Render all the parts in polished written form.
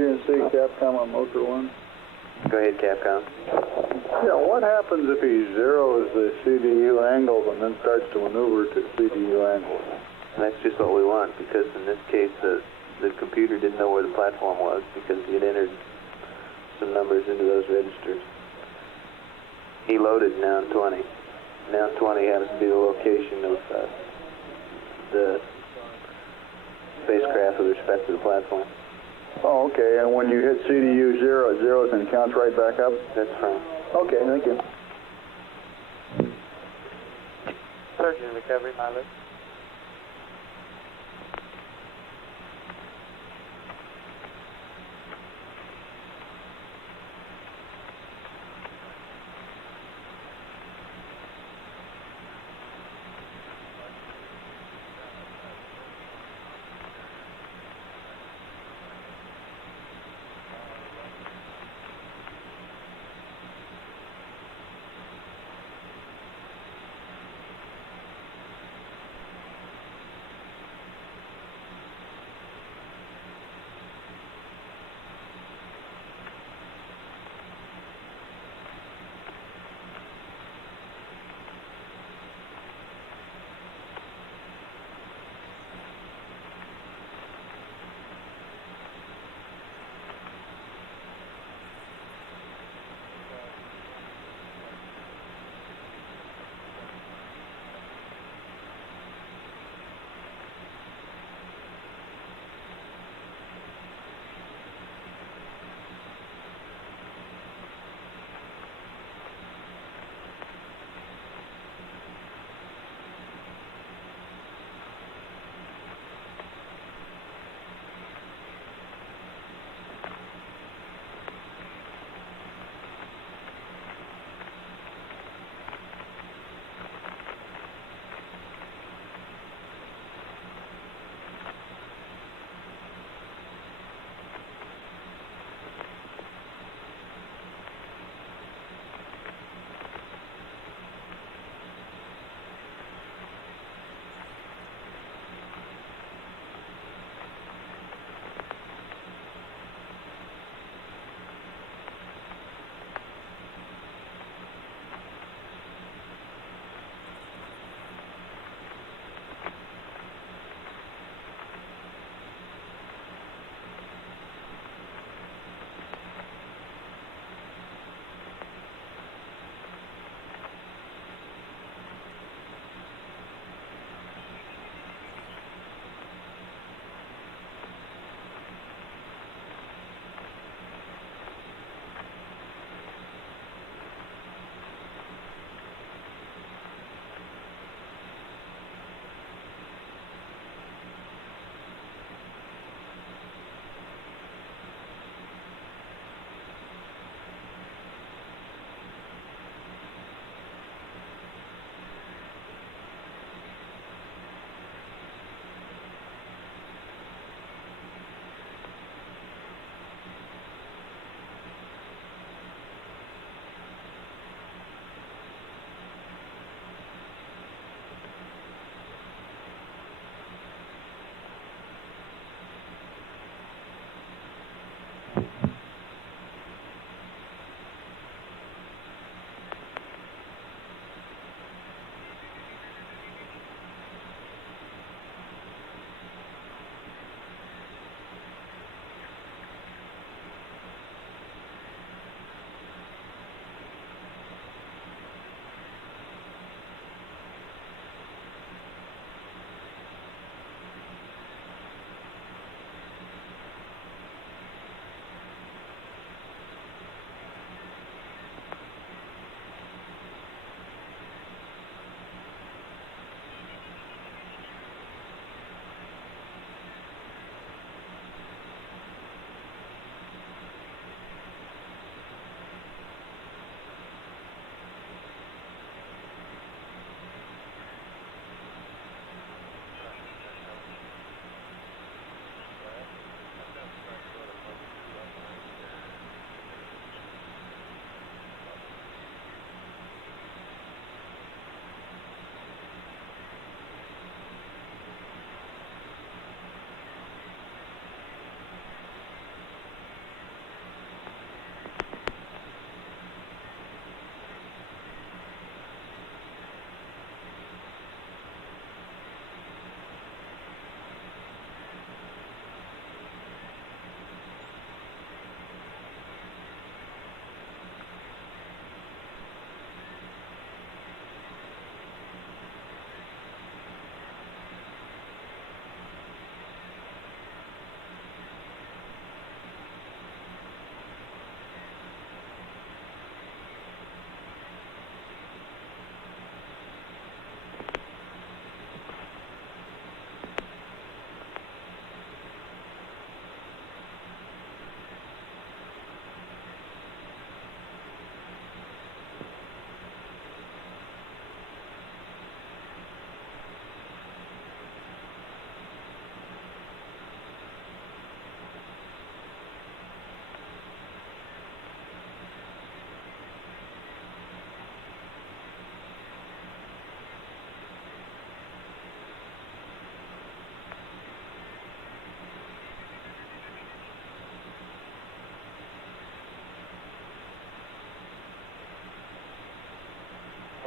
Roger, and see Capcom on motor 1. Go ahead, Capcom. Yeah, what happens if he zeroes the CDU angles and then starts to maneuver to CDU angles? And that's just what we want, because in this case, the computer didn't know where the platform was because he had entered some numbers into those registers. He loaded noun 20. Noun 20 happens to be the location of the spacecraft with respect to the platform. Oh, okay, and when you hit CDU 0, it zeroes and counts right back up? That's fine. Okay, thank you. Surgeon recovery, pilot.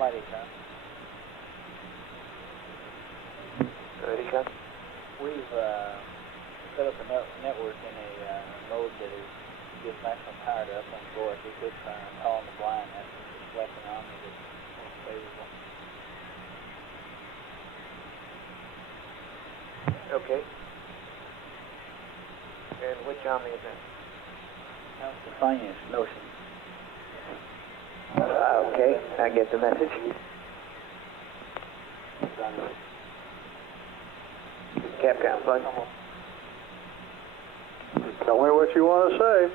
Flight Econ. Good, Econ. We've set up a network in a mode that is gives maximum power to upwind voice. We could try and call on the blind. That's just selecting Omni that's most favorable. Okay. And which Omni is that? That's the finance notion. Okay, I get the message. Capcom, flight. Tell me what you want to say.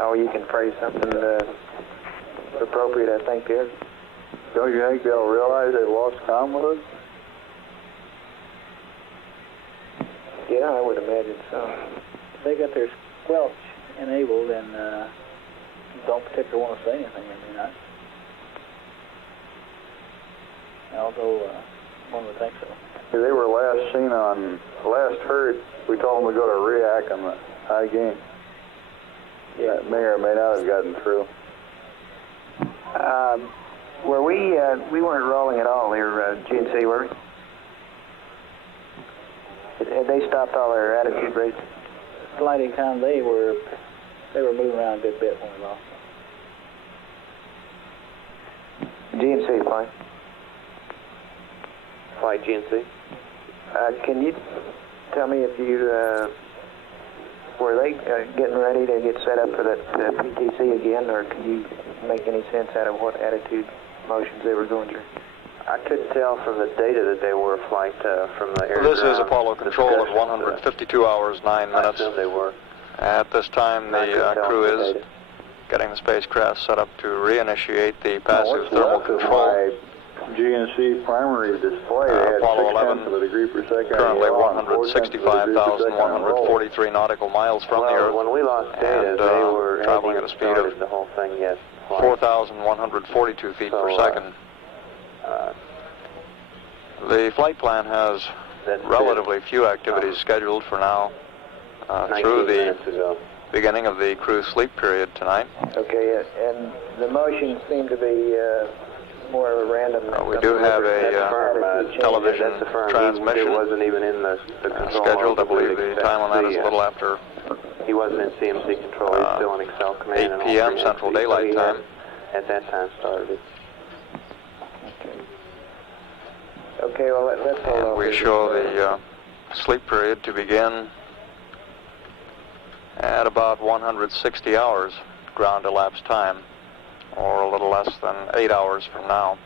Oh, you can phrase something appropriate, I think, there. Don't you think they'll realize they lost comm with us? Yeah, I would imagine so. They got their squelch enabled and don't particularly want to say anything, I mean, although one would think so. They were last seen on, last heard, we told them to go to REAC on the high gain. Yeah, that may or may not have gotten through. Were we weren't rolling at all here, GNC, were we? Had they stopped all their attitude rates? Flight Econ, they were moving around a good bit when we lost them. GNC, fine. Flight GNC. Can you tell me if you were they getting ready to get set up for that PTC again, or can you make any sense out of what attitude motions they were going through? I couldn't tell from the data that they were flight from the air. This is Apollo Control at 152 hours, 9 minutes. I assume they were. At this time, the crew is getting the spacecraft set up to reinitiate the passive thermal control. GNC primary display, they had Apollo 0.6 of a degree per second. Currently 165,143 nautical miles from the Earth. When we lost data, and, they were traveling at a speed of the whole thing yet. 4,142 feet per second. The flight plan has relatively few activities scheduled for now through the beginning of the crew sleep period tonight. Okay, and the motions seem to be more of a random. We do have a television transmission It wasn't even in the control scheduled. I believe the time on that is a little after he wasn't in CMC control. He's still in Excel Command. 8 p.m. Central Daylight Time. At that time started. Okay, well, let's hold on. We show the sleep period to begin at about 160 hours ground elapsed time, or a little less than 8 hours from now.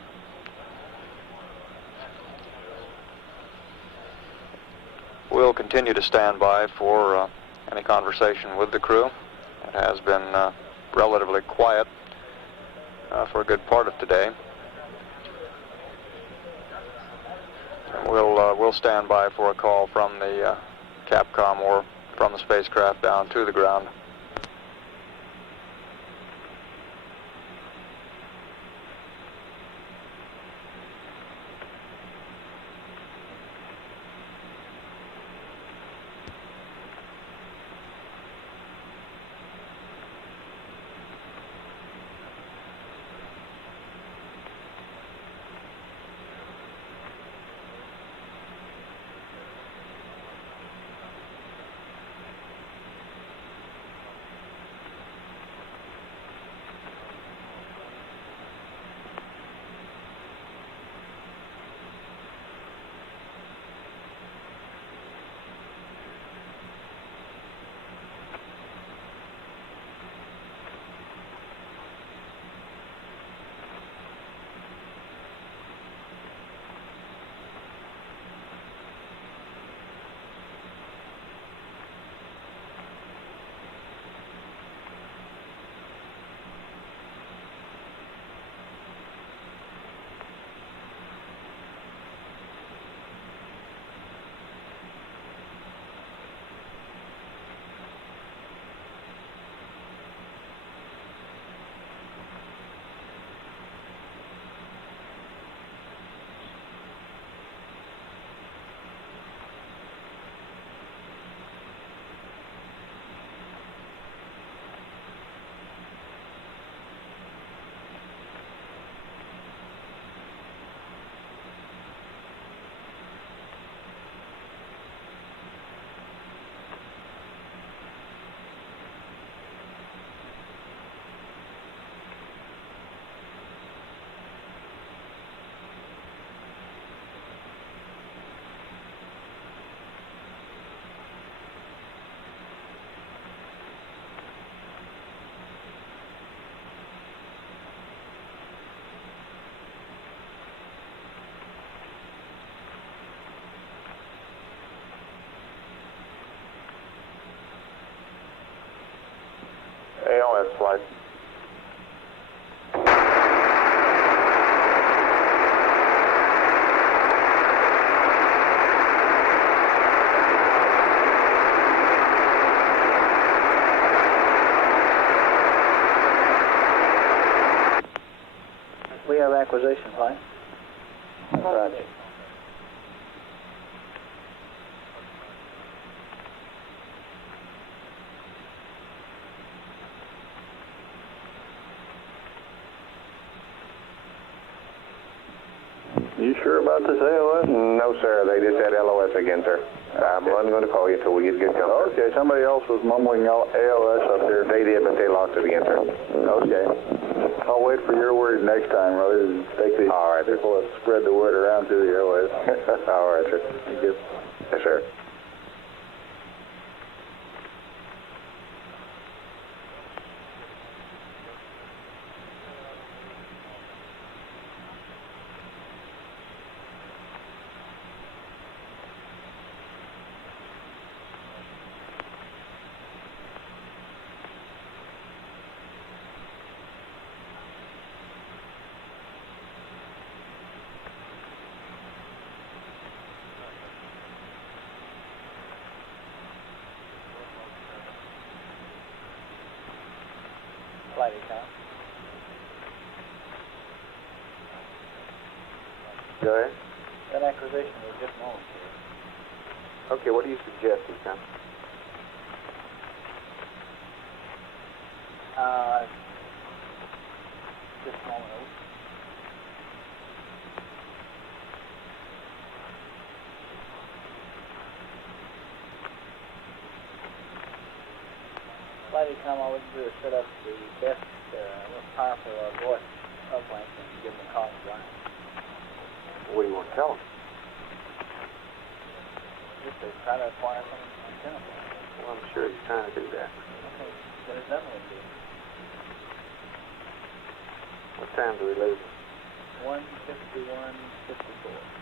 We'll continue to stand by for any conversation with the crew. It has been relatively quiet for a good part of today. We'll stand by for a call from the Capcom or from the spacecraft down to the ground. last flight. We have acquisition plane. Roger. You sure about this ALS? No, sir. They just had LOS again, sir. I'm going to call you until we get good comfort. Okay, somebody else was mumbling ALS up there. They did, but they lost it again, sir. Okay. I'll wait for your word next time rather than take these All right, sir. people that spread the word around to the airways. All right, sir. Thank you. Yes, sir. Flight account. Go ahead. That acquisition was just momentary. Okay, what do you suggest, Econ? Just a moment. Flight account, all we can do is set up the best, most powerful voice uplink and give them a call and blind. What do you want to tell them? Just to try to acquire some antenna point. Well, I'm sure he's trying to do that. Okay, then it's nothing we do. What time do we lose? 151:54.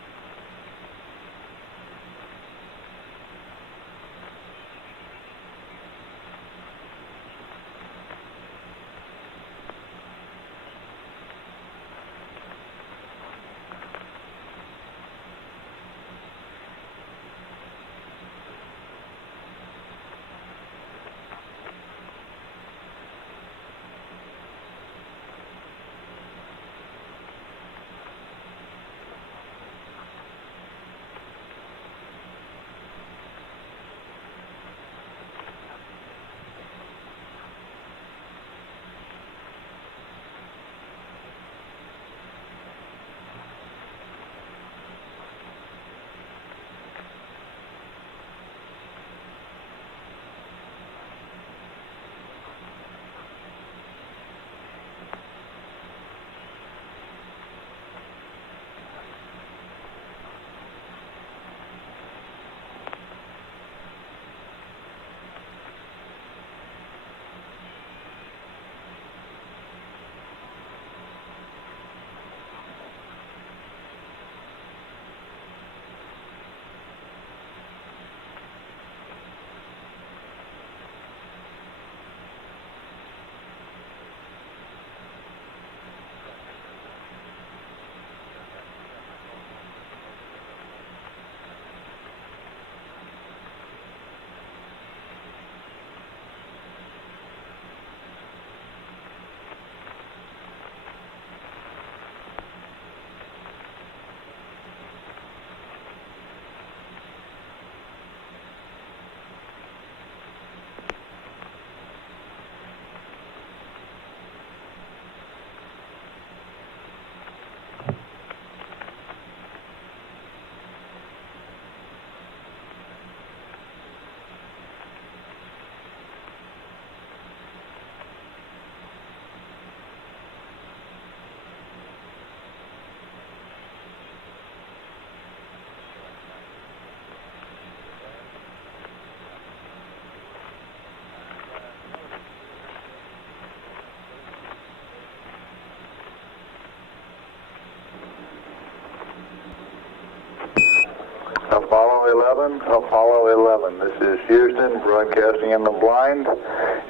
11, Apollo 11. This is Houston, broadcasting in the blind.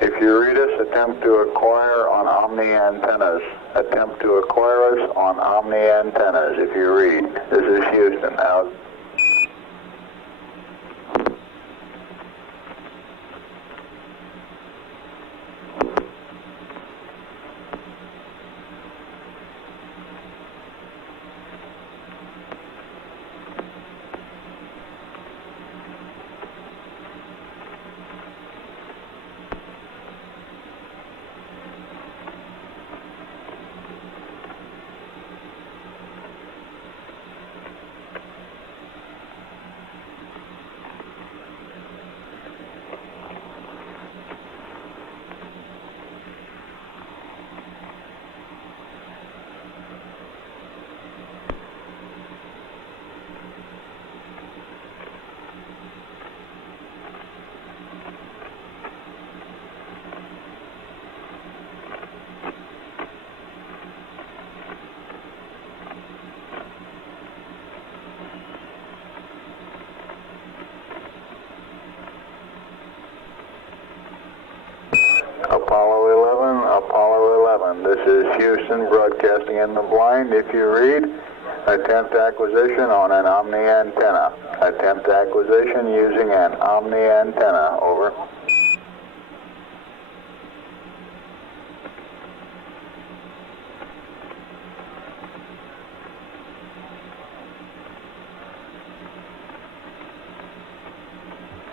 If you read us, attempt to acquire on Omni antennas. Attempt to acquire us on Omni antennas if you read. This is Houston, out. Apollo 11, this is Houston, broadcasting in the blind. If you read, attempt acquisition on an Omni antenna. Attempt acquisition using an Omni antenna, over.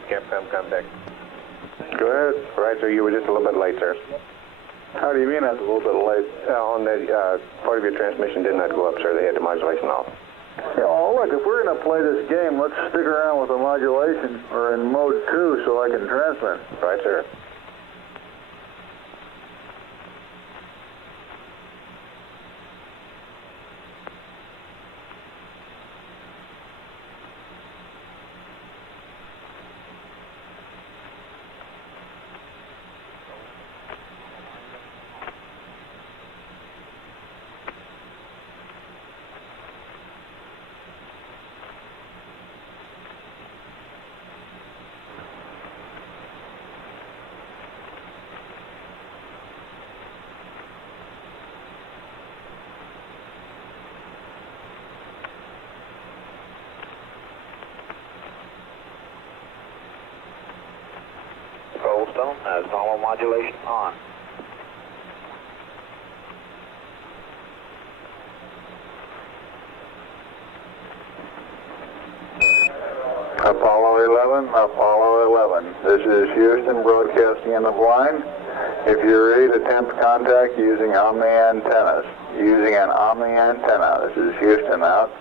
Capcom contact. Go ahead. Right, sir, you were just a little bit late, sir. How do you mean that's a little bit late? On the part of your transmission did not go up, sir. They had the modulation off. Yeah, well, look, if we're going to play this game, let's stick around with the modulation or in mode 2 so I can transmit. Right, sir. Goldstone has normal modulation on. Apollo 11. This is Houston, broadcasting in the blind. If you read, attempt contact using Omni antennas. Using an Omni antenna. This is Houston, out.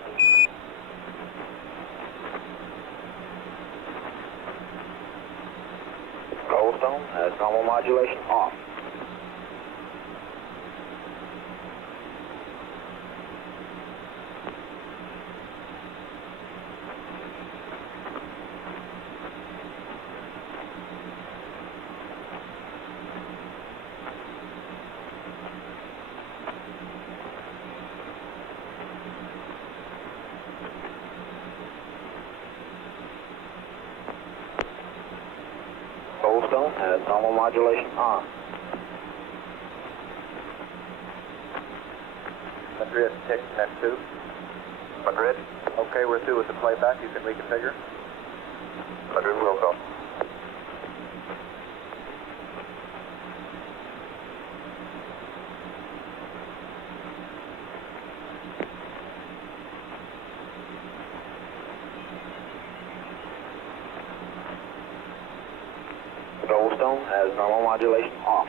Goldstone has normal modulation off. Goldstone has normal modulation on. Madrid, tick net 2. Madrid? Okay, we're through with the playback. You can reconfigure. Madrid will call. Goldstone has normal modulation off.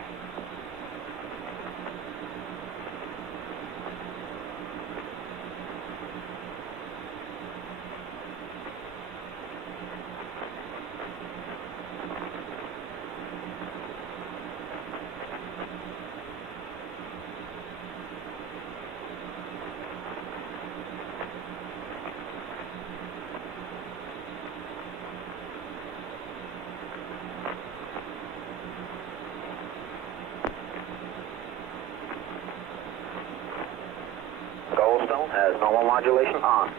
Goldstone has normal modulation on.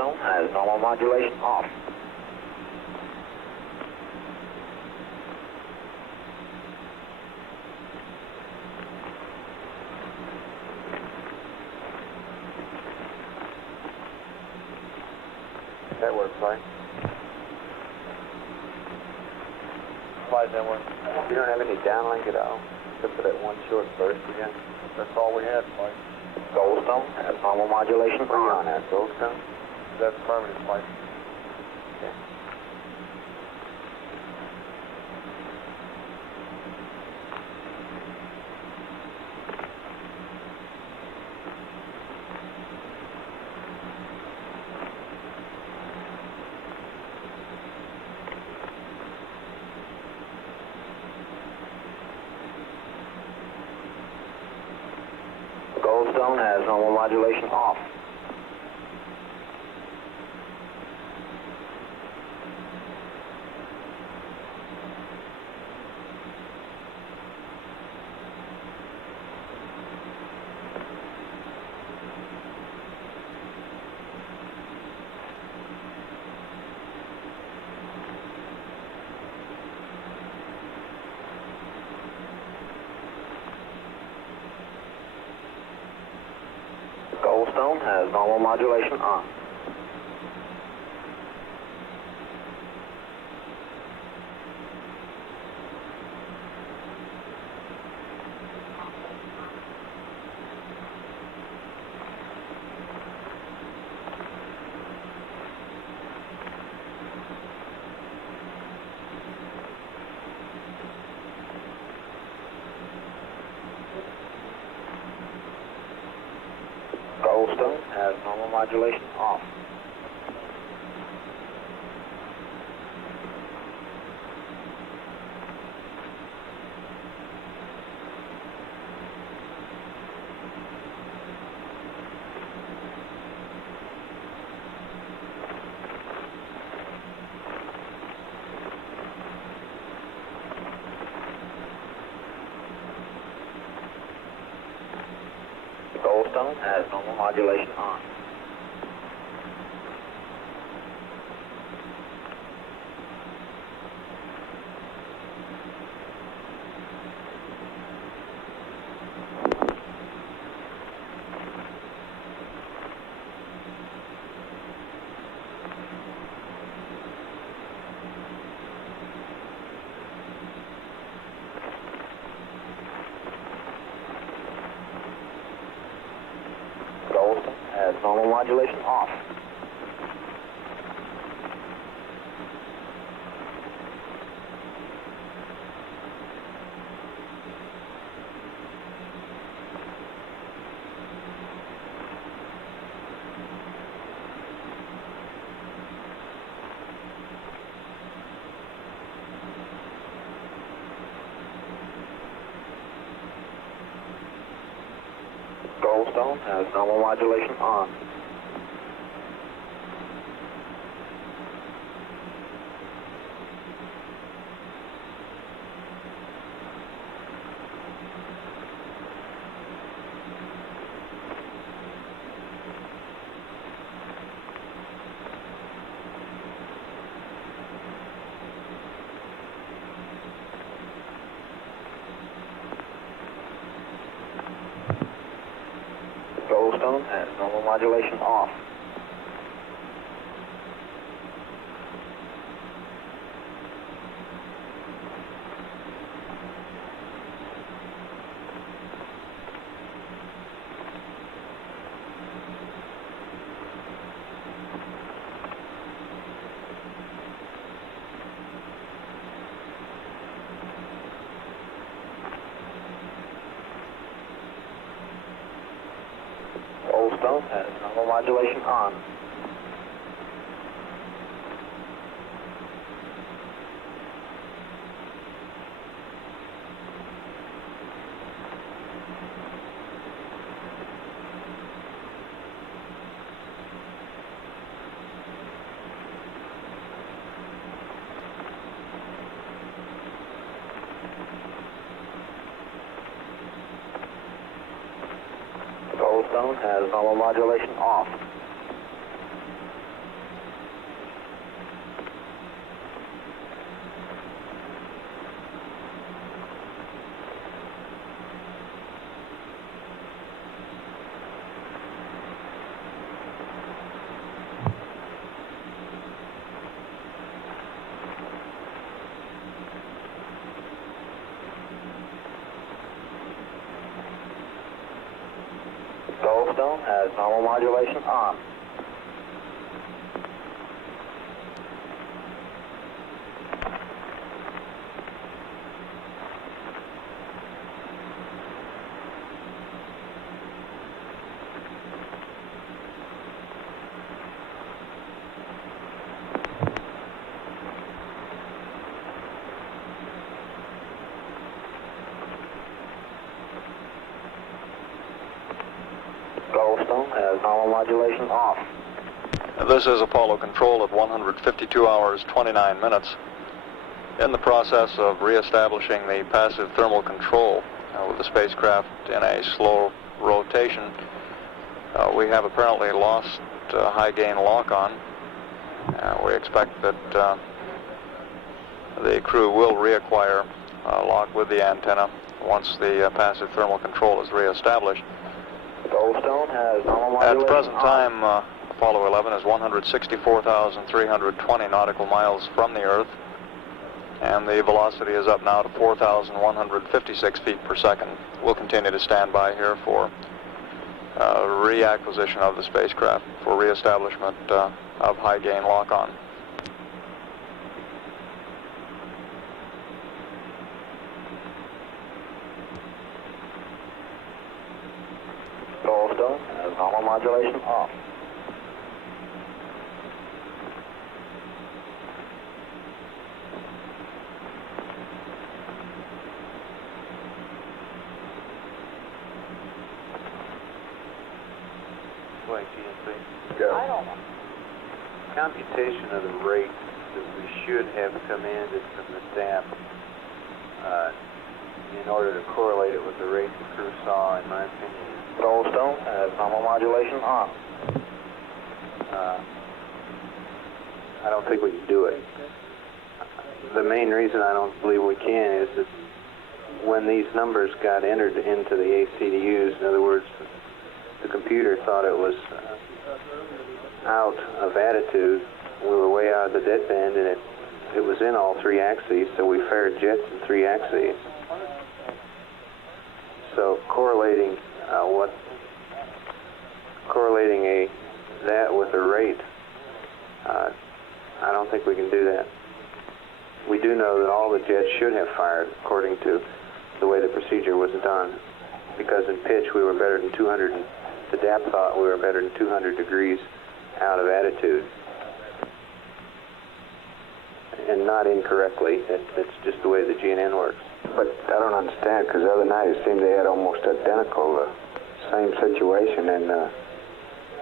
Goldstone has normal modulation off. Network flight. Flight network. You don't have any downlink at all, except for that one short burst again. That's all we had, flight. Goldstone has normal modulation Where you on on. at, Goldstone? That's affirmative, flight. Okay. Goldstone has normal modulation off. Goldstone has normal modulation on. Goldstone has normal modulation off. Goldstone has normal modulation on. Goldstone has normal modulation off. Goldstone has normal modulation on. Goldstone has normal modulation off. Goldstone has normal modulation on. Goldstone has normal modulation off. Goldstone has normal modulation on. Goldstone has normal modulation off. This is Apollo Control at 152 hours, 29 minutes. In the process of reestablishing the passive thermal control with the spacecraft in a slow rotation, we have apparently lost high gain lock-on. We expect that the crew will reacquire lock with the antenna once the passive thermal control is reestablished. Goldstone has normal At modulation the present on. time, Apollo 11 is 164,320 nautical miles from the Earth, and the velocity is up now to 4,156 feet per second. We'll continue to stand by here for reacquisition of the spacecraft for reestablishment of high gain lock-on. Goldstone has normal modulation off. Wait, GNC. Yeah. Computation of the rate that we should have commanded from the staff in order to correlate it with the rate the crew saw, in my opinion, Goldstone has normal modulation on. I don't think we can do it. The main reason I don't believe we can is that when these numbers got entered into the ACDUs, in other words, the computer thought it was out of attitude. We were way out of the deadband, and it was in all three axes, so we fired jets in three axes. So correlating that with a rate, I don't think we can do that. We do know that all the jets should have fired according to the way the procedure was done, because in pitch we were better than 200. The DAP thought we were better than 200 degrees out of attitude, and not incorrectly. That's just the way the GNN works. But I don't understand, because the other night it seemed they had almost identical, same situation, and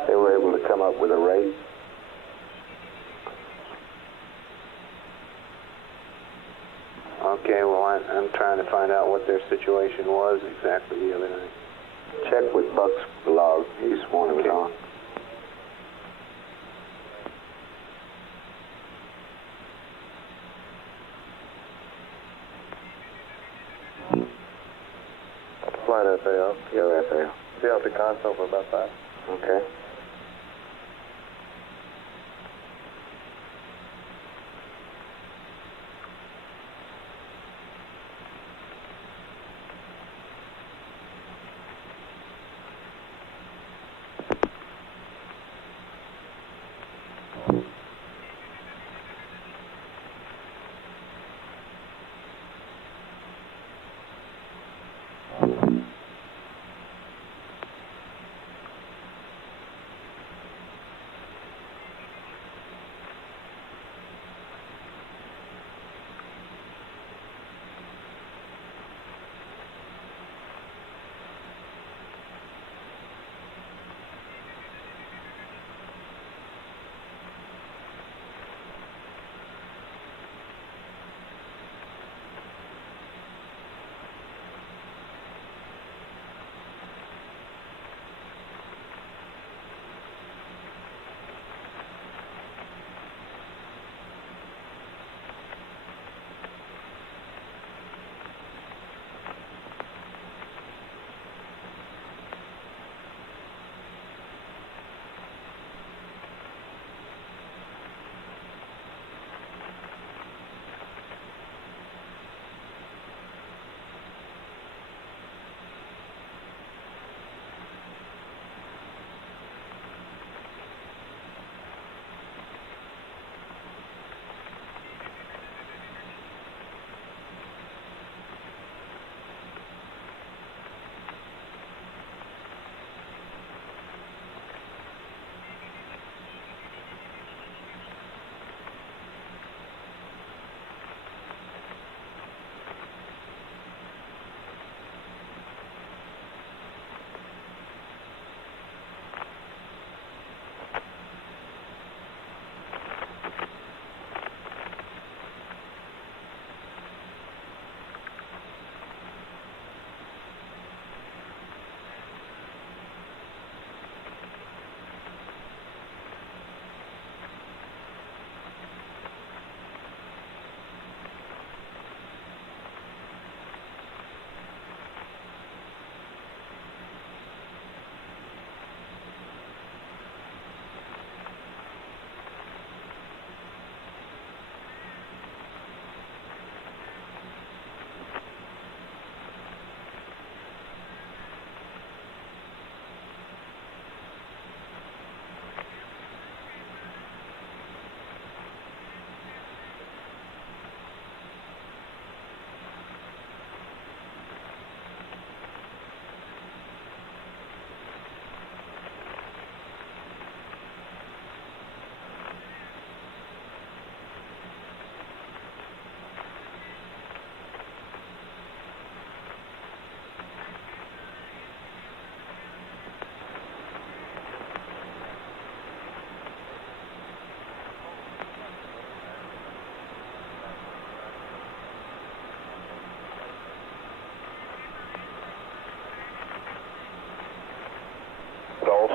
they were able to come up with a rate. Okay, well, I'm trying to find out what their situation was exactly the other night. Check with Buck's log. He's the one who was on. Flight FAO. Go FAO. Be out the console for about 5. Okay.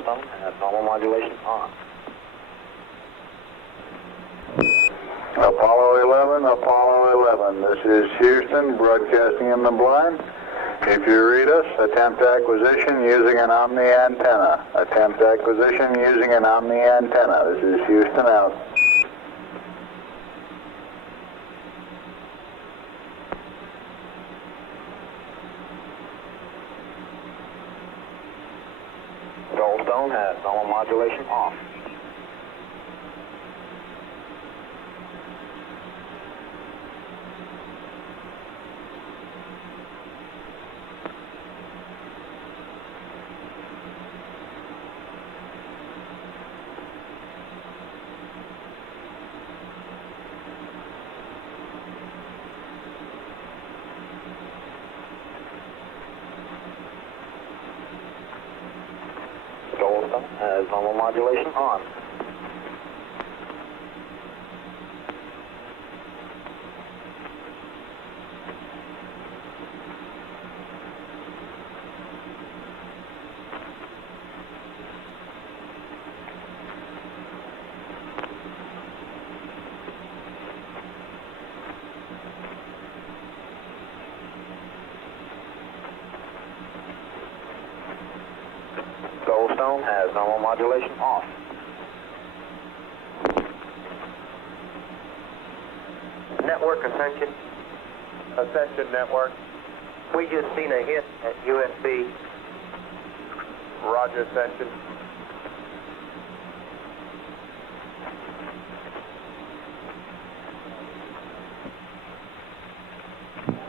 Goldstone has normal modulation on. Apollo 11, this is Houston, broadcasting in the blind. If you read us, attempt acquisition using an Omni antenna. Attempt acquisition using an Omni antenna. This is Houston out. Goldstone has normal modulation off. Goldstone has normal modulation on. Goldstone has normal modulation off. Network Ascension. Ascension Network. We just seen a hit at USB. Roger, Ascension.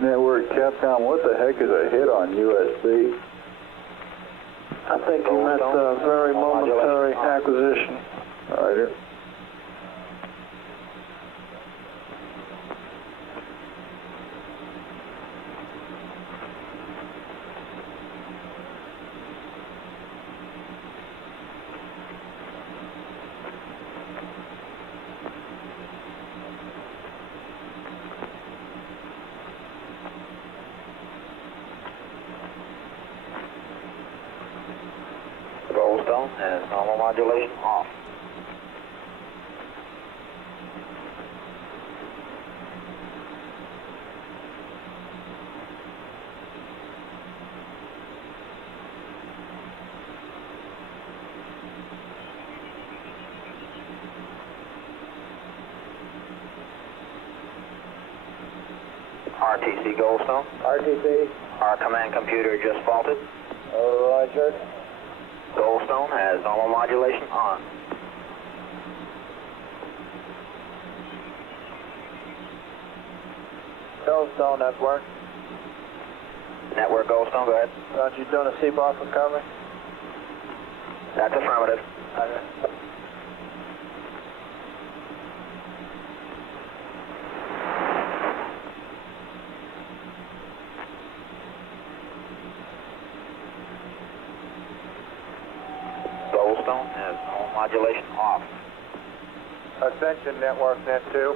Network Capcom, what the heck is a hit on USB? I think you meant a very momentary acquisition. Roger. Goldstone has normal modulation off. RTC Goldstone. RTC. Our command computer just faulted. Roger. Goldstone has normal modulation on. Goldstone Network. Network Goldstone, go ahead. Roger, you doing a CBOF recovery? That's affirmative. Okay. Goldstone has normal modulation off. Ascension Network, Net 2.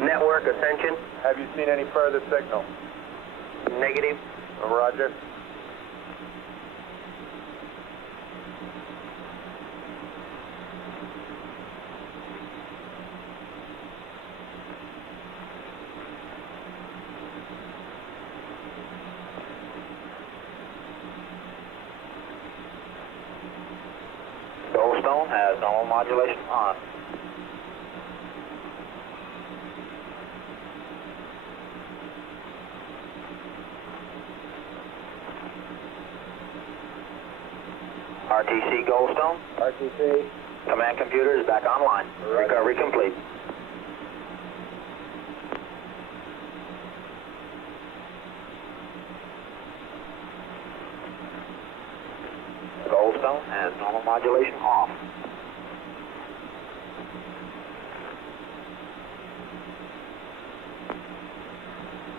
Network Ascension. Have you seen any further signal? Negative. Roger. Goldstone has normal modulation on. RTC Goldstone. RTC. Command computer is back online. Right. Recovery complete. Goldstone has normal modulation off.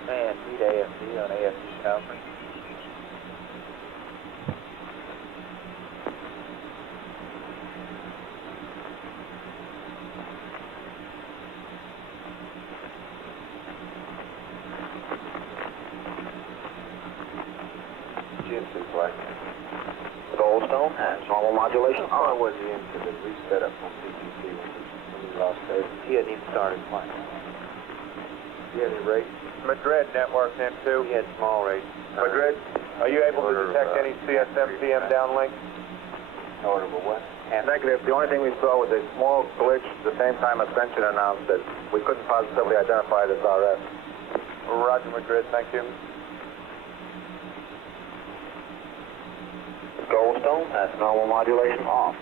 Man, need AFD on AFD conference. incidents in play. Goldstone has normal modulation How far on. was he into the reset up on PTC when he lost service? He hadn't even started flying. Do you have any rate? Madrid network then too. He had small rates. Madrid, are you able to detect any CSM-PM downlink? Order of what? Negative. The only thing we saw was a small glitch the same time Ascension announced it. We couldn't positively identify it as RF. Roger, Madrid, thank you. Goldstone has normal modulation off.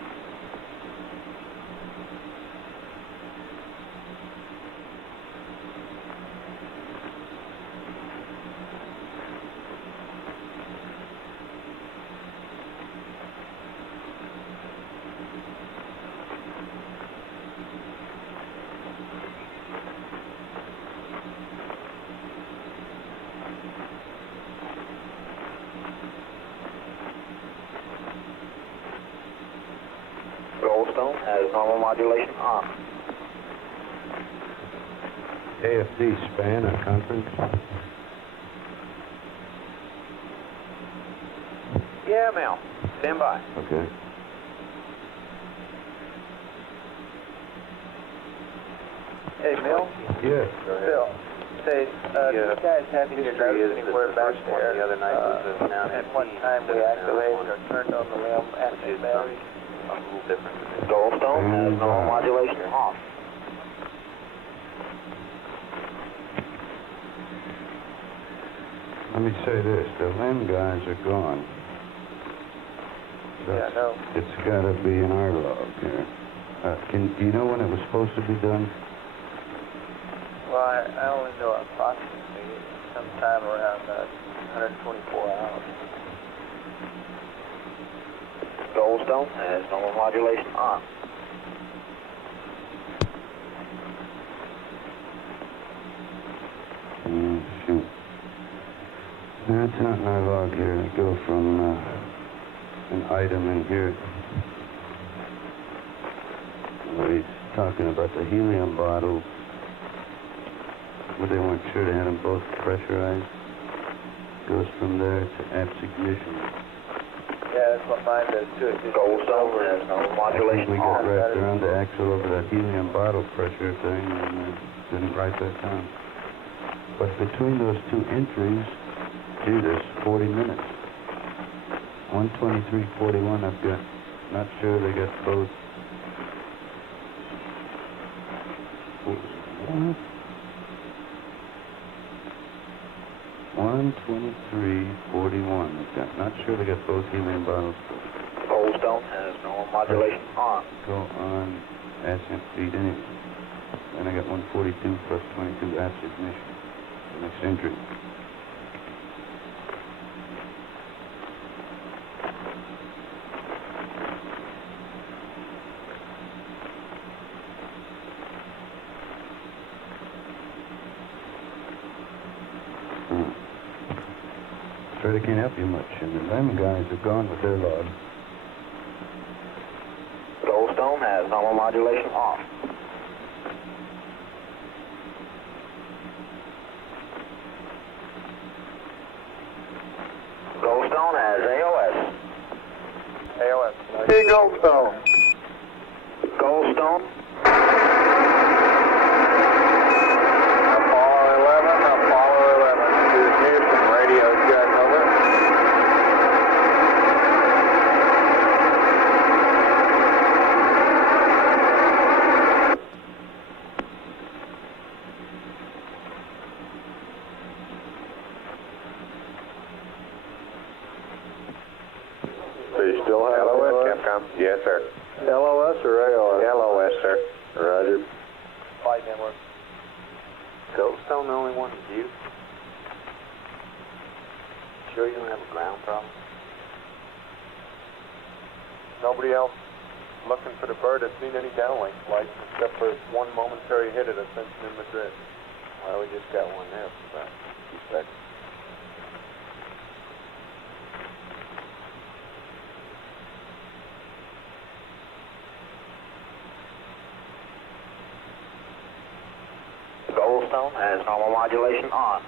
Goldstone has normal modulation on. AFD span a conference? Yeah, Mel. Stand by. Okay. Hey, Bill. Yes. Bill. Say, do you guys have any notice anywhere back there The other night was now at what time we activated or turned on the LIM active battery? A little different. Goldstone has normal modulation off. Let me say this, the LIM guys are gone. Yeah, I know. It's got to be in our log here. Do you know when it was supposed to be done? Well, I only know approximately sometime around 124 hours. Goldstone has normal modulation on. Shoot. No, it's not in our log here. I go from an item in here where he's talking about the helium bottle, where they weren't sure they had them both pressurized. Goes from there to ignition. Yeah, that's what mine does too. It just Goldstone has normal I think modulation we got on. wrapped around the axle over that helium bottle pressure thing and didn't write that down. But between those two entries, gee, there's 40 minutes. 123.41 I've got. Not sure they got both. What? 123.41 I've got. Not sure they got both helium bottles. Goldstone has normal modulation on. Go on ascent speed anyway. Then I got 142 plus 22 apps ignition. The next entry. Afraid I can't help you much, and the LIM guys are gone with their log. Goldstone has normal modulation off. Goldstone has AOS. AOS. Hey, Goldstone. Goldstone. Apollo 11. This is Houston. Radio check, over. So you still have LOS, Capcom? Yes, sir. LOS or AOS? LOS, sir. Roger. Flight network. Goldstone the only one that's you? Sure you don't have a ground problem? Nobody else looking for the bird has seen any downlink flights except for one momentary hit at Ascension in Madrid. Well, we just got one there for about 2 seconds. Goldstone has normal modulation on.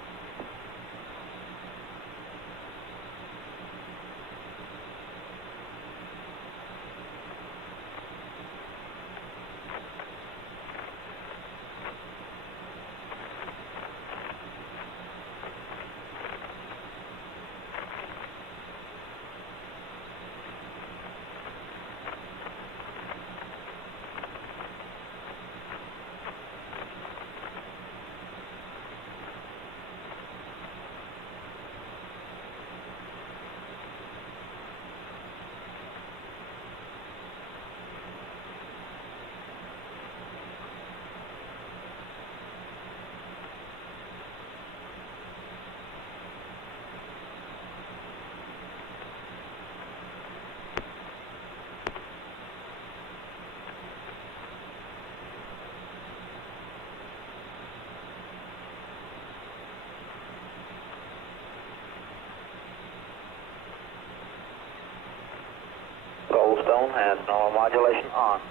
Goldstone has normal modulation on.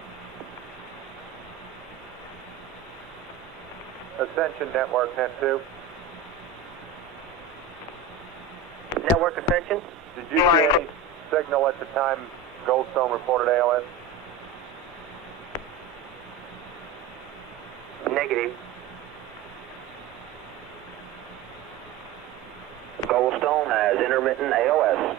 Ascension Network, Net 2. Network Ascension? Did you see any signal at the time Goldstone reported ALS? Negative. Goldstone has intermittent ALS.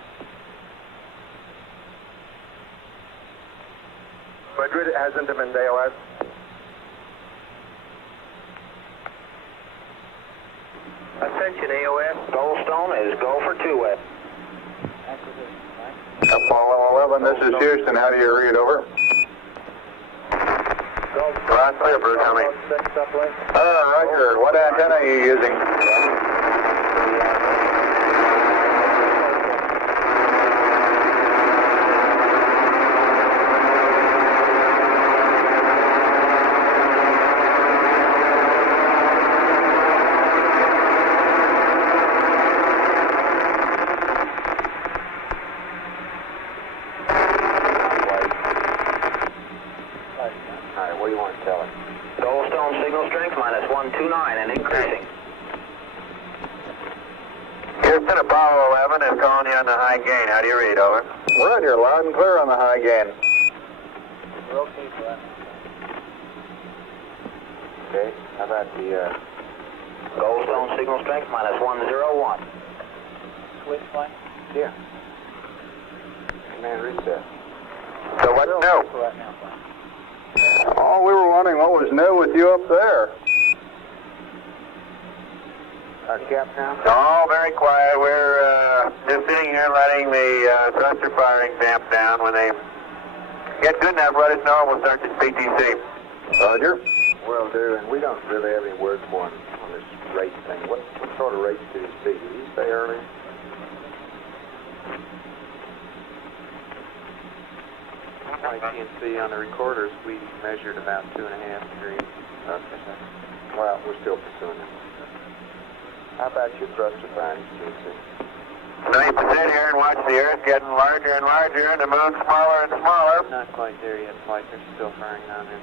Madrid has intermittent ALS. Ascension AOS. Goldstone is go for 2-way. Apollo 11, this is Houston. How do you read? Over. Ron clear, Bruce. How many? Roger. What antenna are you using? Alright, what do you want to tell us? Goldstone signal strength minus 129 and increasing. Houston, Apollo 11 is calling you on the high gain. How do you read? Over. Roger. Loud and clear on the high gain. We're okay for that. Okay, how about the Goldstone signal strength minus 101? Switch flight? Yeah. Command reset. So what's new? For right now, flight. Oh, we were wondering what was new with you up there. Our cap now? Oh, very quiet. We're just sitting here letting the thruster firing damp down. When they get good enough, let us know and we'll start this PTC. Roger. Will do, and we don't really have any word for him on this rate thing. What sort of rates did he see? Did he say earlier? Like you can see on the recorders, we measured about 2.5 degrees. Okay. Well, we're still pursuing it. How about your thruster firing, TNC? So you can sit here and watch the Earth getting larger and larger and the moon smaller and smaller. Not quite there yet, flight. They're still firing down there.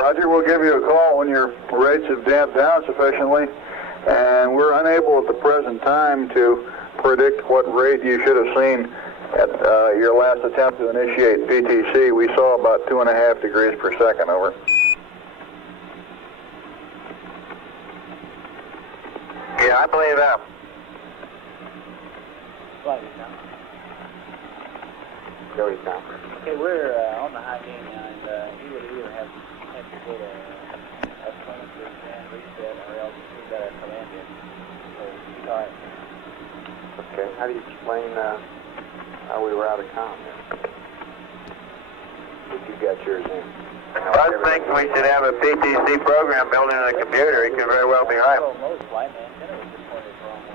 Roger, we'll give you a call when your rates have damped down sufficiently. And we're unable at the present time to predict what rate you should have seen at your last attempt to initiate PTC. We saw about 2.5 degrees per second. Over. Yeah, I believe that. Flight is now. Joey's down. Okay, we're on the high gain now, and he would either have to go to S20 and reset, or else we got our command in. So, he's all right. Okay, how do you explain how we were out of comm there? If you got yours in. I think we should have a PTC program built into the computer. It could very well be right. Oh, most flight, man. Antenna was just pointed the wrong way.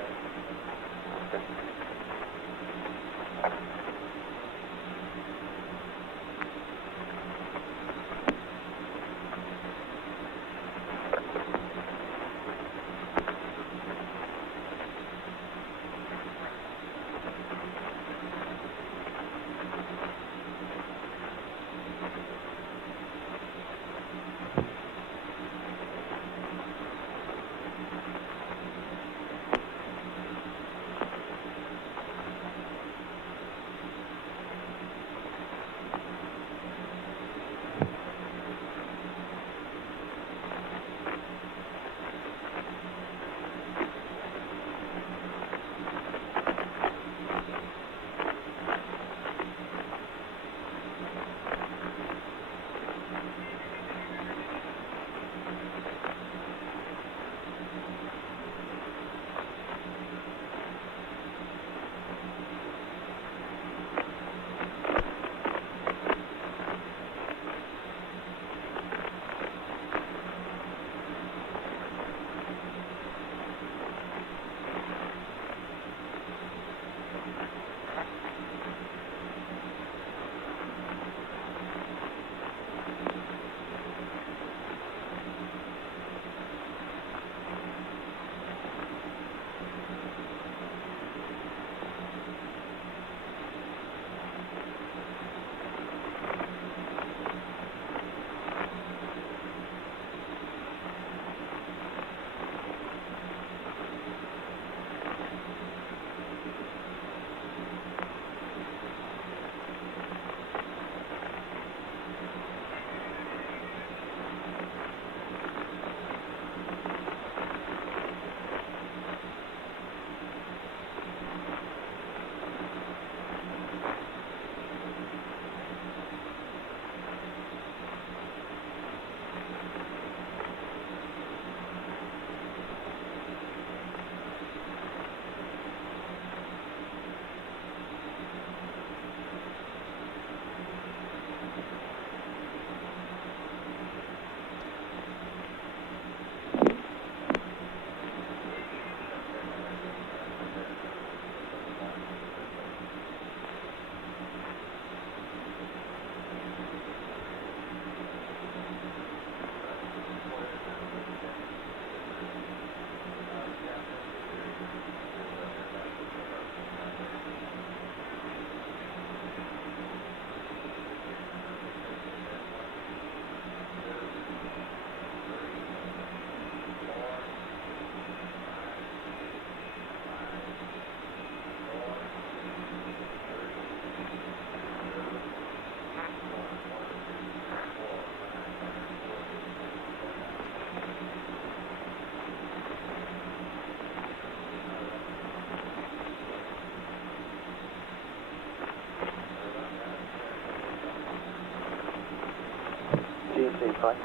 GNC flight.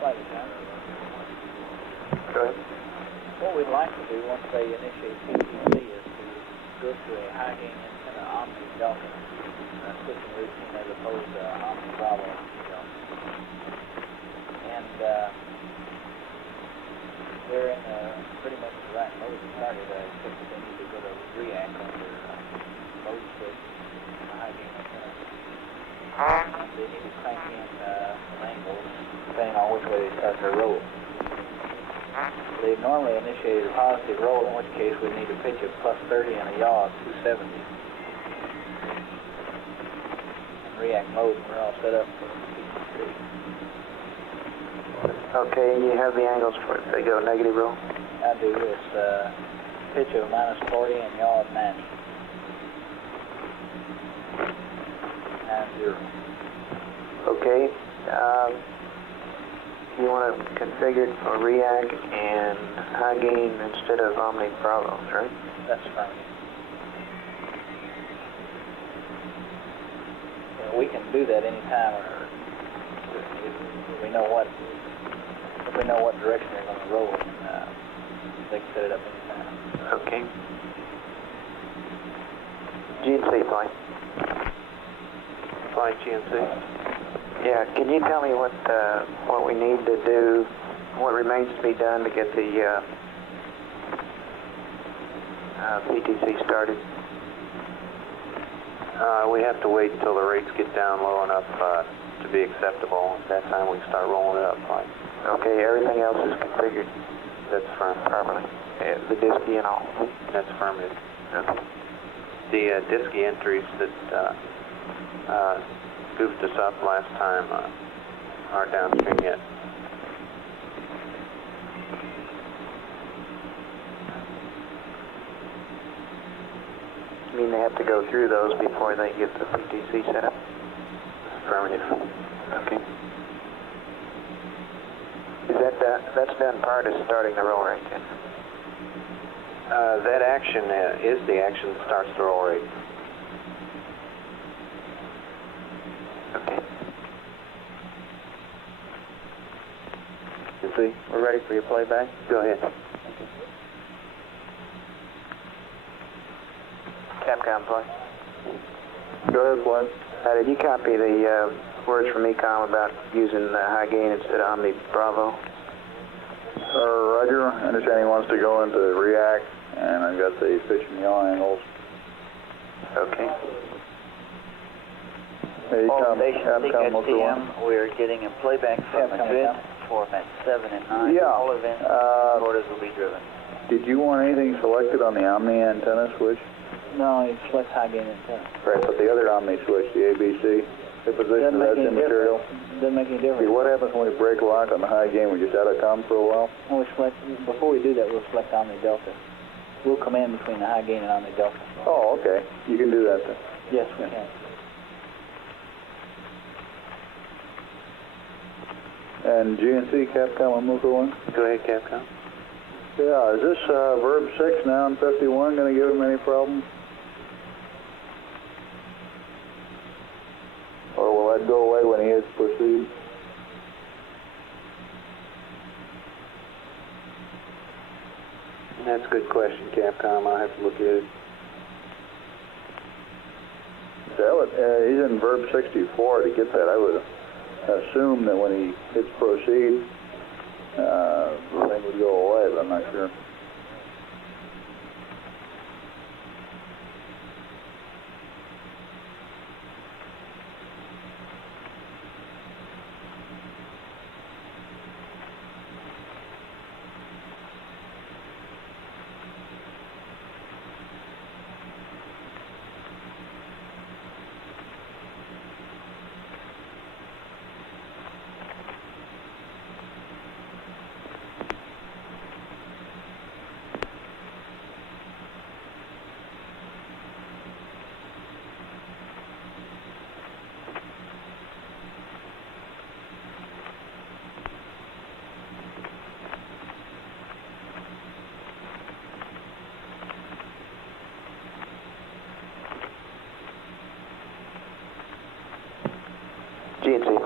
Flight attendant. Go ahead. What we'd like to do once they initiate PTC is to go to a high gain antenna Omni Delta, switching routine as opposed to Omni Bravo Delta. And they're in pretty much the right mode to start it, except that they need to go to react on their mode switch, high gain antenna. They need to crank in some angles depending on which way they start their roll. They normally initiated a positive roll, in which case we need to pitch a plus 30 and a yaw of 270. And react mode, and we're all set up for PTC. Okay, and you have the angles for if they go negative roll? I do this pitch of minus 40 and yaw of 90. 90. Okay. You want to configure it for react and high gain instead of Omni Bravos, right? That's fine. Yeah, we can do that anytime, or if we know what direction they're going to roll, and they can set it up anytime. Okay. GNC flight. Flight GNC. Yeah, can you tell me what we need to do, what remains to be done to get the PTC started? We have to wait until the rates get down low enough to be acceptable. At that time we can start rolling it up fine. Okay, everything else is configured That's firm. properly. The DSKY and all. That's affirmative. Okay. The DSKY entries that goofed us up last time aren't downstream yet. You mean they have to go through those before they get the PTC set up? Affirmative. Okay. Is that's done prior to starting the roll rate then? That action is the action that starts the roll rate. Okay. You see? We're ready for your playback? Go ahead. Capcom play. Go ahead, Floyd. Did you copy the words from ECOM about using high gain instead of Omni Bravo? Roger. I understand he wants to go into react, and I've got the pitch and yaw angles. Okay. Hey, All Capcom, stations what's the one? EKTM, we're getting a playback from Madrid for Met 7 and 9. Yeah. All events orders will be driven. Did you want anything selected on the Omni antenna switch? No, it's less high gain antenna. Right, but the other Omni switch, the ABC, the position that's in material. Doesn't make any See, difference. what happens when we break lock on the high gain? We just out of com for a while? When we select, before we do that, we'll select Omni Delta. We'll come in between the high gain and Omni Delta. Oh, okay. You can do that then. Yes, we can. And GNC, Capcom, I'm looking one. Go ahead, Capcom. Yeah, is this verb 6 now in 51 going to give him any problem? Or will that go away when he hits proceed? That's a good question, Capcom. I'll have to look at it. He's in verb 64 to get that. I would assume that when he hits proceed, the thing would go away, but I'm not sure.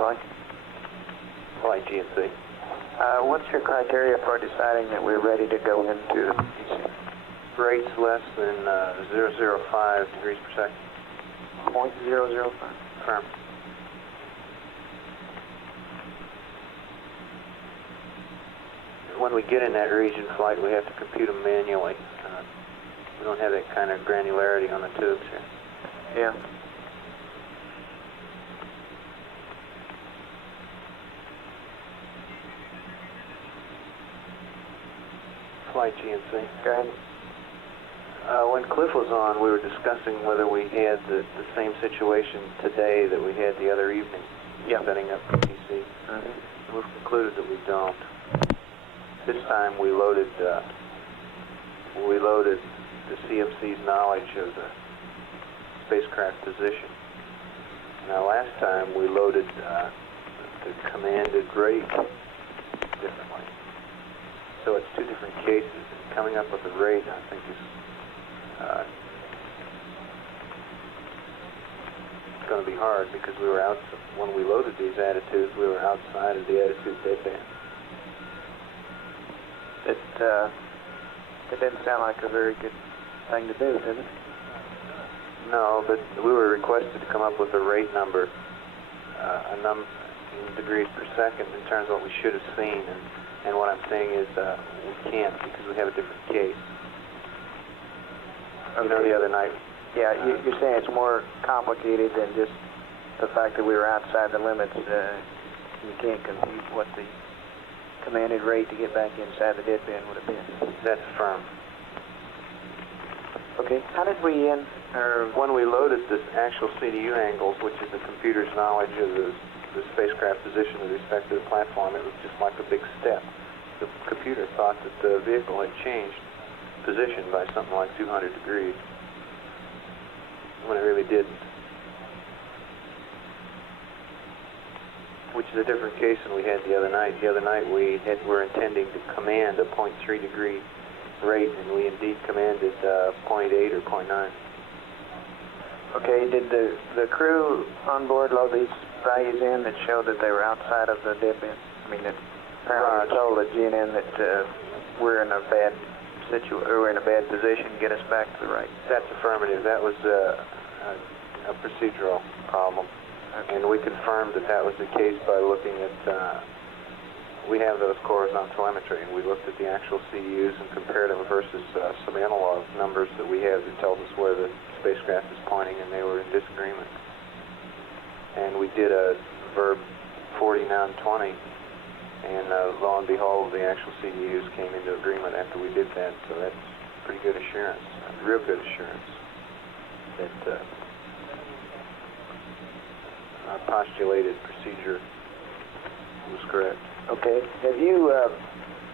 like? Flight GNC. What's your criteria for deciding that we're ready to go into the PTC? Rates less than 0.005 degrees per second. 0.005. Firm. When we get in that region flight, we have to compute them manually. We don't have that kind of granularity on the tubes here. Yeah. Flight GNC. Go ahead. When Cliff was on, we were discussing whether we had the same situation today that we had the other evening, setting up PTC. We've concluded that we don't. This time we loaded the CMC's knowledge of the spacecraft position. Now last time we loaded the commanded rate differently. So it's two different cases. And coming up with a rate, I think, is going to be hard because we were out when we loaded these attitudes. We were outside of the attitude deadband. It didn't sound like a very good thing to do, did it? No, but we were requested to come up with a rate number, in degrees per second in terms of what we should have seen, and what I'm saying is we can't because we have a different case. Okay. You know, the other night. Yeah, you're saying it's more complicated than just the fact that we were outside the limits. You can't compute what the commanded rate to get back inside the deadband would have been. That's firm. Okay, how did we end? When we loaded the actual CDU angles, which is the computer's knowledge of the spacecraft position with respect to the platform, it was just like a big step. The computer thought that the vehicle had changed position by something like 200 degrees, when it really didn't. Which is a different case than we had the other night. The other night we were intending to command a 0.3 degree rate, and we indeed commanded 0.8 or 0.9. Okay, did the crew on board load these values in that showed that they were outside of the deadband? I mean, that apparently told the GNN that we're in a bad we're in a bad position. Get us back to the right. That's affirmative. That was a procedural problem, and we confirmed that that was the case by looking at. We have those cores on telemetry, and we looked at the actual CDUs and compared them versus some analog numbers that we have that tells us where the spacecraft is pointing, and they were in disagreement. And we did a verb 40, noun 20, and lo and behold, the actual CDUs came into agreement after we did that, so that's pretty good assurance, real good assurance that our postulated procedure was correct. Okay. Have you,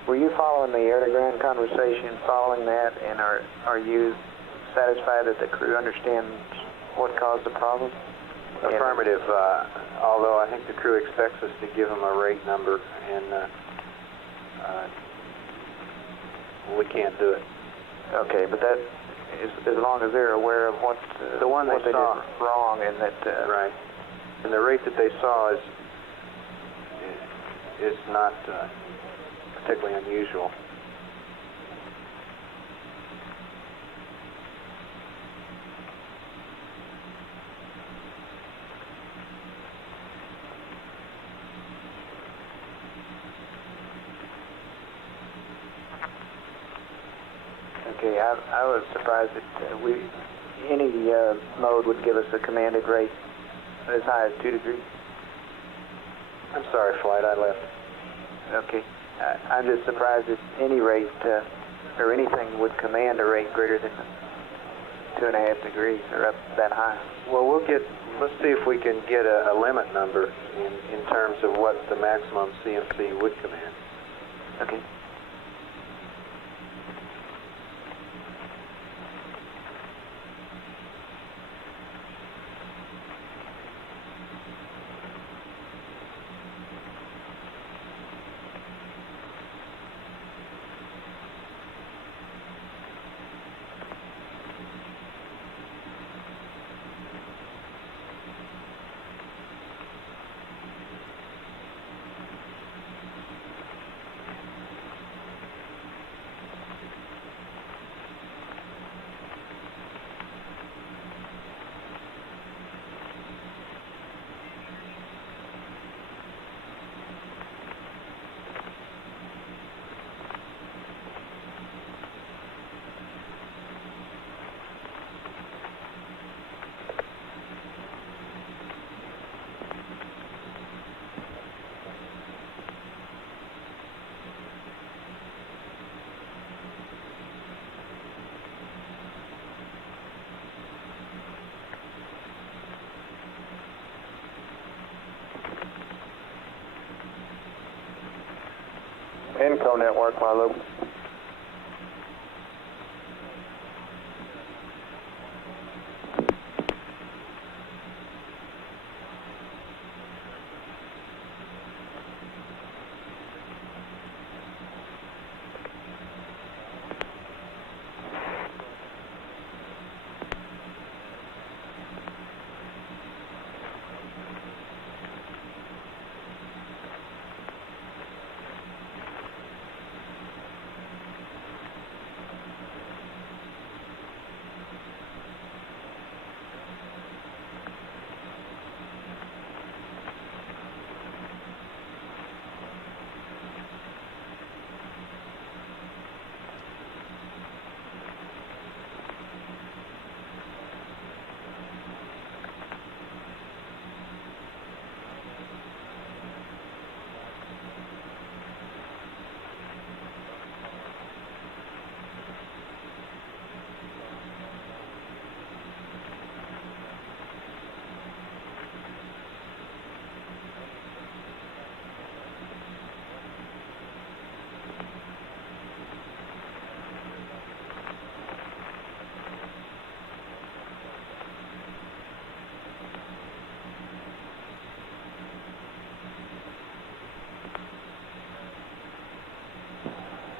were you following the air-to-ground conversation, following that, and are you satisfied that the crew understands what caused the problem? Affirmative, although I think the crew expects us to give them a rate number, and we can't do it. Okay, but that is as long as they're aware of what the one what they saw did wrong, and that right, and the rate that they saw is not particularly unusual. Okay, I was surprised that any mode would give us a commanded rate as high as 2 degrees. I'm sorry, Flight, I left. Okay, I'm just surprised that any rate or anything would command a rate greater than 2.5 degrees or up that high. Well, let's see if we can get a limit number in terms of what the maximum CMC would command. Okay. Inco network, my loop.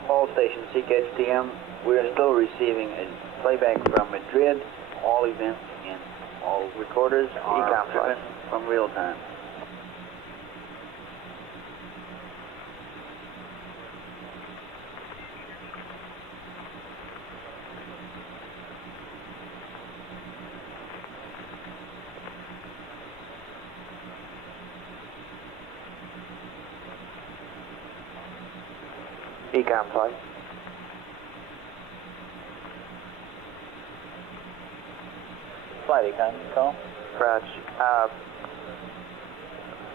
All stations, CKHTM, we are still receiving a playback from Madrid. All events and all recorders are driven from real time. Ecom flight. Flight econ, call. Roger.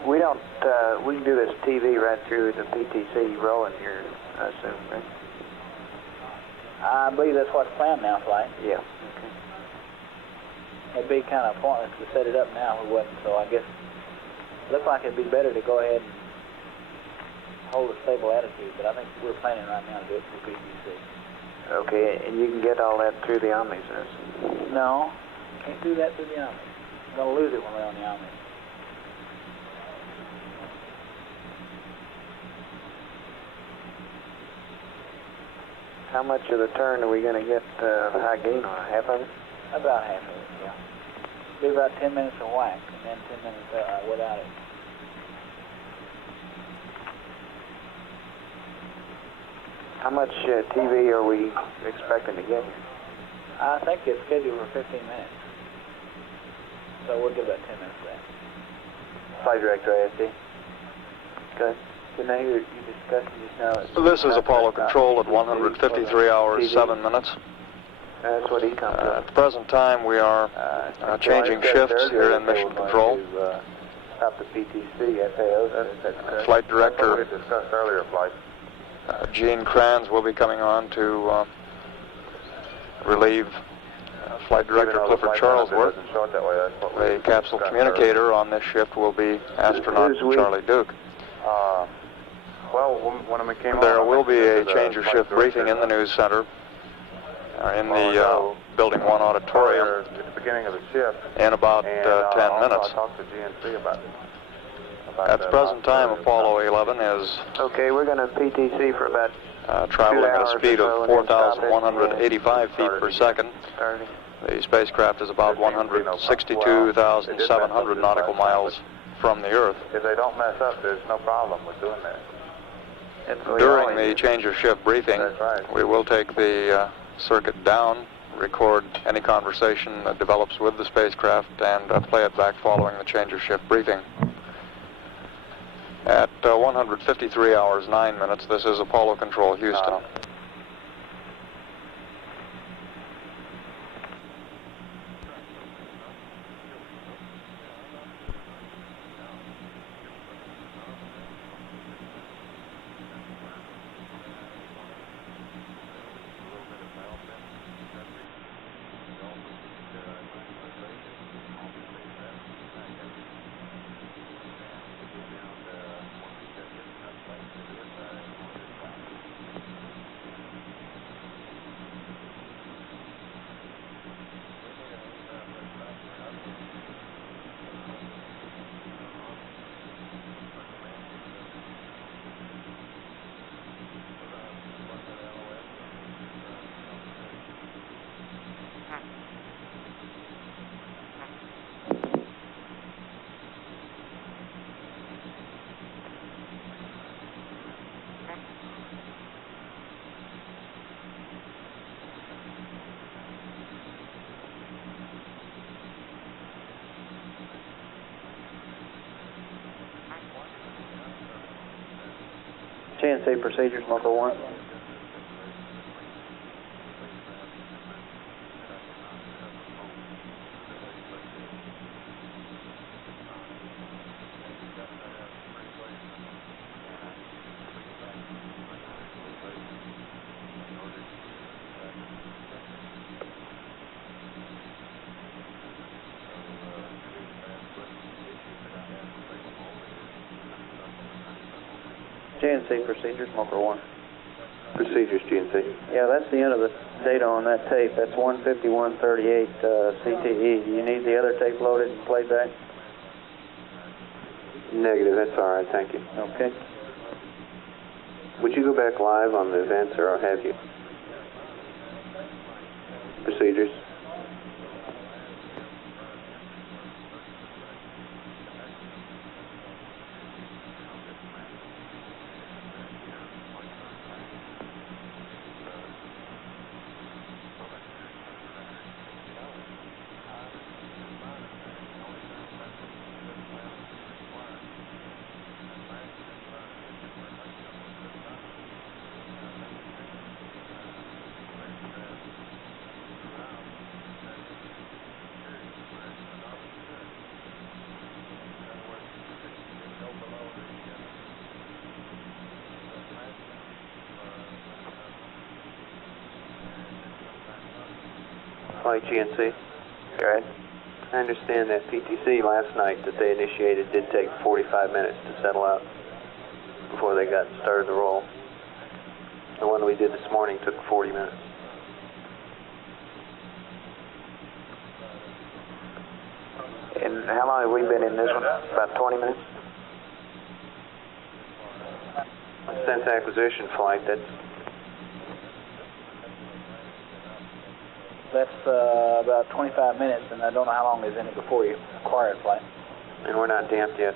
We don't, we can do this TV right through the PTC rolling here, I assume, right? I believe that's what's planned now, flight. Yeah. It'd be kind of pointless to set it up now if we wasn't, so I guess it looks like it'd be better to go ahead and hold a stable attitude, but I think we're planning right now to do it through PTC. Okay, and you can get all that through the Omnis, No, can't do that through the Omni. We're going to lose it when we're on the Omni. How much of the turn are we going to get high gain on? Half of it? About half of it, yeah. Be about 10 minutes of whack, and then 10 minutes without it. How much TV are we expecting to get? I think it's scheduled for 15 minutes. So we'll give about 10 minutes of that. Flight Director ASD. Good. Good night. You discussing just now. This is Apollo Control at 153 hours, 7 minutes. That's what Ecom does. At the present time, we are changing shifts here in Mission Control. Stop the PTC, FAO. Flight Director We discussed earlier, flight. Gene Kranz will be coming on to relieve Flight Director Clifford Charlesworth. The capsule communicator on this shift will be astronaut Charlie Duke. Well, when we came There on, will be a change of shift briefing in the news center, in the Building 1 auditorium, at the beginning of the shift. in about 10 minutes. I talked to GNC about it. At the present time, Apollo 11 is Okay, we're going to PTC for about traveling at a 2 speed hours of or so, and then stop it. 4,185 feet per second. Starting. The spacecraft is about 162,700 nautical miles from the Earth. If they don't mess up, there's no problem with doing that. During the change of shift briefing, That's right. we will take the circuit down, record any conversation that develops with the spacecraft, and play it back following the change of shift briefing. At 153 hours, 9 minutes, this is Apollo Control, Houston. GNC procedures, Smoker 1. GNC procedures, Smoker 1. Procedures, GNC. Yeah, that's the end of the data on that tape. That's 15138 CTE. Do you need the other tape loaded and played back? Negative, that's all right, thank you. Okay. Would you go back live on the events, or have you? Procedures. Flight GNC. Go ahead. I understand that PTC last night that they initiated did take 45 minutes to settle out before they got started to roll. The one we did this morning took 40 minutes. And how long have we been in this one? About 20 minutes? Since acquisition flight, That's about 25 minutes, and I don't know how long is in it before you acquire a flight. and we're not damped yet.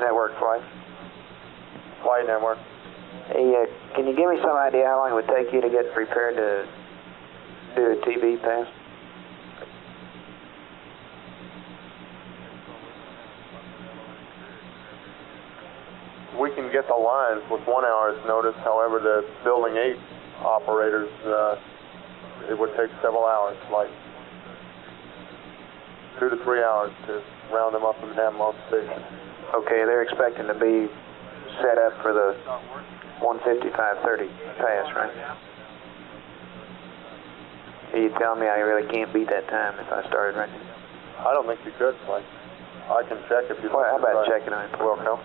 Network flight. Flight network. Hey, can you give me some idea how long it would take you to get prepared to do a TB pass? We can get the lines with 1 hour's notice. However, the Building 8 operators, it would take several hours, like 2 to 3 hours to round them up and have them on station. Okay, they're expecting to be set up for the 155.30 pass, right? Are you telling me I really can't beat that time if I started right now? I don't think you could, like, I can check if you Well, how about right. checking on it? Will come.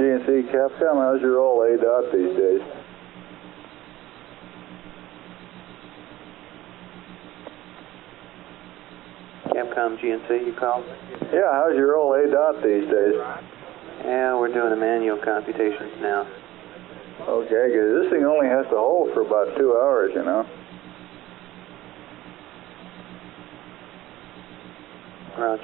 GNC Capcom, how's your old ADOT these days? Capcom GNC, you called? Yeah, how's your old ADOT these days? Yeah, we're doing the manual computations now. Okay, because this thing only has to hold for about 2 hours, you know. Roger.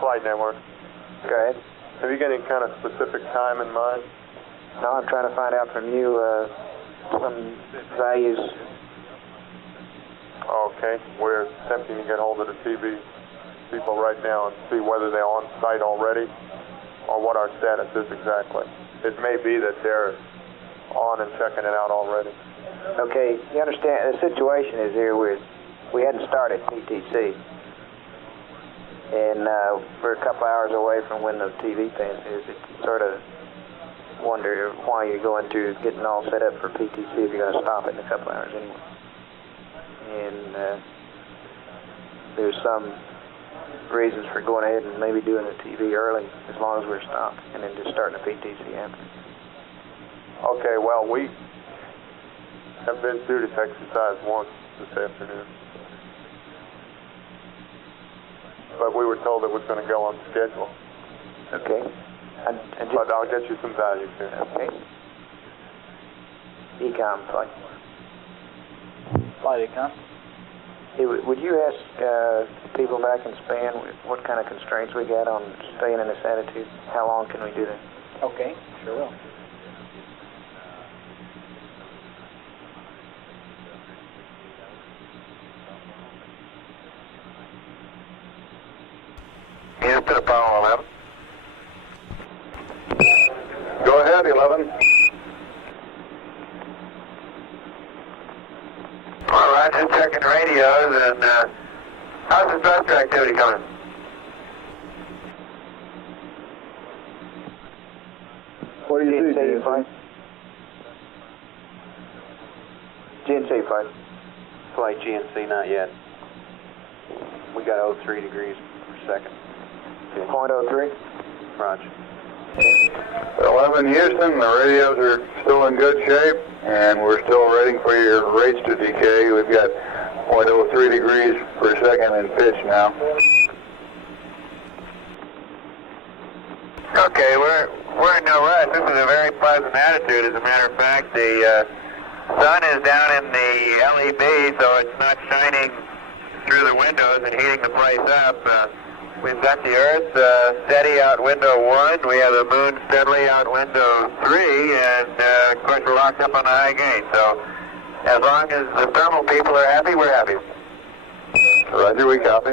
Flight network. Go ahead. Have you got any kind of specific time in mind? No, I'm trying to find out from you some values. Okay, we're attempting to get hold of the TV people right now and see whether they're on site already or what our status is exactly. It may be that they're on and checking it out already. Okay, you understand, the situation is here, we hadn't started PTC. And we're a couple hours away from when the TV fence is. It sort of wonder why you're going through getting all set up for PTC if you're going to stop it in a couple hours anyway. And there's some reasons for going ahead and maybe doing the TV early as long as we're stopped, and then just starting the PTC after. Okay, well, we have been through this exercise once this afternoon. But we were told it was going to go on schedule. Okay. But I'll get you some values here. Okay. Ecom flight. Flight Econ. Hey, would you ask people back in Span what kind of constraints we got on staying in this attitude? How long can we do that? Okay, sure will. Here's to the power 11. Go ahead, 11. All right, just checking radios, and how's the thruster activity coming? What do you see, GNC flight? GNC flight. Flight GNC, not yet. We got 03 degrees per second. 0.03. Roger. 11 Houston, the radios are still in good shape, and we're still waiting for your rates to decay. We've got 0.03 degrees per second in pitch now. Okay, We're in no rush. This is a very pleasant attitude. As a matter of fact, the sun is down in the LEB, so it's not shining through the windows and heating the place up. We've got the Earth steady out window 1. We have the moon steadily out window 3, and of course we're locked up on a high gain. So as long as the thermal people are happy, we're happy. Roger, we copy.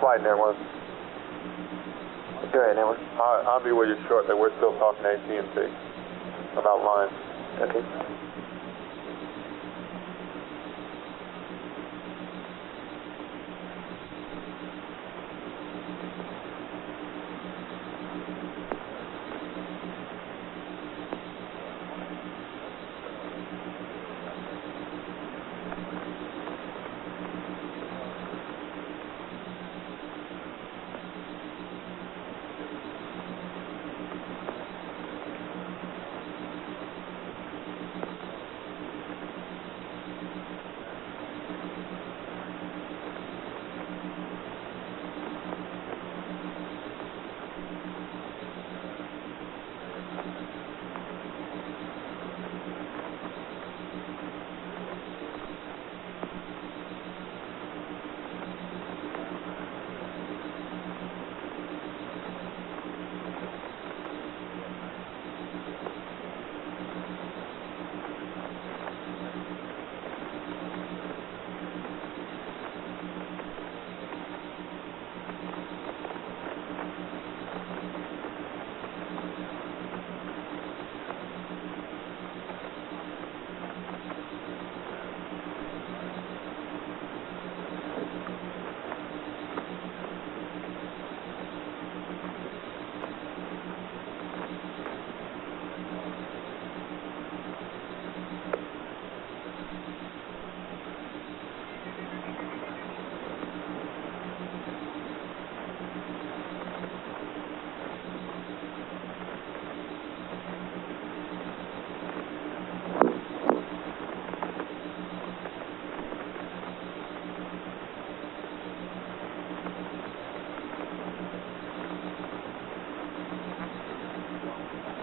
Flight network. Go ahead, network. I'll be with you shortly. We're still talking to AT&T about lines. Okay.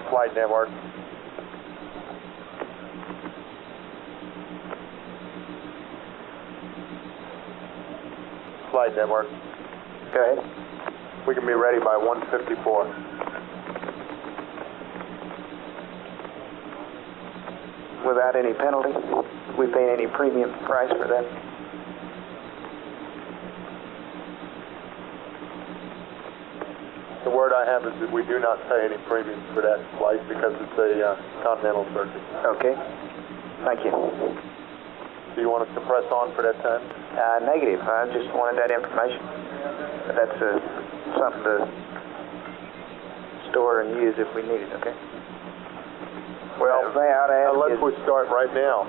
Flight Network. Flight Network. Go ahead. We can be ready by 1:54. Without any penalty? We pay any premium price for that? The word I have is that we do not pay any premium for that flight because it's a continental circuit. Okay. Thank you. Do you want us to press on for that time? Negative. I just wanted that information. That's something to store and use if we need it, okay? Well, I ought to ask Unless you... we start right now.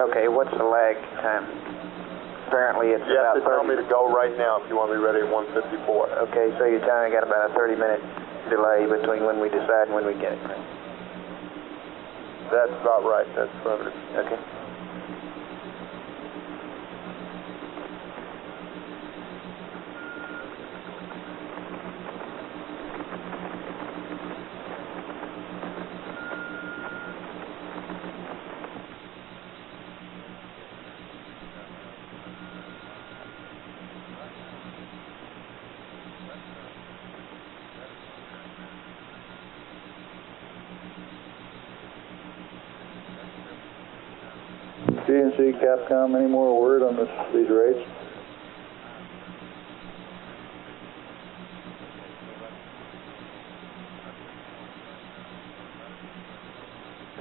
Okay, what's the lag time? Apparently it's You have about to tell 30... me to go right now if you want me ready at 1:54. Okay, so you're telling me I got about a 30-minute delay between when we decide and when we get it, right? That's about right. That's affirmative. Okay. GNC, Capcom, any more word on these rates?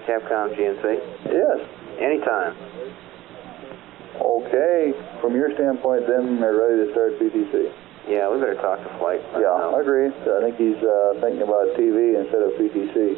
Capcom, GNC. Yes. Anytime. Okay. From your standpoint, then they're ready to start PTC. Yeah, we better talk to Flight. Yeah, I agree. I think he's thinking about TV instead of PTC.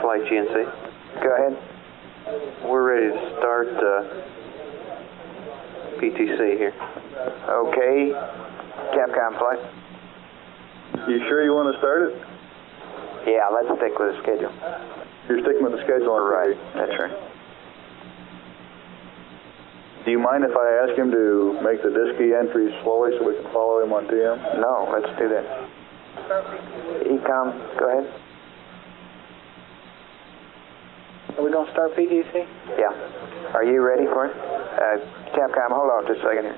Flight, GNC. Go ahead. We're ready to start PTC here. Okay. Capcom Flight. You sure you want to start it? Yeah, let's stick with the schedule. You're sticking with the schedule on Right, TV. that's right. Do you mind if I ask him to make the disk key entries slowly so we can follow him on TM? No, let's do that. Ecom, go ahead. Are we going to start PTC? Yeah. Are you ready for it? Capcom, hold on just a second here.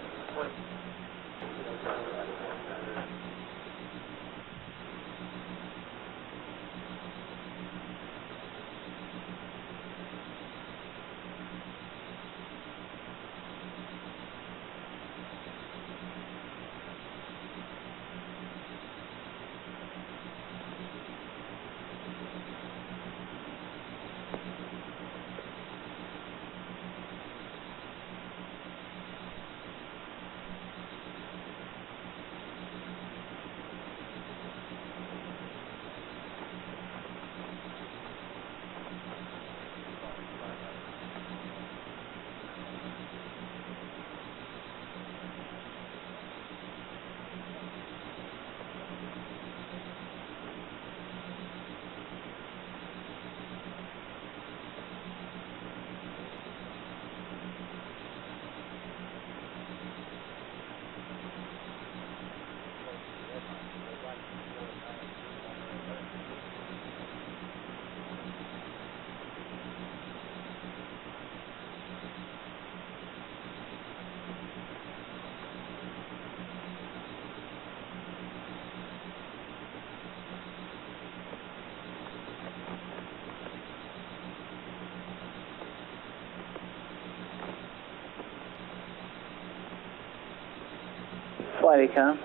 Flight Econ.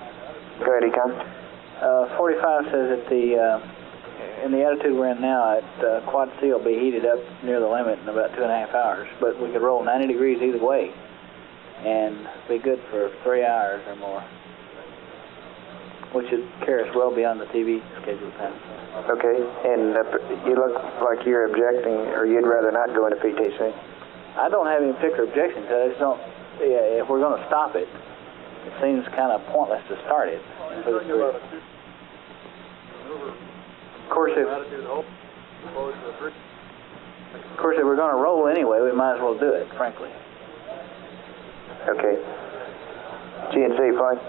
Go ahead, Econ. 45 says that in the altitude we're in now, Quad C will be heated up near the limit in about 2.5 hours. But we could roll 90 degrees either way and be good for 3 hours or more, which would carry us well beyond the TV schedule time. Okay, and you look like you're objecting, or you'd rather not go into PTC. I don't have any particular objection to it. I just don't. Yeah, if we're going to stop it, it seems kind of pointless to start it. Of course, if we're going to roll anyway, we might as well do it, frankly. Okay. GNC, flight.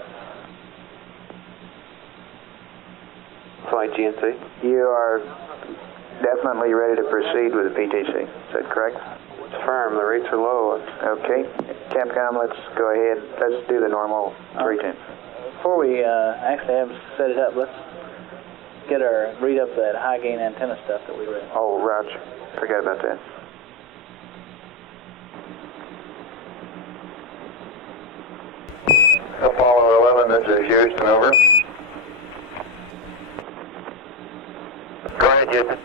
Flight GNC. You are definitely ready to proceed with the PTC. Is that correct? It's firm. The rates are low. Okay. Capcom, let's go ahead. Let's do the normal 310. Before we actually have set it up, let's read up that high gain antenna stuff that we read. Oh, Roger. Forget about that. Apollo 11, this is Houston, over. Go ahead, Houston.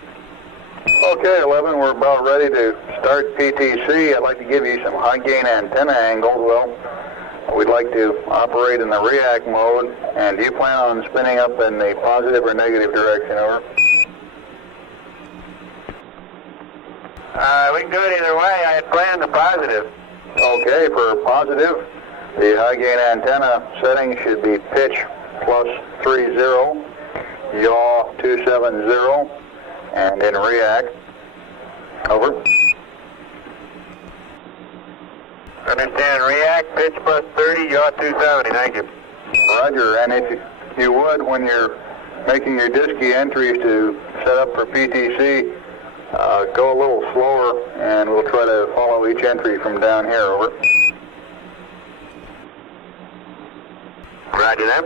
Okay, 11, we're about ready to start PTC. I'd like to give you some high gain antenna angles. Well, we'd like to operate in the react mode, and do you plan on spinning up in the positive or negative direction, over? We can do it either way. I had planned the positive. Okay, for positive, the high gain antenna setting should be pitch +30, yaw 270, and in react, over. Understand, react, pitch +30, yaw 270, thank you. Roger, and if you would, when you're making your DSKY entries to set up for PTC, go a little slower, and we'll try to follow each entry from down here, over. Roger that.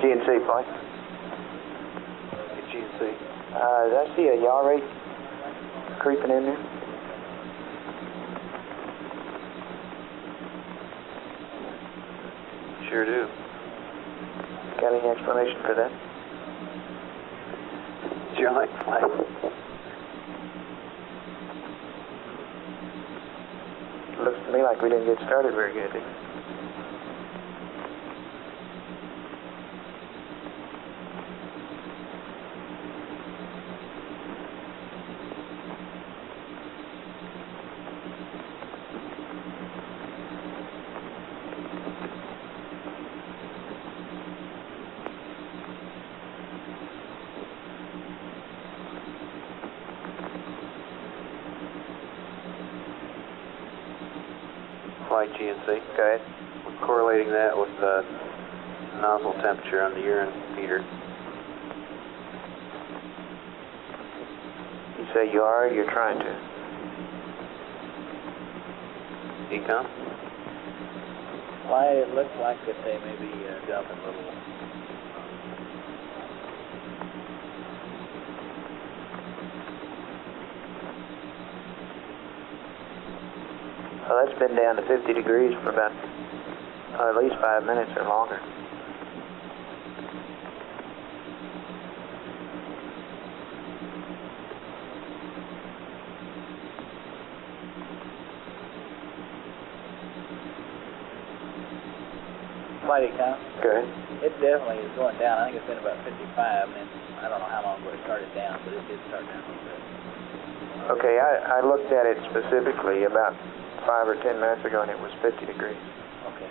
GNC, flight. GNC. I see a yaw rate creeping in there. Sure do. Got any explanation for that? It's your light flight. Looks to me like we didn't get started very good. Flight GNC. Go ahead. We're correlating that with the nozzle temperature on the urine feeder. You say you are, or you're trying to? Econ? Why it looks like that they may be dumping a little. Well, that's been down to 50 degrees for about at least 5 minutes or longer. Flight Econ? Go ahead. It definitely is going down. I think it's been about 55, and then I don't know how long ago it started down, but it did start down a little bit. Okay, I looked at it specifically about 5 or 10 minutes ago, and it was 50 degrees. Okay.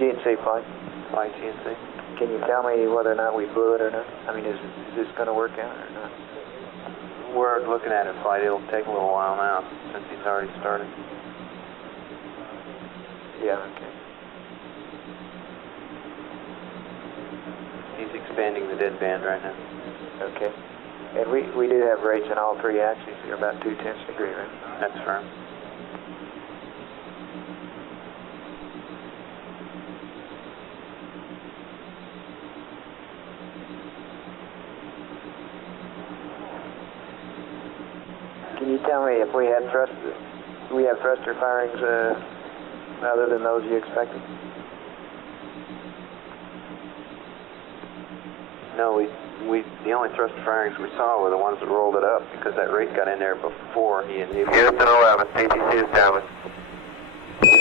GNC flight. Flight GNC. Can you tell me whether or not we blew it or not? I mean, is this going to work out or not? We're looking at it, Flight. It'll take a little while now since he's already started. Yeah, okay. He's expanding the dead band right now. Okay. And we do have rates in all three axes. You're about 2/10 degree, right? That's firm. Can you tell me if we have thruster firings other than those you expected? No, the only thruster firings we saw were the ones that rolled it up because that rate got in there before he enabled. Houston 11, PTC established.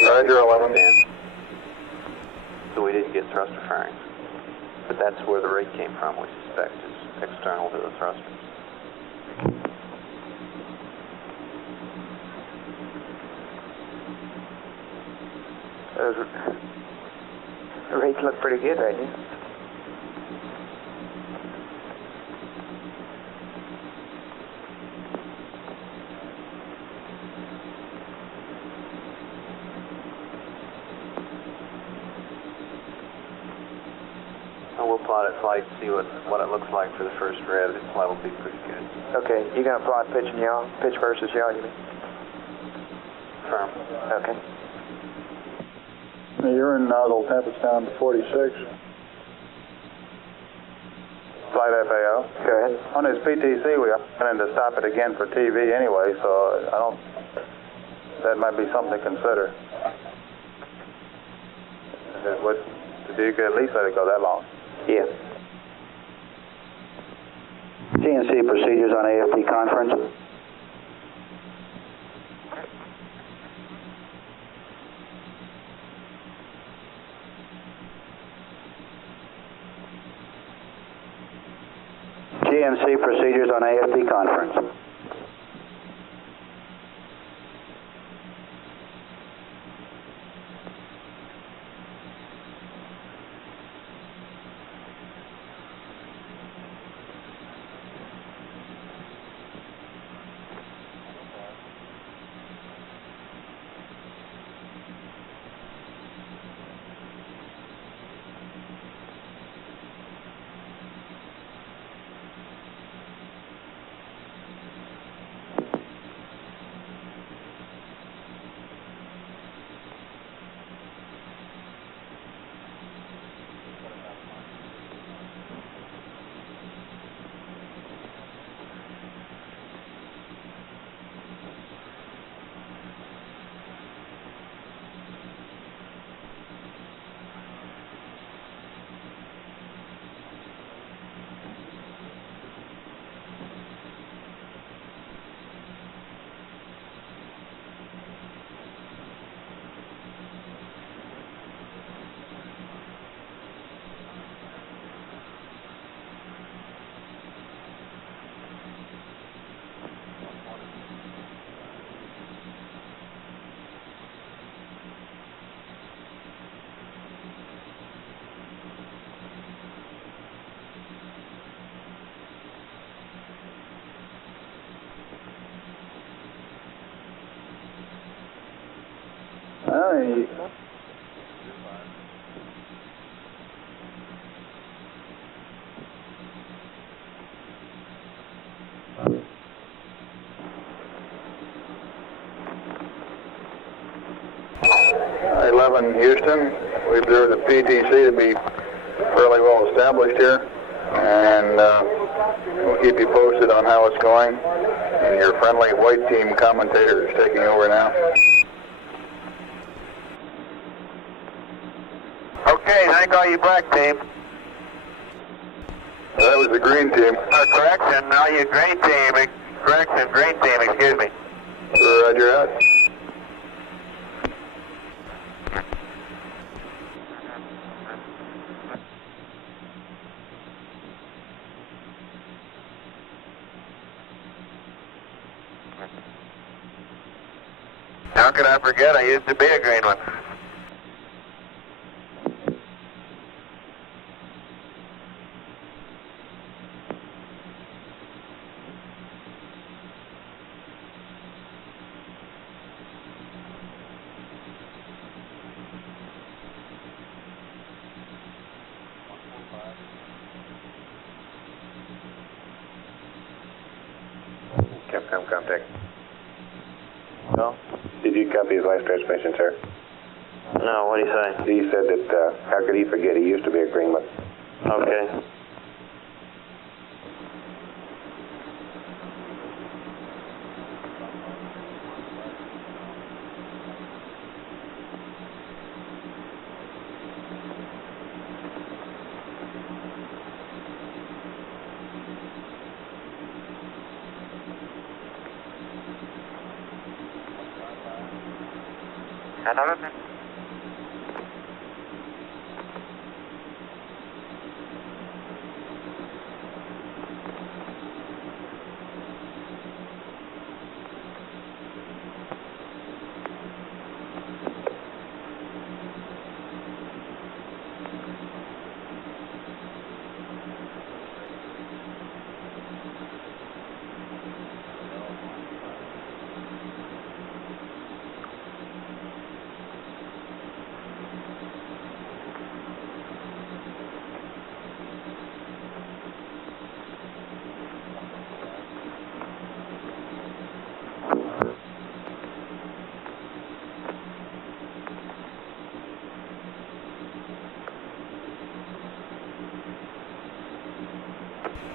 Roger, 11. Band. So we didn't get thruster firings. But that's where the rate came from, we suspect, is external to the thrusters. The rates look pretty good right now. And we'll plot it, Flight, see what it looks like for the first rev. This flight will be pretty good. Okay, you're going to plot pitch and yaw? Pitch versus yaw, you mean? Firm. Okay. The urine nozzle temp is down to 46. Flight FAO. Go ahead. On this PTC, we are planning to stop it again for TV anyway, so that might be something to consider. You could at least let it go that long. Yeah. GNC procedures on AFP conference. GNC procedures on AFP conference. Hey. I-11 Houston, we observe the PTC to be fairly well established here, and we'll keep you posted on how it's going. And your friendly white team commentator is taking over now. Okay, thank all you black team. That was the green team. Correction, all you green team. Correction, green team, excuse me. Roger that. How could I forget? I used to be a green one. Capcom contact. No? Did you copy his last transmission, sir? No, what do you say? He said that, how could he forget? He used to be a green one. Okay.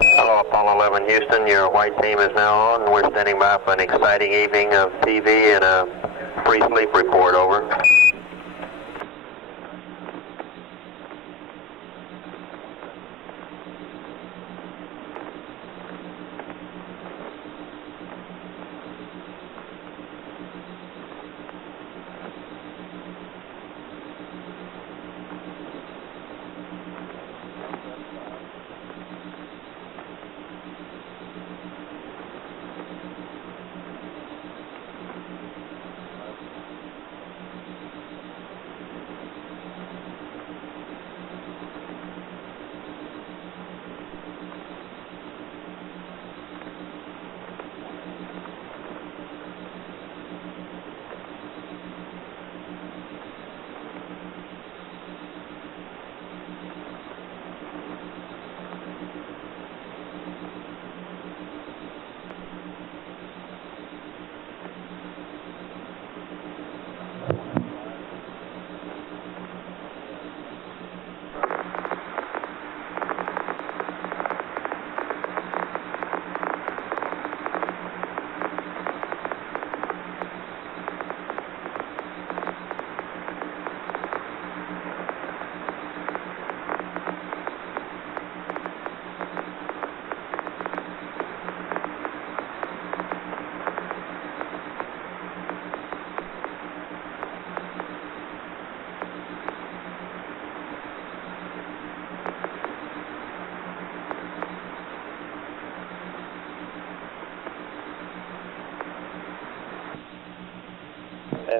Hello, Apollo 11 Houston. Your white team is now on. We're standing by for an exciting evening of TV and a free sleep report. Over.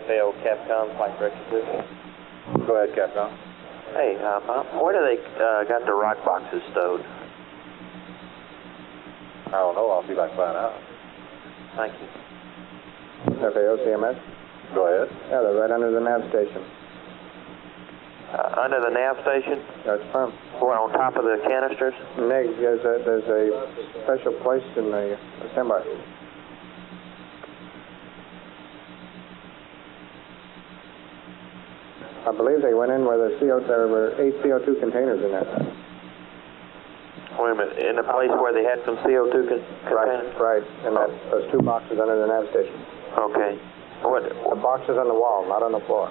FAO Capcom, Flight Director 2. Go ahead, Capcom. Hey, where do they got the rock boxes stowed? I don't know. I'll see if I can find out. Thank you. FAO CMS? Go ahead. Yeah, they're right under the nav station. Under the nav station? That's firm. What, on top of the canisters? There's a special place in the standby. I believe they went in where there were 8 CO2 containers in there. Wait a minute, in the place where they had some CO2 containers? Right, and those 2 boxes under the nav station. Okay. What? The boxes on the wall, not on the floor.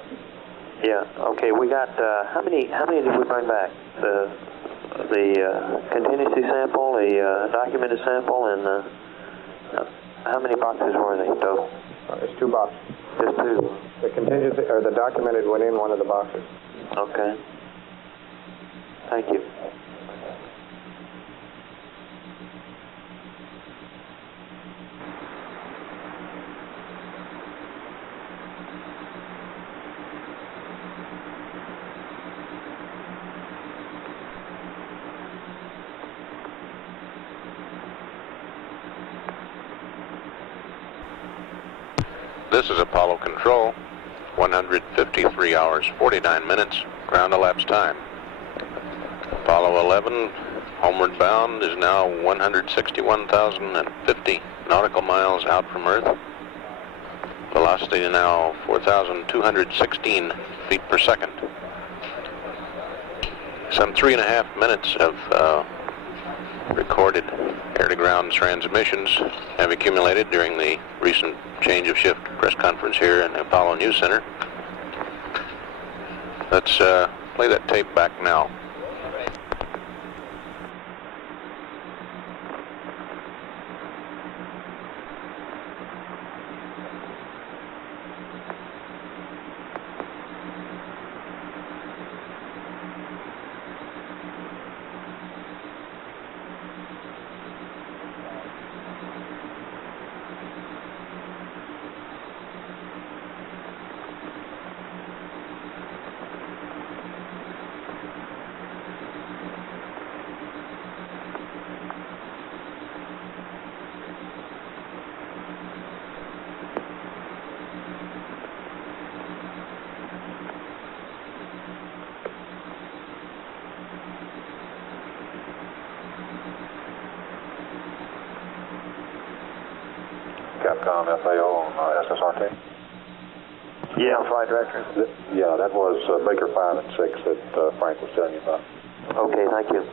Yeah. Okay. We got how many did we bring back? The contingency sample, the documented sample, and how many boxes were they total? There's 2 boxes. Just 2. The contingency or the documented went in one of the boxes. Okay. Thank you. This is Apollo Control, 153 hours, 49 minutes, ground elapsed time. Apollo 11, homeward bound, is now 161,050 nautical miles out from Earth. Velocity now 4,216 feet per second. Some 3.5 minutes of recorded air-to-ground transmissions have accumulated during the recent change of shift press conference here in the Apollo News Center. Let's play that tape back now. Capcom FAO on SSRT? Yeah, flight director. Yeah, that was Baker 5 and 6 that Frank was telling you about. Okay, thank you.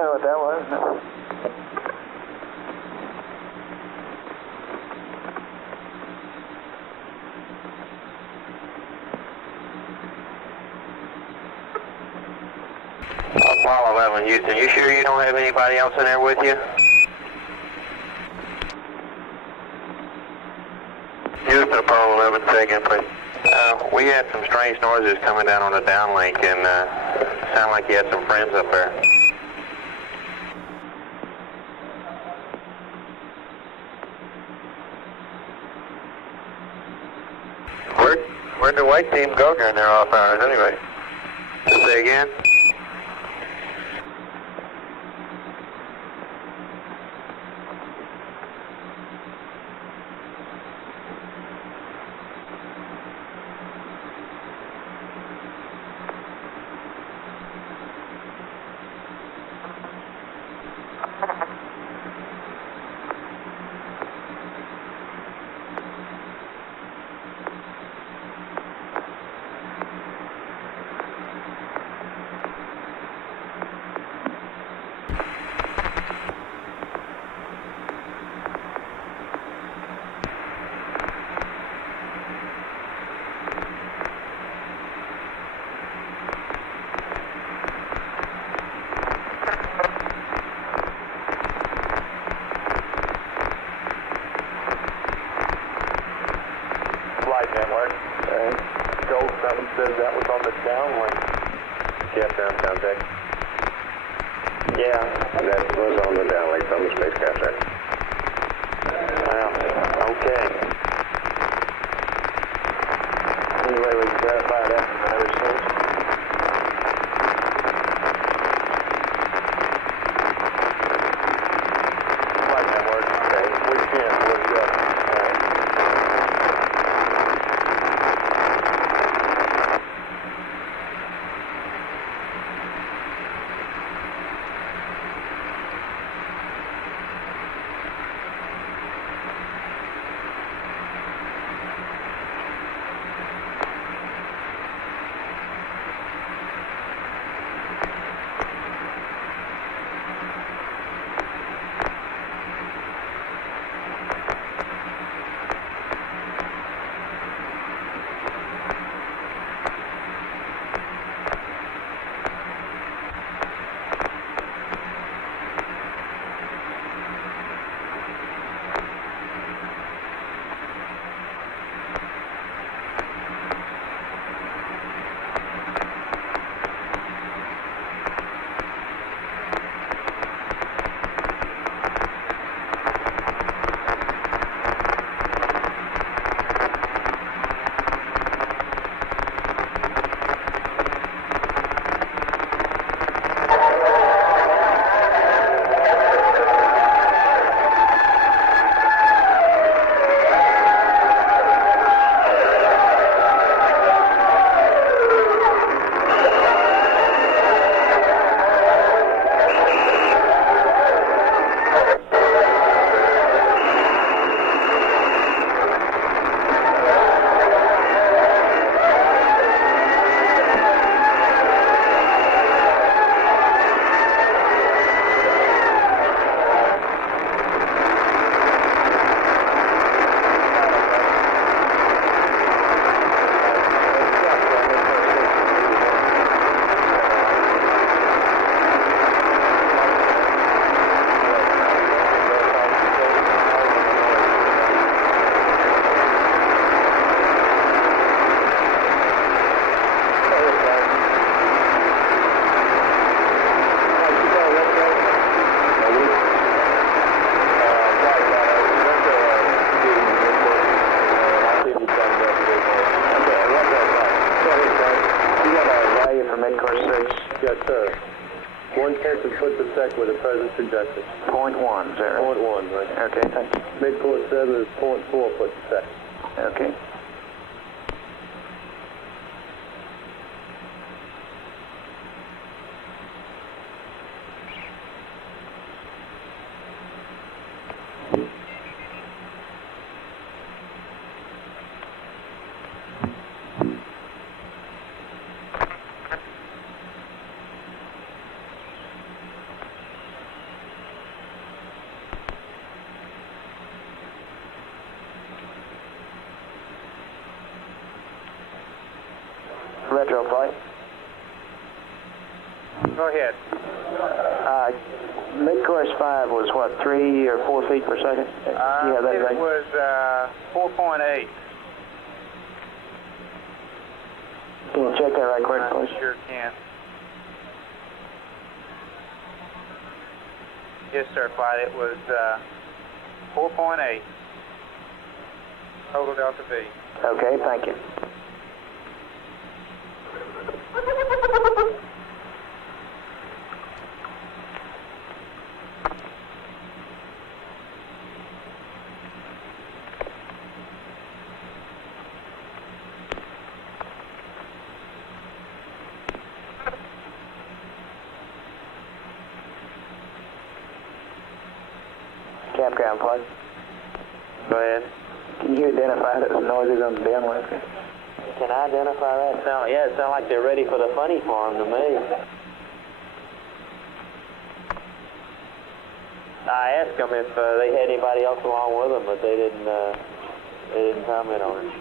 know what that was. No. Apollo 11, Houston, you sure you don't have anybody else in there with you? Houston, Apollo 11, say again, please. We had some strange noises coming down on the downlink, and sounded like you had some friends up there. Where'd the white team go during their off hours anyway? Say again? Network. Joel 7 says that was on the downlink. Capdown contact. Yeah. That was on the downlink from the spacecraft, sir. Wow. Okay. Anyway, we can verify that from another source. Flight Network. Okay. We can look up. Yes, sir. 1/10 of foot per second with a present trajectory. 0.1, sir. 0.1, right. Okay, thank you. Midcourse 7 is 0.4 foot per second. Okay. Zero flight. Go ahead. Mid-course 5 was what, 3 or 4 feet per second? Yeah, that It right. was 4.8. Can you check that right quick, please? Sure can. Yes, sir, flight. It was 4.8. Total Delta V. Okay, thank you. Campground flight. Go ahead. Can you identify those noises on the downwind? Can I identify that? Yeah, it sounds like they're ready for the funny farm to me. I asked them if they had anybody else along with them, but they didn't comment on it.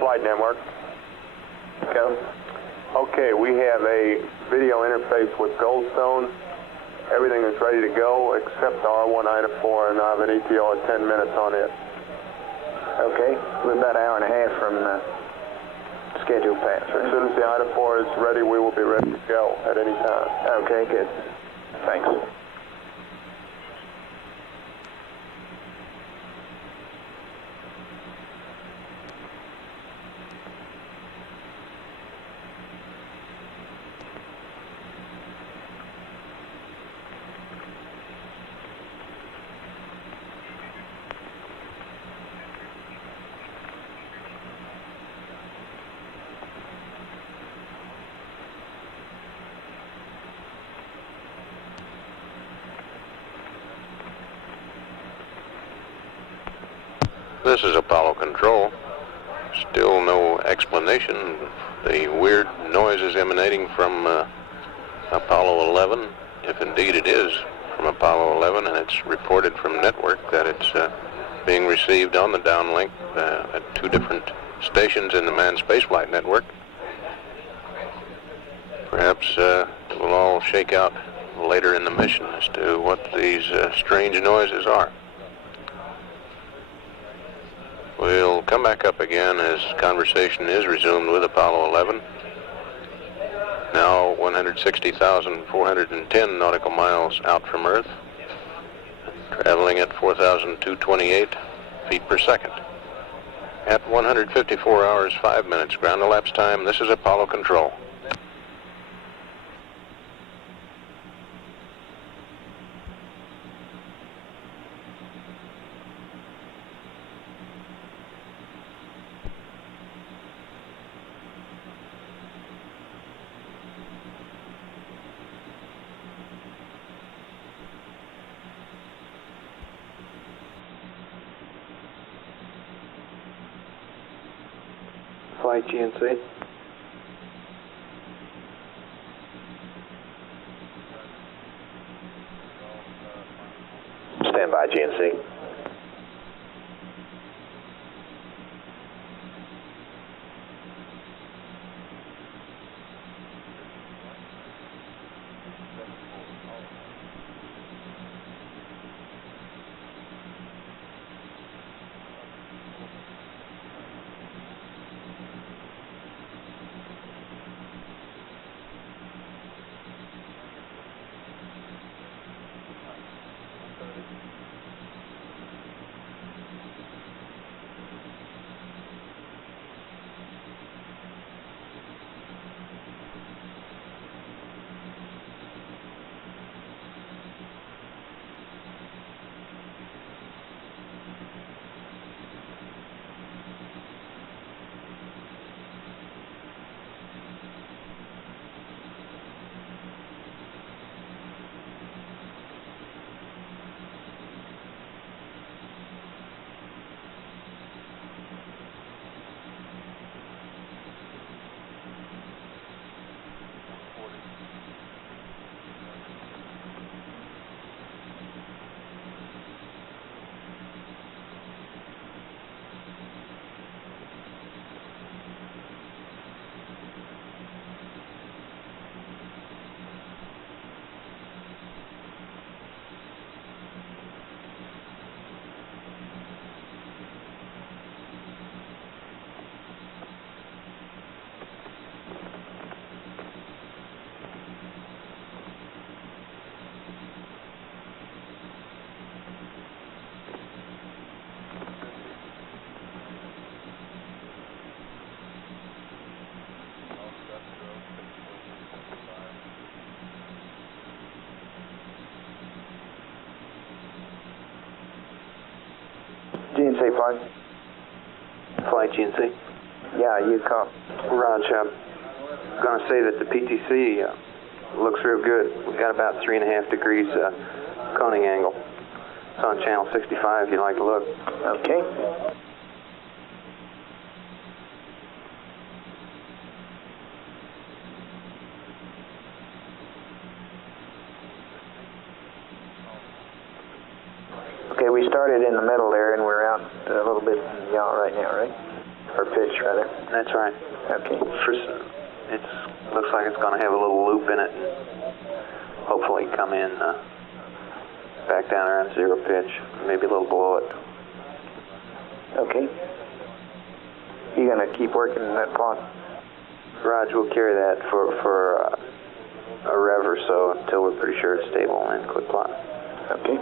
Flight network. Go. Okay, we have a video interface with Goldstone. Everything is ready to go except the R1 Ida 4, and I have an ETO of 10 minutes on it. Okay, we're about an hour and a half from scheduled pass, right? As soon as the Ida 4 is ready, we will be ready to go at any time. Okay, good. Thanks. This is Apollo Control. Still no explanation. The weird noises emanating from Apollo 11, if indeed it is from Apollo 11, and it's reported from network that it's being received on the downlink at 2 different stations in the manned spaceflight network. Perhaps it will all shake out later in the mission as to what these strange noises are. We'll come back up again as conversation is resumed with Apollo 11. Now 160,410 nautical miles out from Earth, traveling at 4,228 feet per second. At 154 hours, 5 minutes ground elapsed time, this is Apollo Control. Flight GNC. Stand by, GNC. GNC flight. Flight GNC. Yeah, you call. Roger. I'm going to say that the PTC looks real good. We've got about 3.5 degrees coning angle. It's on channel 65 if you'd like to look. Okay. Okay, we started in the middle there, and we're out a little bit yaw right now, right? Or pitch, rather. That's right. Okay. It's Looks like it's going to have a little loop in it and hopefully come in back down around 0 pitch, maybe a little below it. Okay. You gonna keep working that plot? Raj, we'll carry that for a rev or so until we're pretty sure it's stable and quit plot. Okay.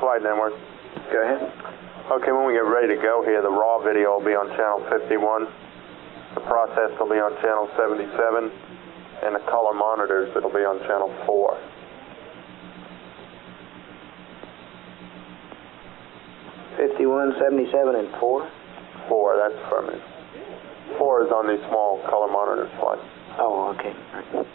Flight Network. Go ahead. Okay, when we get ready to go here, the raw video will be on channel 51. The process will be on channel 77. And the color monitors, it'll be on channel 4. $51, $77, and 4? 4, that's for me. 4 is on these small color monitor slides. Oh, okay. Right.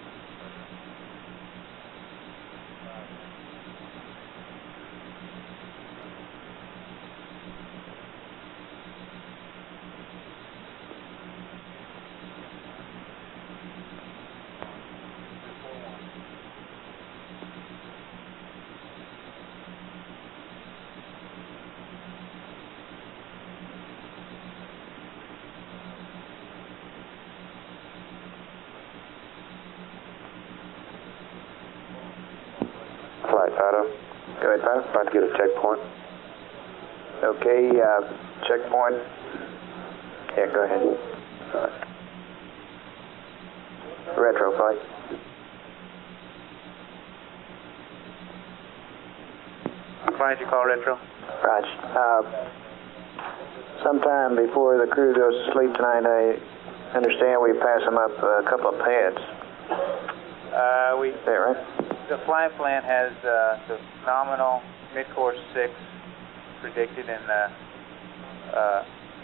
Fido. Go ahead, Fido. About to get a checkpoint. Okay, checkpoint. Yeah, go ahead. All right. Retro flight. Why did you call retro? Raj, sometime before the crew goes to sleep tonight, I understand we pass them up a couple of pads. We. Is that right? The flight plan has the nominal mid-course 6 predicted in the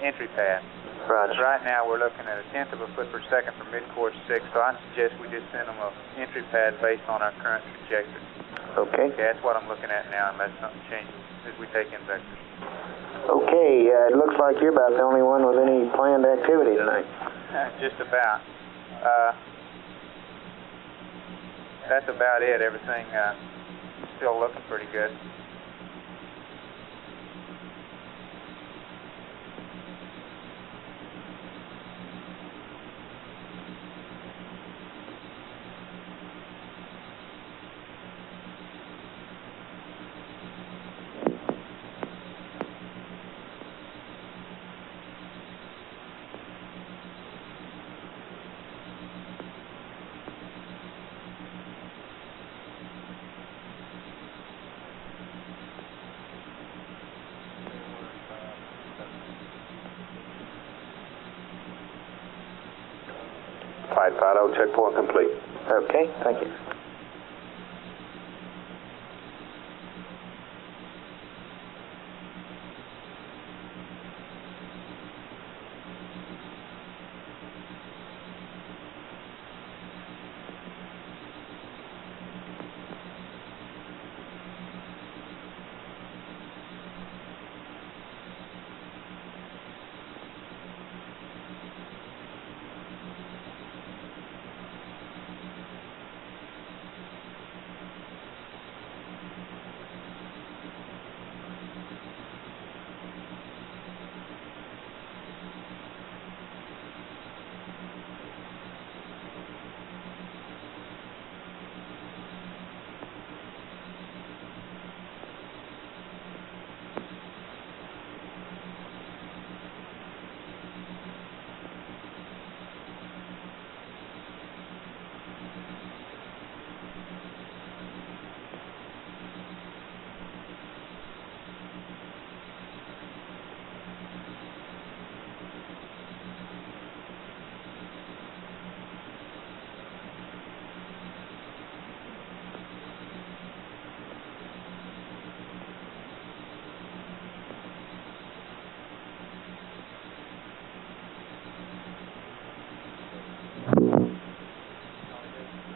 entry pad. Roger. Right now we're looking at a 1/10 of a foot per second for mid-course 6, so I suggest we just send them an entry pad based on our current trajectory. Okay. Okay, that's what I'm looking at now, unless something changes as we take in vectors. Okay, it looks like you're about the only one with any planned activity tonight. Just about. That's about it. Everything still looking pretty good. Flight Fido, checkpoint complete. Okay, thank you.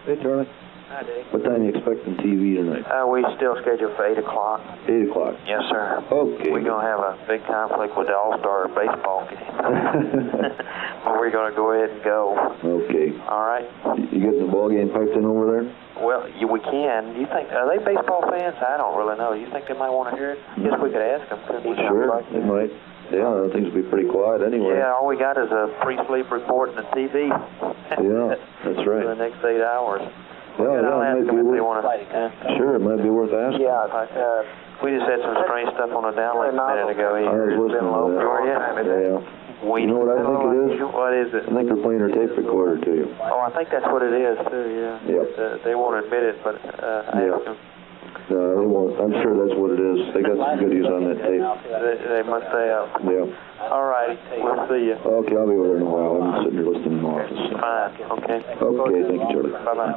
Hey, Charlie. Hi, Dave. What time are you expecting TV tonight? We still scheduled for 8 o'clock. 8 o'clock. Yes, sir. Okay. We're going to have a big conflict with the All-Star baseball game. But we're going to go ahead and go. Okay. All right? You getting the ball game piped in over there? Well, we can. You think, are they baseball fans? I don't really know. You think they might want to hear it? I guess we could ask them, couldn't we? Sure, they might. Yeah, things will be pretty quiet anyway. Yeah, all we got is a pre-sleep report and a TV. Yeah, that's right. For the next 8 hours. Well, And I'll yeah, ask it them might if be they worth... want to. Sure, it might be worth asking. Yeah, we just had some strange stuff on the downlink a minute ago. I was listening to that. Were you? Yeah. You know what I think it is? What is it? I think they're playing their tape recorder to you. Oh, I think that's what it is, too, yeah. Yep. They won't admit it, but I asked them. No, they won't. I'm sure that's what it is. They got some goodies on that tape. They must have. Yeah. All righty. We'll see you. Okay, I'll be over there in a while. I'm sitting here listening in the office. Fine. Okay. Okay, thank you, Charlie. Bye-bye.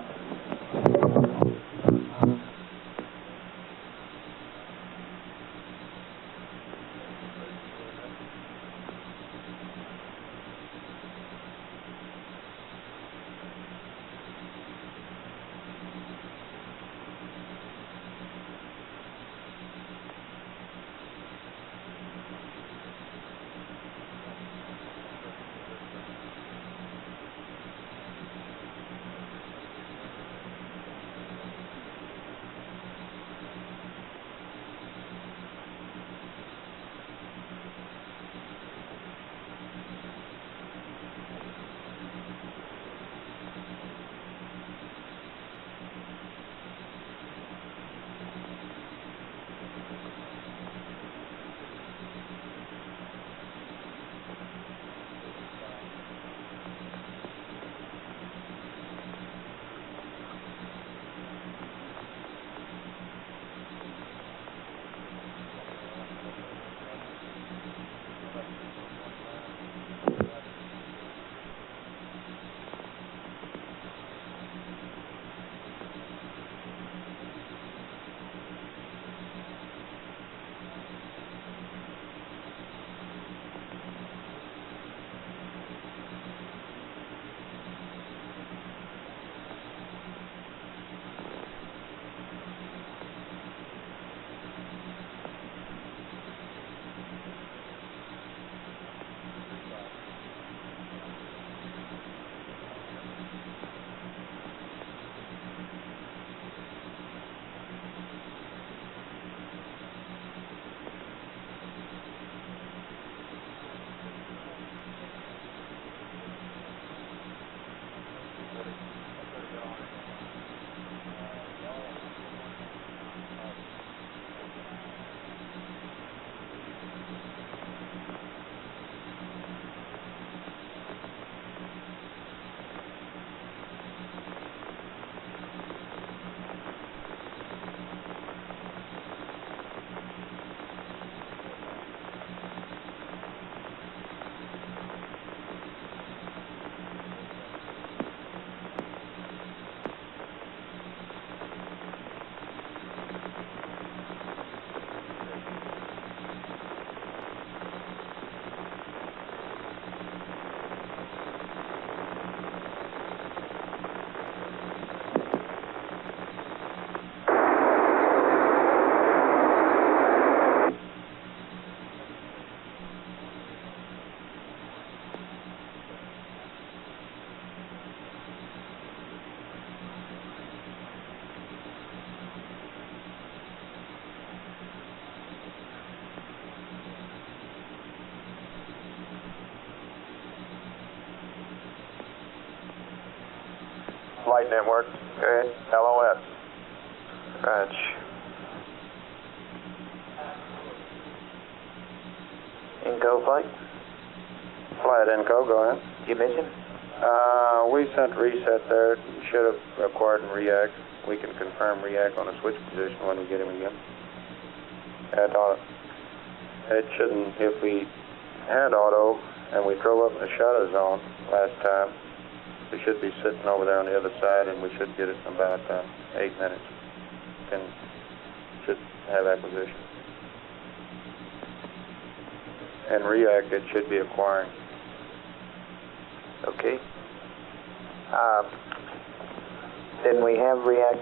Flight Network. Go ahead. LOS. Roger. Inco flight? Flight Inco, go ahead. You mentioned? We sent reset there. You should have acquired and react. We can confirm react on a switch position when we get him again. Add auto. It shouldn't, if we had auto and we drove up in the shadow zone last time, we should be sitting over there on the other side and we should get it in about 8 minutes. And should have acquisition. And react, it should be acquiring. Okay. Didn't we have react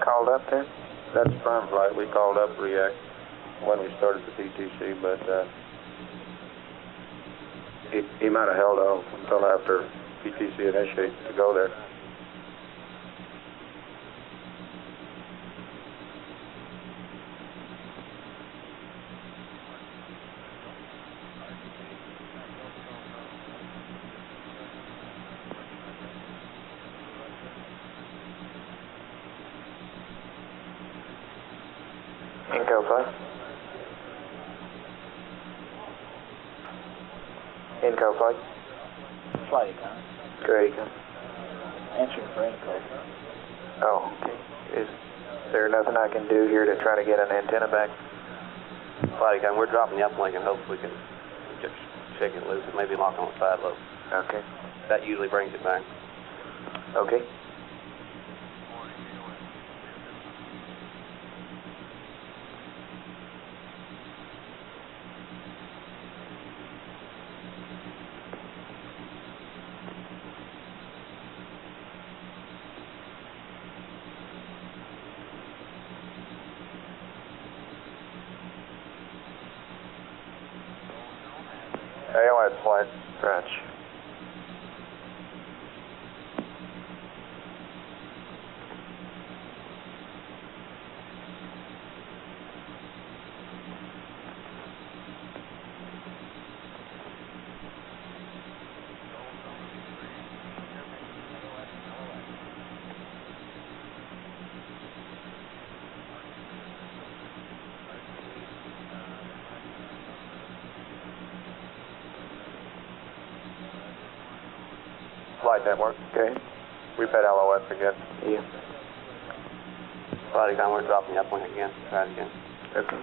called up there? That's firm flight. We called up react when we started the PTC, but he might have held off until after PTC initiated to go there. Inco flight? Inco flight? Flight Econ. Go ahead, Econ. Answering for Inco. Oh, okay. Is there nothing I can do here to try to get an antenna back? Flight Econ, we're dropping the uplink and hope we can just shake it loose and maybe lock on the side lobe. Okay. That usually brings it back. Okay. AOS flight. Roger. Flight Network. Okay. We've had LOS again. Yeah. Flight Econ, we're dropping the uplink again. Try it again. Okay.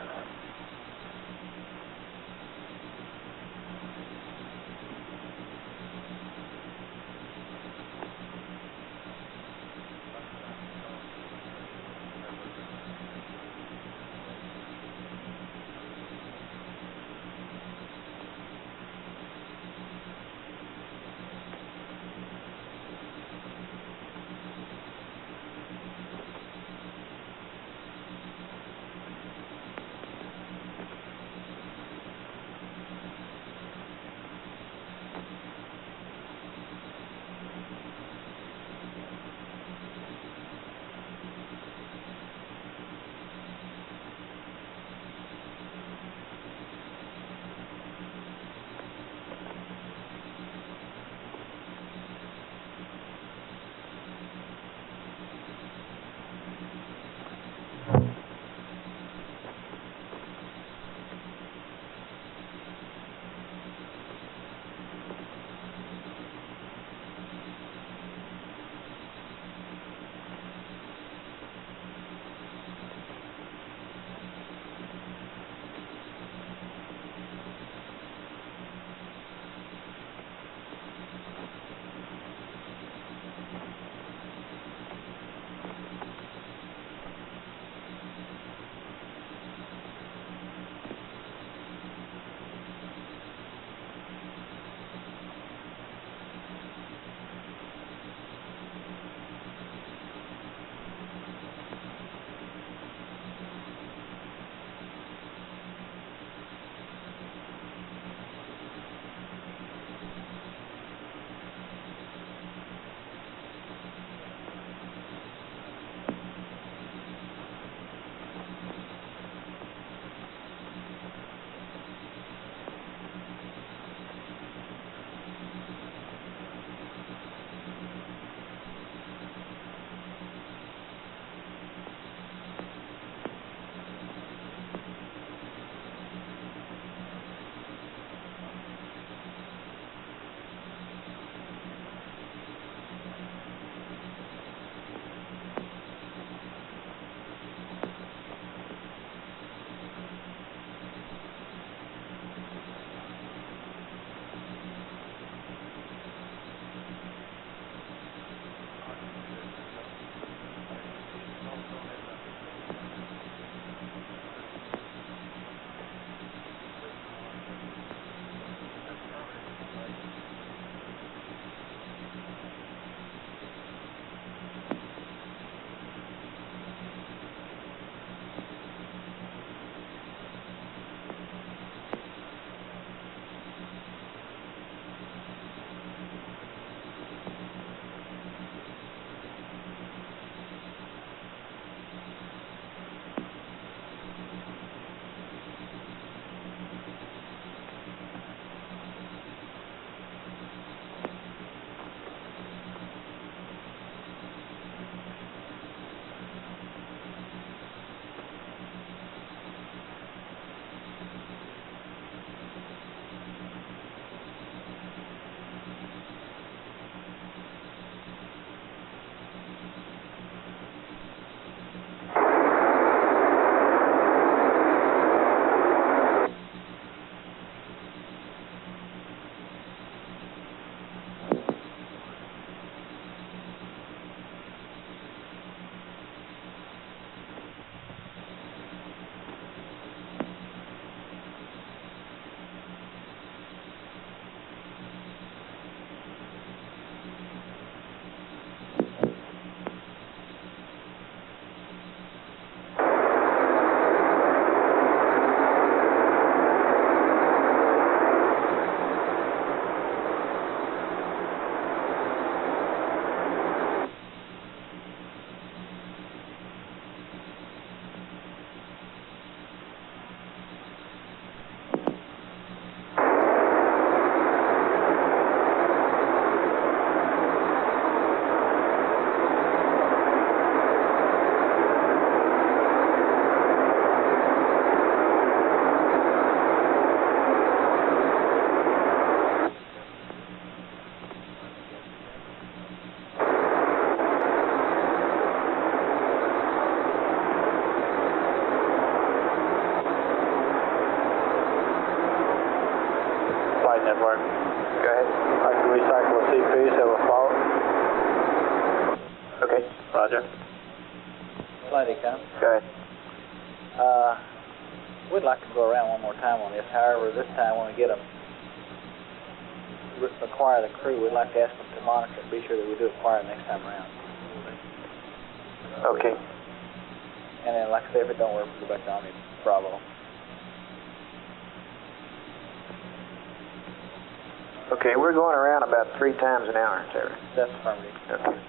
network. Go ahead. I can recycle the CPs, have a fault. Okay. Roger. Flight Econ. Go ahead. We'd like to go around one more time on this. However, this time when we get them, acquire the crew, we'd like to ask them to monitor and be sure that we do acquire them next time around. Okay. And then, like I say, if it don't work, we'll go back to Omni Bravo. Okay, we're going around about 3 times an hour, is that right? That's affirmative. Okay.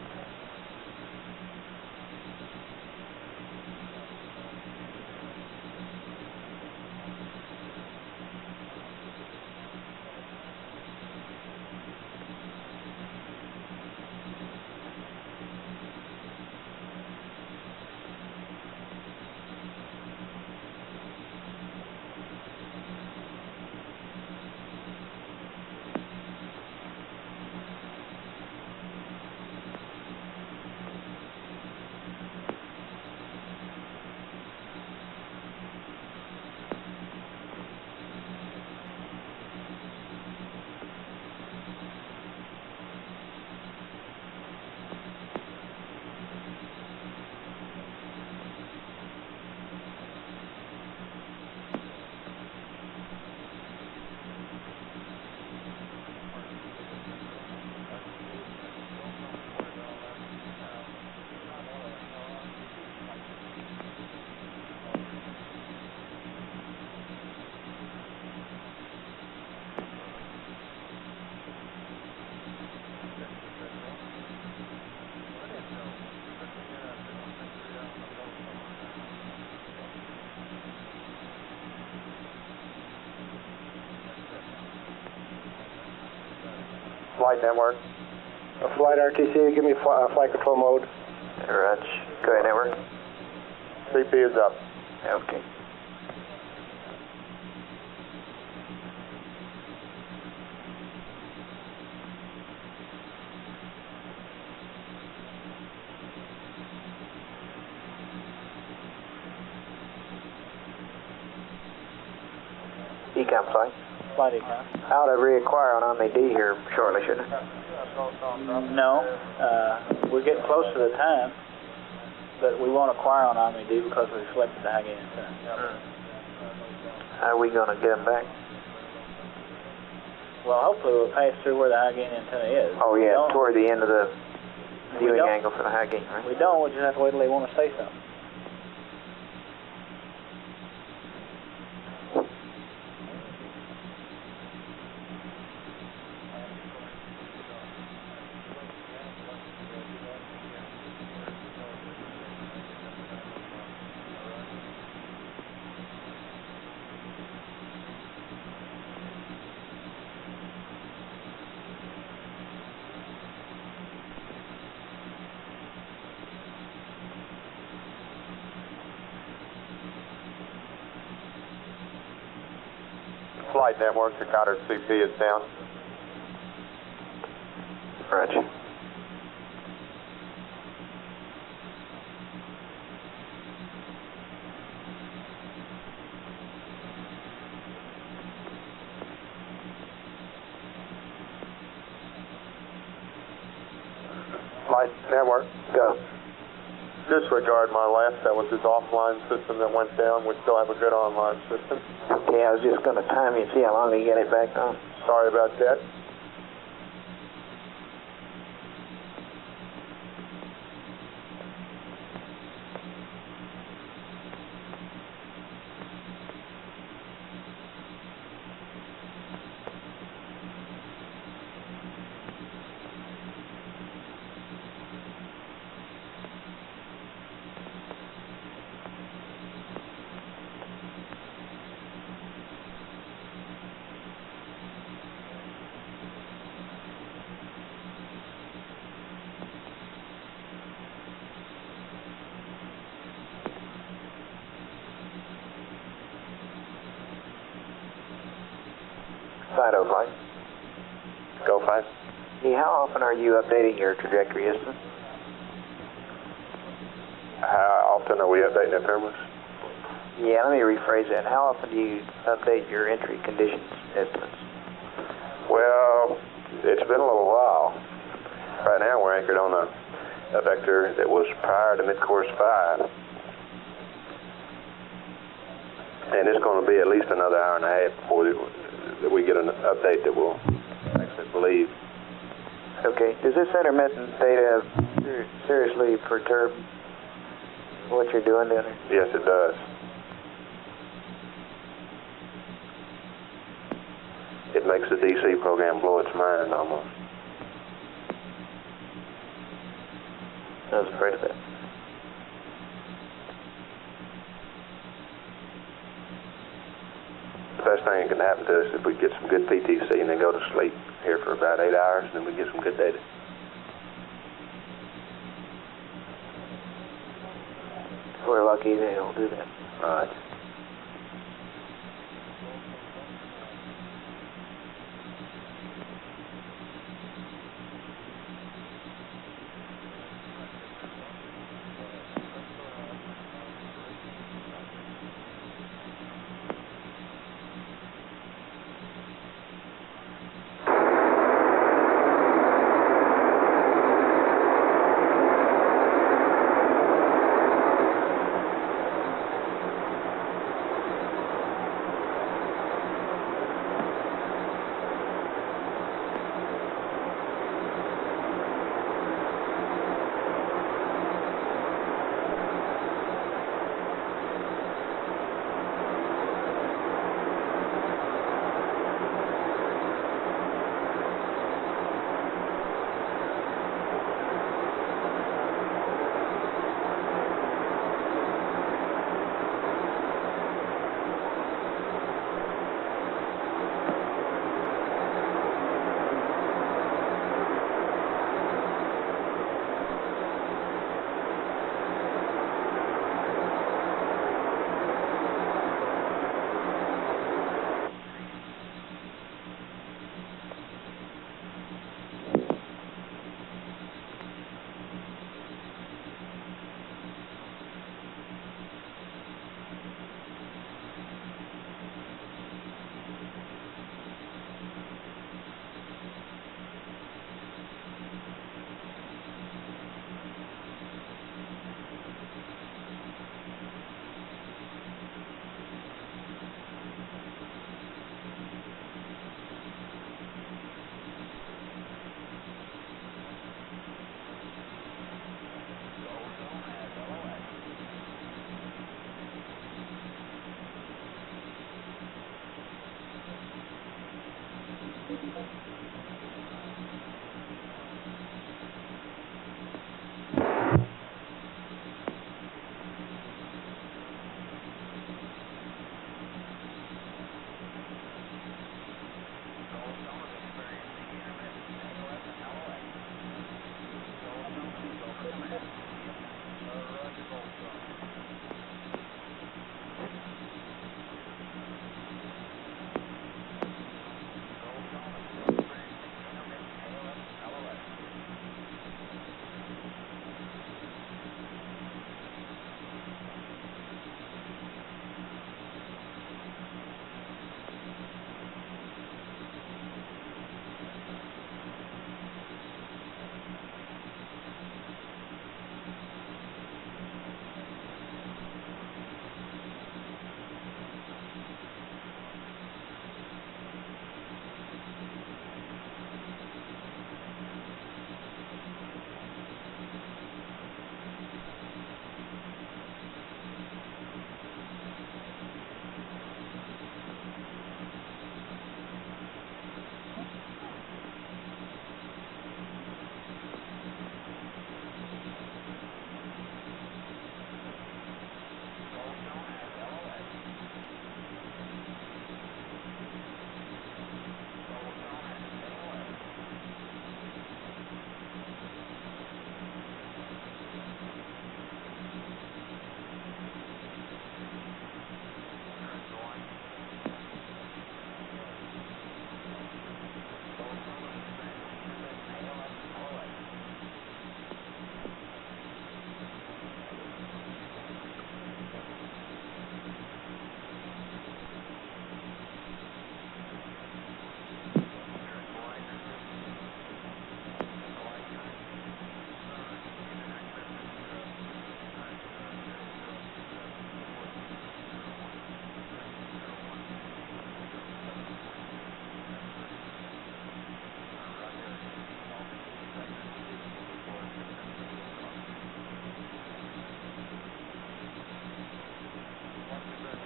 Flight network. Flight RTC, give me flight control mode. Roger. Go ahead, network. CP is up. Okay. Econ flight. Flight Econ. I ought to reacquire on Omni D here shortly, shouldn't I? No. We're getting close to the time, but we won't acquire on Omni D because we selected the high gain antenna. How are we going to get them back? Well, hopefully we'll pass through where the high gain antenna is. Oh, yeah, Don't- toward the end of the We viewing don't. angle for the high gain, right? We don't. We just have to wait till they want to say something. Flight network, the Goddard CP is down. Roger. Flight network. Go. Disregard my last, that was his offline system that went down. We still have a good online system. Okay, I was just going to time you and see how long you get it back on. Sorry about that. Fido flight. Go 5. Yeah, how often are you updating your trajectory estimates? How often are we updating the firmware? Yeah, let me rephrase that. How often do you update your entry conditions estimates? Well, it's been a little while. Right now we're anchored on a vector that was prior to mid-course 5. And it's going to be at least another hour and a half before that we get an update that will actually believe. Okay. Does this intermittent data seriously perturb what you're doing down there? Yes, it does. It makes the DC program blow its mind almost. I was afraid of that. The best thing that can happen to us is if we get some good PTC and then go to sleep here for about 8 hours, and then we get some good data. If we're lucky, they don't do that. All right.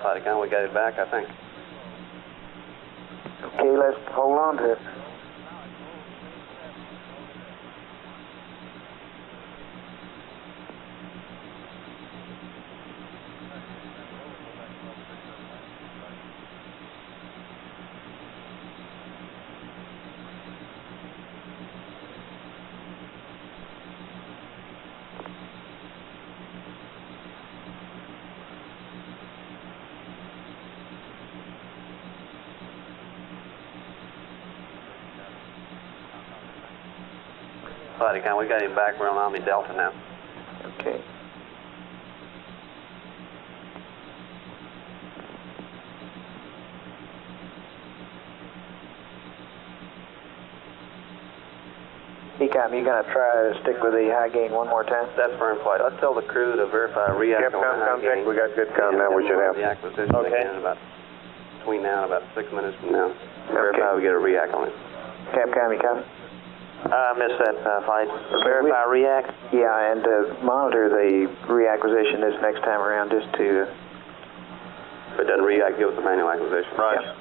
Flight we got it back, I think. Okay, let's hold on to it. Flight we got him back. We're on Omni Delta now. Okay. ECOM, you gonna try to stick with the high gain one more time? That's firm flight. Let's tell the crew to verify react on the high gain. We got good com now. We should have. The acquisition again in about between now and about 6 minutes from now. Okay. Verify we get a react on it. Capcom, you coming? I missed that flight. Verify react. Yeah, and monitor the reacquisition this next time around just to... If it doesn't react, give us a manual acquisition. Right. Yeah.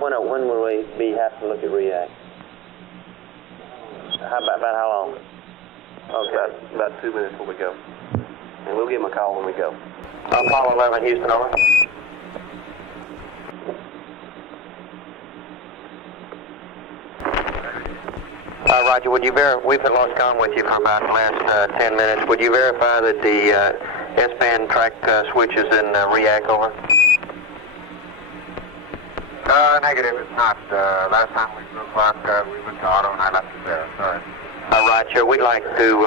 When will we have to look at react? About how long? Okay, about 2 minutes when we go. And we'll give him a call when we go. Apollo 11, Houston, over. Roger, would you we've been lost con with you for about the last 10 minutes. Would you verify that the S-band track switch is in react, over? Negative, it's not. Last time we flew clock, we went to auto and I left it there. Sorry. Roger, we'd like to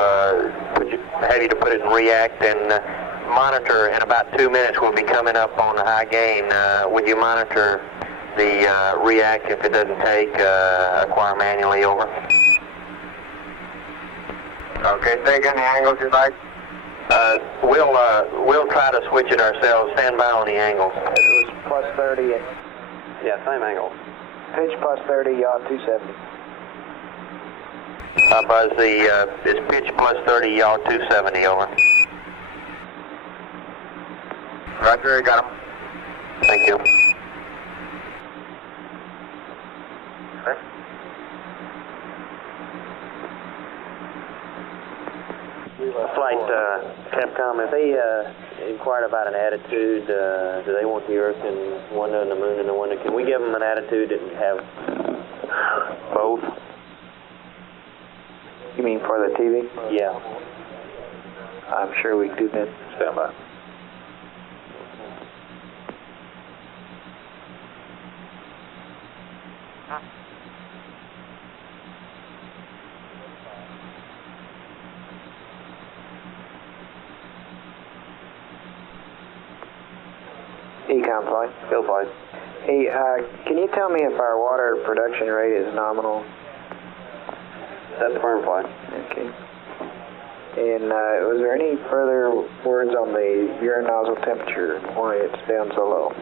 have you to put it in react and monitor. In about 2 minutes, we'll be coming up on the high gain. Would you monitor the react? If it doesn't take, acquire manually, over? Okay, take any angles you like. We'll try to switch it ourselves. Stand by on the angles. It was plus 30 and... Yeah, same angle. Pitch plus 30, yaw 270. Buzz, it's pitch plus 30, yaw 270, over. Roger, you got him. Thank you. Flight Capcom, if they inquired about an attitude, do they want the Earth in one and the Moon in the one? Can we give them an attitude and have both? You mean for the TV? Yeah. I'm sure we can do that. Stand by. Econ flight. Go flight. Hey, can you tell me if our water production rate is nominal? That's firm flight. Okay. And was there any further words on the urine nozzle temperature and why it's down so low?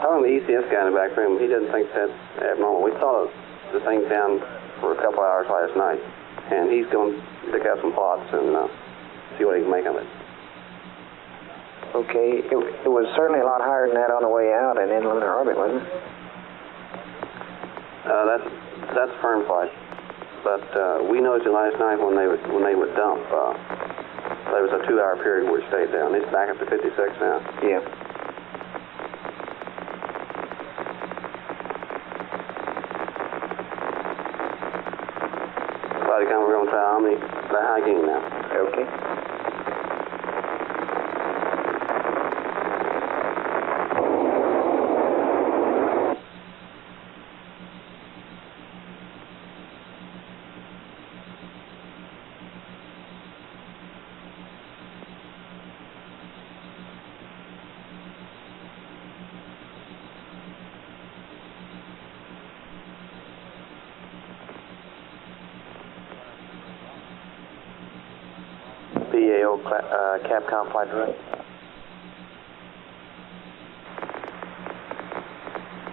Talking to the ECS guy in the back room, he doesn't think that's abnormal. We saw the thing down for a couple hours last night, and he's going to pick out some plots and see what he can make of it. Okay, it was certainly a lot higher than that on the way out and in lunar orbit, wasn't it? That's firm flight. But we noticed it last night when they would dump. There was a 2-hour period where it stayed down. It's back up to 56 now. Yeah. We're going to try Omni, the high gain now. Okay. PAO Capcom flight direct.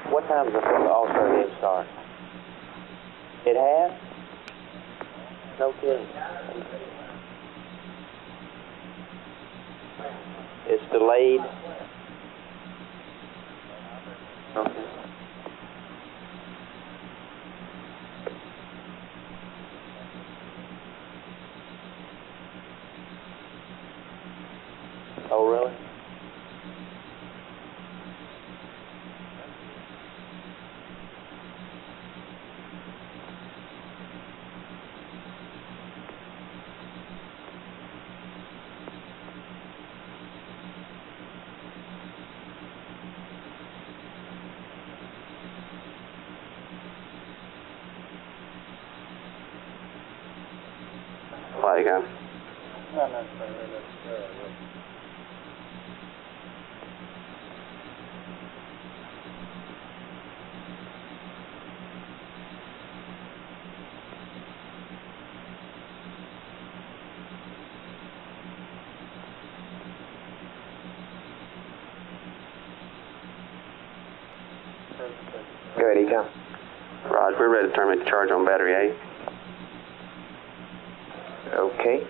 What time does the All-Star game start? It has? No kidding. It's delayed. Okay. Oh, really? Flag on. Not necessarily. Go ahead, Econ. Raj, we're ready to terminate the charge on battery A. Okay.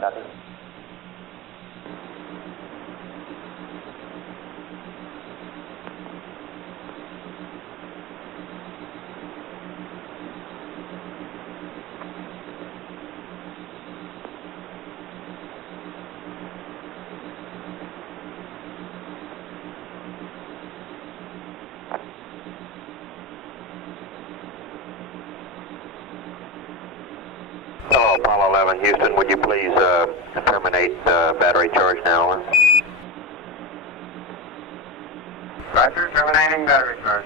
Copy. Oh, Apollo 11, Houston, would you please terminate battery charge now? Roger, terminating battery charge.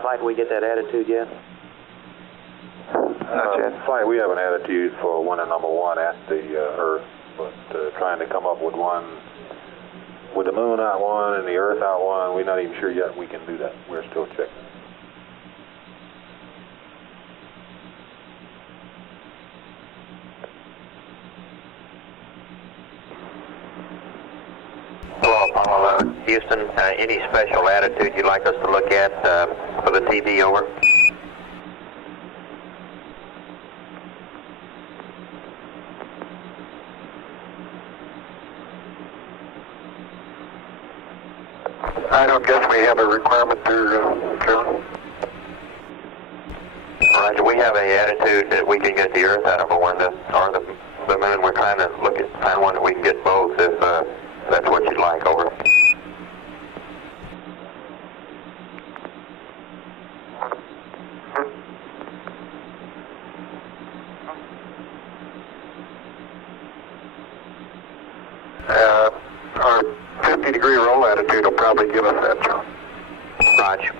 Flight, we get that attitude yet? Flight, we have an attitude for winner number 1 at the Earth, but trying to come up with one with the moon out one and the Earth out one, we're not even sure yet we can do that. We're still checking. Hello, Apollo 11. Houston, any special attitude you'd like us to look at for the TV, over? I don't guess we have a requirement there, Carol. Roger, we have a attitude that we can get the Earth out of a window, or the moon. We're trying to look at, find one that we can get both, if that's what you'd like, over. Our 50-degree roll attitude will probably give us that, Joe. Roger.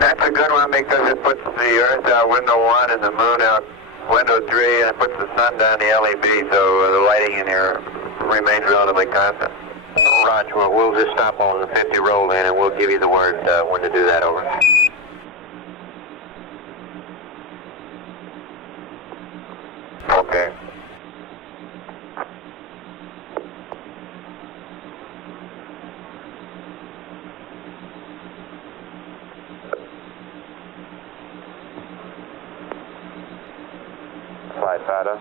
That's a good one because it puts the Earth out window 1 and the moon out window 3, and it puts the sun down the LEB, so the lighting in here remains relatively constant. Roger, well, we'll just stop on the 50 roll in, and we'll give you the word when to do that, over. Okay. Flight Fighter.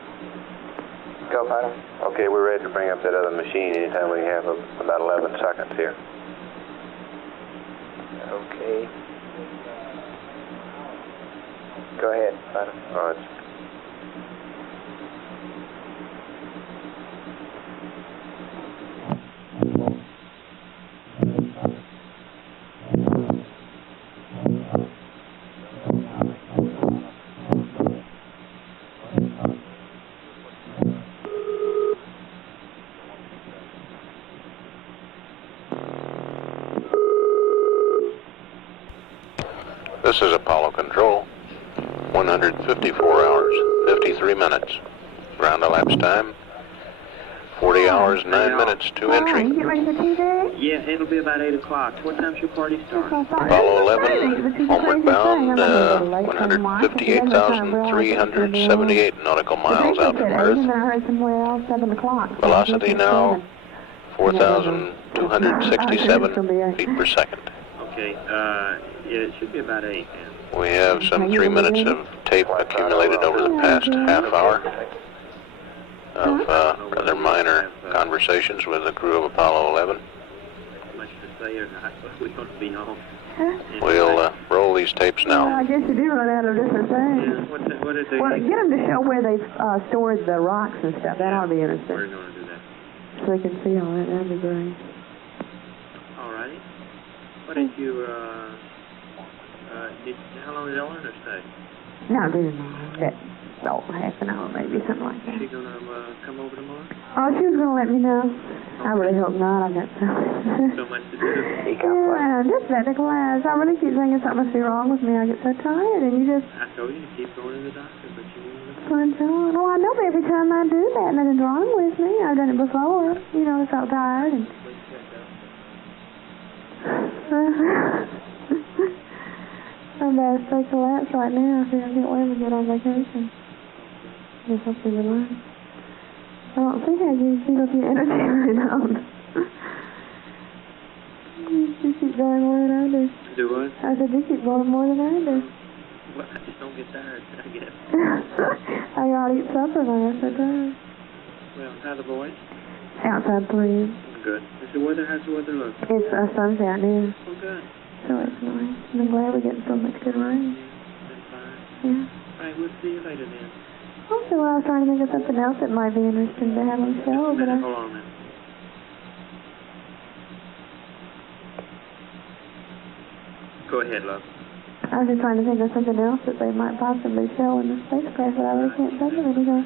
Go, Fighter. Okay, we're ready to bring up that other machine anytime we have about 11 seconds here. Okay. Go ahead, Fighter. All right. This is Apollo Control. 154 hours, 53 minutes. Ground elapsed time, 40 hours, 9 minutes to entry. You get ready for TV? Yeah, it'll be about 8 o'clock. What time's your party start? Apollo 11, homeward bound, 158,378 nautical miles out from Earth. Velocity now 4,267 feet per second. Okay, it should be about 8 then. We have some 3 minutes of tape accumulated over the past half hour of rather minor conversations with the crew of Apollo 11. Much to say or not, but we ought to be home. We'll roll these tapes Well, now. I guess you do run out of different things. Yeah, what did they Well, get them to show where they've stored the rocks and stuff. That ought to be We're interesting. going to do that. So we can see all that. That'd be great. All righty. What did you, how long did Eleanor stay? Not very long. Oh, half an hour maybe, something like that. Is she going to come over tomorrow? Oh, she was going to let me know. I really hope not. I've got So much to do. yeah, I'm just back to class. I really keep thinking something must be wrong with me. I get so tired, and you just... I told you to keep going to the doctor, but you didn't. Punch on. Well, I know every time I do that, nothing's wrong with me. I've done it before. You know, I felt tired. And... I'm about to take a lapse right now. I think I can't wait to get on vacation. Just hopefully relax. I don't think I can keep up your energy right now. You keep going more than I do. Do what? I said, you keep going more than I do. Well, I just don't get tired, I guess. I gotta eat supper when I said that. Well, how the boys? Outside playing. Good. How's the weather look? It's sun's out now. Oh, good. So it's nice. And I'm glad we're getting so much good rain. Been fine. Yeah. All right, we'll see you later then. Also, I was trying to think of something else that might be interesting to have on the show, but Hold on a minute. Go ahead, love. I was just trying to think of something else that they might possibly show in the spacecraft, but I really can't think of anything.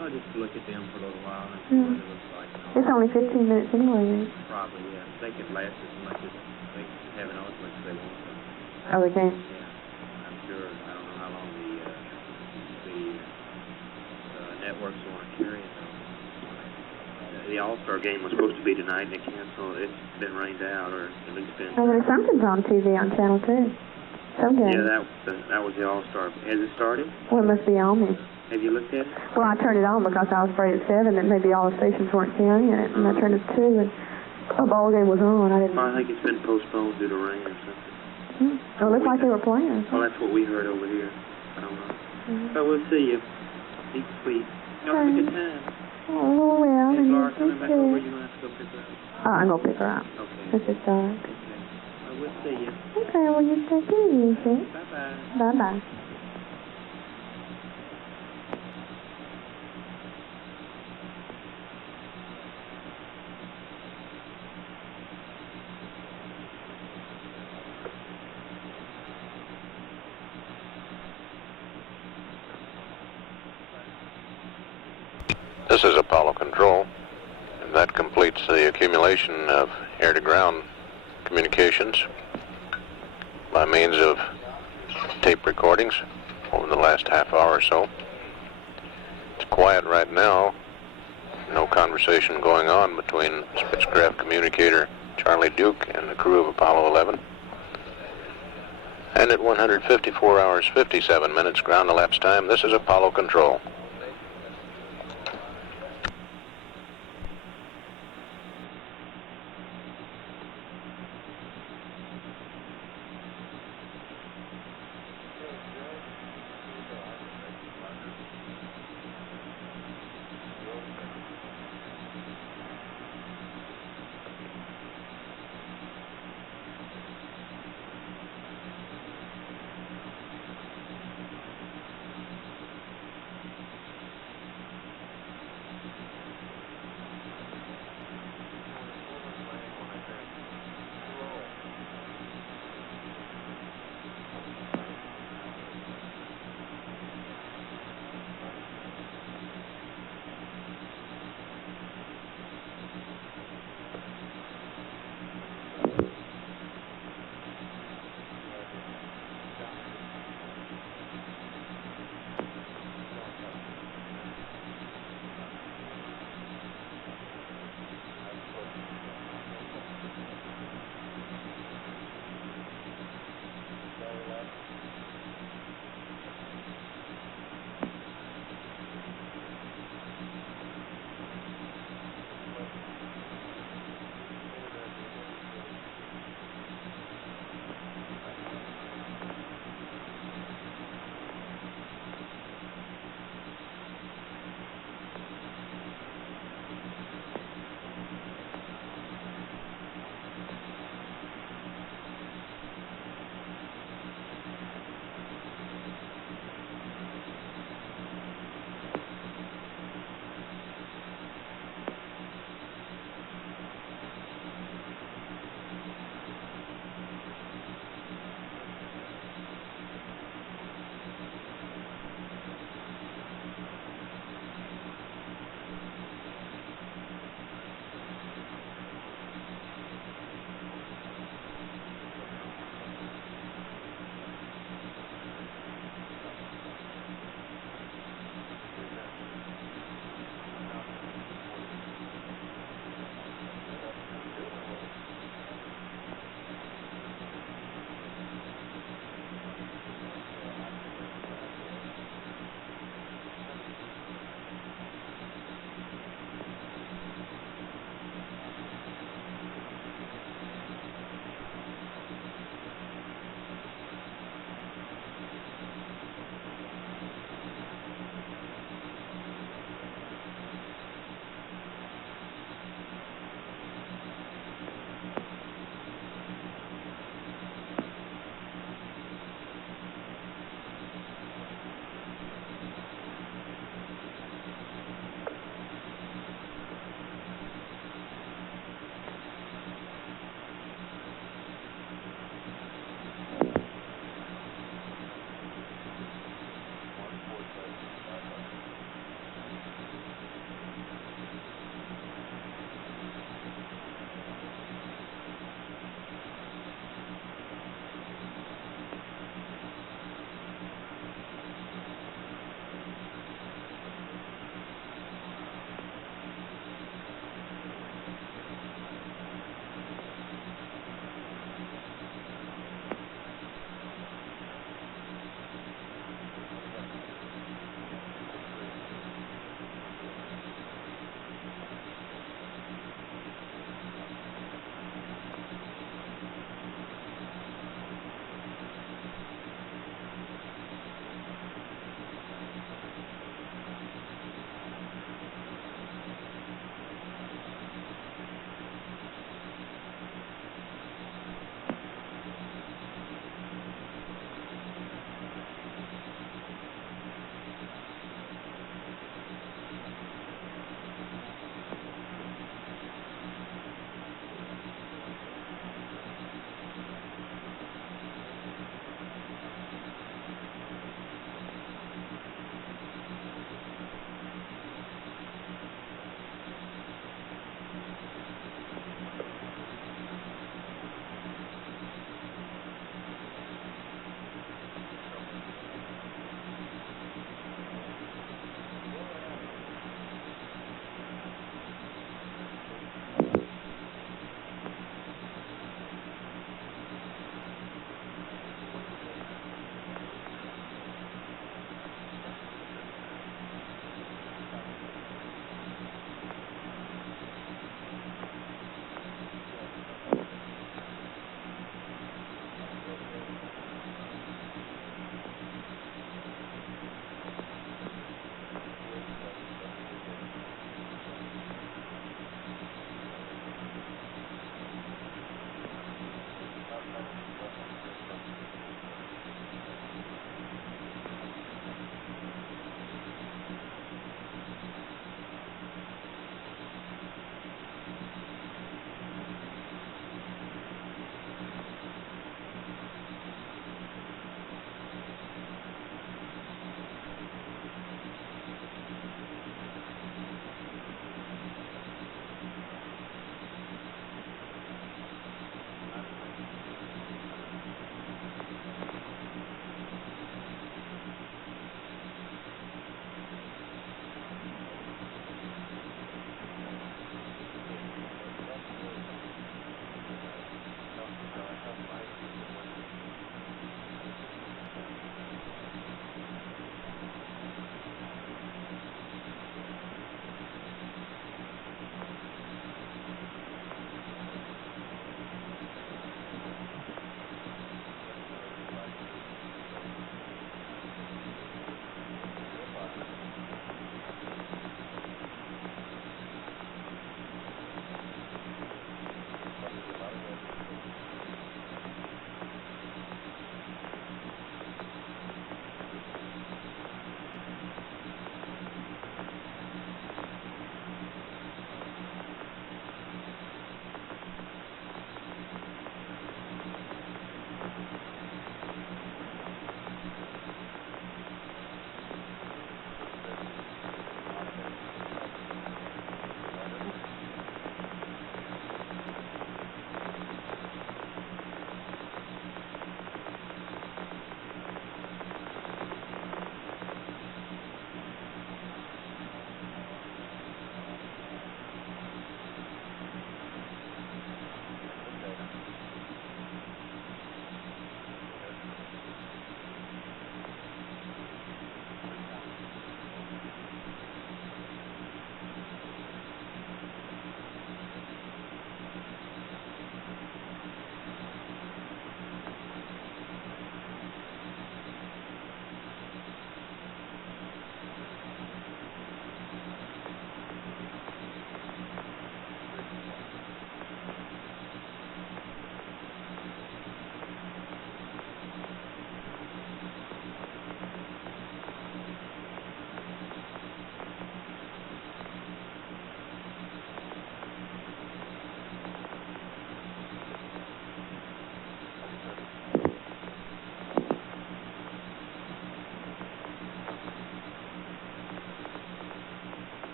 Oh, just just look at them for a little while and see what it looks like. It's only 15 minutes anyway, then. Probably, yeah. They could last as much as they can have it on as much as they want to. Oh, they can? Yeah, I'm sure. I don't know how long the networks want to carry it, though. The All-Star game was supposed to be tonight, and they canceled. It's been rained out, or at least been... Oh, well, something's on TV on Channel 2. Some game. Yeah, that was the All-Star. Has it started? Well, it must be on me. Have you looked at it? Well, I turned it on because I was afraid at 7 that maybe all the stations weren't carrying it, and I turned it to 2, and a ball game was on. I didn't... Well, I think it's been postponed due to rain or something. It looked like they were playing. Well, that's what we heard over here. I don't know. But we'll see you. Be sweet. Y'all have a good time. Oh, well. Is Laura coming back over? You're going to have to go pick her up? I'm going to pick her up. Okay. It's just dark. Okay. Well, we'll see you. Okay, well, you take it easy. Bye-bye. Bye-bye. This is Apollo Control, and that completes the accumulation of air-to-ground communications by means of tape recordings over the last half hour or so. It's quiet right now. No conversation going on between spacecraft communicator Charlie Duke and the crew of Apollo 11. And at 154 hours 57 minutes ground elapsed time, this is Apollo Control.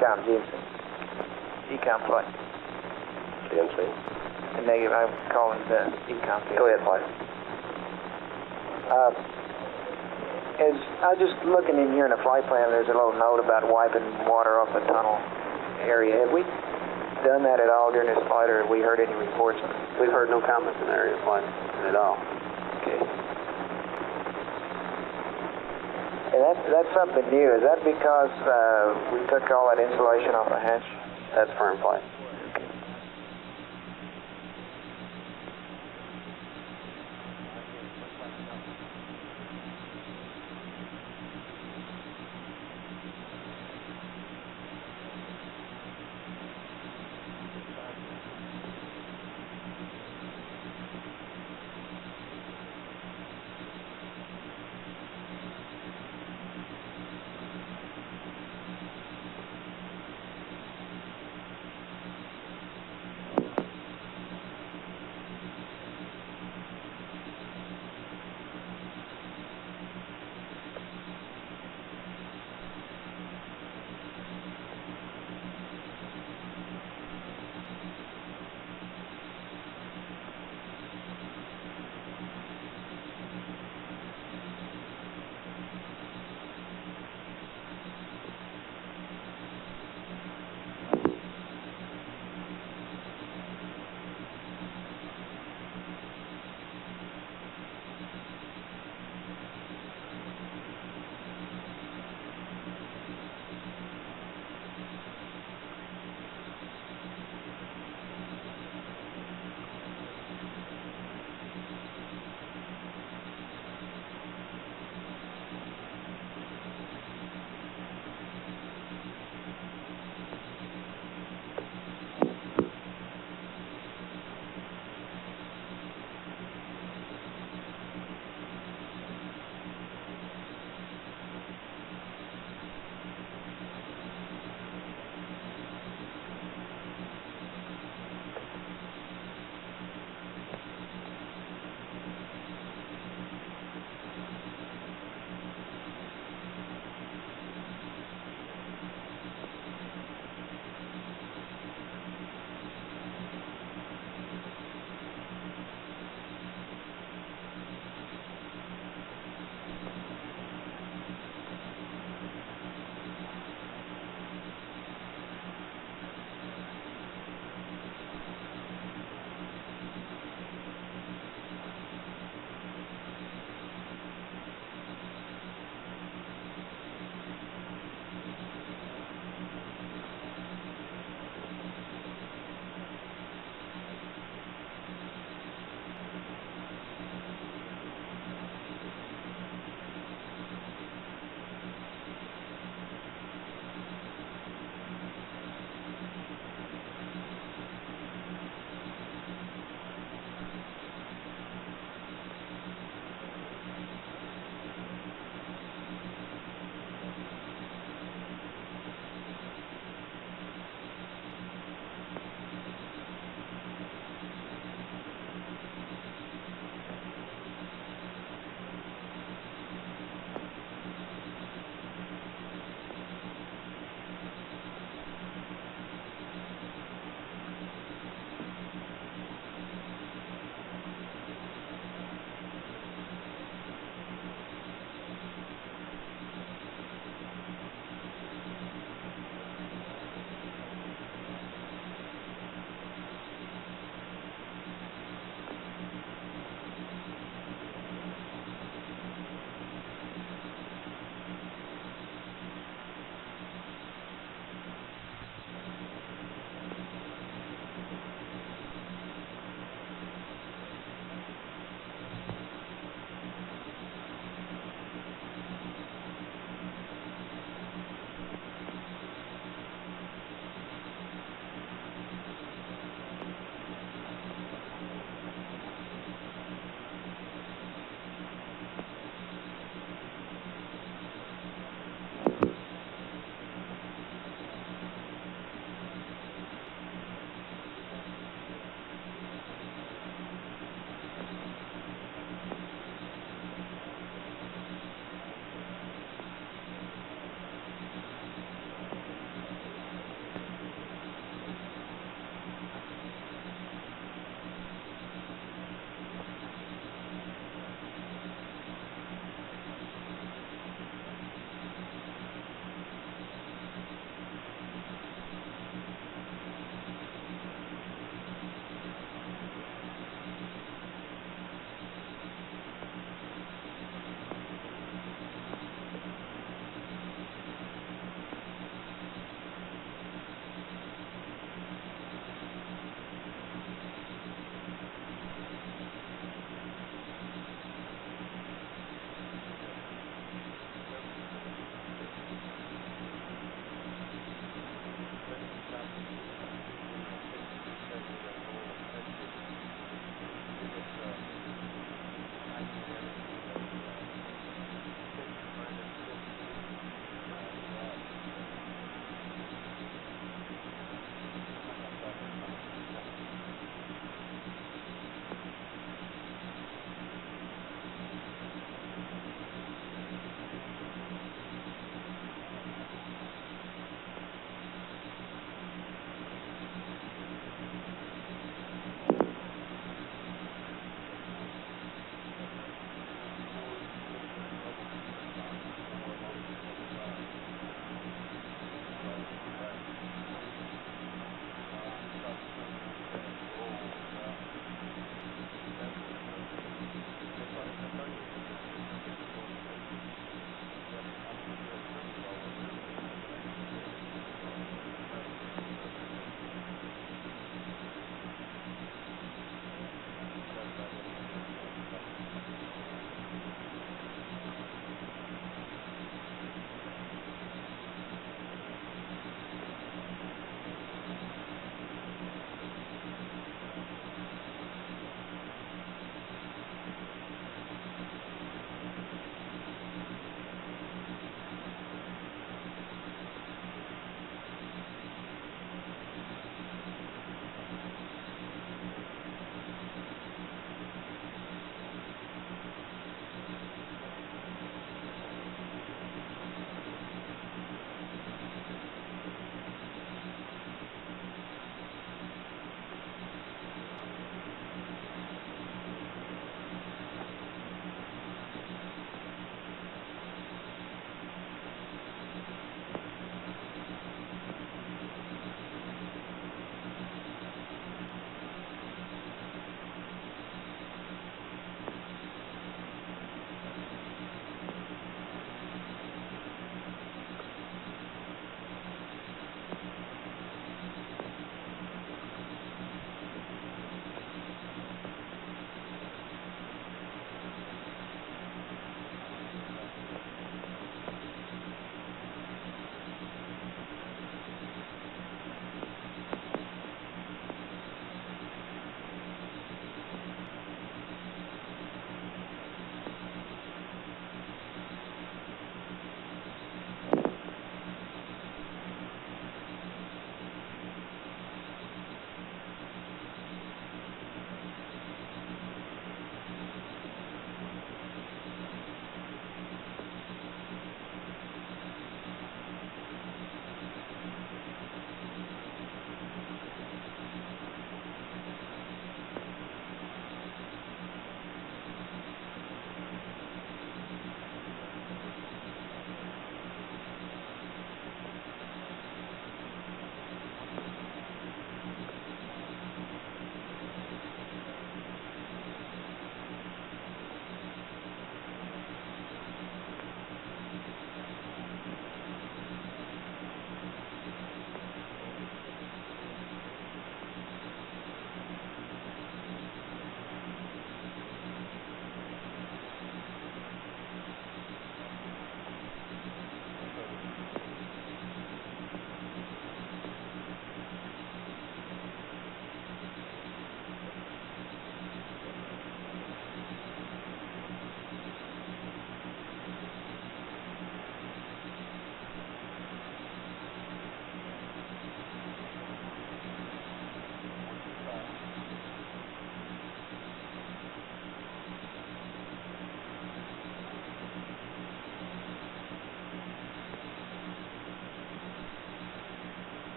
Ecom, GNC. Ecom flight. GNC. The negative, I'm calling the Ecom. Go ahead, flight. As I was just looking in here in the flight plan, there's a little note about wiping water off the tunnel area. Have we done that at all during this flight, or have we heard any reports on it? We've heard no comments in the area of flight at all. Okay. And that's something new. Is that because we took all that insulation off the hatch? That's firm flight.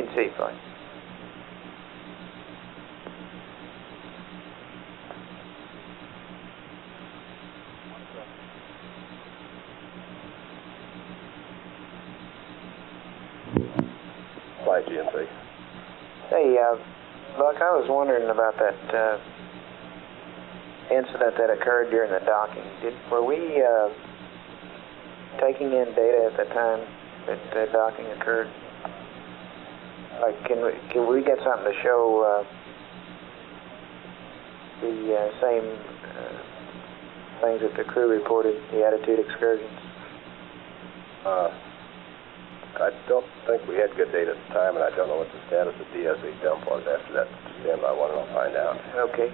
GNC flight. Flight GNC. Hey, Buck, I was wondering about that incident that occurred during the docking. Were we taking in data at the time that the docking occurred? Like, can we get something to show the same things that the crew reported, the attitude excursions? I don't think we had good data at the time, and I don't know what the status of DSE dump was after that. Stand by one and I'll find out. Okay.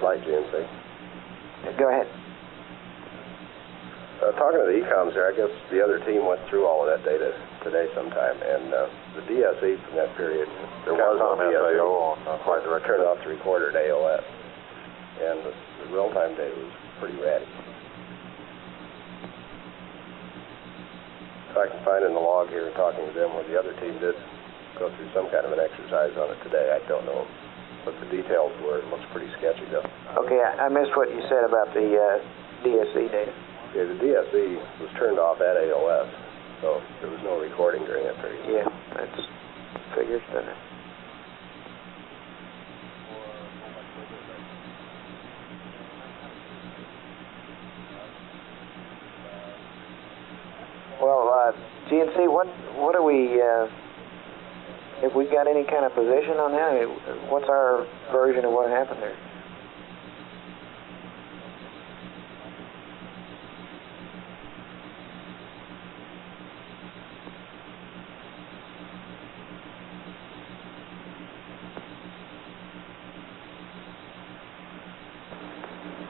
Flight GNC. Go ahead. Talking to the ECOMs there, I guess the other team went through all of that data today sometime, and the DSE from that period, there was no DSE. FAO on flight director. Turned off the recorder at AOS, and the real-time data was pretty ratty. If I can find in the log here and talking to them where the other team did go through some kind of an exercise on it today, I don't know what the details were. It looks pretty sketchy though. Okay, I missed what you said about the DSE data. Yeah, the DSE was turned off at AOS, so there was no recording during that period. Yeah, that's figures, doesn't it? Well, GNC, what are we, have we got any kind of position on that? I mean, what's our version of what happened there?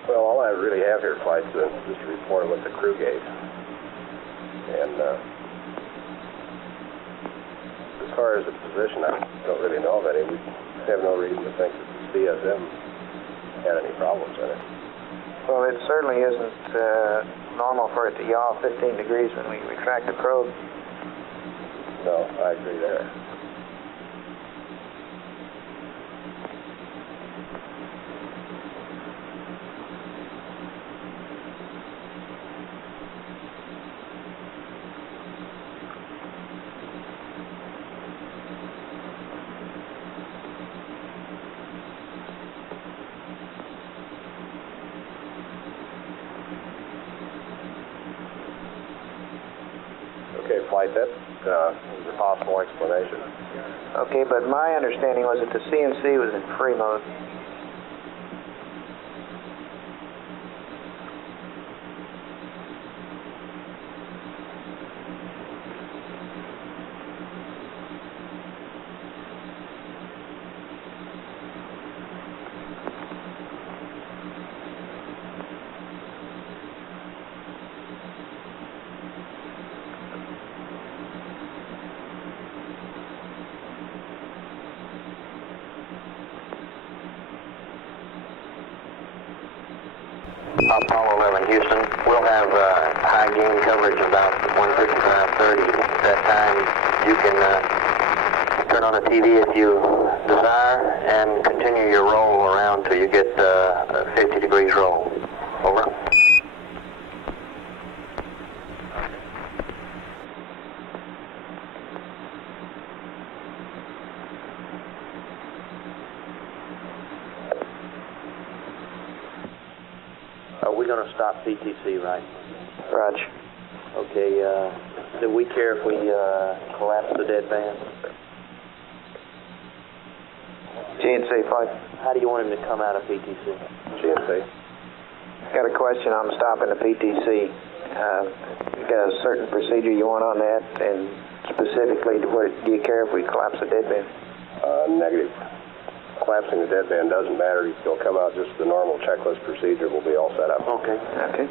Well, all I really have here, Flights, is just a report of what the crew gave. And as far as the position, I don't really know of any. We have no reason to think that the CSM had any problems in it. Well, it certainly isn't normal for it to yaw 15 degrees when we retract the probe. No, I agree there. Okay, Flight, that is a possible explanation. Okay, but my understanding was that the CNC was in free mode. Apollo 11, Houston. We'll have high gain coverage about 155.30. At that time, you can turn on the TV if you desire and continue your roll around till you get 50 degrees roll. Over. We're going to stop PTC, right? Roger. Okay, do we care if we collapse the deadband? GNC 5. How do you want him to come out of PTC? GNC. Got a question on stopping the PTC. You got a certain procedure you want on that, and specifically, do you care if we collapse the deadband? Negative. Collapsing the deadband doesn't matter. You'll come out just the normal checklist procedure. We'll be all set up. Okay. Okay.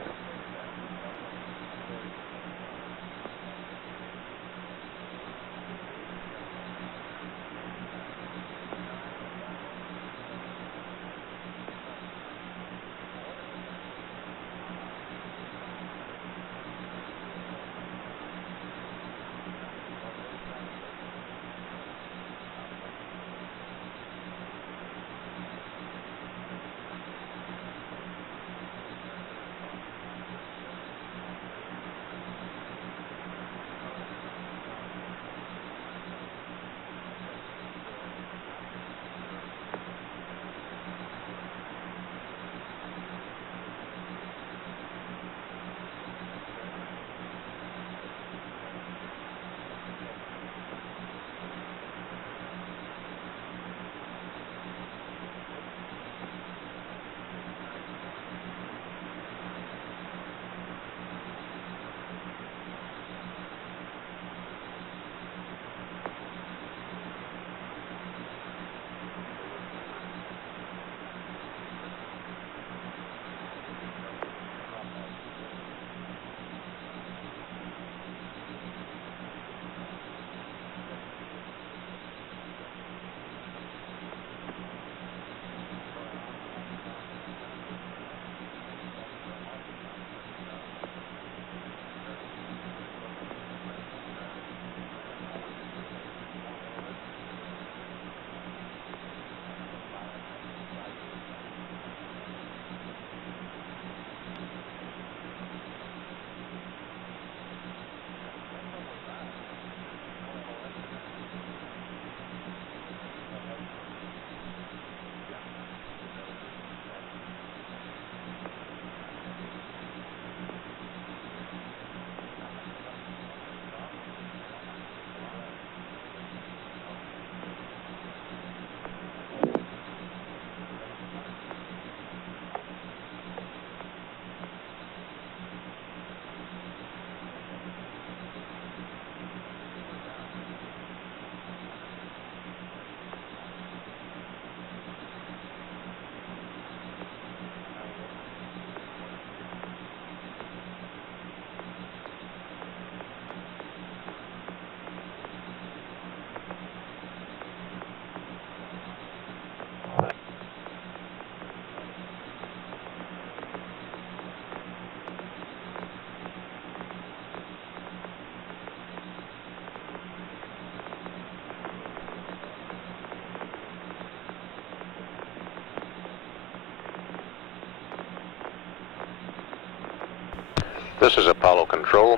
This is Apollo Control,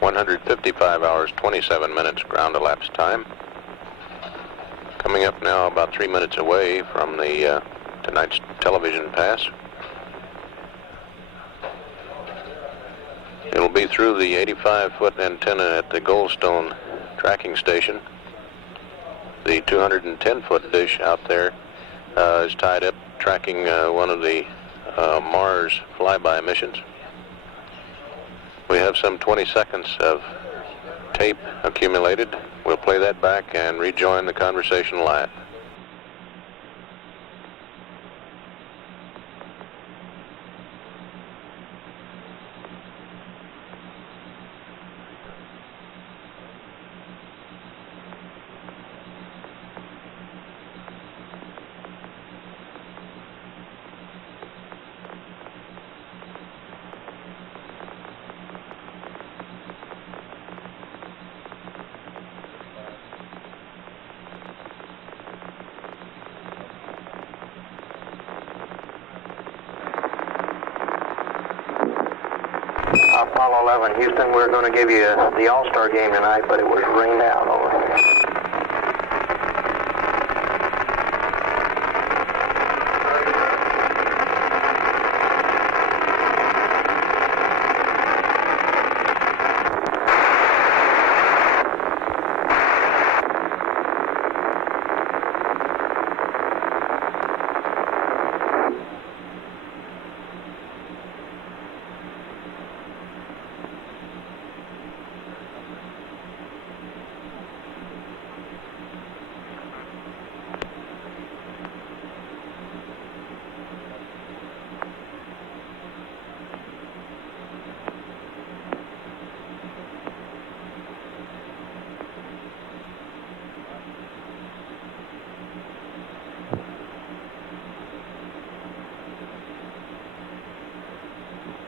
155 hours, 27 minutes ground elapsed time. Coming up now about 3 minutes away from the tonight's television pass. It'll be through the 85-foot antenna at the Goldstone tracking station. The 210-foot dish out there is tied up tracking one of the Mars flyby missions. We have some 20 seconds of tape accumulated. We'll play that back and rejoin the conversation live. Apollo 11, Houston, we're going to give you the All-Star game tonight, but it was rained out. Over.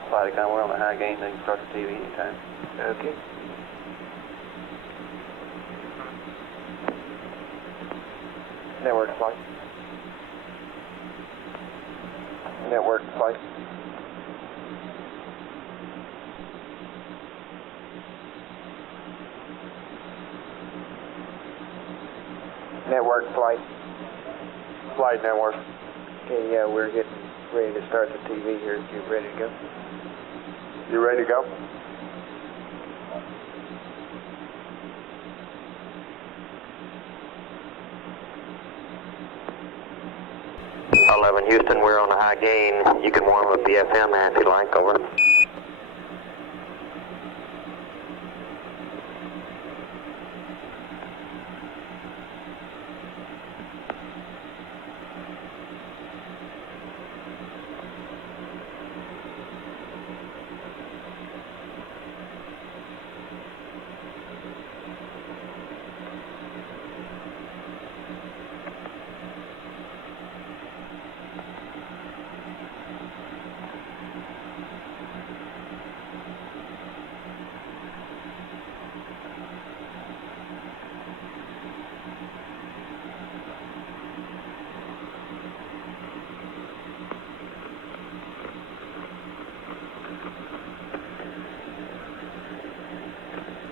Flight we're on the high gain, they can start the TV anytime. Okay. Network flight. Network flight. Network flight. Flight network. Okay, yeah, we're getting ready to start the TV here. You ready to go? You ready to go? Houston, we're on a high gain. You can warm up the FM if you'd like. Over.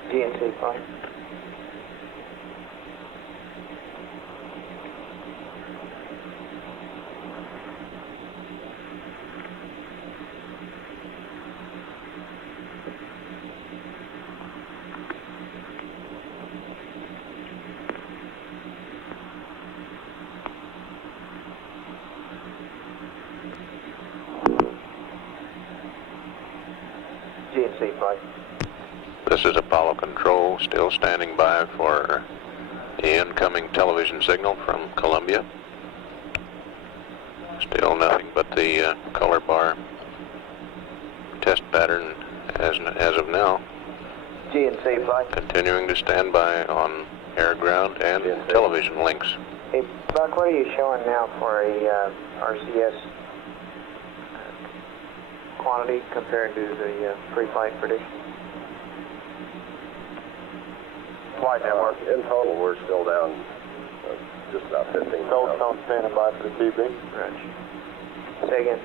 GNC flight. GNC flight. This is Apollo Control, still standing by for the incoming television signal from Columbia. Still nothing but the color bar test pattern as of now. GNC flight. Continuing to stand by on air, ground, and television links. Hey, Buck, what are you showing now for a RCS quantity compared to the pre-flight prediction? Flight network. In total, we're still down just about 15 pounds. Goldstone standing by for the TV. Right. Say again.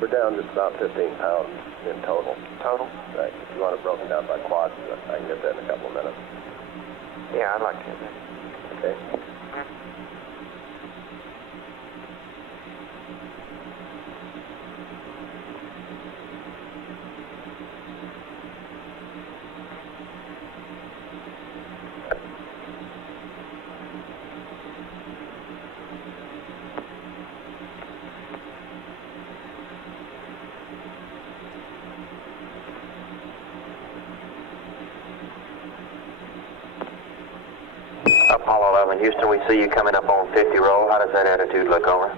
We're down just about 15 pounds in total. Total? Right. If you want it broken down by quads, I can get that in a couple of minutes. Yeah, I'd like to have that. Okay. Apollo 11, Houston, we see you coming up on 50 roll. How does that attitude look? Over.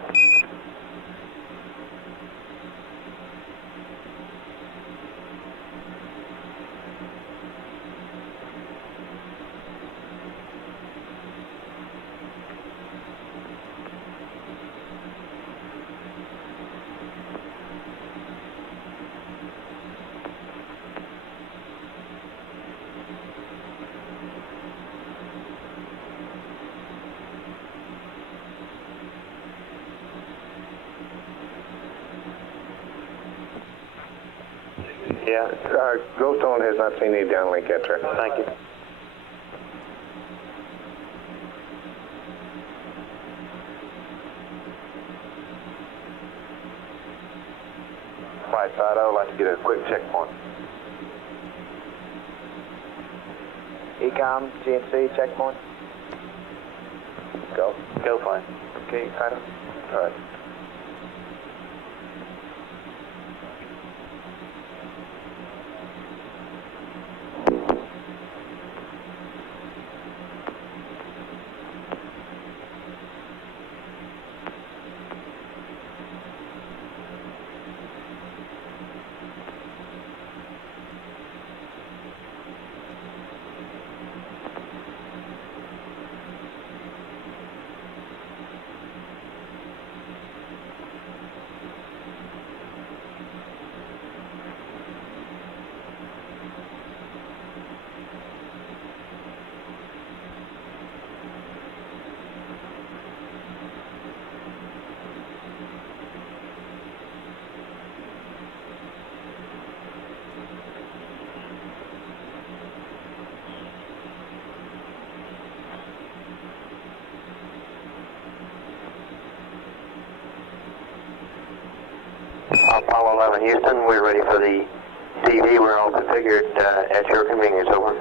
Yeah. Ghost Zone has not seen any downlink yet, sir. Thank you. Flight 50, I'd like to get a quick checkpoint. Ecom, GNC, checkpoint. Go. Go fine. Okay, Fido. All right. Apollo 11 Houston, we're ready for the TV. We're all configured at your convenience. Over.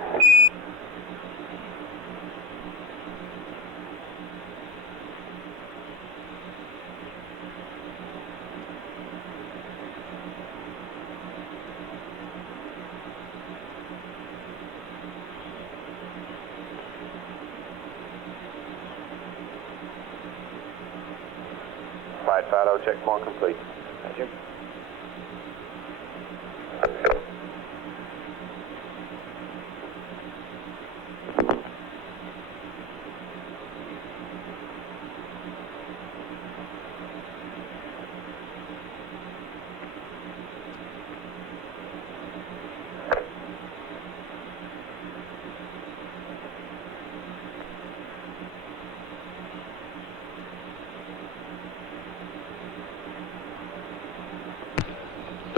Flight 50, checkpoint complete. Thank you.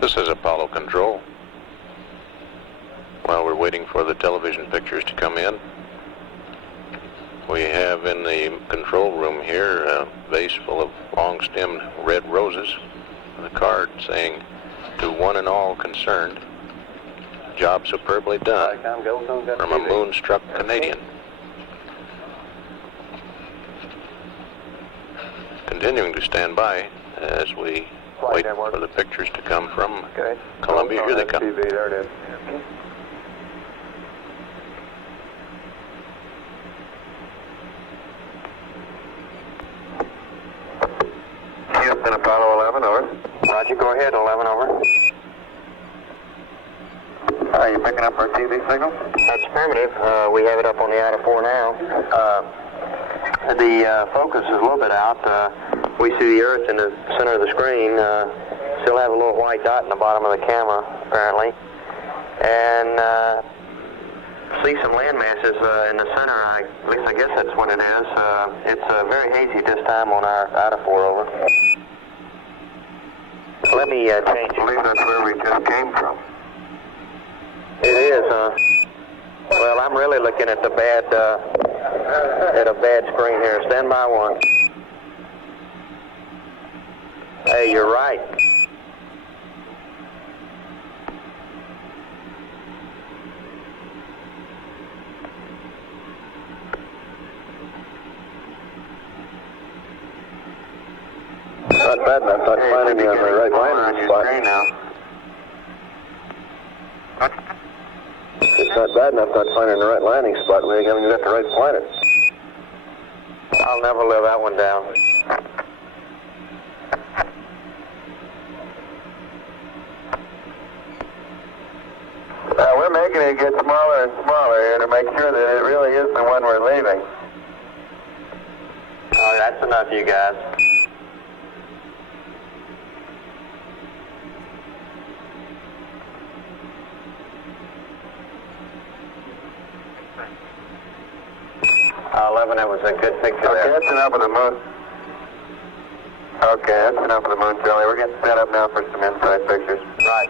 This is Apollo Control. While we're waiting for the television pictures to come in, we have in the control room here a vase full of long-stemmed red roses with a card saying, "To one and all concerned, job superbly done," from a moonstruck Canadian. Continuing to stand by as we wait for the pictures to come from Columbia. Here they come. TV, there it is. Houston, Apollo 11, over. Roger, go ahead, 11, over. Are you picking up our TV signal? That's affirmative. We have it up on the IDA-4 now. The focus is a little bit out. We see the Earth in the center of the screen. Still have a little white dot in the bottom of the camera, apparently. And see some land masses in the center. At least I guess that's what it is. It's very hazy this time on our IDA-4, over. Let me change. I believe that's where we just came from. It is, huh? Well, I'm really looking at the bad, at a bad screen here. Stand by one. Hey, you're right. Not bad enough, not finding you on the right landing spot. It's not bad enough not finding the right landing spot. We haven't even got the right planet. I'll never live that one down. We're making it get smaller and smaller here to make sure that it really is the one we're leaving. Oh, that's enough, you guys. That was a good picture there. Okay, that's enough of the moon. Okay, that's enough of the moon, Charlie. We're getting set up now for some inside pictures. Right.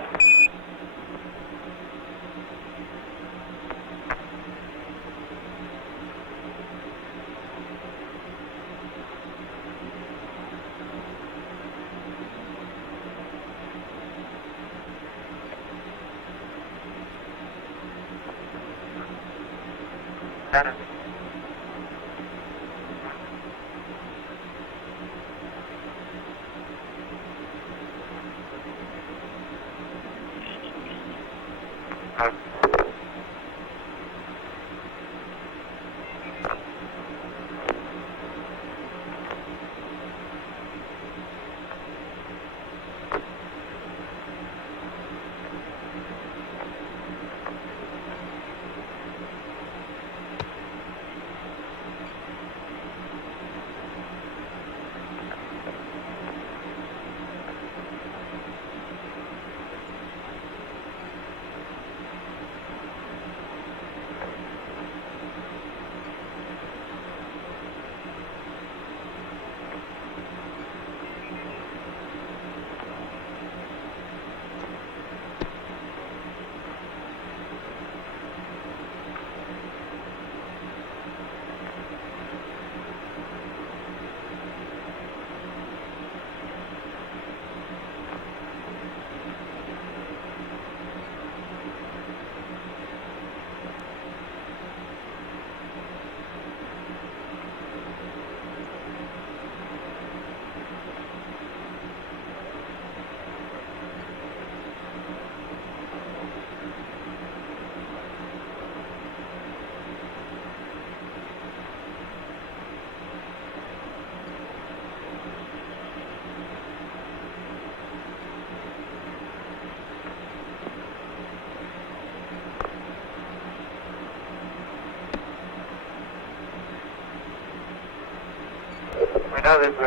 We know there's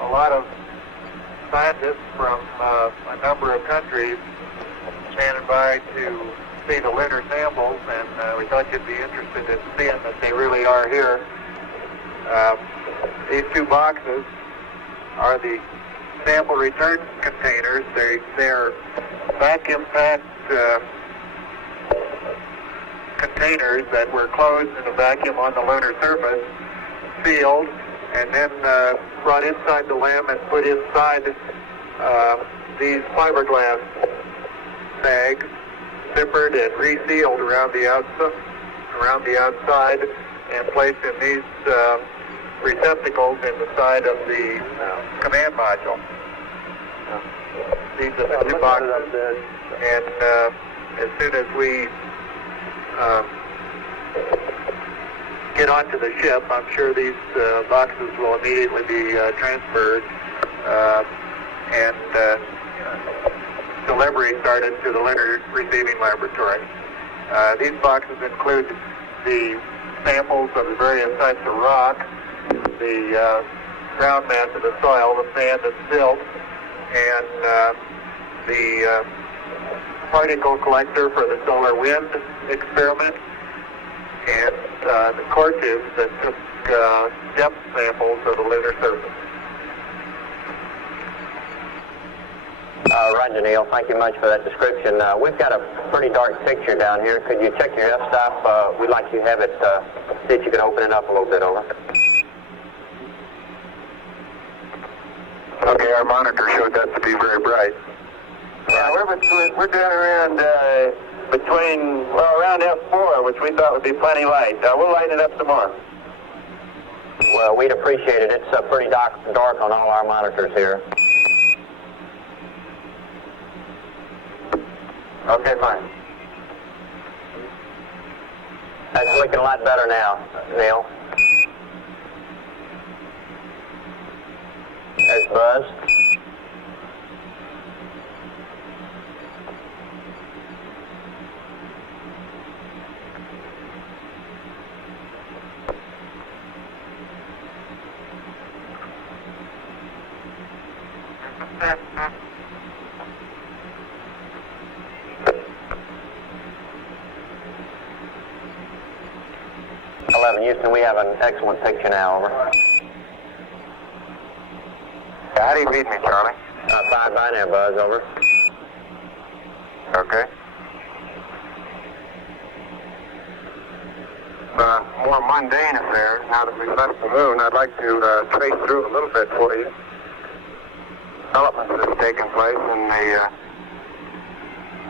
a lot of scientists from a number of countries standing by to see the lunar samples, and we thought you'd be interested in seeing that they really are here. These two boxes are the sample return containers. They're vacuum-packed containers that were closed in a vacuum on the lunar surface, sealed, and then brought inside the LEM and put inside these fiberglass bags, zippered and resealed around the outside, and placed in these receptacles in the side of the command module. These are the two boxes, and as soon as we get onto the ship, I'm sure these boxes will immediately be transferred and delivery started to the lunar receiving laboratory. These boxes include the samples of the various types of rock, the ground mass of the soil, the sand and silt, and the particle collector for the solar wind experiment, and the core tubes that took depth samples of the lunar surface. Roger, Neil. Thank you much for that description. We've got a pretty dark picture down here. Could you check your f-stop? We'd like you to have it, see if you can open it up a little bit, over. Okay, our monitor showed that to be very bright. Yeah, we're down around around F4, which we thought would be plenty light. We'll light it up some more. Well, we'd appreciate it. It's pretty dark on all our monitors here. Okay, fine. That's looking a lot better now, Neil. There's Buzz. Houston, we have an excellent picture now, over. How do you read me, Charlie? 5 by now, Buzz, over. Okay. More mundane affairs. Now that we've left the moon, I'd like to trace through a little bit for you developments that have taken place in the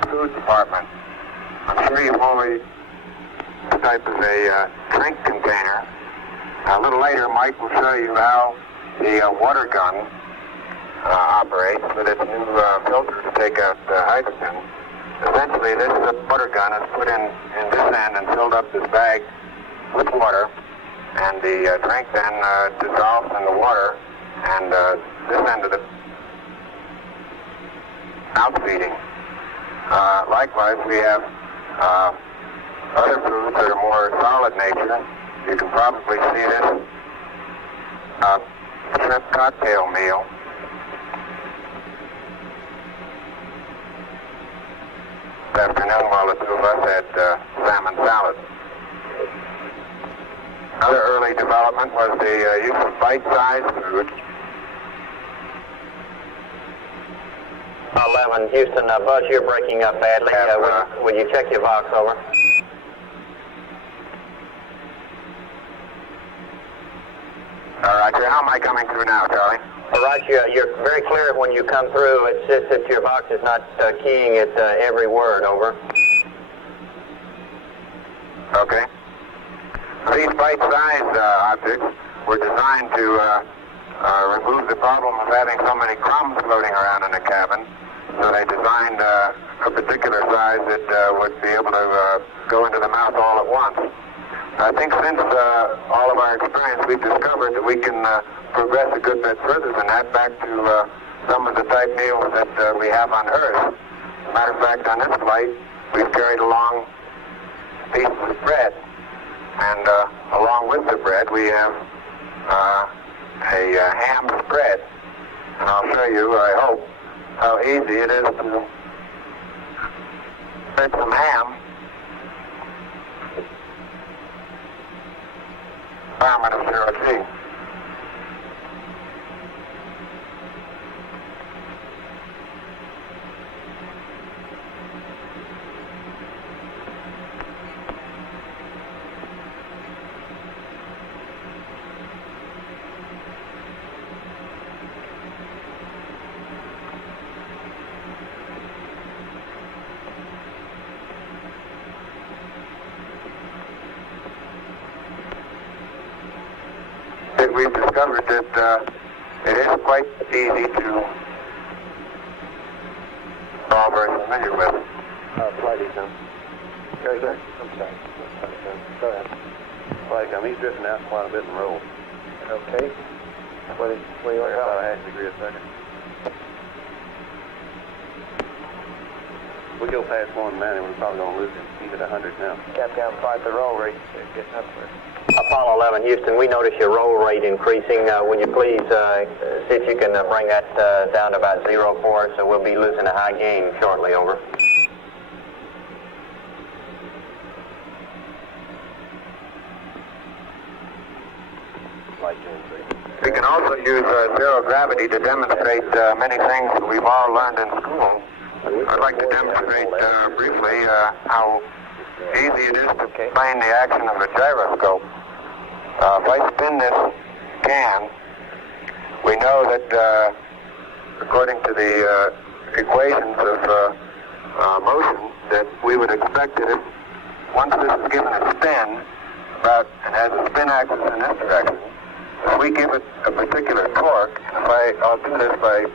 food department. I'm sure you've always type of a drink container. A little later, Mike will show you how the water gun operates with its new filter to take out hydrogen. Essentially, this water gun is put in this end and filled up this bag with water, and the drink then dissolves in the water, and this end of the outfeeding. Likewise, we have other foods that are more solid nature. You can probably see this shrimp cocktail meal. This afternoon, while the two of us had salmon salad. Another early development was the use of bite-sized foods. 11, Houston, Buzz, you're breaking up badly. Would you check your box over? Roger, how am I coming through now, Charlie? Roger, you're very clear when you come through. It's just that your box is not keying at every word, over. Okay. These bite-sized objects were designed to remove the problem of having so many crumbs floating around in the cabin. So they designed a particular size that would be able to go into the mouth all at once. I think since all of our experience, we've discovered that we can progress a good bit further than that, back to some of the type meals that we have on Earth. As a matter of fact, on this flight, we've carried along pieces of bread, and along with the bread, we have a ham spread. And I'll show you, I hope, how easy it is to spread some ham. Environment of 0G. We've discovered that it is quite easy to all very familiar with. Flight Econ. Gary, sir? I'm sorry. Go ahead. Flight Econ, he's drifting out quite a bit in roll. Okay. What do you want? About a half degree a second. We go past 190, we're probably going to lose him. He's at 100 now. Cap down 5 the roll rate. Getting up there. Apollo 11, Houston, we notice your roll rate increasing. Would you please see if you can bring that down to about 0 for us, so we'll be losing a high gain shortly, over. We can also use zero gravity to demonstrate many things that we've all learned in school. I'd like to demonstrate briefly how easy it is to explain the action of a gyroscope. If I spin this can, we know that according to the equations of motion, that we would expect that if once this is given a spin, and has a spin axis in this direction, if we give it a particular torque, I'll do this by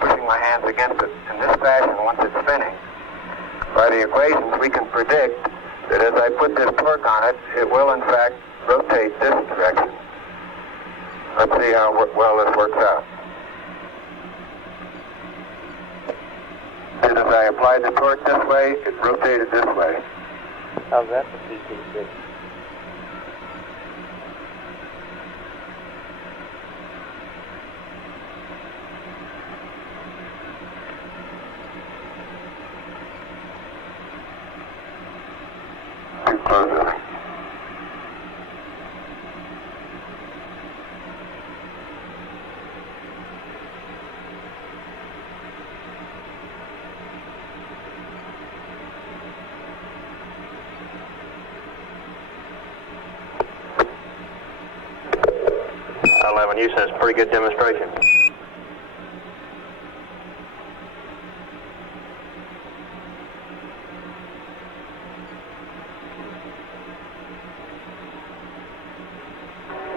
pushing my hands against it in this fashion once it's spinning. By the equations, we can predict that as I put this torque on it, it will in fact rotate this direction. Let's see how well this works out. And as I applied the torque this way, it rotated this way. How's that for PT6? Too close. Houston, it's a pretty good demonstration.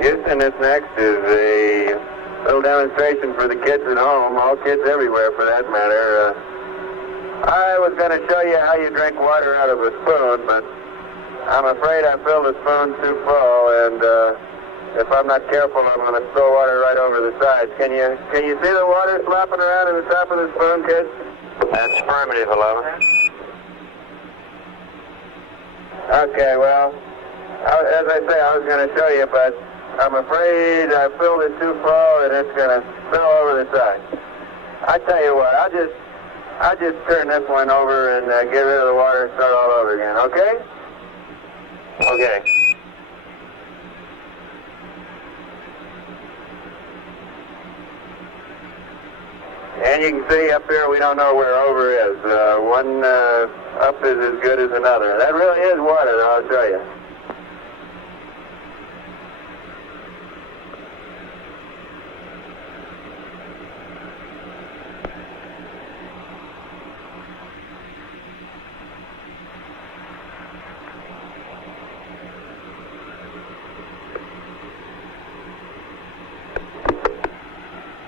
Houston, this next is a little demonstration for the kids at home, all kids everywhere for that matter. I was going to show you how you drink water out of a spoon, but I'm afraid I filled the spoon too full, and if I'm not careful, I'm going to spill water right over the sides. Can you see the water slopping around in the top of the spoon, kids? That's affirmative, 11. Okay, well, as I say, I was going to show you, but I'm afraid I filled it too full and it's going to spill over the side. I tell you what, I'll just turn this one over and get rid of the water and start all over again, okay? Okay. And you can see up here we don't know where over is. One up is as good as another. That really is water, I'll show you.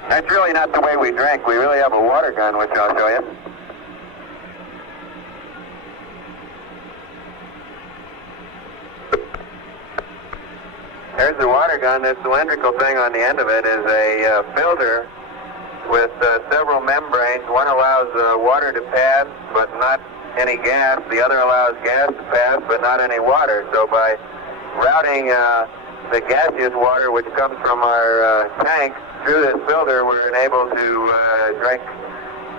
That's really not the way we drink. We really have a water gun, which I'll show you. There's the water gun. This cylindrical thing on the end of it is a filter with several membranes. One allows water to pass, but not any gas. The other allows gas to pass, but not any water. So by routing the gaseous water, which comes from our tank, through this filter, we're enabled to drink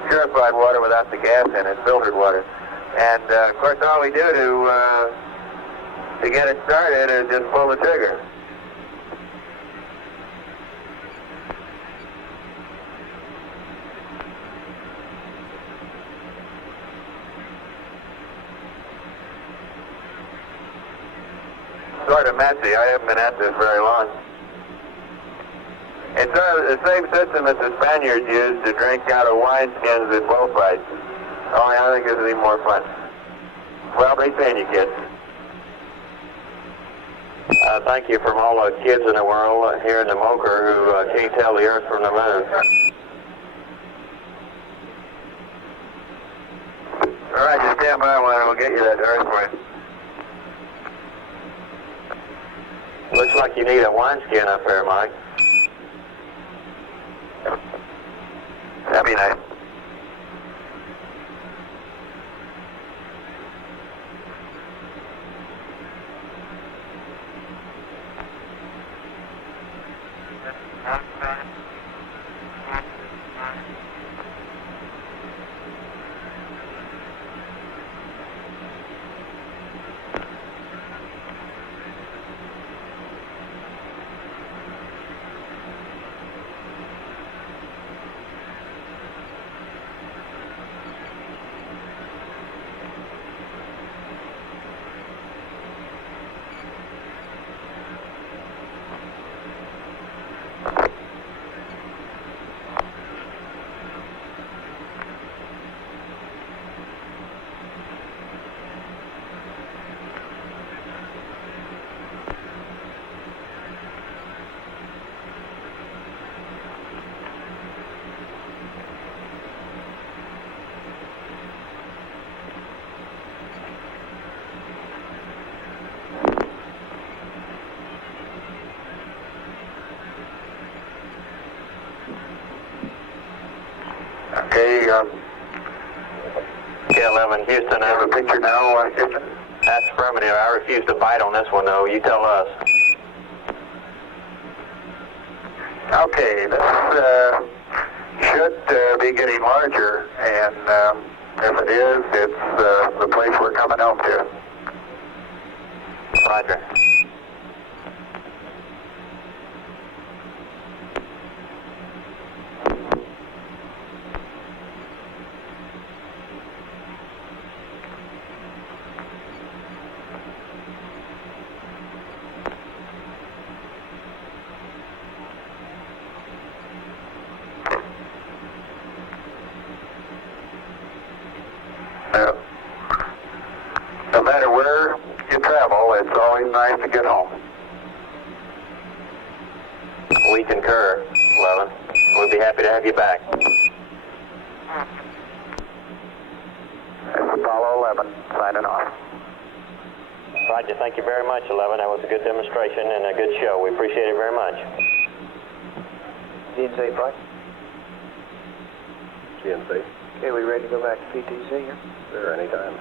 purified water without the gas in it, filtered water. And of course, all we do to get it started is just pull the trigger. Sort of messy. I haven't been at this very long. It's the same system that the Spaniards used to drink out of wineskins at bullfights. Only I think this is even more fun. Well, be seeing you, kids. Thank you from all the kids in the world here in the Mocher who can't tell the Earth from the Moon. All right, just stand by one and we'll get you that Earth for you. Looks like you need a wineskin up there, Mike. That'd be nice. Okay, K11, Houston, I have a picture now, Houston? That's affirmative. I refuse to bite on this one, though. You tell us. Okay, this should be getting larger, and if it is, it's the place we're coming home to. Roger. No matter where you travel, it's always nice to get we concur, 11. We'll be happy to have you back. Apollo 11, signing off. Roger, thank you very much, 11. That was a good demonstration and a good show. We appreciate it very much. GNC flight. GNC. Okay, we ready to go back to PTC here? Sure, anytime.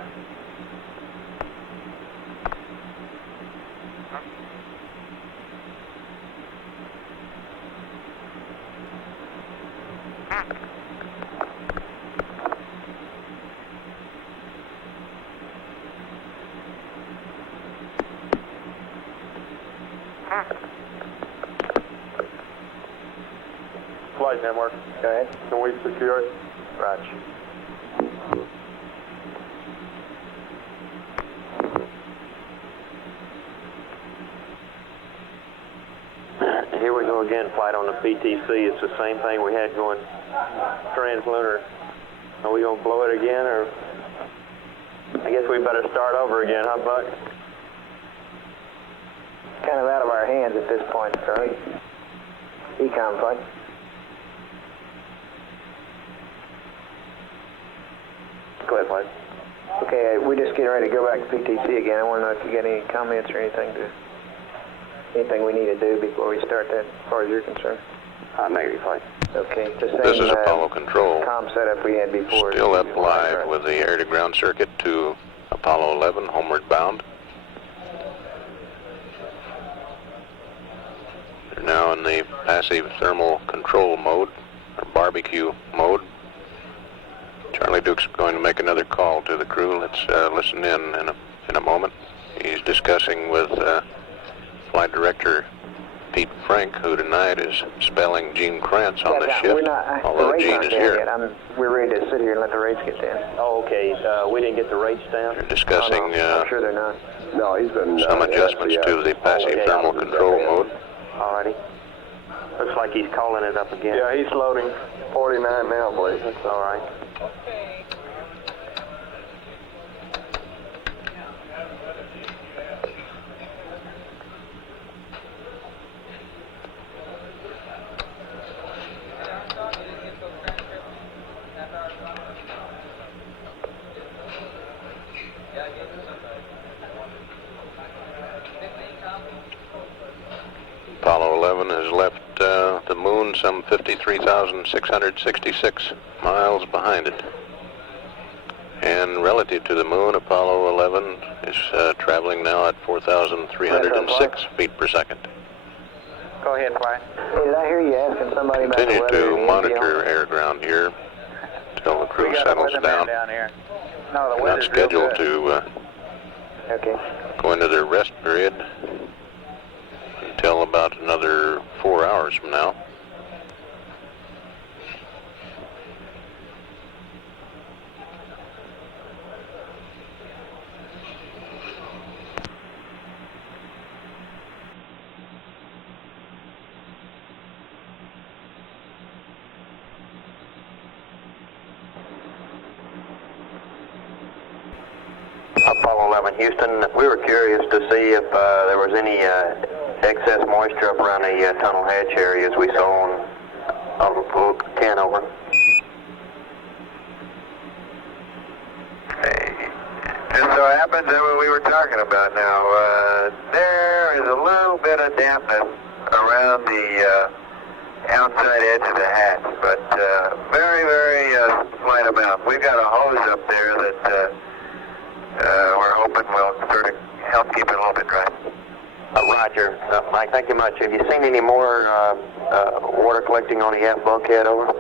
Flight network. Go ahead. Can we secure it? Roger. Here we go again, flight on the PTC. It's the same thing we had going translunar. Are we going to blow it again, or I guess we better start over again, huh, Buck? Kind of out of our hands at this point, Charlie. Econ flight. Go ahead, flight. Okay, we're just getting ready to go back to PTC again. I want to know if you got any comments or anything we need to do before we start that, as far as you're concerned. Negative, flight. Okay, the same This is Apollo Control. comm setup we had before. Still up live with the air-to-ground circuit to Apollo 11, homeward bound. They're now in the passive thermal control mode, or barbecue mode. Charlie Duke's going to make another call to the crew. Let's listen in a moment. He's discussing with Flight Director Pete Frank, who tonight is spelling Gene Krantz on the ship, although Gene is here. We're ready to sit here and let the rates get down. Oh, okay. We didn't get the rates down? They're discussing I'm sure they're not. No, he's been... some adjustments to the passive thermal control mode. Alrighty. Looks like he's calling it up again. Yeah, he's loading 49 now, I believe. That's all right. Apollo 11 has left the moon some 53,666 miles behind it. And relative to the moon, Apollo 11 is traveling now at 4,306 feet per second. Go ahead, flight. Hey, did I hear you asking somebody about Continue the weather? to monitor air-ground here until the crew settles down. Here. No, the They're not weather's real scheduled good. to go into their rest period until about another 4 hours from now. Apollo 11, Houston, we were curious to see if there was any excess moisture up around the tunnel hatch areas we saw on can over. Just so happens that what we were talking about now, there is a little bit of dampness around the outside edge of the hatch, but very, very slight amount. We've got a hose up there that we're hoping will sort of help keep it a little bit dry. Roger. Mike, thank you much. Have you seen any more water collecting on the aft bulkhead over?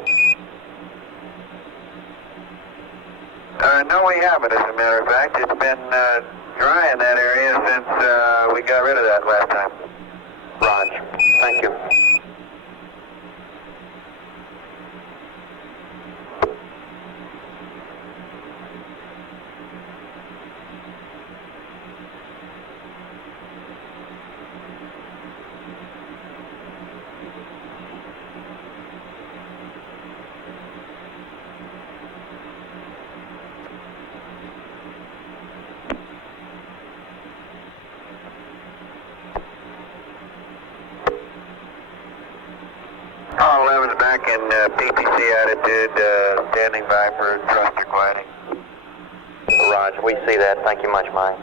No, we haven't, as a matter of fact. It's been dry in that area since we got rid of that last time. Roger. Thank you. back in PTC attitude, standing by for thruster quieting. Roger, we see that. Thank you much, Mike.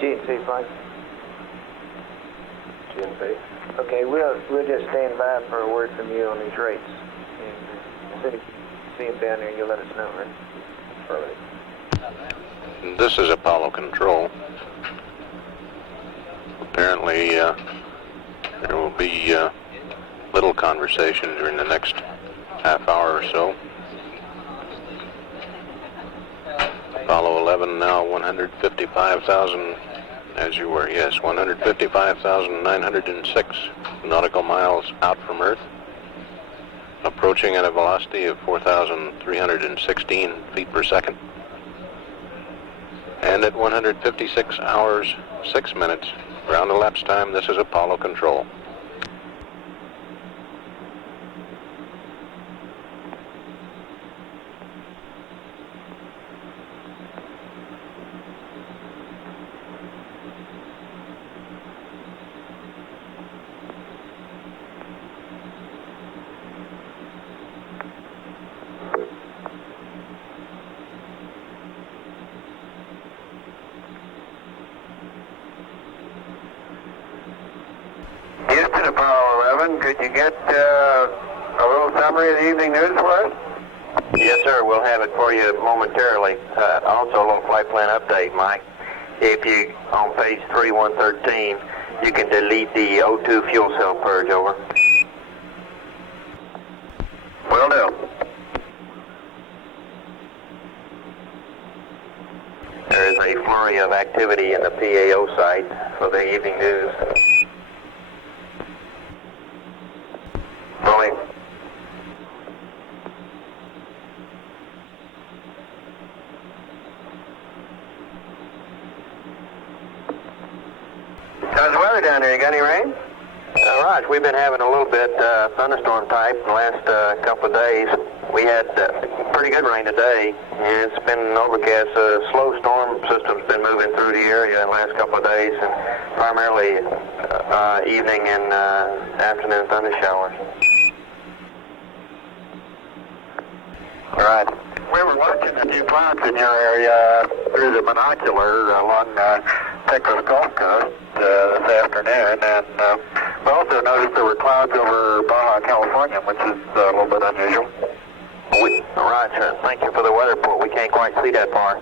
GNC flight. GNC? Okay, we'll just stand by for a word from you on these rates. And as soon as you see them down there, you'll let us know, right? Perfect. This is Apollo Control. Apparently, there will be little conversation during the next half hour or so. Apollo 11 now 155,000, as you were, yes, 155,906 nautical miles out from Earth, approaching at a velocity of 4,316 feet per second. And at 156 hours, 6 minutes, ground elapsed time, this is Apollo Control. Houston, Apollo 11, could you get a little summary of the evening news for us? Yes, sir. We'll have it for you momentarily. Also, a little flight plan update, Mike. If you, on page 3113, you can delete the O2 fuel cell purge, over. Will do. There is a flurry of activity in the PAO site for the evening news. Rolling. How's the weather down there? You got any rain? Raj, we've been having a little bit thunderstorm type the last couple of days. We had pretty good rain today, and it's been overcast. Slow storm system's been moving through the area the last couple of days, and primarily evening and afternoon thunder showers. All right. We were watching a few clouds in your area through the binocular along Texas Gulf Coast this afternoon, and we also noticed there were clouds over Baja California, which is a little bit unusual. Right, thank you for the weather report. We can't quite see that far.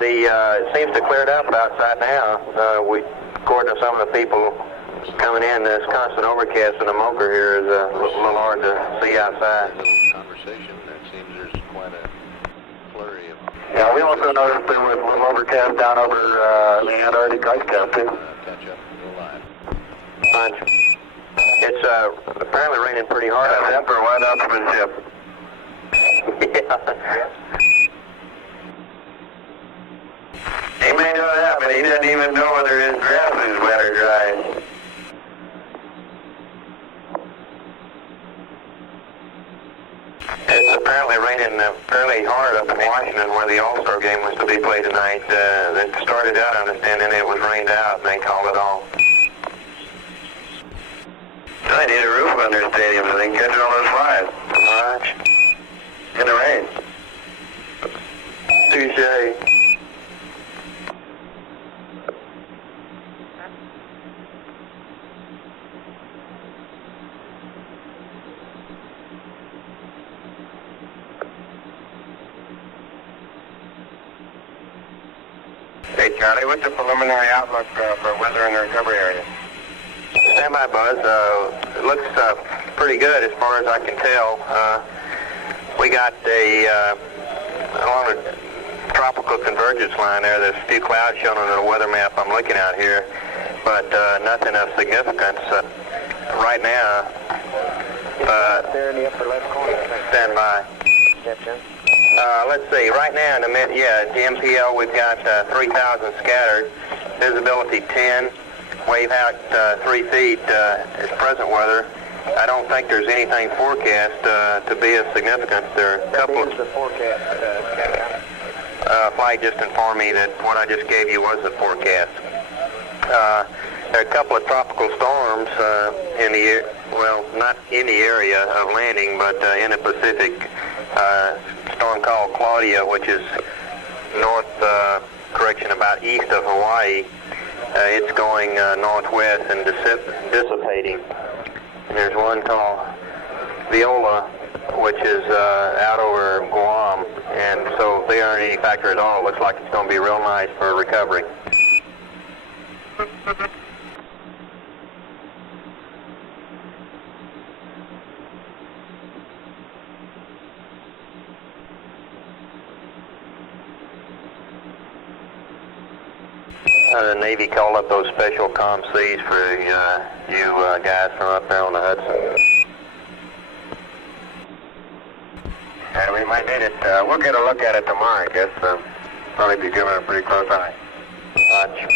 It seems to clear it up outside now. According to some of the people coming in, this constant overcast in the Mocha here is a little hard to see outside. Conversation. It seems there's quite a flurry of... Yeah, we also noticed there was a little overcast down over the Antarctic ice cap, too. Catch up and go live. Fine. It's apparently raining pretty hard. That's for white upsmanship. Yeah. He may know that, but he doesn't even know whether his grass is wet or dry. It's apparently raining fairly hard up in Washington where the All-Star game was to be played tonight. It started out understanding it was rained out and they called it off. They need a roof on their stadium so they can catch all those flies. All right. In the rain. Touche. Hey, Charlie, what's the preliminary outlook for weather in the recovery area? Stand by, Buzz. It looks pretty good as far as I can tell. We got along the tropical convergence line there, there's a few clouds shown on the weather map I'm looking at here, but nothing of significance. Right now, there in the upper left corner. stand by. Let's see, right now in the the MPL we've got 3,000 scattered, visibility 10, wave out 3 feet is present weather. I don't think there's anything forecast to be of significance. There are a couple of... the forecast, Flight just informed me that what I just gave you was the forecast. There are a couple of tropical storms in the, not in the area of landing, but in the Pacific. Storm called Claudia, which is north direction about east of Hawaii. It's going northwest and dissipating. And there's one called Viola, which is out over Guam, and so if they aren't any factor at all, it looks like it's going to be real nice for recovery. The Navy called up those special COM-Cs for you guys from up there on the Hudson. We might need it. We'll get a look at it tomorrow, I guess. Probably be giving it a pretty close eye. Roger.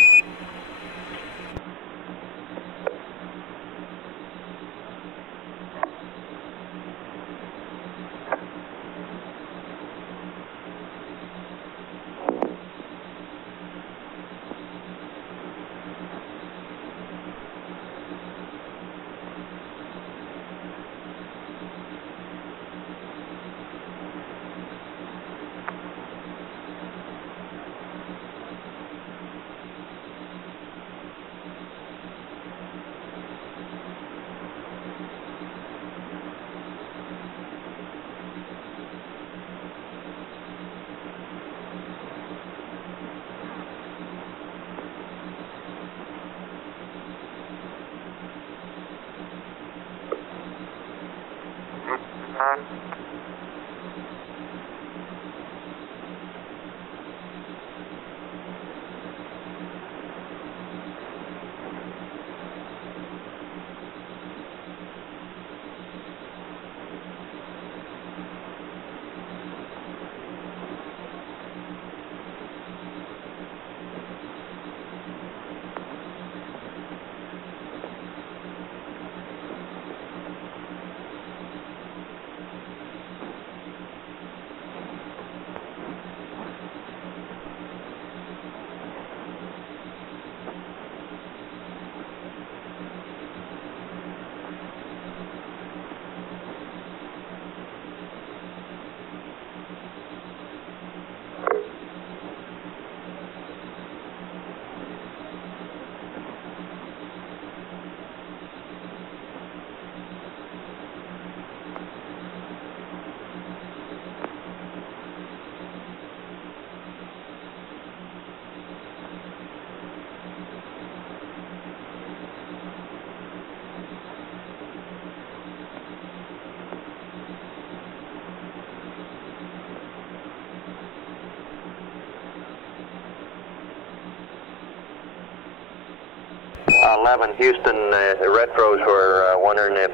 Houston, retros were wondering if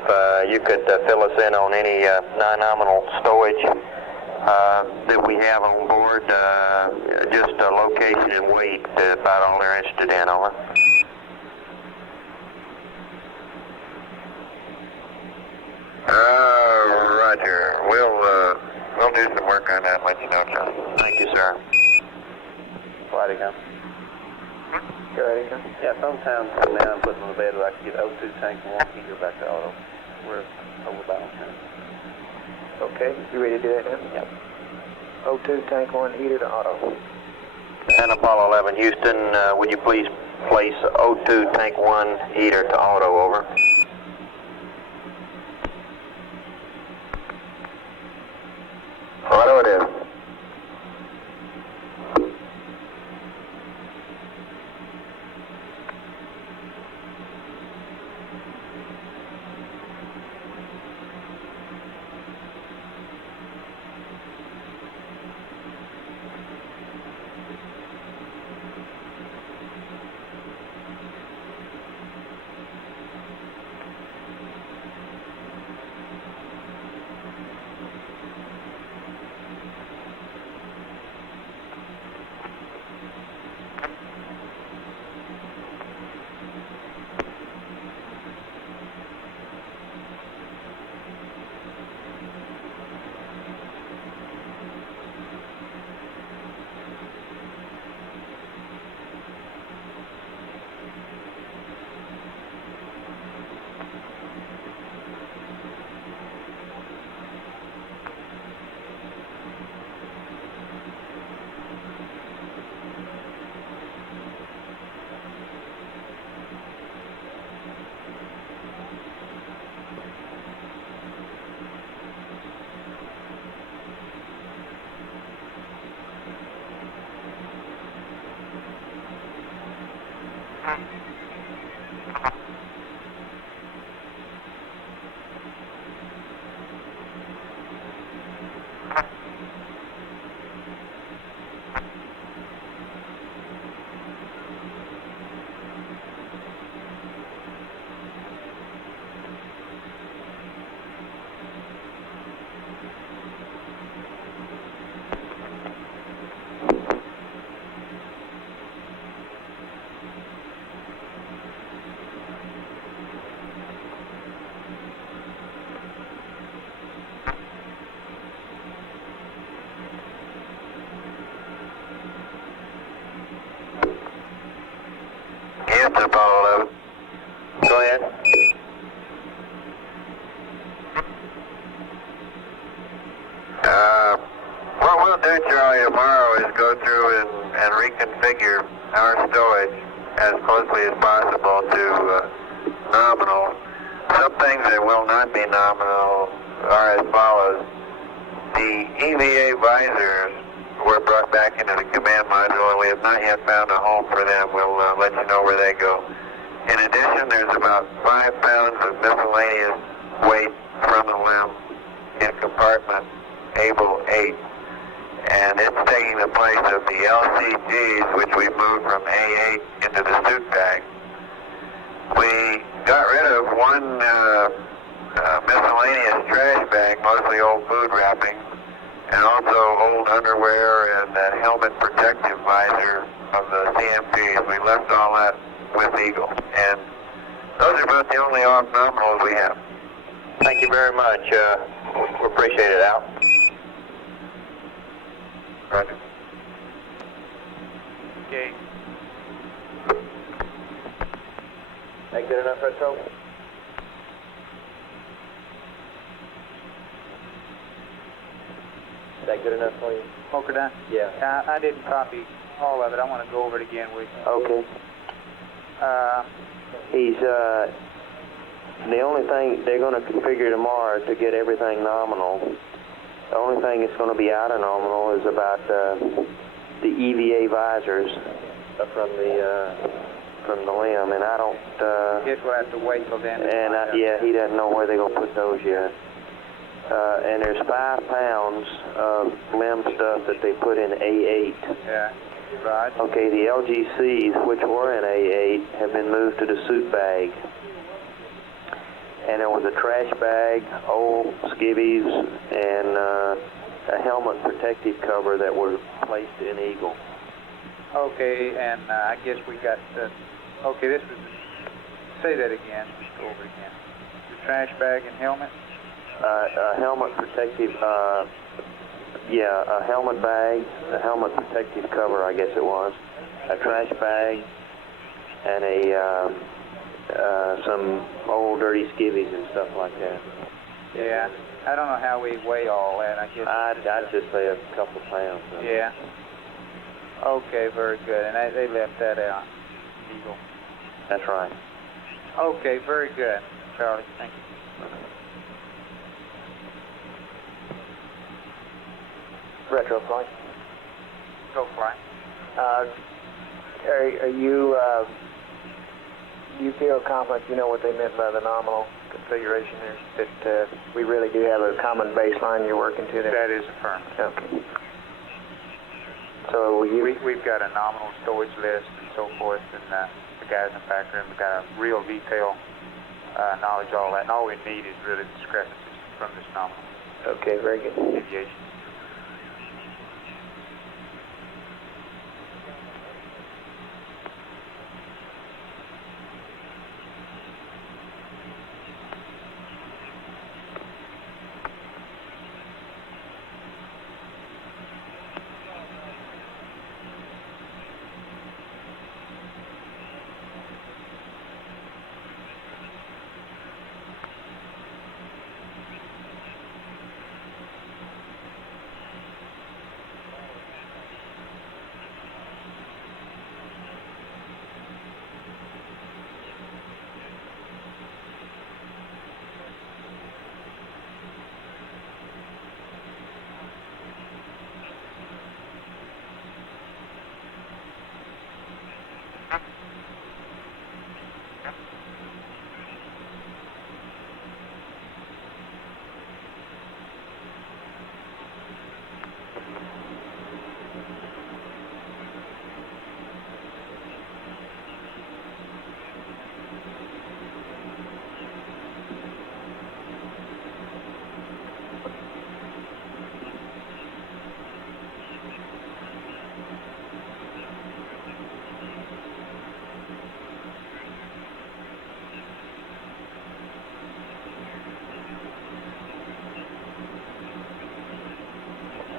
you could fill us in on any non-nominal stowage that we have on board, just location and weight, about all they're interested in, over. Roger. We'll do some work on that and let you know, John. Thank you, sir. Friday, huh? Yeah, sometimes now I'm putting on the bed where I can get O2 tank and 1 heater back to auto. We're overbalanced now. Okay, you ready to do that now? Yep. O2 tank 1 heater to auto. And Apollo 11, Houston, would you please place O2 tank 1 heater to auto, over? Auto it is. Houston, Apollo 11. Go ahead. What we'll do, Charlie, tomorrow is go through and reconfigure our stowage as closely as possible to nominal. Some things that will not be nominal are as follows. The EVA visors were brought back into the command module, and we have not yet found a home for them. We'll let you know where they go. In addition, there's about 5 pounds of miscellaneous weight from the limb in compartment Able 8, and it's taking the place of the LCGs, which we moved from A8 into the suit bag. We got rid of one miscellaneous trash bag, mostly old food wrapping, and also old underwear and that helmet protective visor of the CMPs. We left all that with Eagle, and those are about the only off-nominals we have. Thank you very much. We appreciate it, Al. Roger. Okay. That good enough, Retro? Is that good enough for you? Poker done? Yeah. I didn't copy all of it. I want to go over it again with you. Okay. He's, the only thing they're going to configure tomorrow to get everything nominal. The only thing that's going to be out of nominal is about the EVA visors from the limb, and I don't. Guess we'll have to wait till then. And yeah, he doesn't know where they're going to put those yet. And there's 5 pounds of limb stuff that they put in A8. Yeah. Right. Okay, the LGCs, which were in A8, have been moved to the suit bag. And there was a trash bag, old skivvies, and a helmet protective cover that were placed in Eagle. Okay, and I guess we got okay, this was, say that again, just go over it again. The trash bag and helmet? A helmet protective, a helmet bag, a helmet protective cover, I guess it was, a trash bag, and some old dirty skivvies and stuff like that. Yeah, I don't know how we weigh all that. I guess I'd just say a couple pounds. Yeah. Okay, very good. And they left that out, Eagle. That's right. Okay, very good, Charlie. Thank you. Retro flight. Go fly. Are you feel confident you know what they meant by the nominal configuration there? That we really do have a common baseline you're working to there? That is affirmed. Okay. So we've got a nominal storage list and so forth, and the guys in the back room have got a real detail knowledge of all that. And all we need is really discrepancies from this nominal. Okay, very good. Deviation.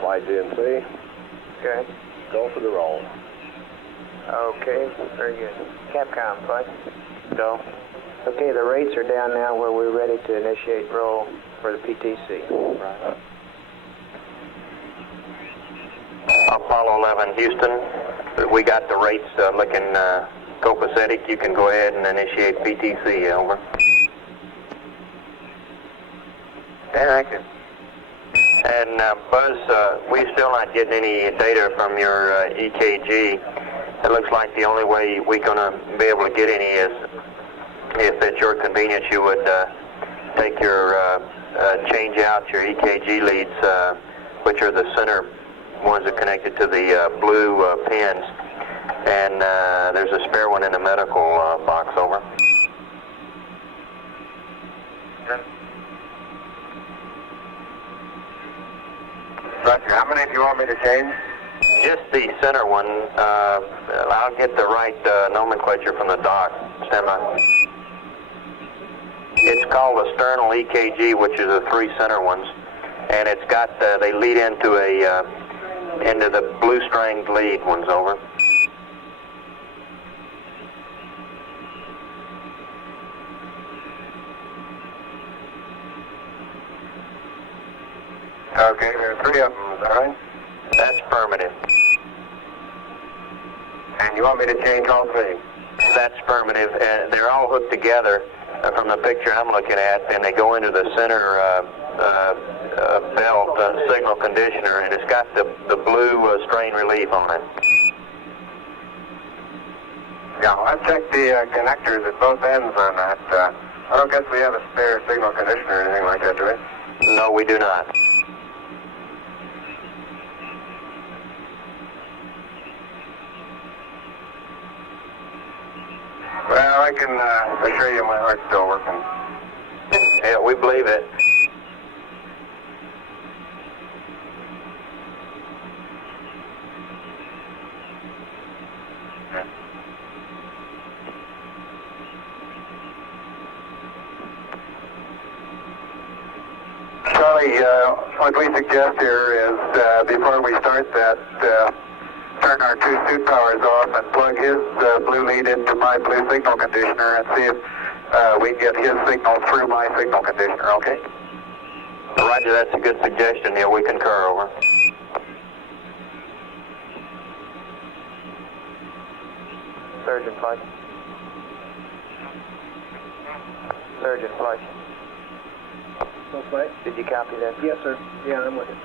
Flight GNC. Okay. Go for the roll. Okay, very good. Capcom, Flight. Go. Okay, the rates are down now where we're ready to initiate roll for the PTC. Right. Apollo 11, Houston. We got the rates looking copacetic. You can go ahead and initiate PTC. Over. Thank you. And Buzz, we're still not getting any data from your EKG. It looks like the only way we're going to be able to get any is if at your convenience you would take your change out your EKG leads, which are the center ones that are connected to the blue pins, and there's a spare one in the medical box. Over. Roger. How many do you want me to change? Just the center one. I'll get the right nomenclature from the doc. Stand by. It's called a sternal EKG, which is the three center ones, and it's got they lead into the blue stringed lead ones. Over. Okay, there are three of them, is that right? That's affirmative. And you want me to change all three? That's affirmative. They're all hooked together from the picture I'm looking at, and they go into the center belt signal conditioner, and it's got the blue strain relief on it. Yeah, well, I've checked the connectors at both ends on that. I don't guess we have a spare signal conditioner or anything like that, do we? No, we do not. Well, I can assure you my heart's still working. Yeah, we believe it. Charlie, what we suggest here is before we start that, turn our two suit powers off and plug his blue lead into my blue signal conditioner and see if we can get his signal through my signal conditioner, okay? Roger, that's a good suggestion, Neil. We concur. Over. Surgeon, Flight. Surgeon, Flight. Flight. Did you copy that? Yes, sir. Yeah, I'm with it.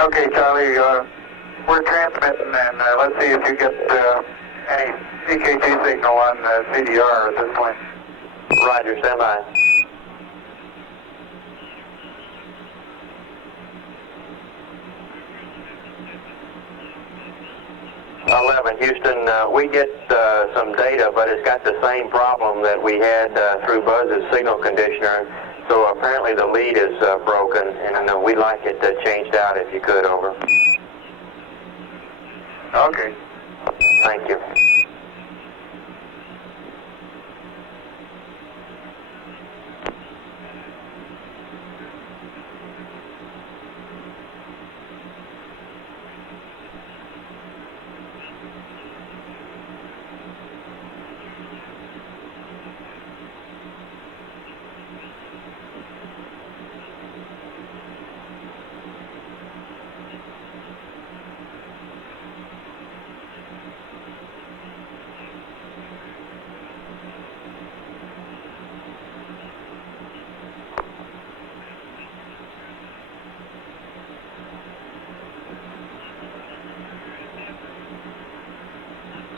Okay, Charlie, we're transmitting, and let's see if you get any EKG signal on CDR at this point. Roger, stand by. Houston, we get some data, but it's got the same problem that we had through Buzz's signal conditioner. So apparently the lead is broken, and we'd like it changed out if you could. Over. Okay. Thank you.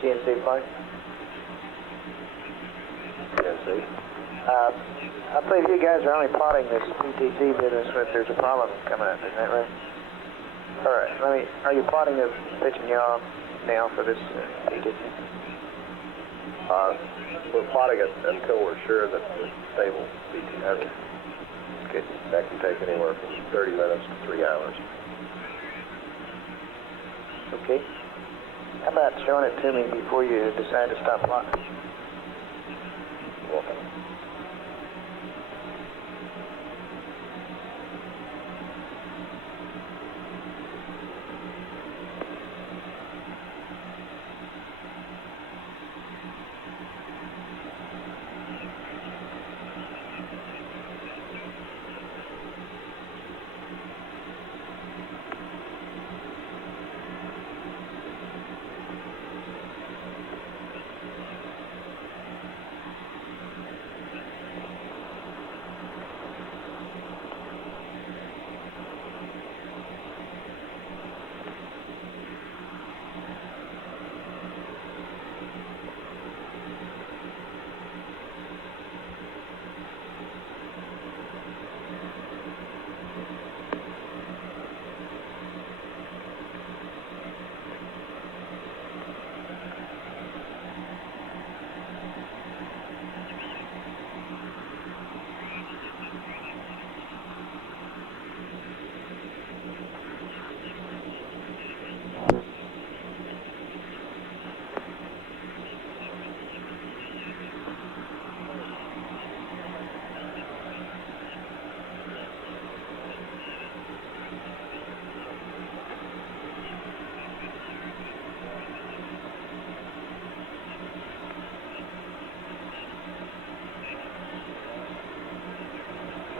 GNC flight? GNC. I believe you guys are only plotting this PTC business if there's a problem coming up, isn't that right? All right, are you plotting a pitch and yaw now for this PTC? We're plotting it until we're sure that it's stable PTC. Good. That can take anywhere from 30 minutes to 3 hours. Okay. How about showing it to me before you decide to stop plotting? Welcome.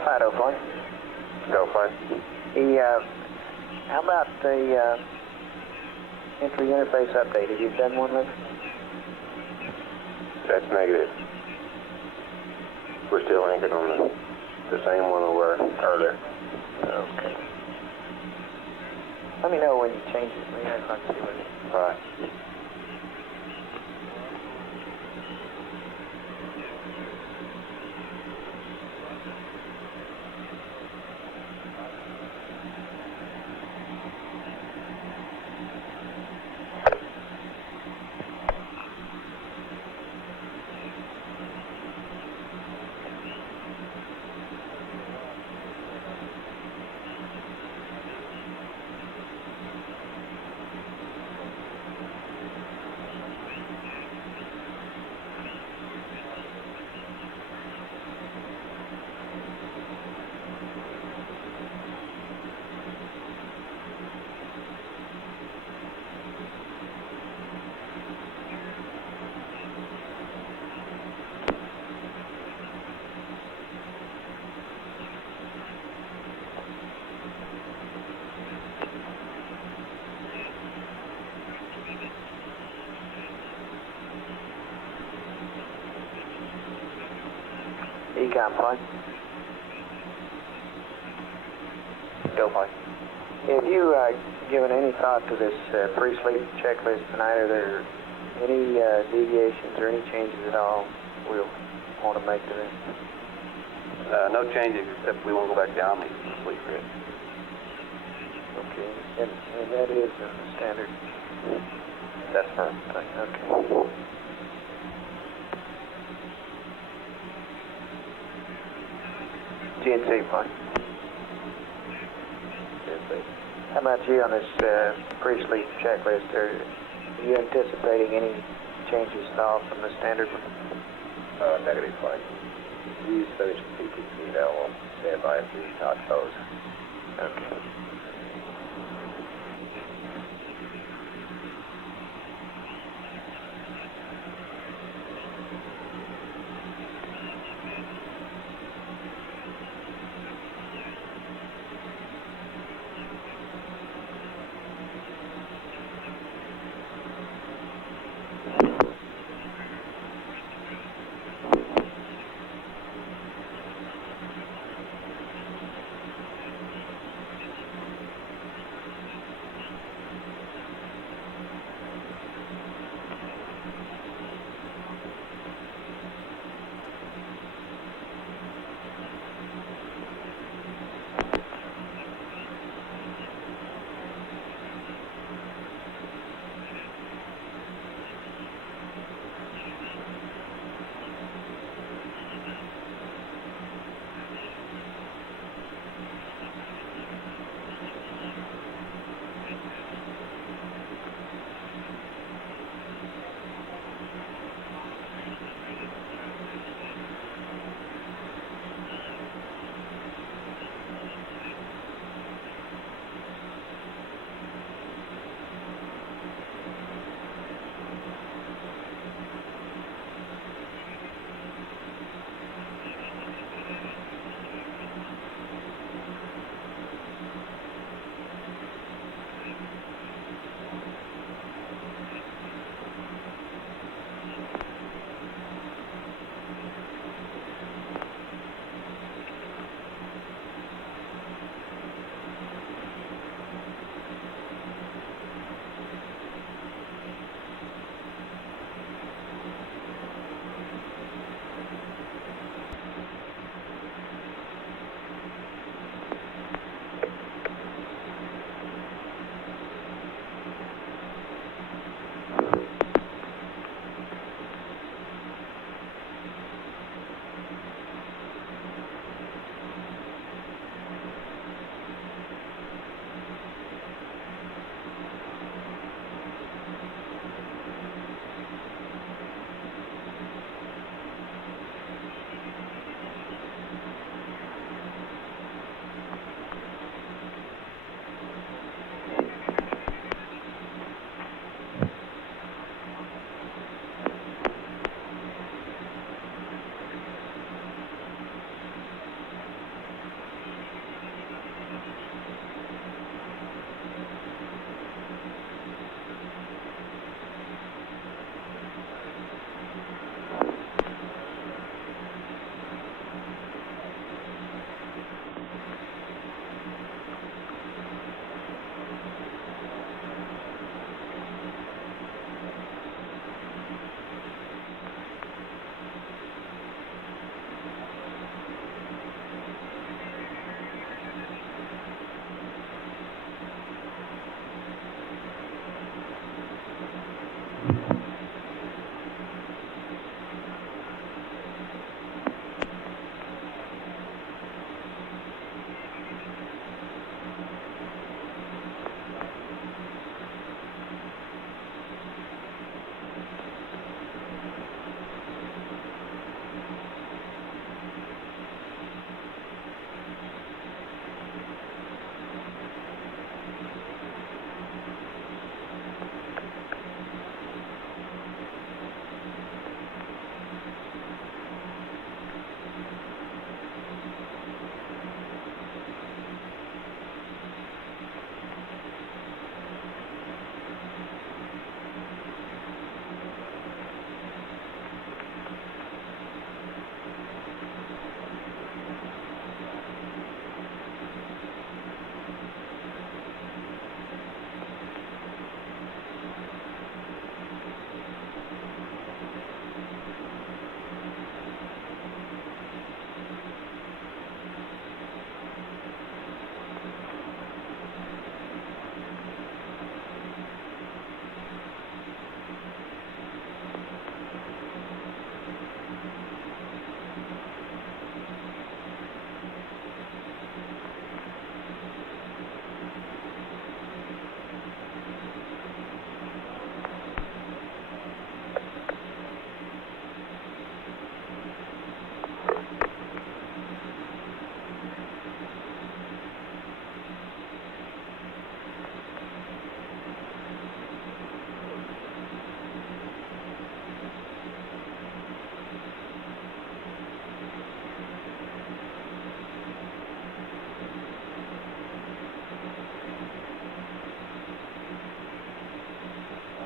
Fido flight. Go flight. How about the entry interface update? Have you done one lately? That's negative. We're still anchored on the same one we were earlier. Okay. Let me know when you change it. Let me know if I can see what it is. All right. Econ flight. Go flight. Have you given any thought to this pre-sleep checklist tonight? Are there any deviations or any changes at all we'll want to make to this? No changes except we won't go back to Omni for the sleep grid. Okay, and that is a standard. That's firm. Okay. GNC flight. GNC. How about you on this pre-sleep checklist? you anticipating any changes at all from the standard one? Negative, fine. He's finished the PTC now. We'll stand by and see how it goes. Okay.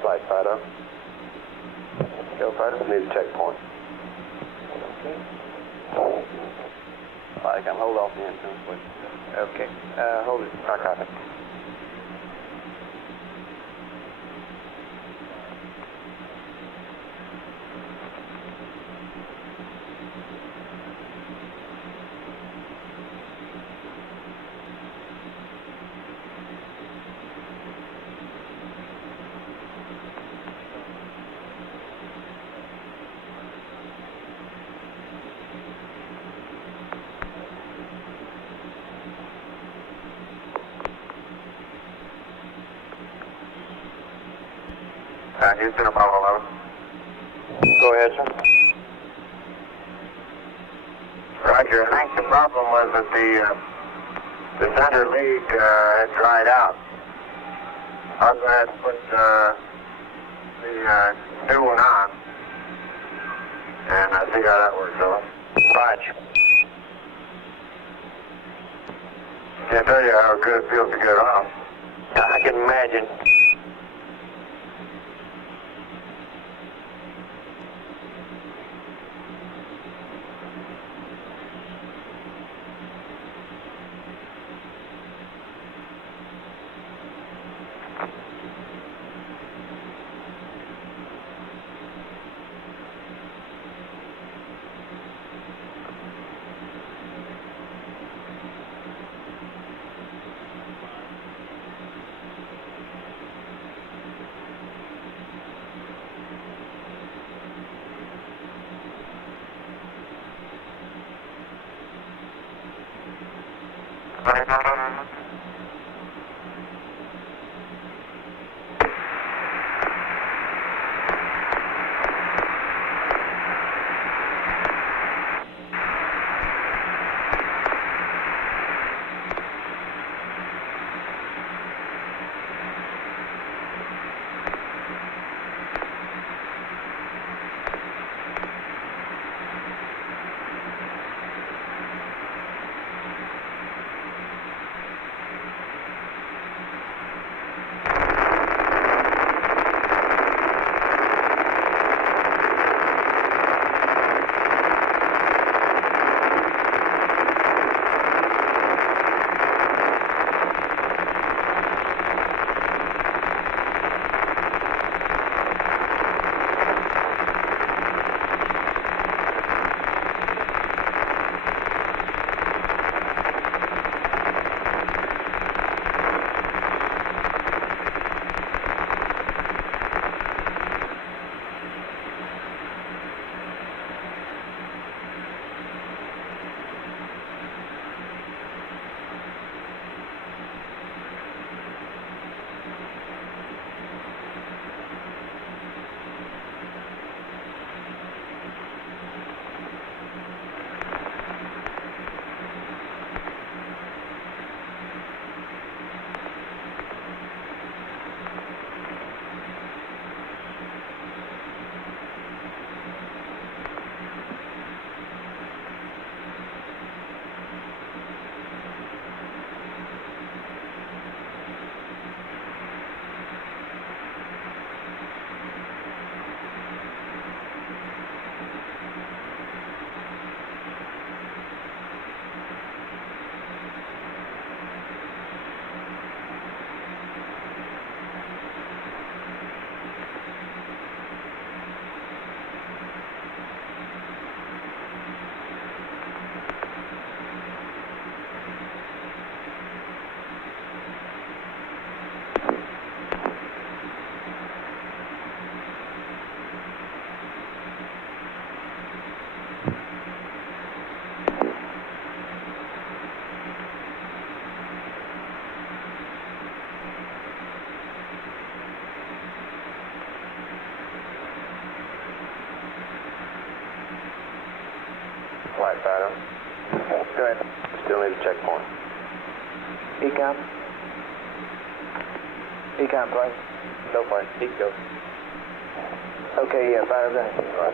Flight Fido. Go Fido. Need a checkpoint. I can hold off the engine, please. Okay. Hold it. I got it. Houston, Apollo 11. Go ahead, sir. Roger, I think the problem was that the center lead had dried out. I was going to have to put the new one on. And I see how that works out. Roger. Can't tell you how good it feels to get off. I can imagine. Flight Fido. Go ahead. Still need a checkpoint. Ecom. Ecom, play. Go for it. Eco. Okay, yeah, fire gun. Right.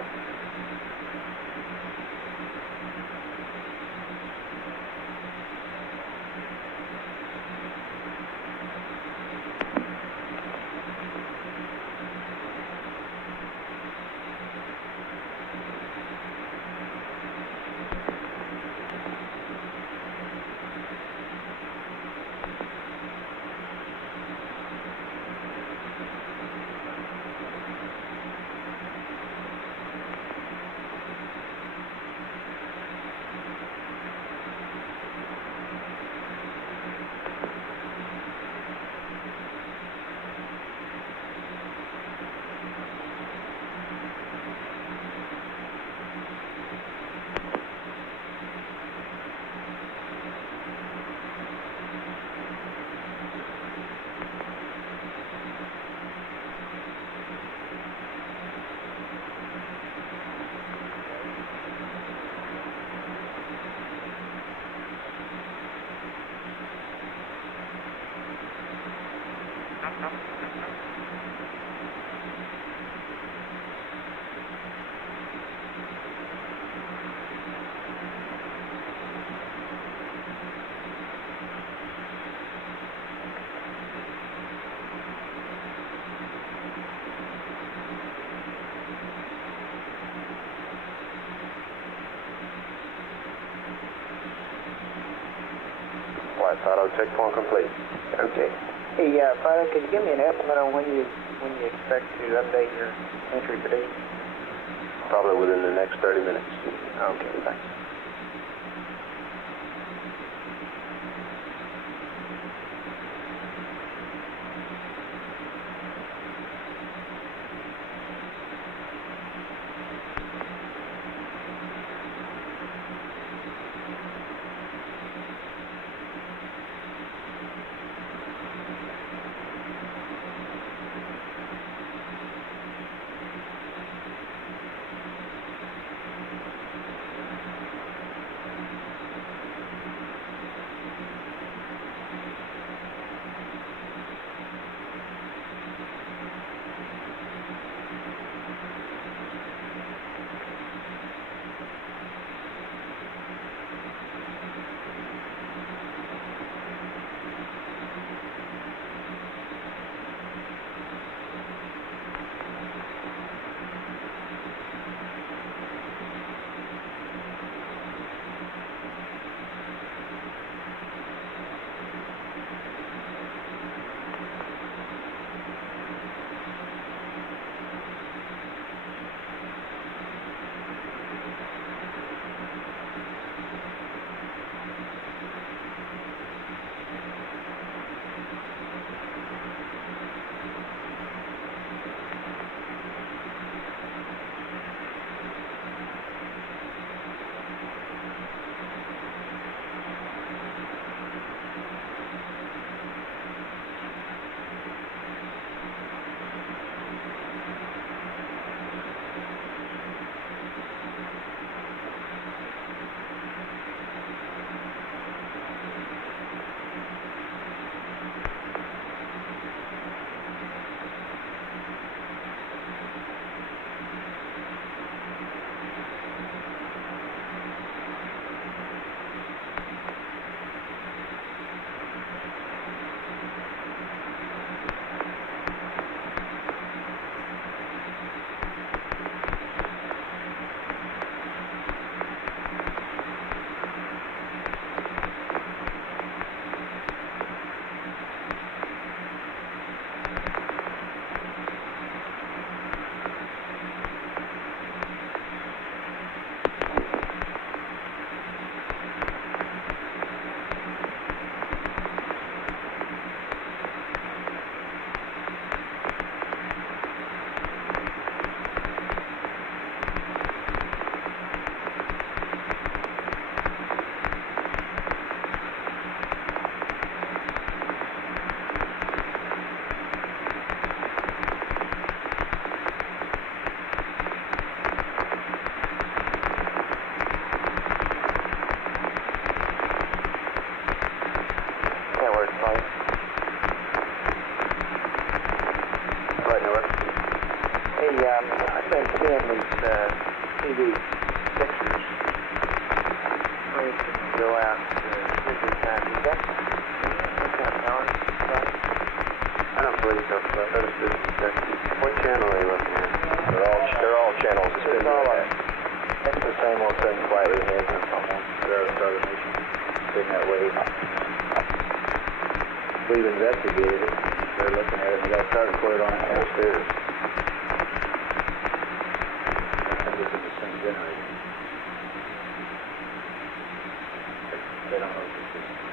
Right, Fido, check point complete. Okay. Hey, Fido, could you give me an estimate on when you expect to update your entry prediction? Probably within the next 30 minutes. Okay, thanks. I've been seeing these TV pictures where you can go out every time. Is that some kind of power? I don't believe so, but what channel are you looking at? They're all channels. It's all that's the same old thing quietly has on something. They're a Southern Nation. Been that way. We've investigated it. They're looking at it. We got a start recorded on it downstairs. This is the same generator. They don't know what this is.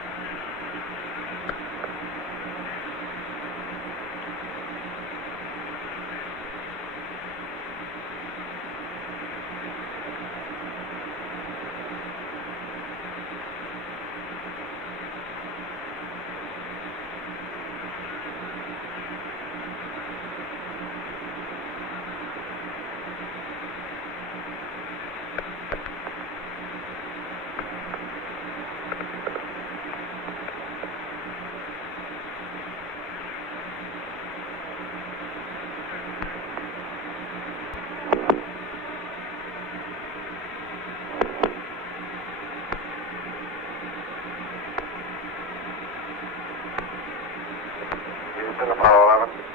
Houston, Apollo 11.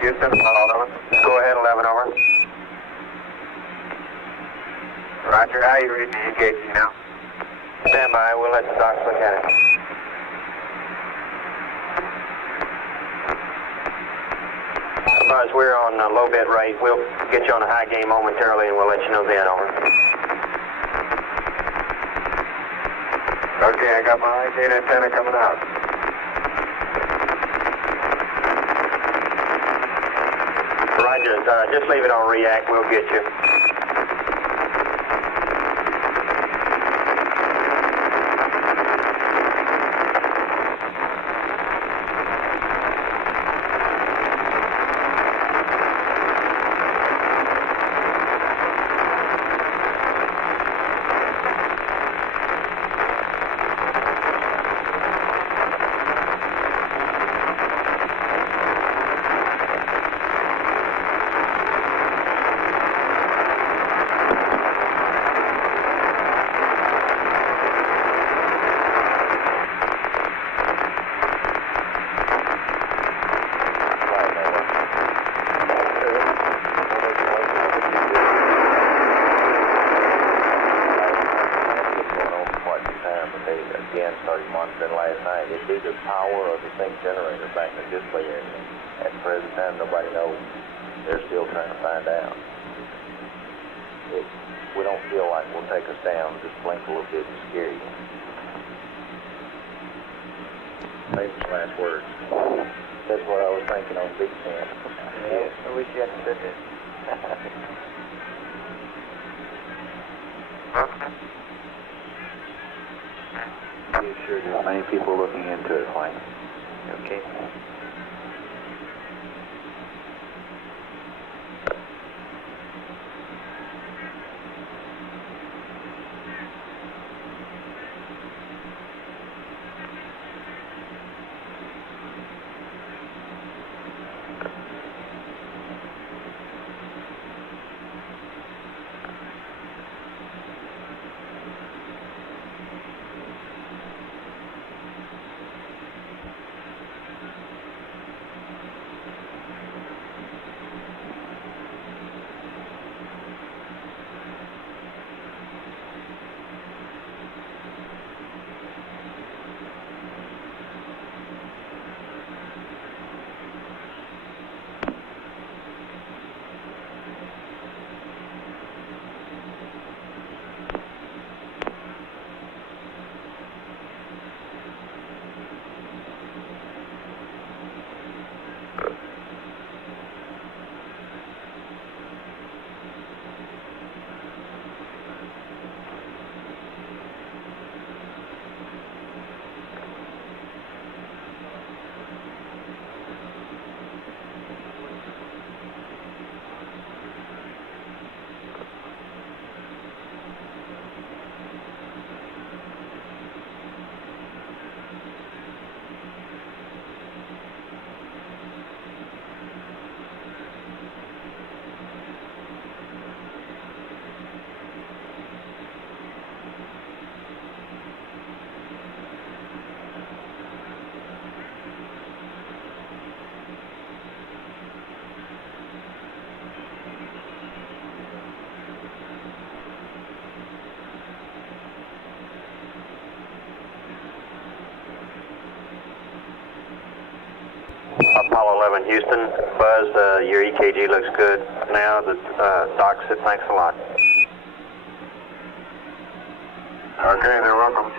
Houston, Apollo 11. Go ahead, 11, over. Roger, how you reading the EKG now? Stand by, we'll let the docs look at it. Buzz, we're on low bit rate. We'll get you on a high gain momentarily, and we'll let you know then. Over. Okay, I got my high gain antenna coming out. Roger, just leave it on react. We'll get you. Apollo 11, Houston. Buzz, your EKG looks good. Now the doc said thanks a lot. Okay, they're welcome.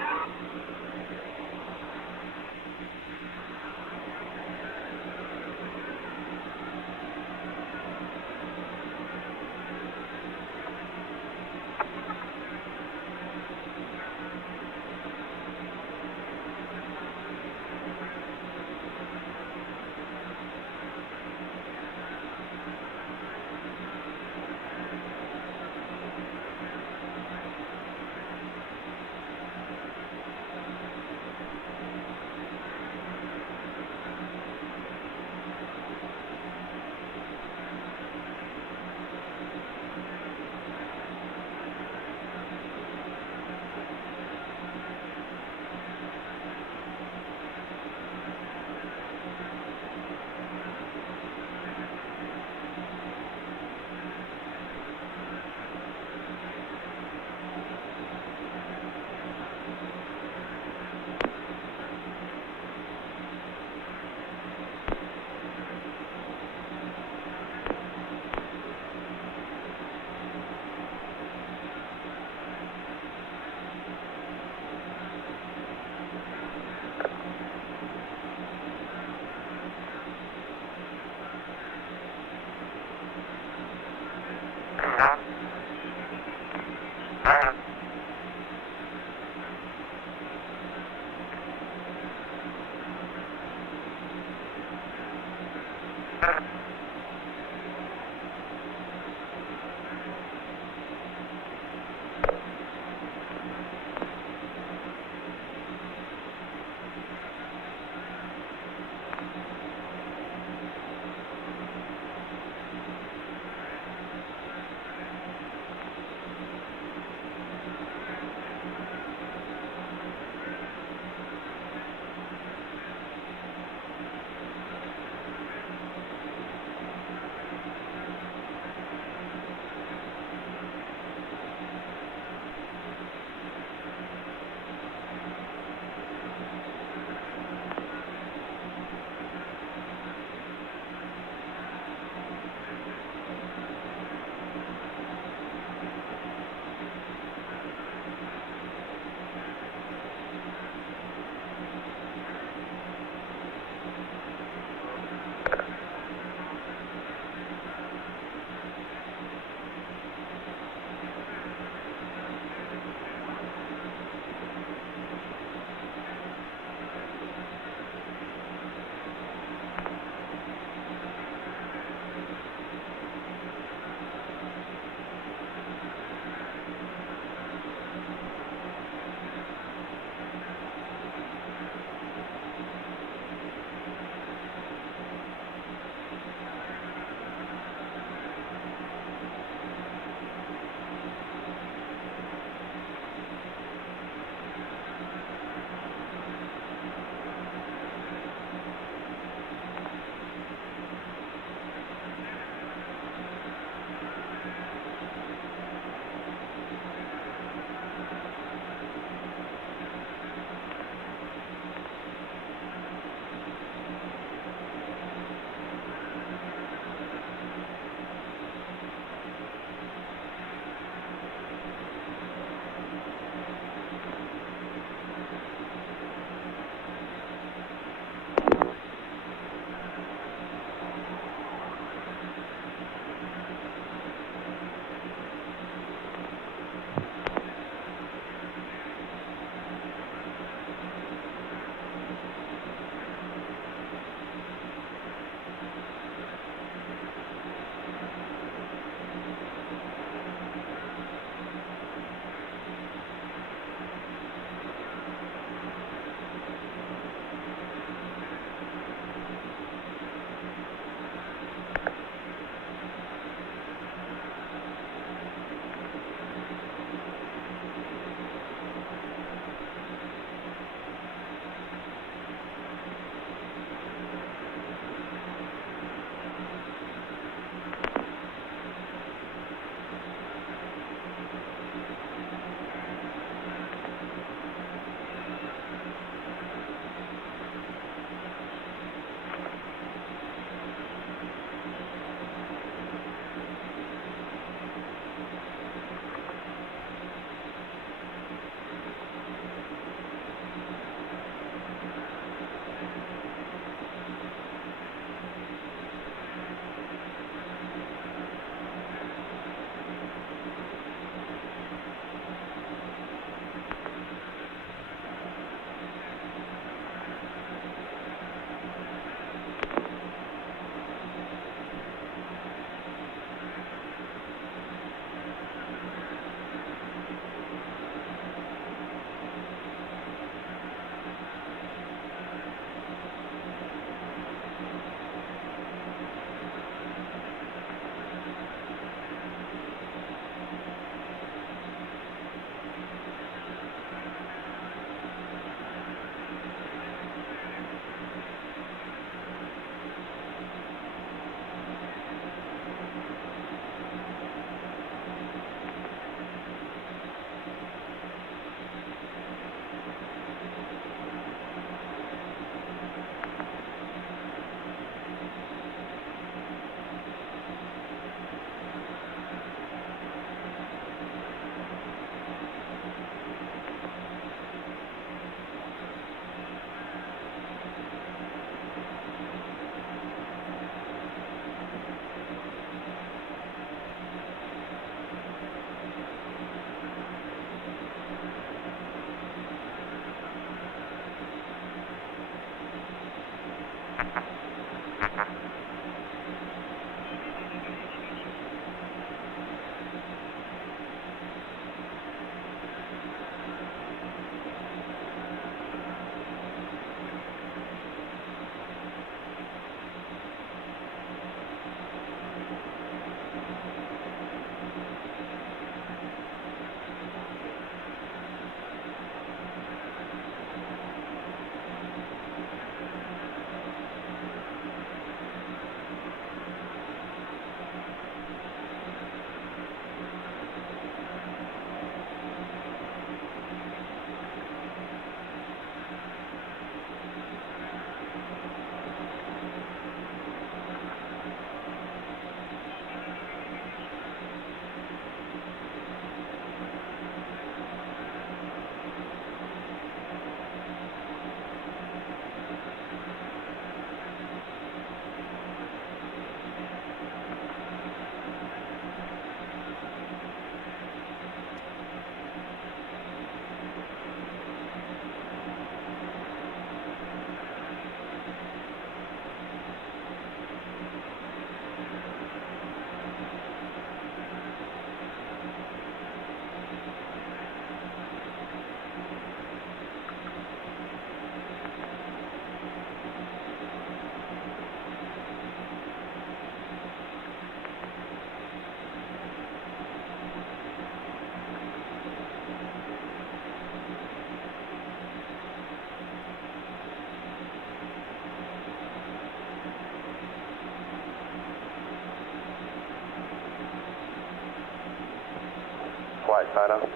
Right, Fido.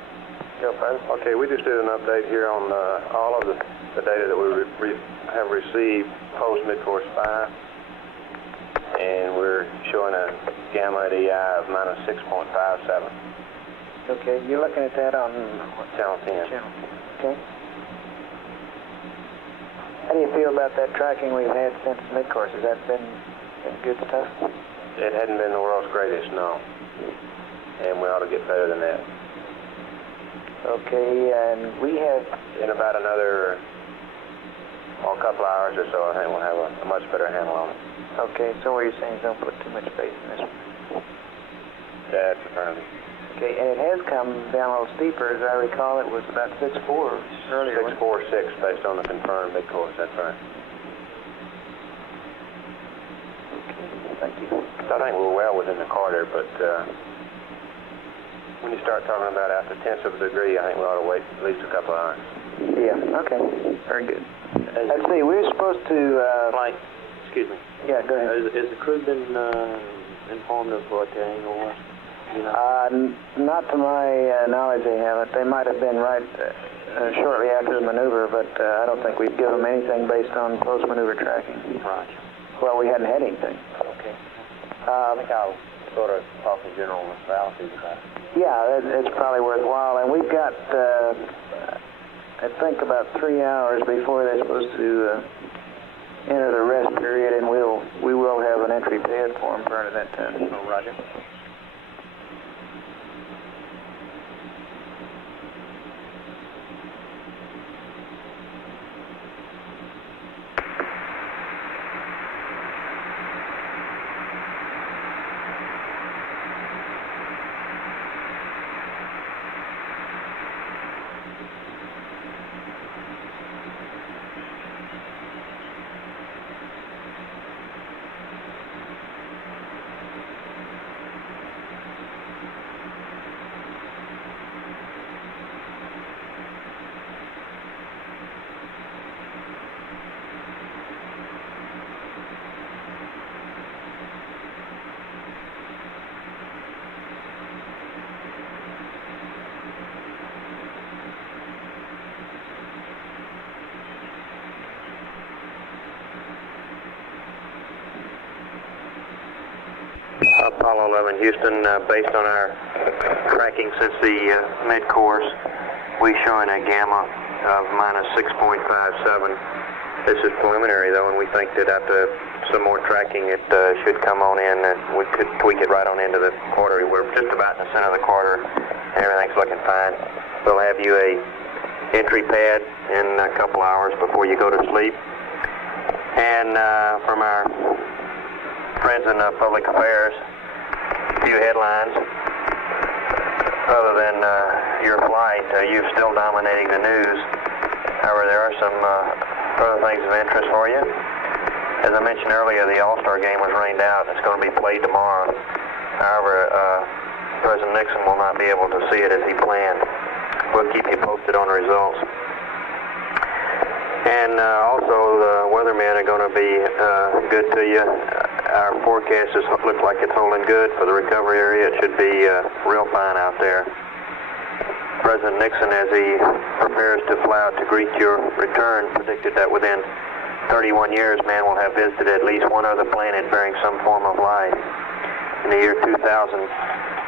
Okay, we just did an update here on all of the data that we have received post midcourse 5, and we're showing a gamma at EI of minus 6.57. Okay, you're looking at that on Channel 10. Okay. How do you feel about that tracking we've had since midcourse? Has that been good stuff? It hadn't been the world's greatest, no. And we ought to get better than that. Okay, and we have... In about another couple hours or so, I think we'll have a much better handle on it. Okay, so what you're saying is don't put too much faith in this one. That's affirmative. Okay, and it has come down a little steeper. As I recall, it was about 6.4 earlier. 6.46 based on the confirmed midcourse, that's right. Okay, thank you. I think we're well within the corridor, but when you start talking about after tenths of a degree, I think we ought to wait at least a couple hours. Yeah, okay. Very good. Let's see, we were supposed to... Flight, excuse me. Yeah, go ahead. Has the crew been informed of what the angle was? Not to my knowledge they haven't. They might have been right shortly after the maneuver, but I don't think we've given them anything based on post-maneuver tracking. Right. Well, we hadn't had anything. Okay. I think I'll sort of talk in general realities about it. Yeah, it's probably worthwhile. And we've got, I think, about 3 hours before they're supposed to enter the rest period, and we will have an entry pad for them prior to that time. Oh, roger. Apollo 11, Houston, based on our tracking since the mid-course, we're showing a gamma of minus 6.57. This is preliminary, though, and we think that after some more tracking, it should come on in, and we could tweak it right on into the quarter. We're just about in the center of the quarter, and everything's looking fine. We'll have you a entry pad in a couple hours before you go to sleep. And from our friends in public affairs, a few headlines. Other than your flight, you're still dominating the news. However, there are some other things of interest for you. As I mentioned earlier, the All-Star game was rained out. It's going to be played tomorrow. However, President Nixon will not be able to see it as he planned. We'll keep you posted on the results. And also, the weathermen are going to be good to you. Our forecast looks like it's holding good for the recovery area. It should be real fine out there. President Nixon, as he prepares to fly out to greet your return, predicted that within 31 years, man will have visited at least one other planet bearing some form of life. In the year 2000,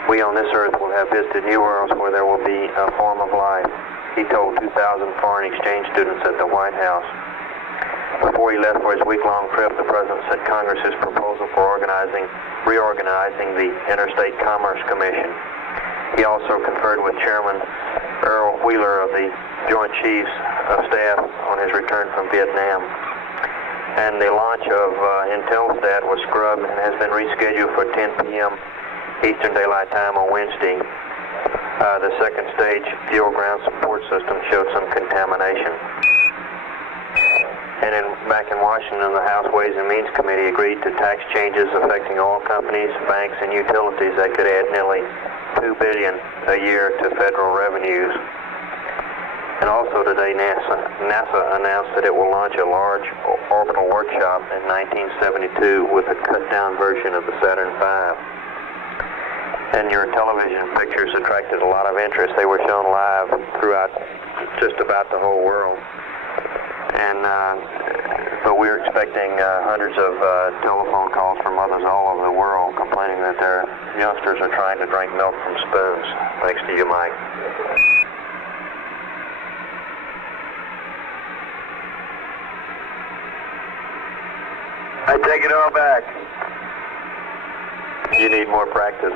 we on this Earth will have visited new worlds where there will be a form of life. He told 2,000 foreign exchange students at the White House. Before he left for his week-long trip, the President said Congress's proposal for reorganizing the Interstate Commerce Commission. He also conferred with Chairman Earl Wheeler of the Joint Chiefs of Staff on his return from Vietnam. And the launch of Intelsat was scrubbed and has been rescheduled for 10 p.m. Eastern Daylight Time on Wednesday. The second stage fuel ground support system showed some contamination. And back in Washington, the House Ways and Means Committee agreed to tax changes affecting oil companies, banks, and utilities that could add nearly $2 billion a year to federal revenues. And also today, NASA announced that it will launch a large orbital workshop in 1972 with a cut-down version of the Saturn V. And your television pictures attracted a lot of interest. They were shown live throughout just about the whole world. And so we're expecting hundreds of telephone calls from mothers all over the world complaining that their youngsters are trying to drink milk from spoons. Thanks to you, Mike. I take it all back. You need more practice.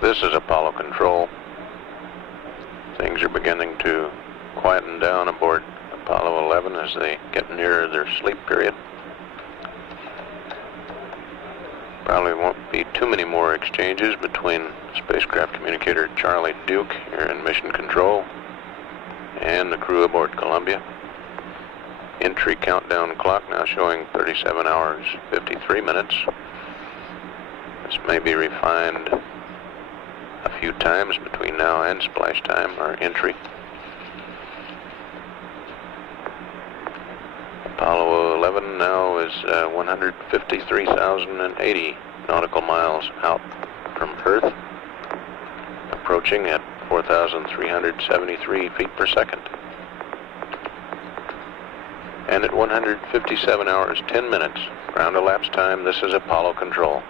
This is Apollo Control. Things are beginning to quieten down aboard Apollo 11 as they get nearer their sleep period. Probably won't be too many more exchanges between spacecraft communicator Charlie Duke here in Mission Control and the crew aboard Columbia. Entry countdown clock now showing 37 hours, 53 minutes. This may be refined a few times between now and splash time, or entry. Apollo 11 now is 153,080 nautical miles out from Earth, approaching at 4,373 feet per second. And at 157 hours, 10 minutes, ground elapsed time, this is Apollo Control.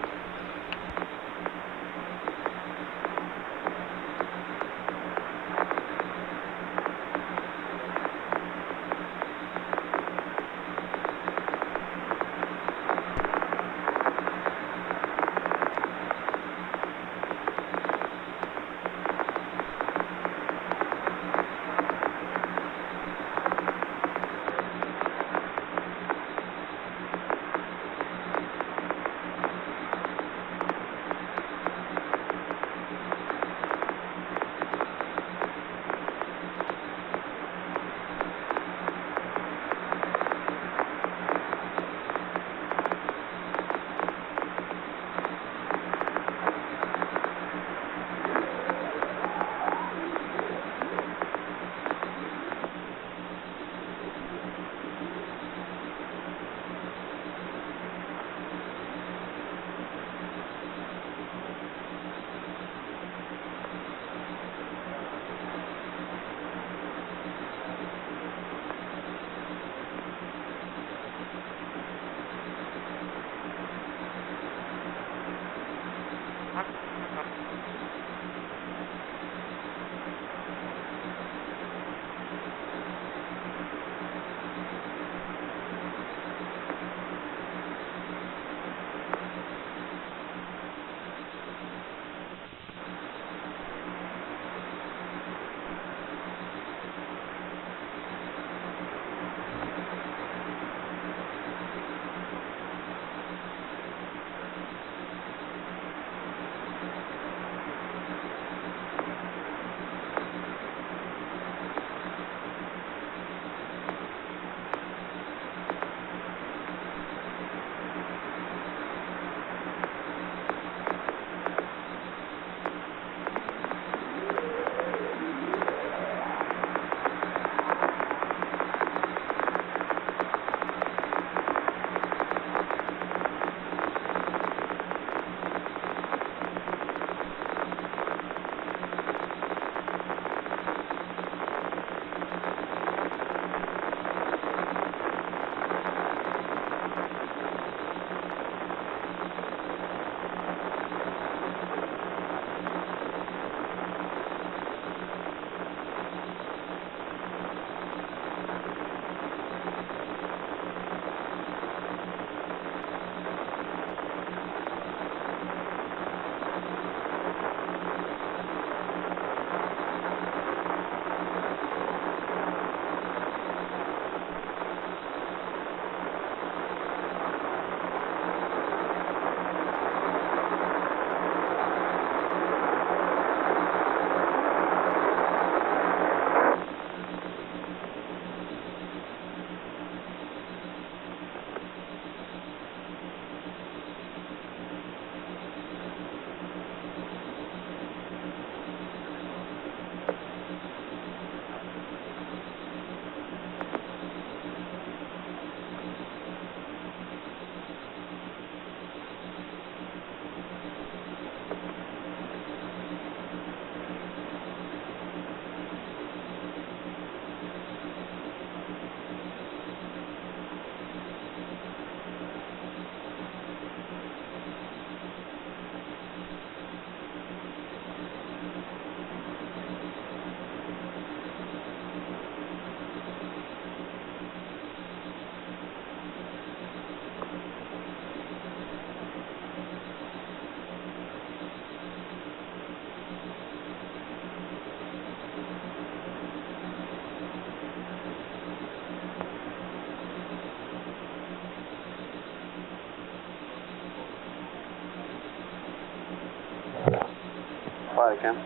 Flight Cam.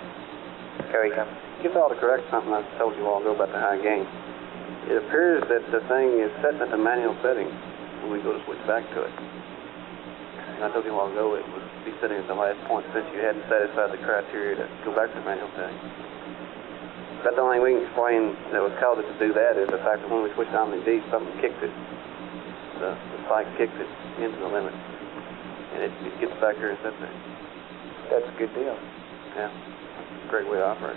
Carry come. Give all to correct something I told you all ago about the high gain. It appears that the thing is set at the manual setting when we go to switch back to it. And I told you a while ago it would be setting at the last point since you hadn't satisfied the criteria to go back to the manual setting. That's the only thing we can explain that was caused it to do that is the fact that when we switched to Omni D, something kicked it. The spike kicked it into the limit. And it gets back here and sits there. That's a good deal. Yeah. It's a great way to operate.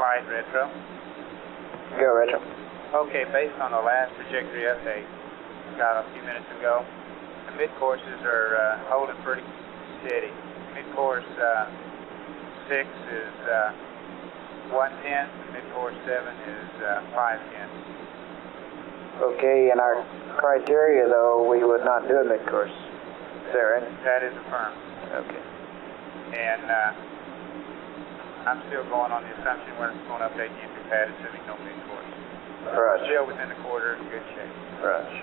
Flight retro. Go, retro. Okay, based on the last trajectory update got a few minutes ago, the mid-courses are holding pretty steady. Mid-course 6 is 110, mid-course 7 is 510. Okay, in our criteria, though, we would not do a mid-course. Is that right? That is affirmed. Okay. And I'm still going on the assumption we're going to update the entry pad, assuming no mid-course. Rush. Still within the quarter, good shape. Rush.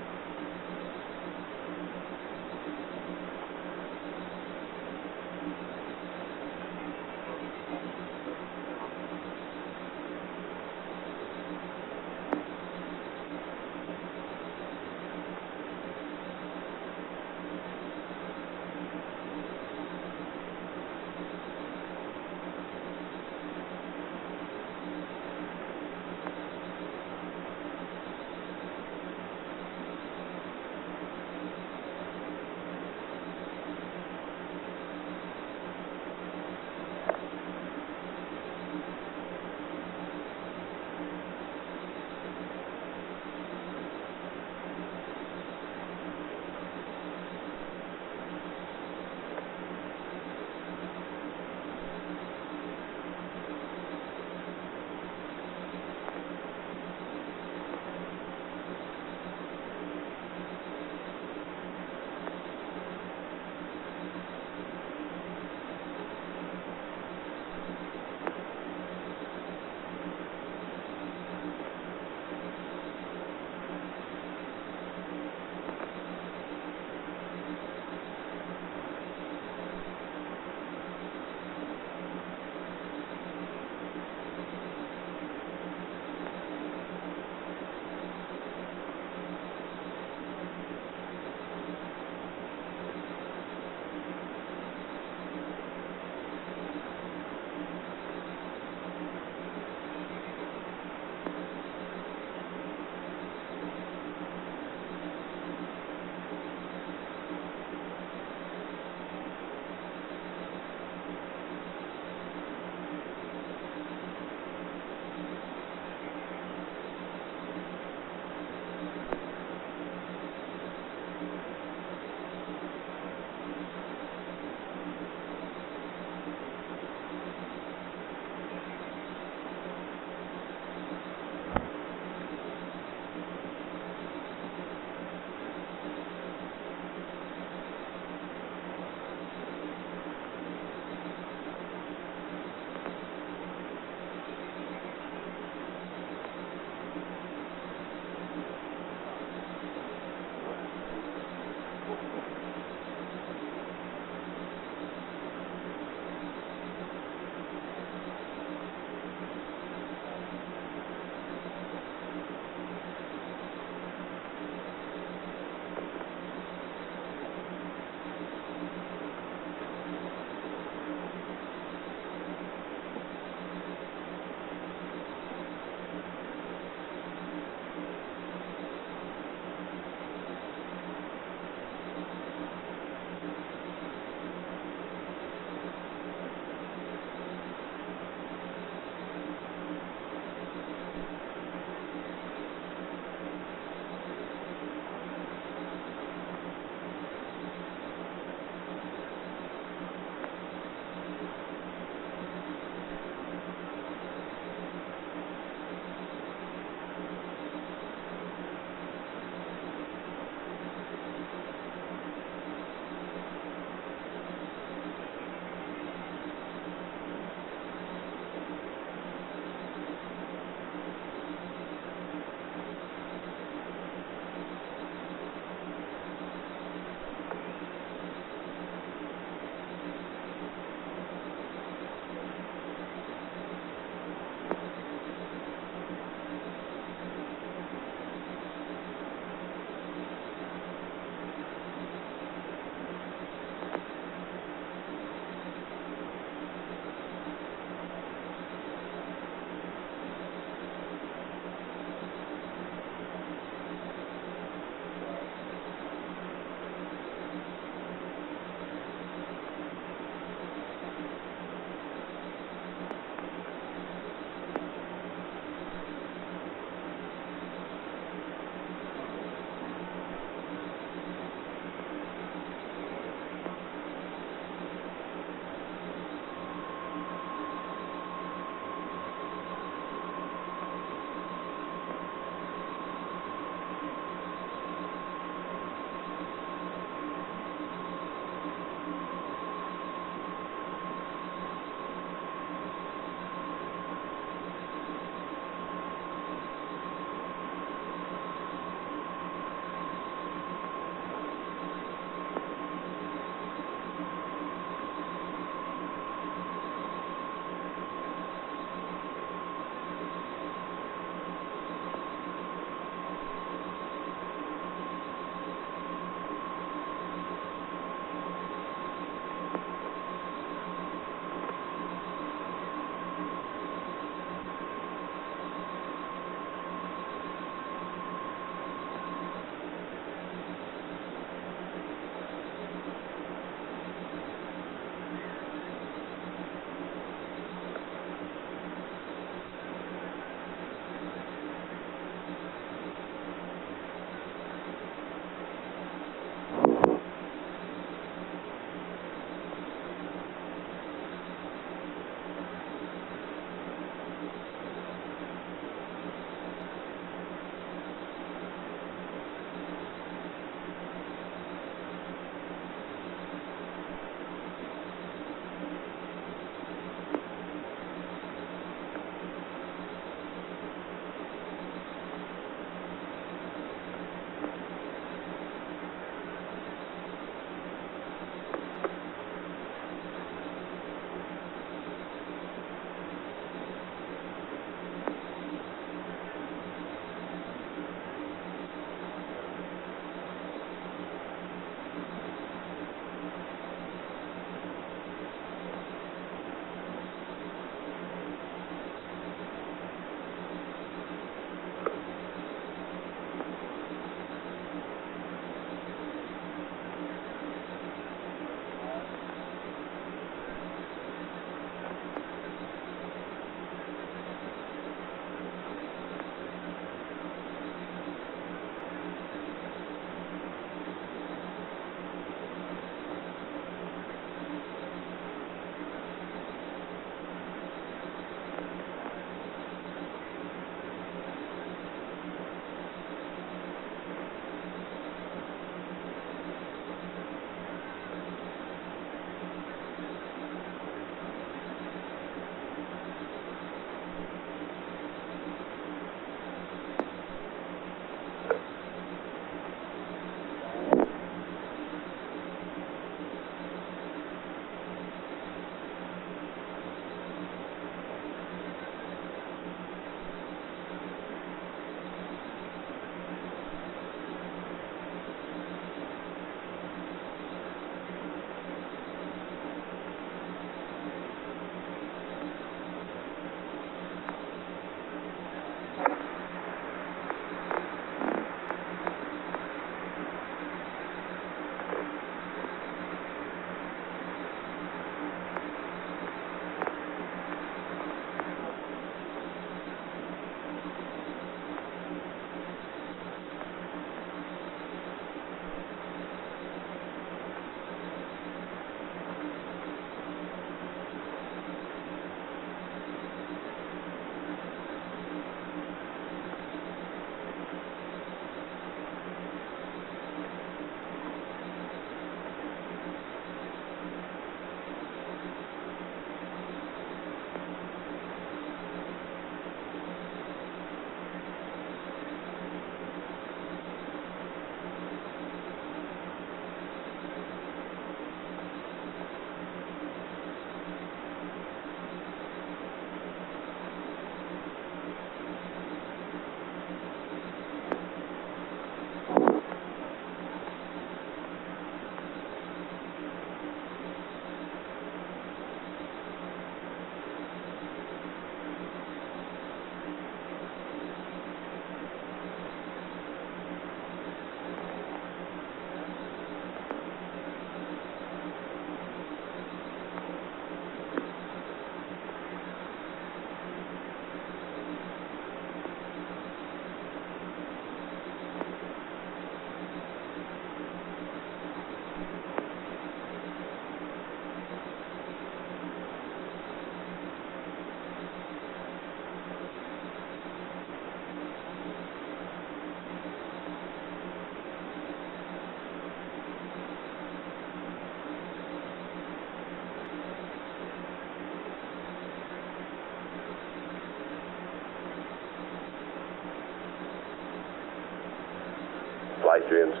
Flight GNC.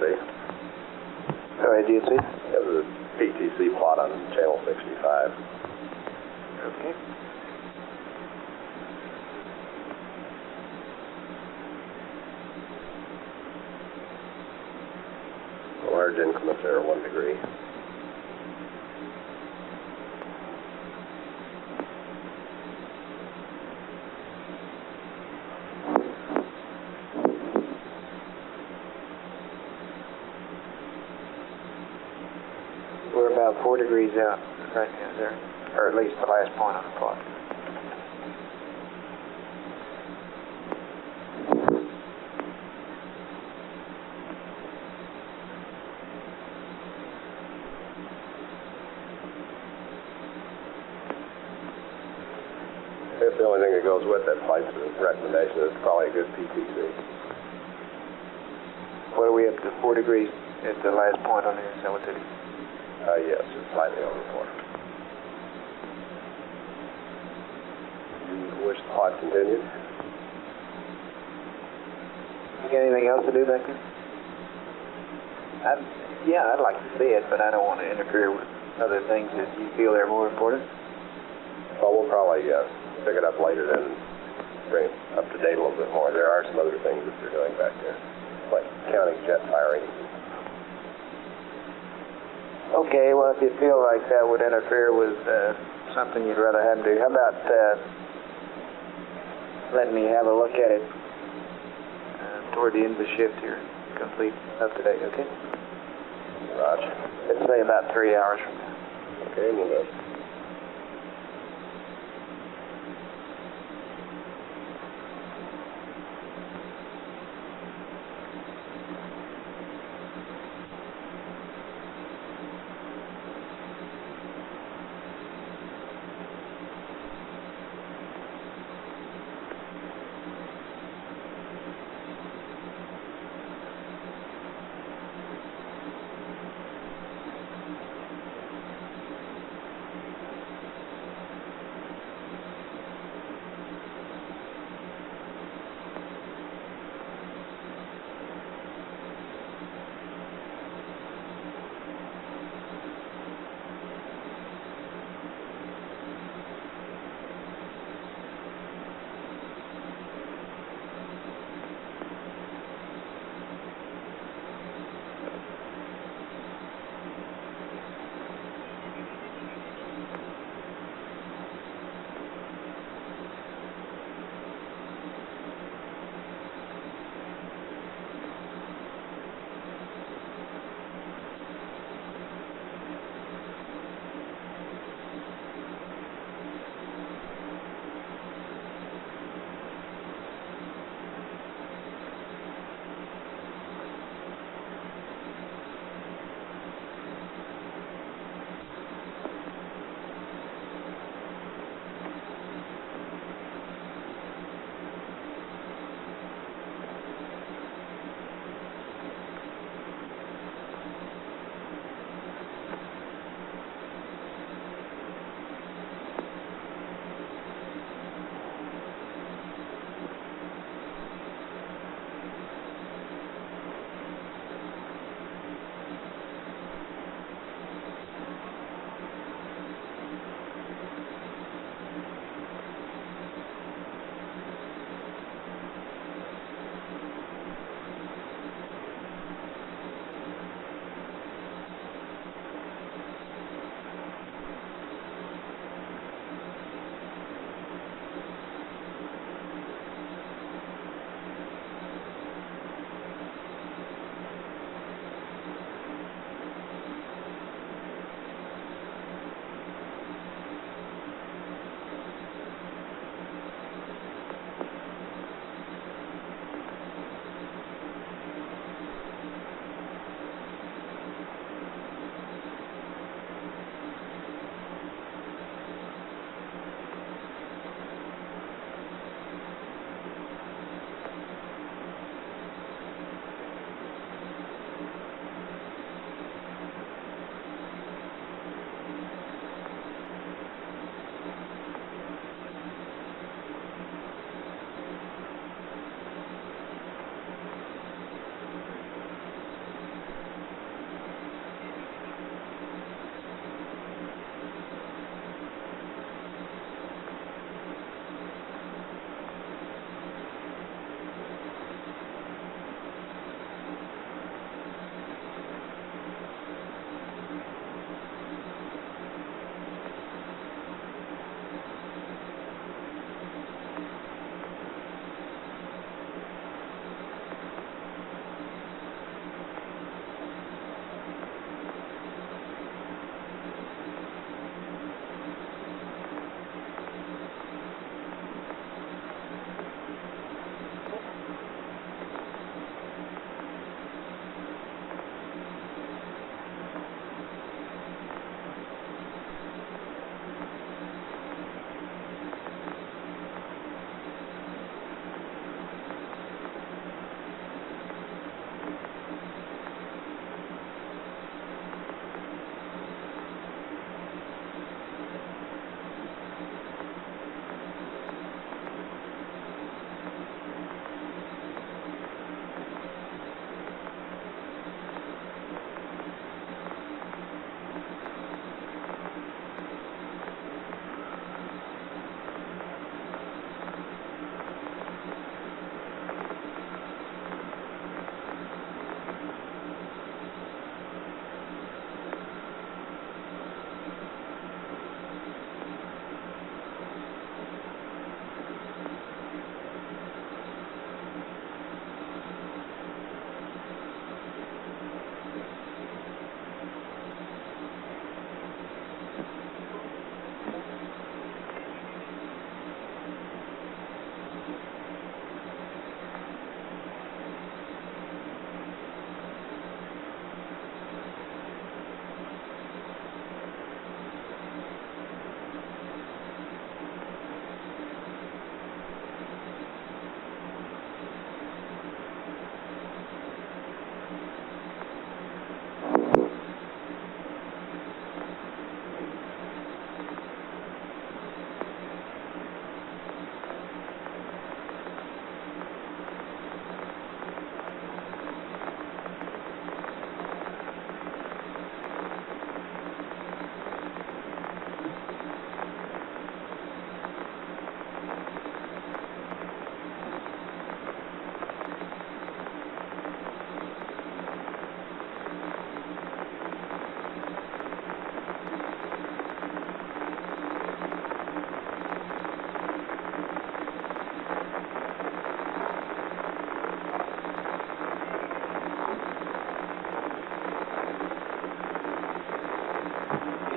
Go ahead, GNC. Yeah, the PTC plot on channel 65. Okay. Large increments there, 1 degree. We're about 4 degrees out right now there, or at least the last point on the plot. That's the only thing that goes with that flight's recommendation. It's probably a good PTC. What are we up to? 4 degrees at the last point on there, is that what it is? Yes, it's slightly over 4. You wish the plot continued? You got anything else to do back there? Yeah, I'd like to see it, but I don't want to interfere with other things that you feel are more important. Well, we'll probably pick it up later then, bring it up to date a little bit more. There are some other things that they're doing back there, like counting jet firing. Okay, well, if you feel like that would interfere with something you'd rather have them do, how about letting me have a look at it toward the end of the shift here, complete, up to date, okay? Roger. Let's say about 3 hours from now. Okay, we'll do.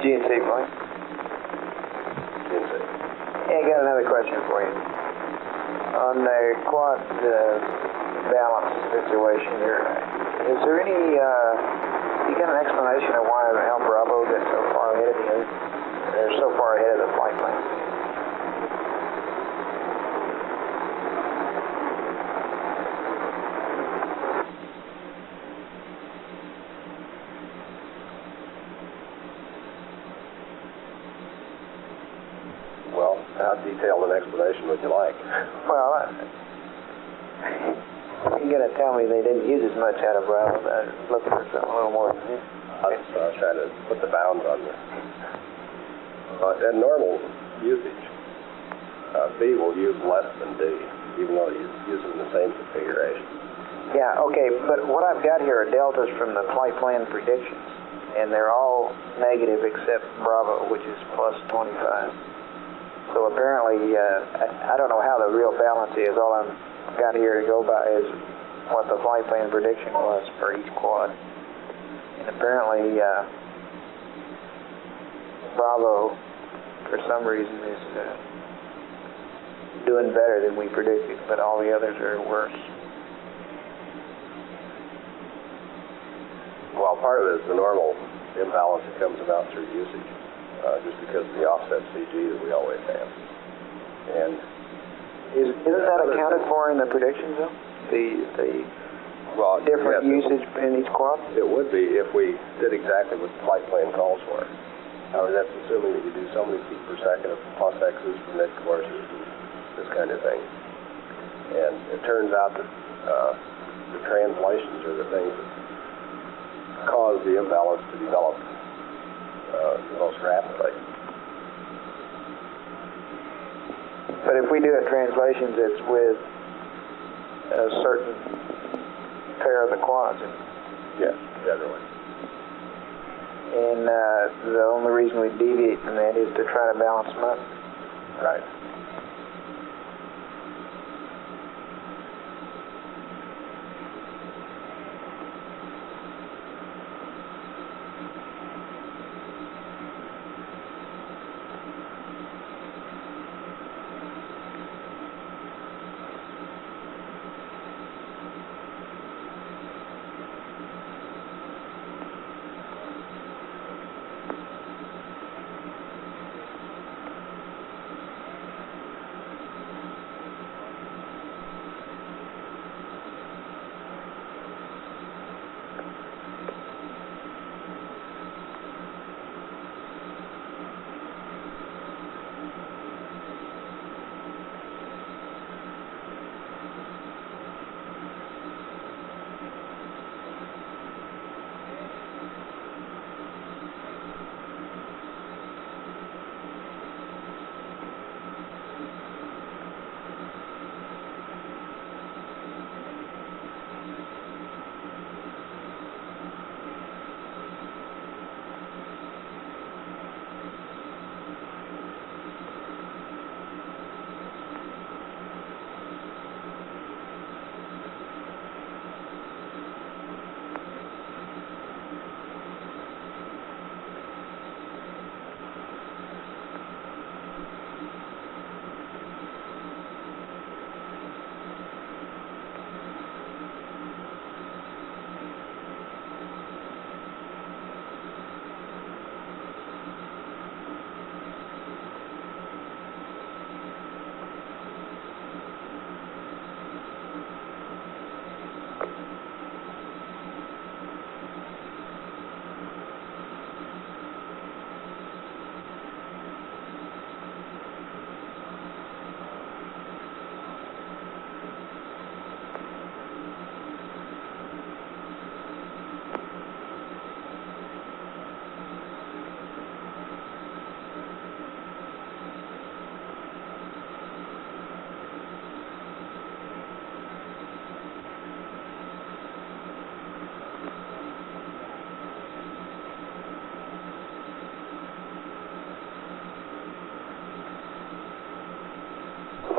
GNC, Mike. GNC. Yeah, I got another question for you. On the quad balance situation here, is there any, you got an explanation of why the Alpha Bravo gets so far ahead of the others? They're so far ahead of the flight plan? Well, how detailed an explanation would you like? Well, you're going to tell me they didn't use as much out of Bravo. I'm looking for something a little more than this. I was trying to put the bounds on this. At normal usage, B will use less than D, even though he's using the same configuration. Yeah, okay, but what I've got here are deltas from the flight plan predictions, and they're all negative except Bravo, which is plus 25. So apparently, I don't know how the real balance is. All I've got here to go by is what the flight plan prediction was for each quad. And apparently, Bravo, for some reason, is doing better than we predicted, but all the others are worse. Well, part of it is the normal imbalance that comes about through usage, just because of the offset CG that we always have. And isn't that accounted for in the predictions, though? The different usage in each quad? It would be if we did exactly what the flight plan calls for. However, that's assuming that you do so many feet per second of plus X's for mid courses and this kind of thing. And it turns out that the translations are the things that cause the imbalance to develop the most rapidly. But if we do a translations, it's with a certain pair of the quads. Yes, generally. And the only reason we deviate from that is to try to balance them up. Right.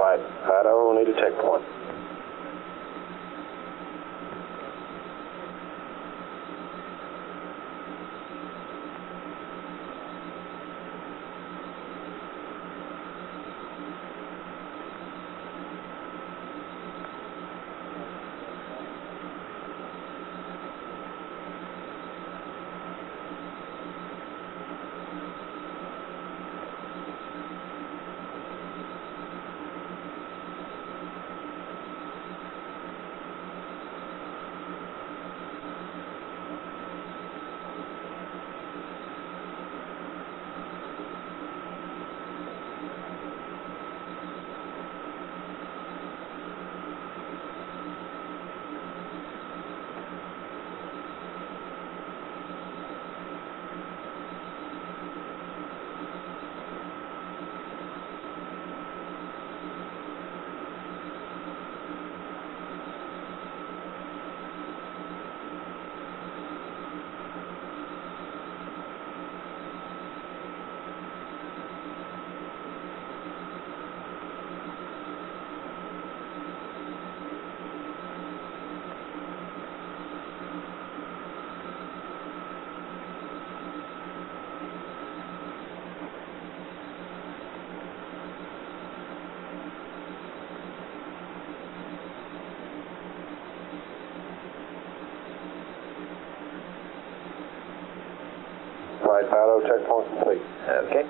Idaho, need a checkpoint. right, Paolo, checkpoint complete. Okay.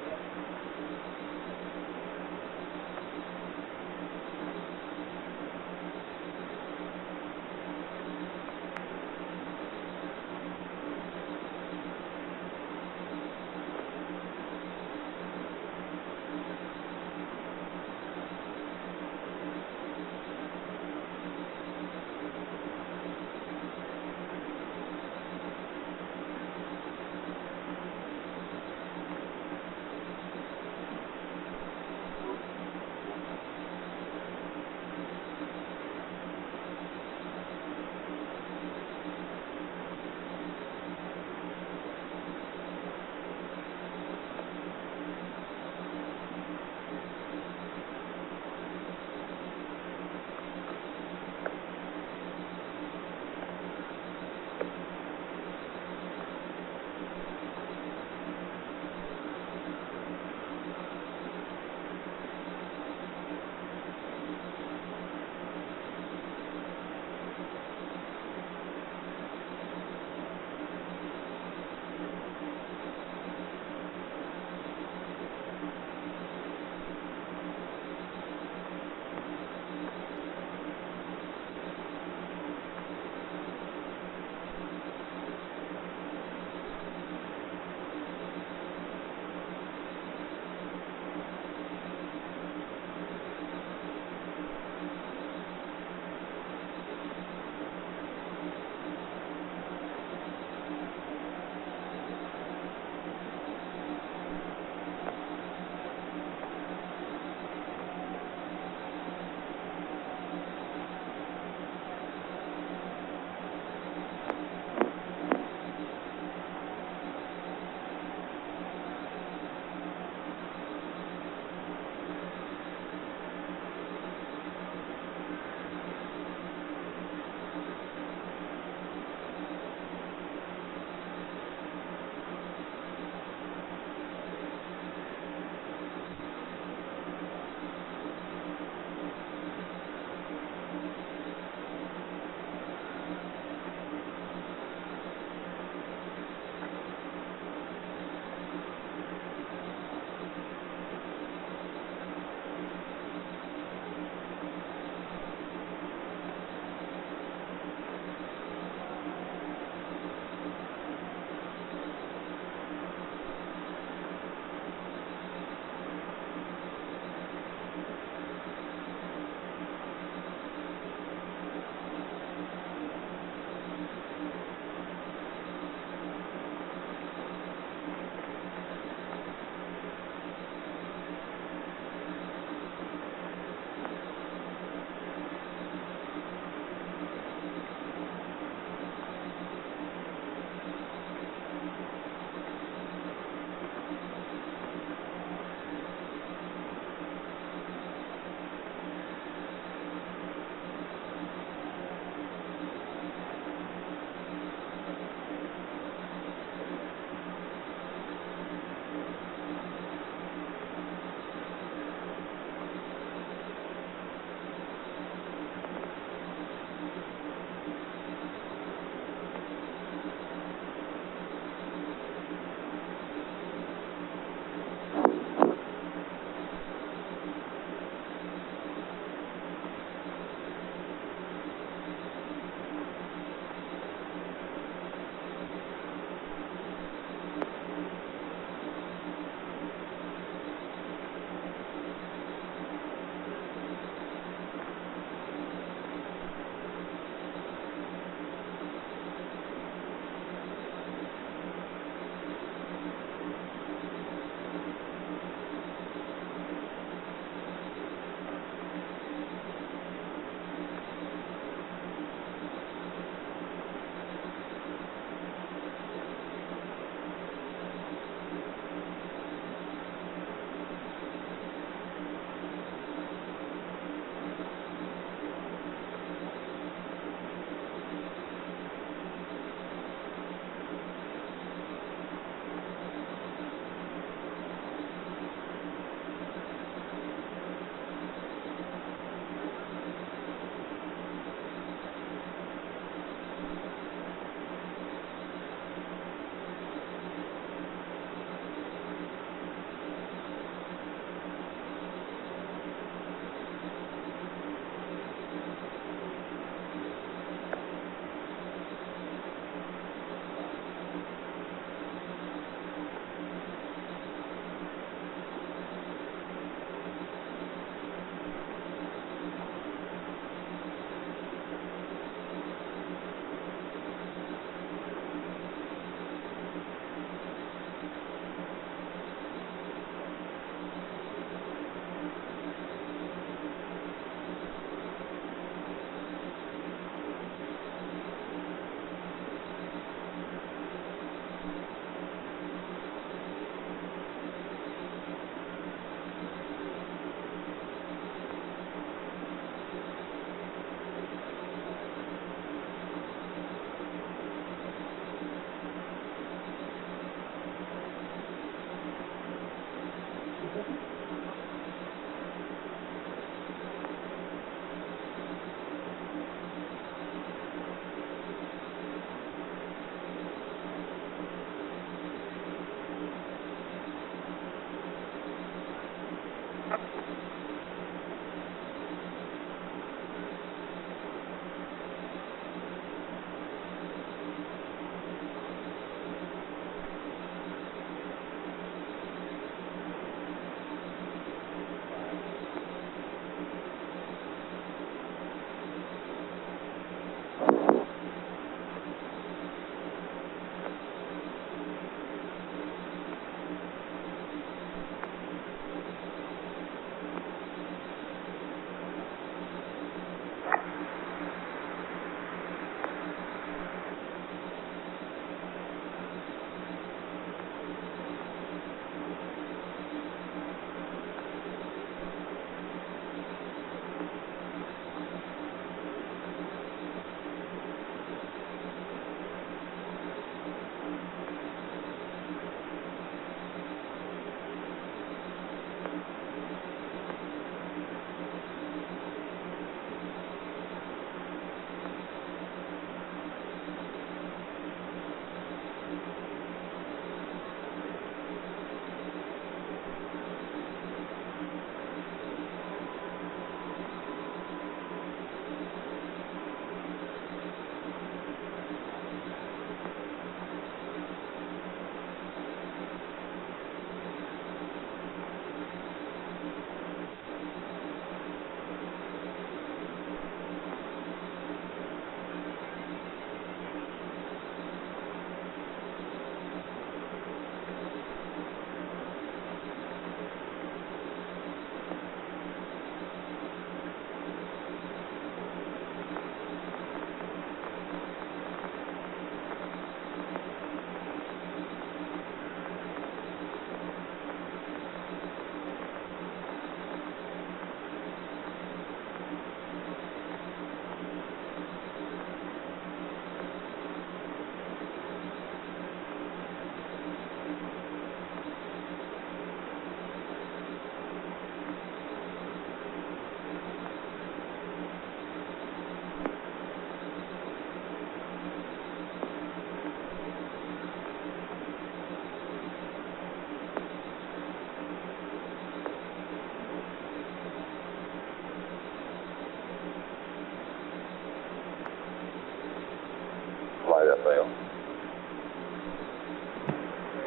FL.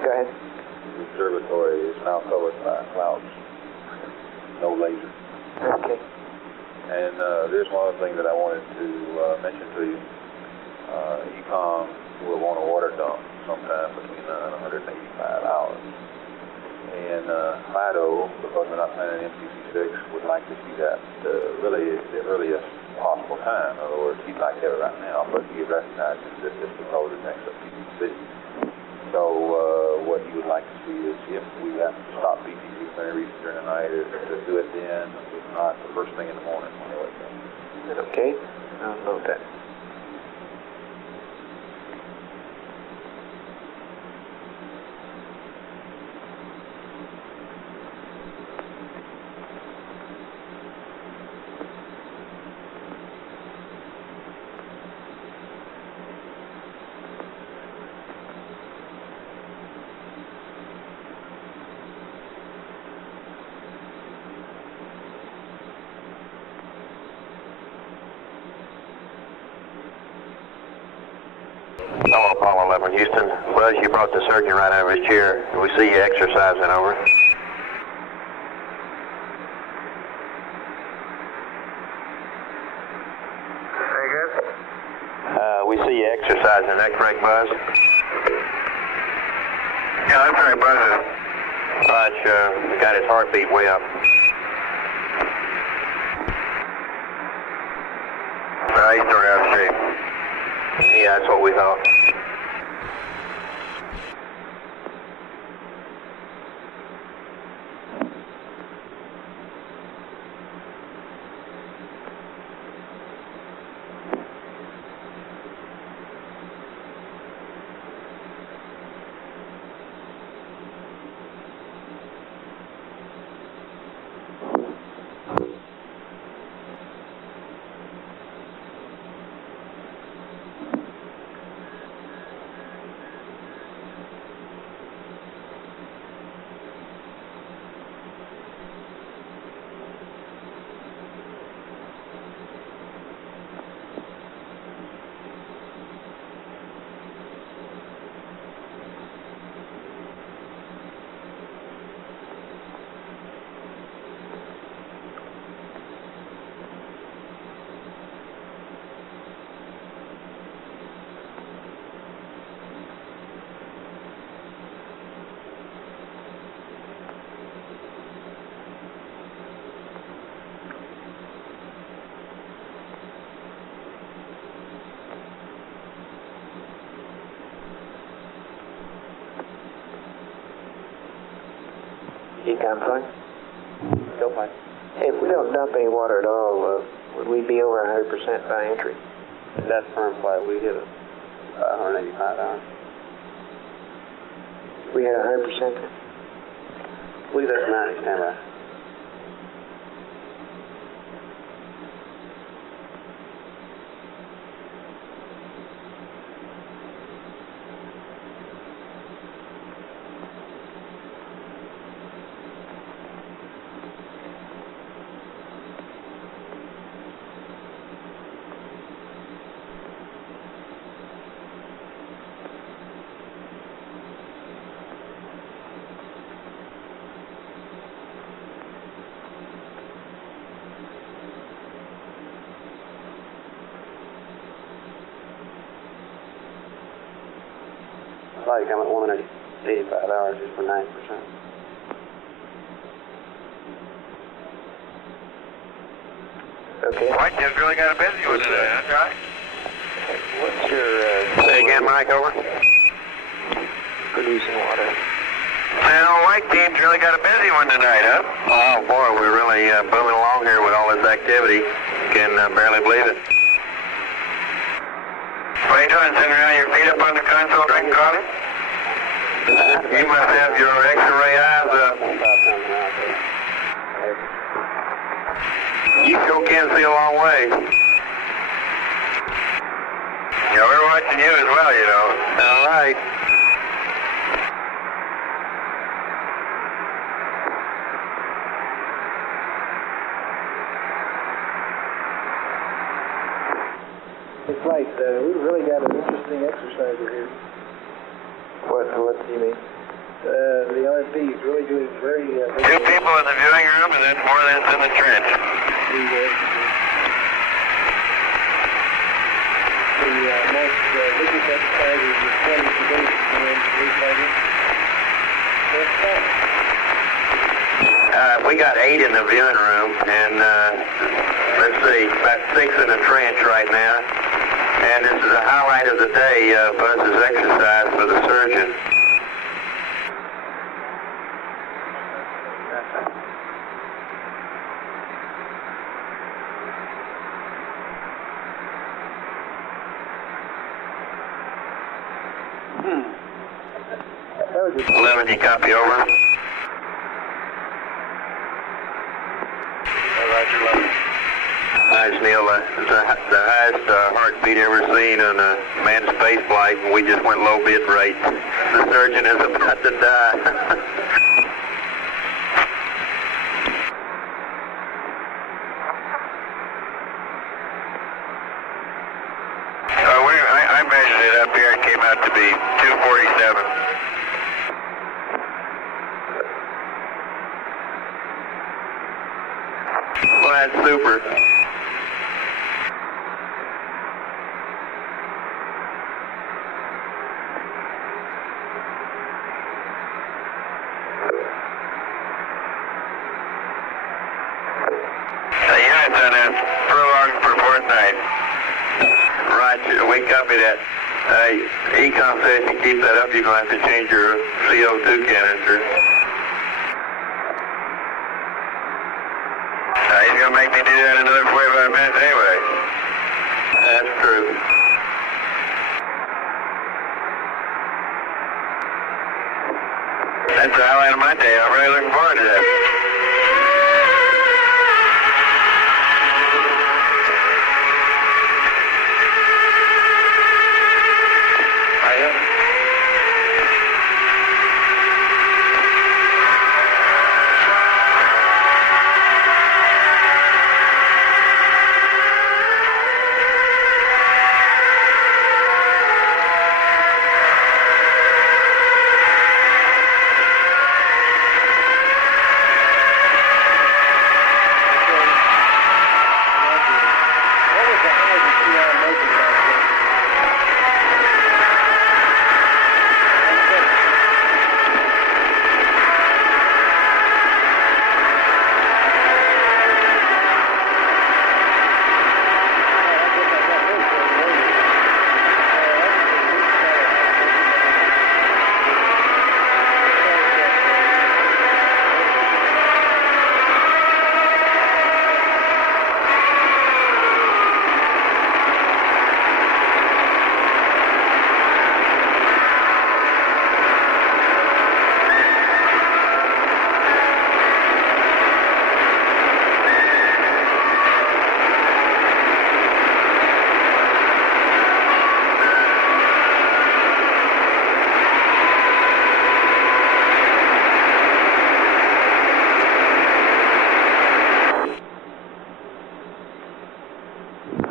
Go ahead. The observatory is now covered by clouds. No laser. Okay. And there's one other thing that I wanted to mention to you. ECOM will want a water dump sometime between 185 hours. And FIDO, because we're not planning MCC6, would like to see that really the earliest possible time. In other words, he'd like to have it right now, but he recognizes that this proposal next up PTC. So what he would like to see is if we have to stop PTC for any reason during the night, is to do it then, if not the first thing in the morning when they wake up. Okay, I'll note that. Hello, Apollo 11, Houston. Buzz, you brought the surgeon right out of his chair. We see you exercising, over. Very good. We see you exercising. Is that correct, Buzz? Yeah, that's right, Buzz. Raj got his heartbeat way up. He's still out of shape. Yeah, that's what we thought. Econ fine? Still fine. Hey, if we don't dump any water at all, would we be over 100% by entry? That's firm flight. We hit 185 hours. We had 100%? I believe that's 90, standby. Like I'm at 185 hours just for 9%. Okay. White just really got a busy one today, that's right. What's your... Say again, Mike, over. Producing water. Well, White team's really got a busy one tonight, huh? Oh, boy, we're really booming along here with all this activity. Can barely believe it. What are you doing, sitting around your feet up on the console drinking coffee? You must have your X-ray eyes up. You sure can see a long way. Yeah, we're watching you as well, you know. All right. It's like, we've really got an interesting exerciser here. What do you mean? The RFP is really doing very... 2 people in the viewing room and then 4 that's in the trench. The most vigorous exercise is the 20 today, and we got 8 in the viewing room, and let's see, about 6 in the trench right now. And this is a highlight of the day, Buzz's exercise for the surgeon. That was 11, you copy over? Roger, 11. Nice, Neil. The highest heartbeat ever seen on a manned space flight, and we just went low bit rate. The surgeon is about to die. I measured it up here. It came out to be 247. Well, that's super. Units on that prolonged for fortnight. Roger, we copy that. Ecom said if you keep that up, you're going to have to change your CO2 canister. He's going to make me do that in another 45 minutes anyway. That's true. That's the highlight of my day. I'm really looking forward to that.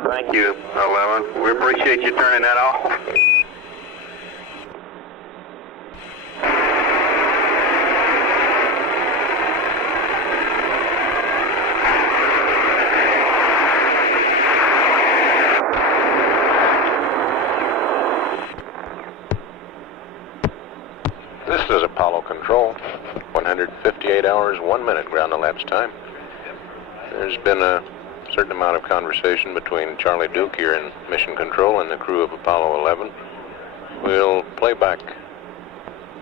Thank you, 11. We appreciate you turning that off. This is Apollo Control. 158 hours, 1 minute ground elapsed time. There's been a certain amount of conversation between Charlie Duke here in Mission Control and the crew of Apollo 11. We'll play back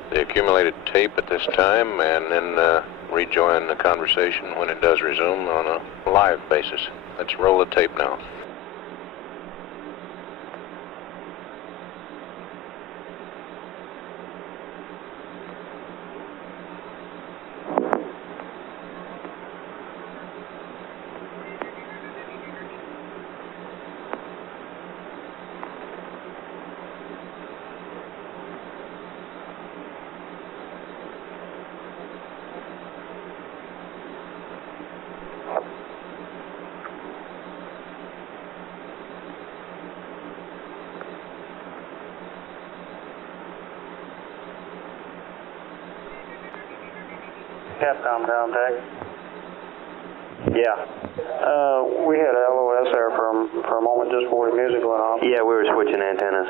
the accumulated tape at this time and then rejoin the conversation when it does resume on a live basis. Let's roll the tape now. Capcom contact. Yeah. We had LOS there for a moment just before the music went off. Yeah, we were switching antennas.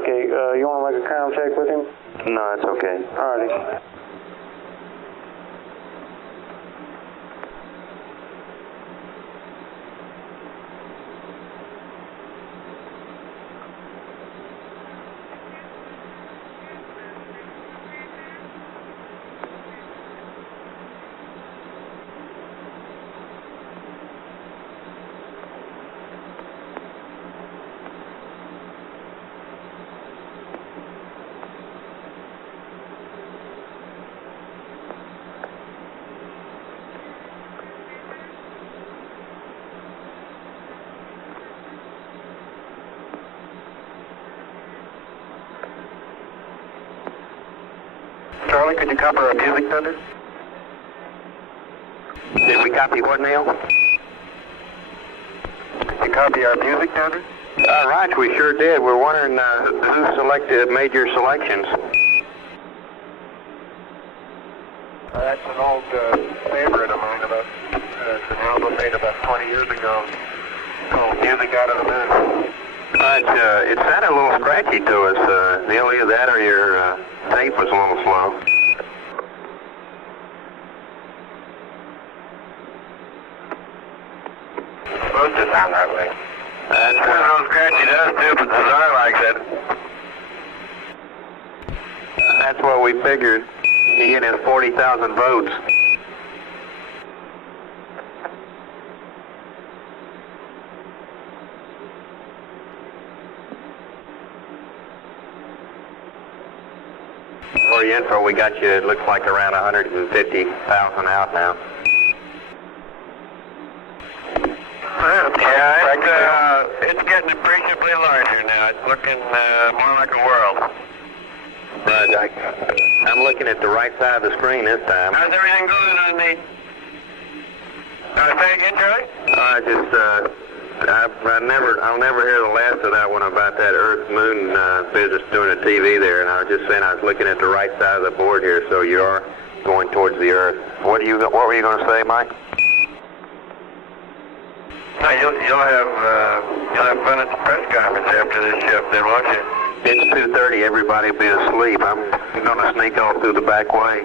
Okay, you want to make a com check with him? No, that's okay. Alrighty. Charlie, could you copy our music thunder? Did we copy what, Neil? You copy our music thunder? Right, we sure did. We're wondering who made your selections. That's an old favorite of mine. It's an album made about 20 years ago called Music Out of the Moon. It sounded a little scratchy to us. Neil, either that or your tape was a little slow. It's supposed to sound that way. It's one of those scratchy does too, but Cesar likes it. That's what we figured. He hit his 40,000 votes. For your info, we got you, it looks like around 150,000 out now. Yeah, it's getting appreciably larger now. It's looking more like a world. But I'm looking at the right side of the screen this time. How's everything going on the... say again, Charlie? I'll never hear the last of that one about that Earth-Moon business doing the TV there, and I was just saying I was looking at the right side of the board here, so you are going towards the Earth. What were you going to say, Mike? No, you'll have fun at the press conference after this shift, then, won't you? It's 2:30. Everybody will be asleep. I'm going to sneak off through the back way.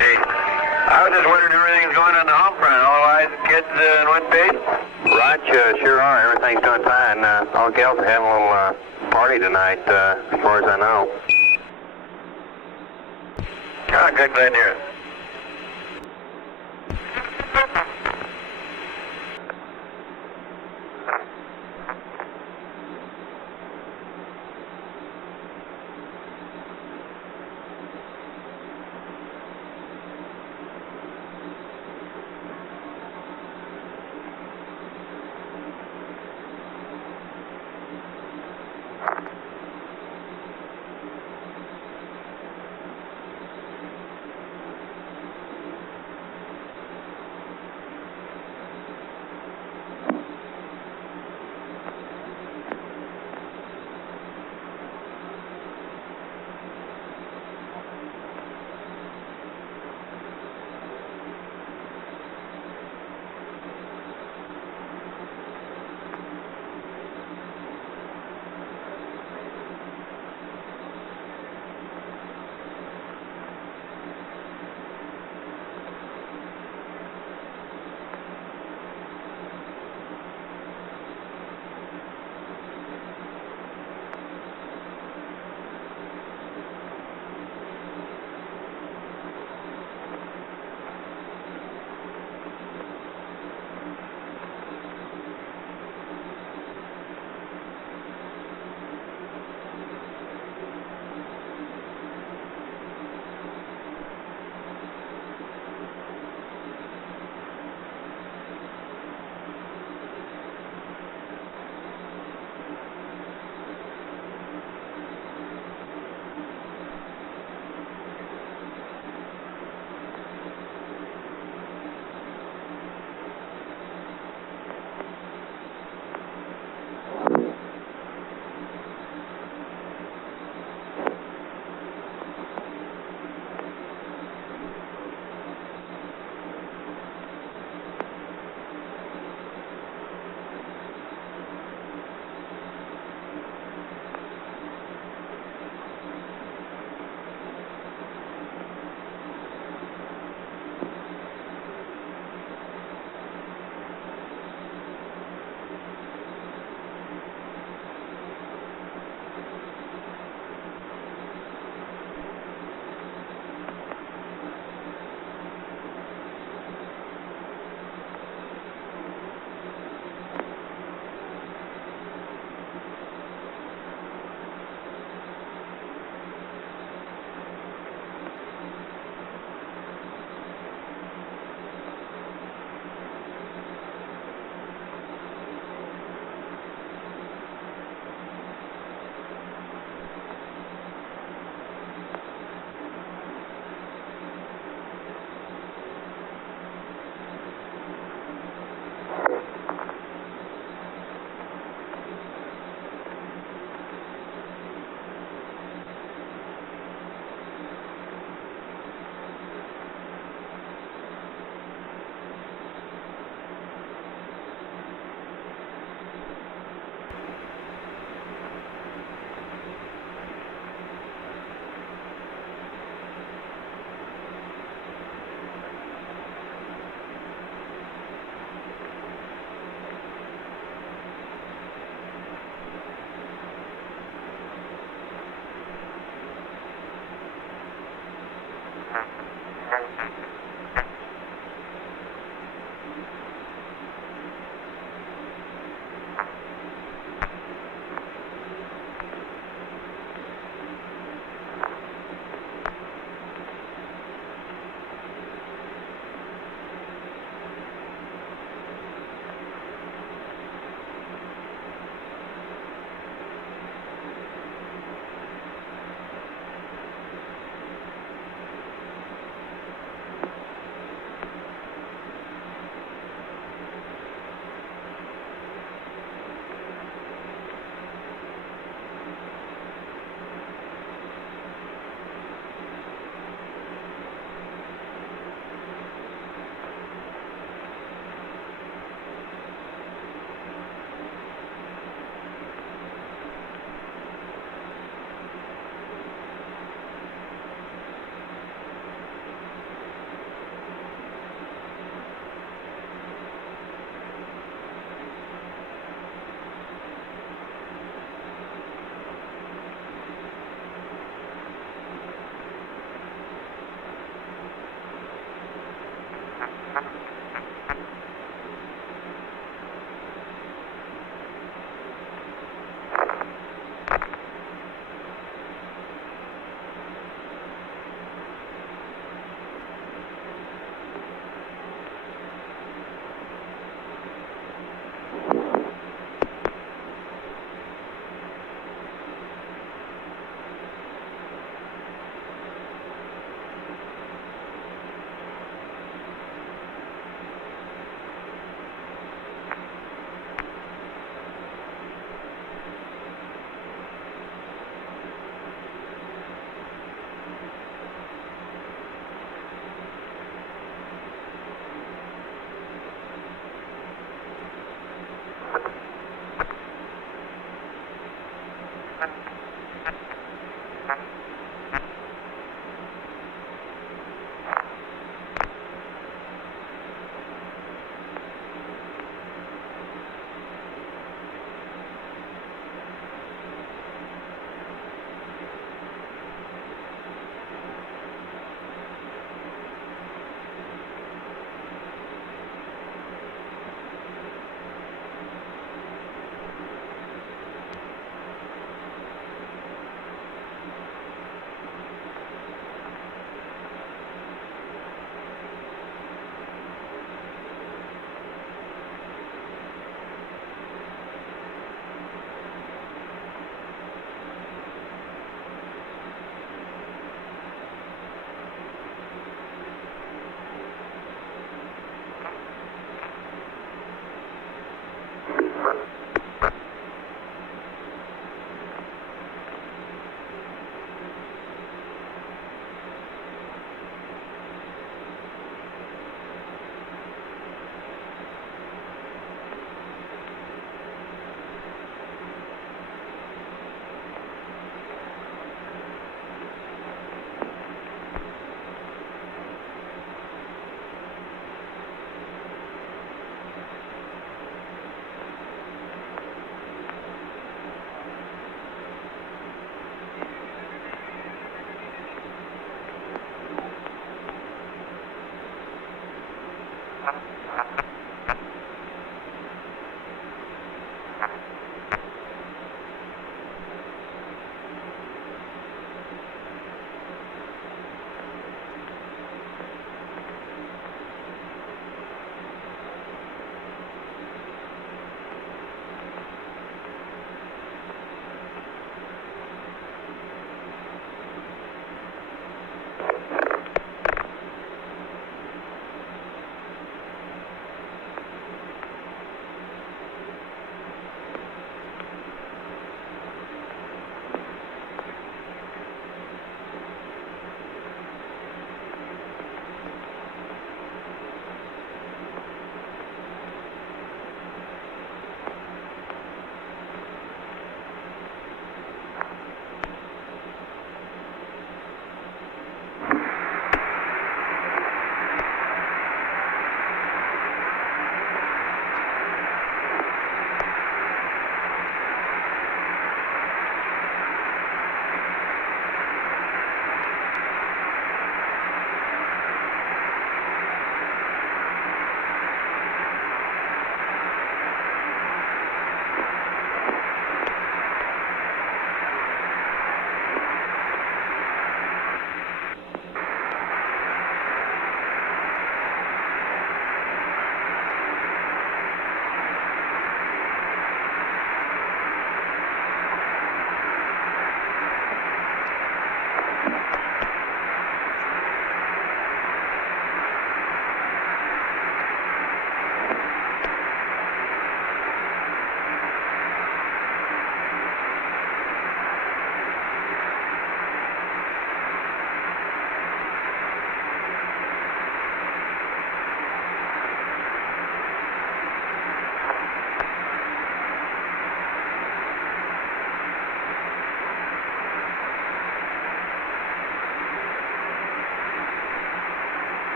Hey, I was just wondering if everything's going on the home front. All eyes, kids, in one piece? Right, sure are. Everything's doing fine. All gals are having a little party tonight, as far as I know. Oh, good, glad to hear it.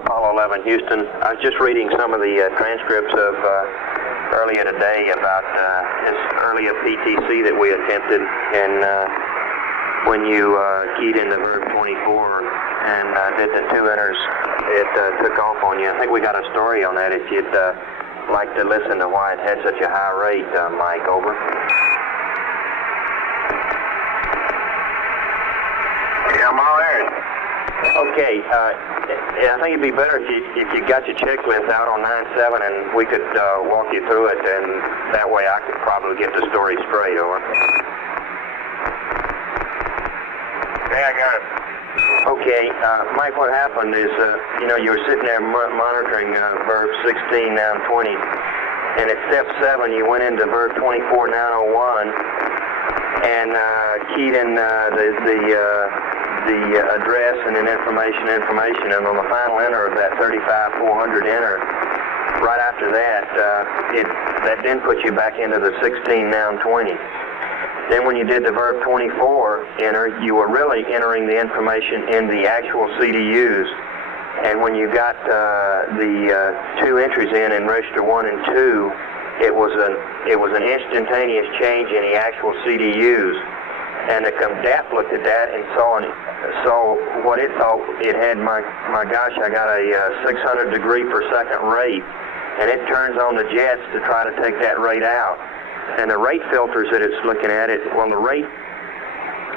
Apollo 11, Houston. I was just reading some of the transcripts of earlier today about this earlier PTC that we attempted, and when you keyed in the verb 24 and did the 2 enters, it took off on you. I think we got a story on that if you'd like to listen to why it had such a high rate, Mike, over. Yeah, I'm all ears. Okay, I think it'd be better if you got your checklist out on 9-7 and we could walk you through it, and that way I could probably get the story straight, over. Okay, I got it. Okay, Mike, what happened is, you know, you were sitting there monitoring verb 16, noun 20, and at step 7 you went into verb 24, noun 01, and keyed in the address and then information, and on the final enter of that 35400 enter, right after that, that then put you back into the 16, noun 20. Then when you did the verb 24 enter, you were really entering the information in the actual CDUs. And when you got the 2 entries in register 1 and 2, it was an instantaneous change in the actual CDUs. And the COMDAP looked at that and saw what it thought it had. My gosh, I got a 600 degree per second rate, and it turns on the jets to try to take that rate out. And the rate filters that it's looking at, the rate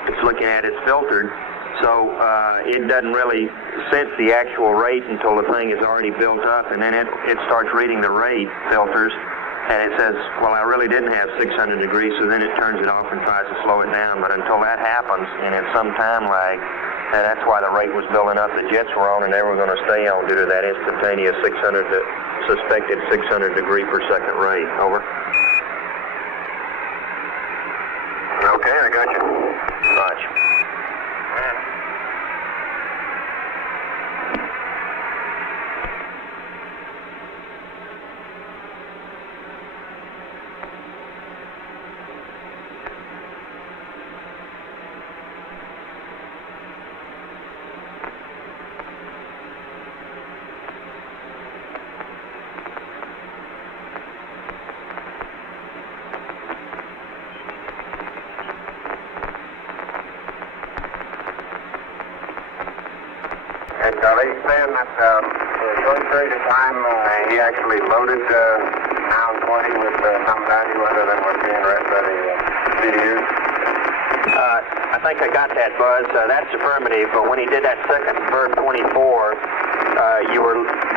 it's looking at is filtered, so it doesn't really sense the actual rate until the thing is already built up, and then it starts reading the rate filters, and it says, well, I really didn't have 600 degrees, so then it turns it off and tries to slow it down. But until that happens, and it's some time lag, and that's why the rate was building up. The jets were on, and they were going to stay on due to that instantaneous suspected 600 degree per second rate. Over. Okay, I got you. Much. He's saying that for a short period of time he actually loaded noun 20 with some value other than what's being read by the CDUs. I think I got that, Buzz. That's affirmative. But when he did that second verb 24,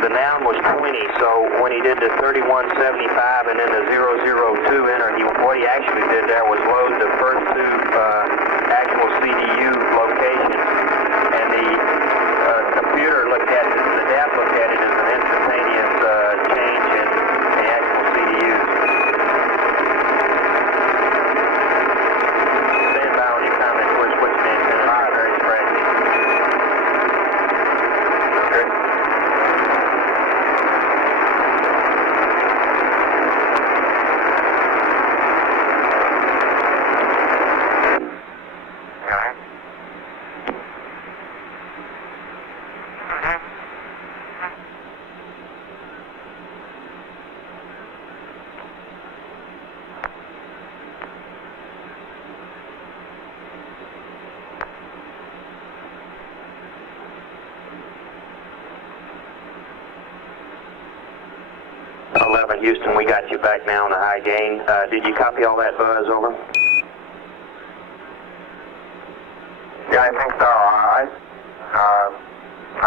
the noun was 20. So when he did the 3175 and then the 002 enter, what he actually did there was load the first 2 actual CDU locations, and the computer looked at it, the DAP looked at it as an instantaneous change in the actual CDUs. Stand by on your comments. We're switching antennas. Very scratchy. Okay. Houston, we got you back now on the high gain. Did you copy all that, Buzz? Over. Yeah, I think so. I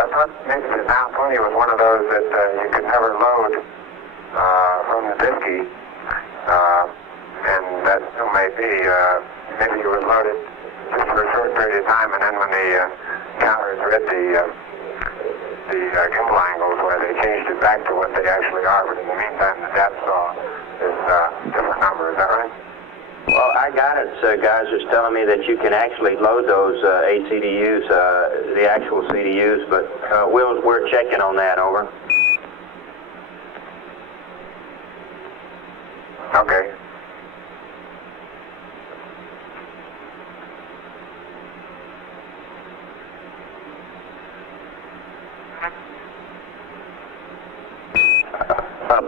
thought maybe the noun 20 was one of those that you could never load from the diskey, and that still may be. Maybe you would load it just for a short period of time, and then when the counters read the gimbal angles where they changed it back to what they actually are, but in the meantime the DAP saw is different number. Is that right? Well, I got it. Guys was telling me that you can actually load those ACDUs, the actual CDUs, but we're checking on that. Over. Okay.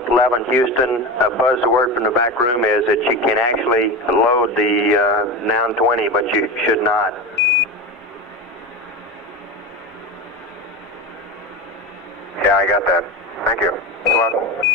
11 Houston. Buzz, the word from the back room is that you can actually load the Noun 20, but you should not. Yeah, I got that. Thank you. You're welcome.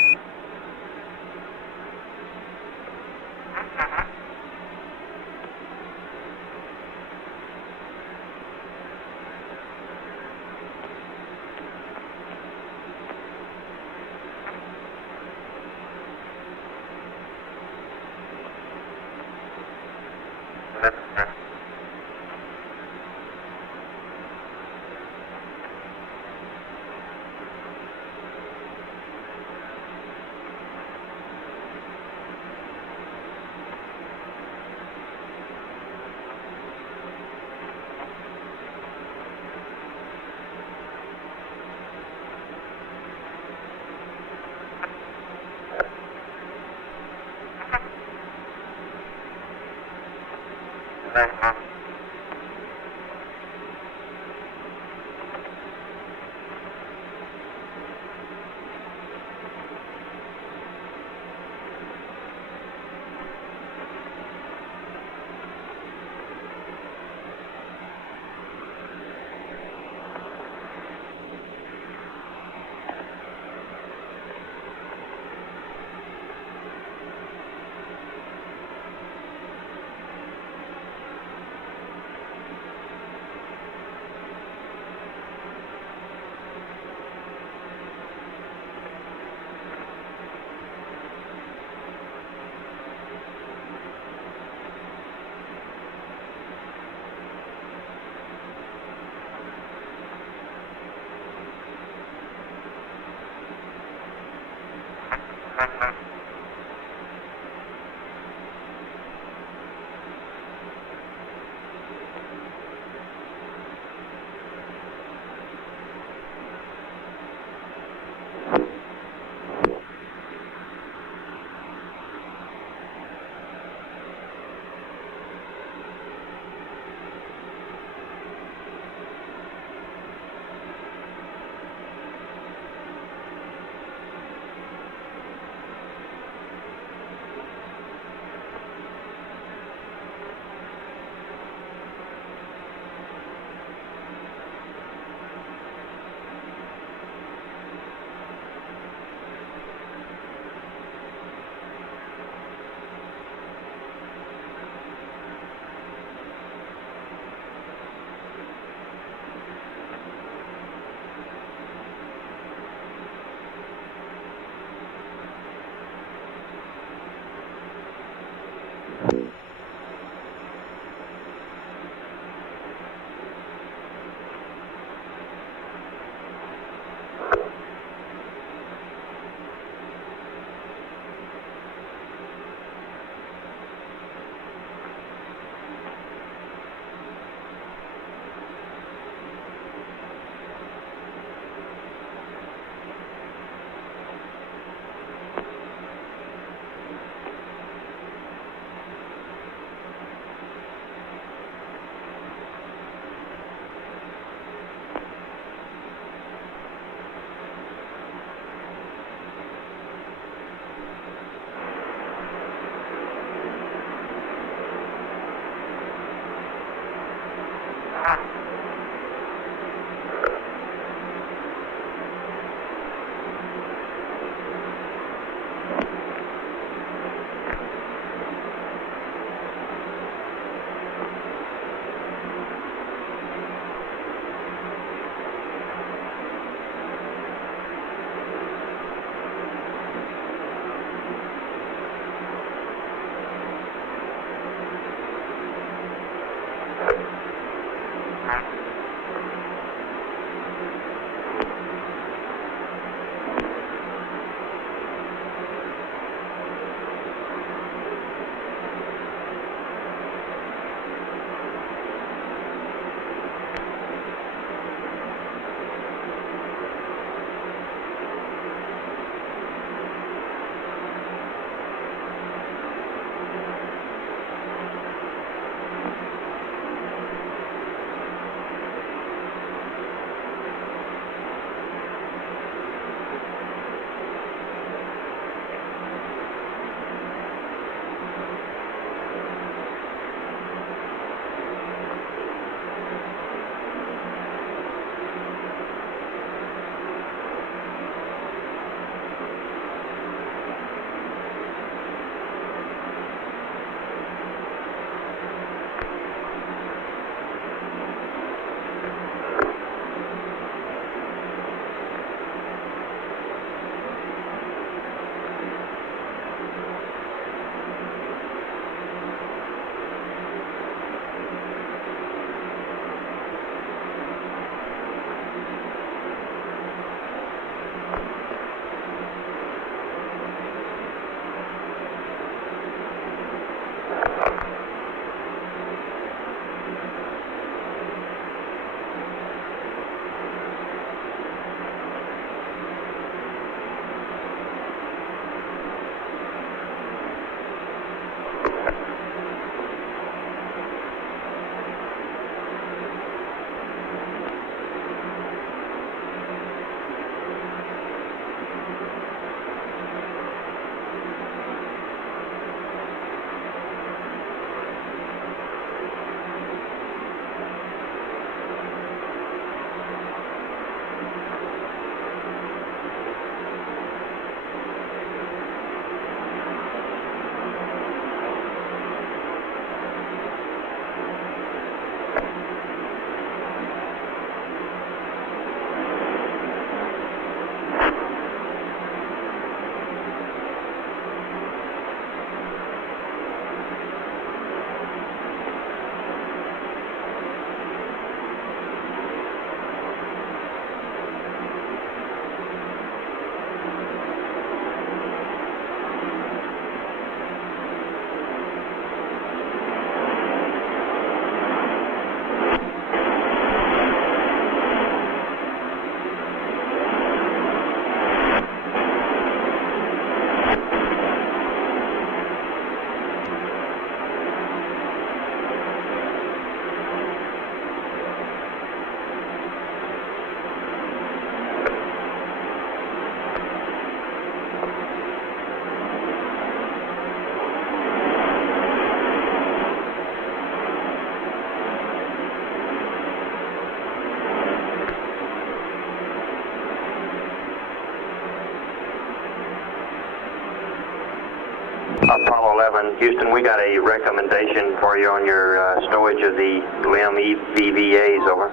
Apollo 11, Houston, we got a recommendation for you on your stowage of the LIM EVVAs, over.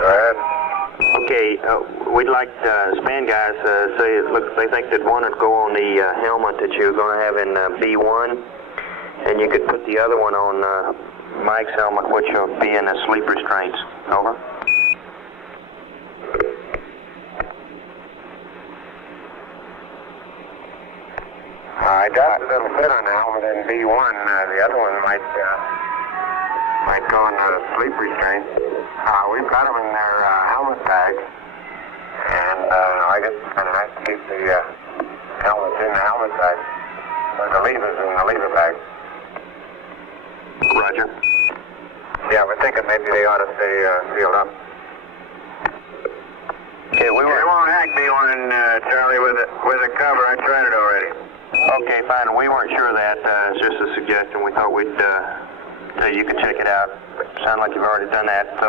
Go ahead. Okay, we'd like span guys say it looks, they think that one would go on the helmet that you're going to have in B1, and you could put the other one on Mike's helmet, which will be in the sleep restraints. Over. I doubt that it'll fit on the helmet in B1. The other one might go in the sleep restraint. We've got them in their helmet bags, and I guess it's kind of nice to keep the helmets in the helmet bag, or the levers in the lever bag. Roger. Yeah, we're thinking maybe they ought to stay sealed up. Okay, we won't hack B1, Charlie, with a cover. I tried it already. Okay, fine. We weren't sure of that. It's just a suggestion. We thought we'd tell you could check it out. Sound like you've already done that. So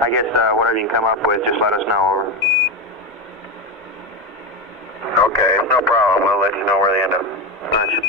I guess whatever you can come up with, just let us know. Over. Okay, no problem. We'll let you know where they end up. Roger.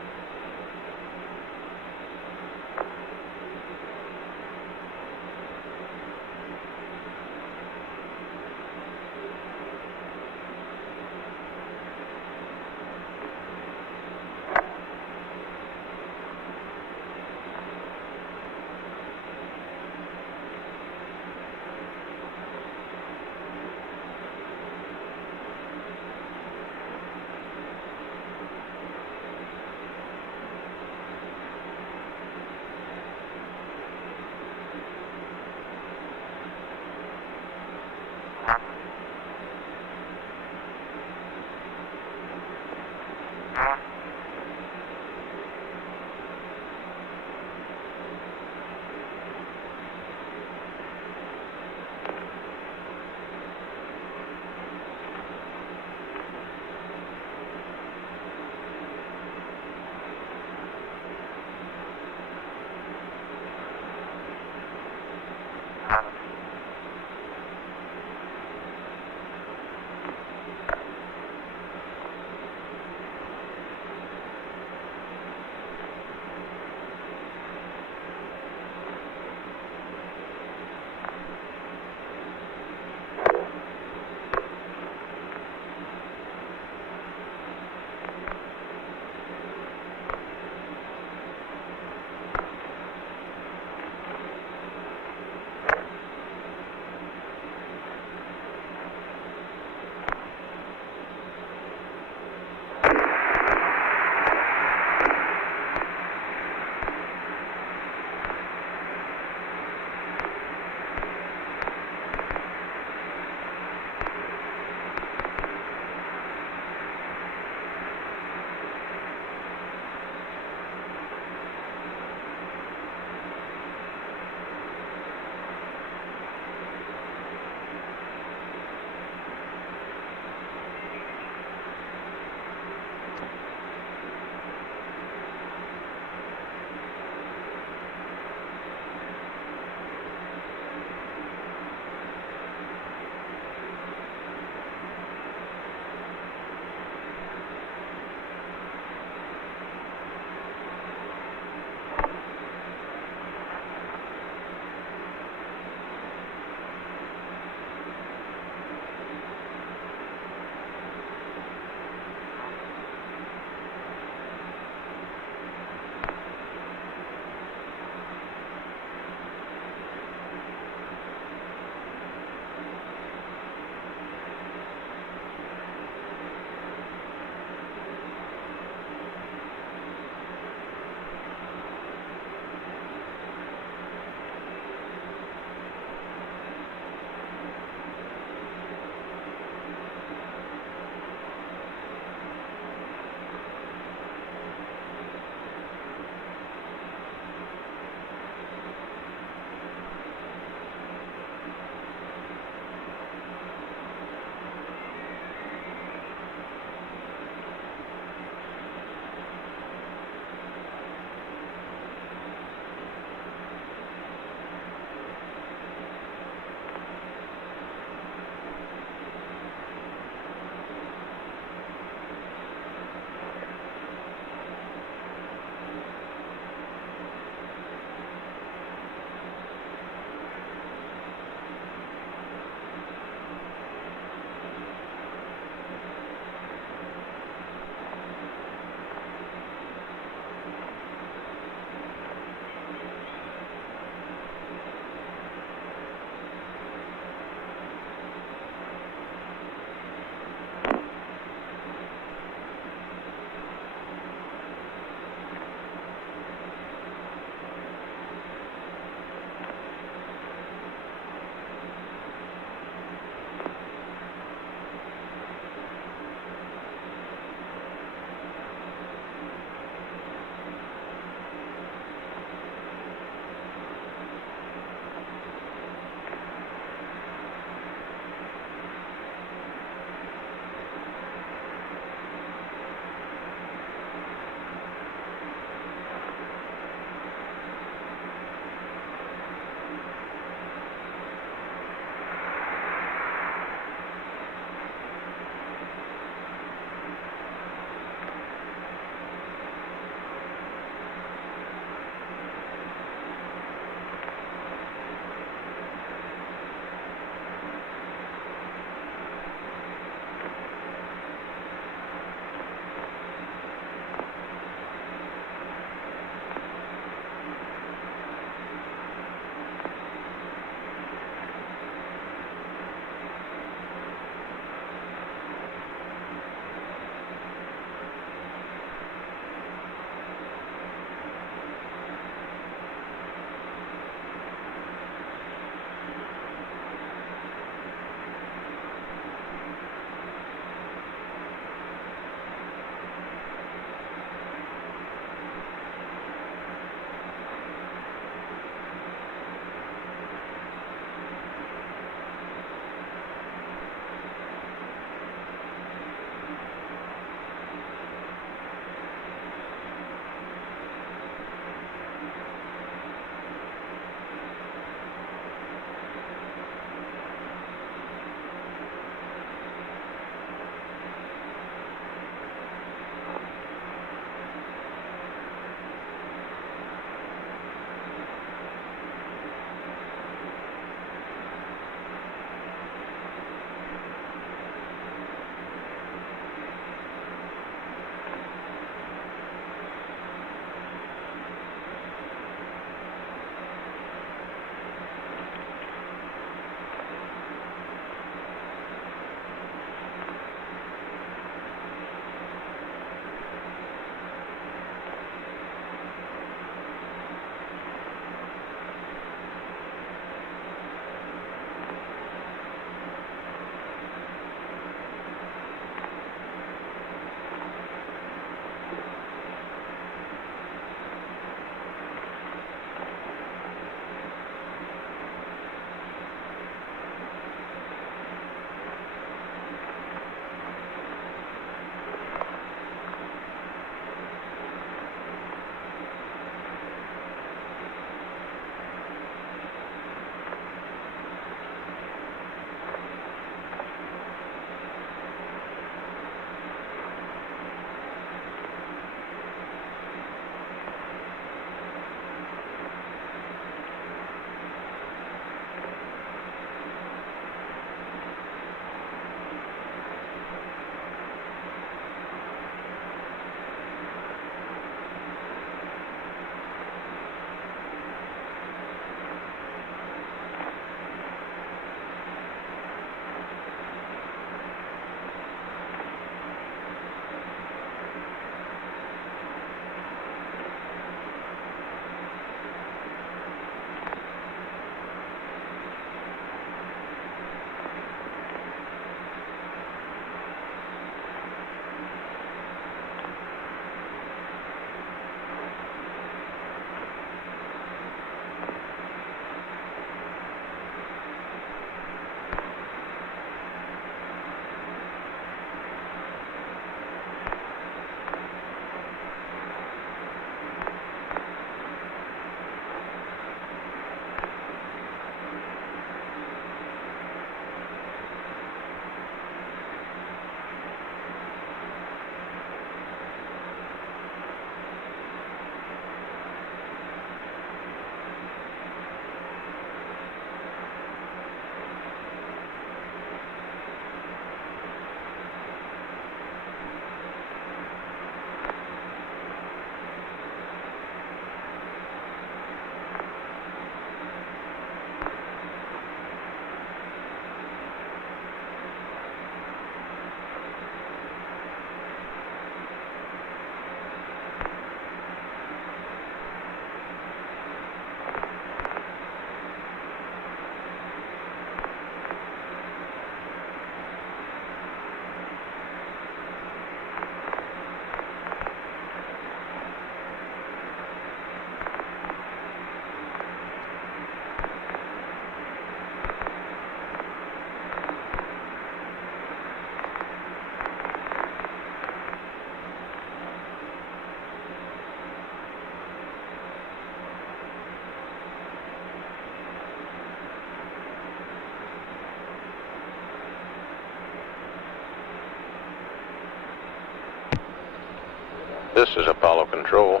This is Apollo Control.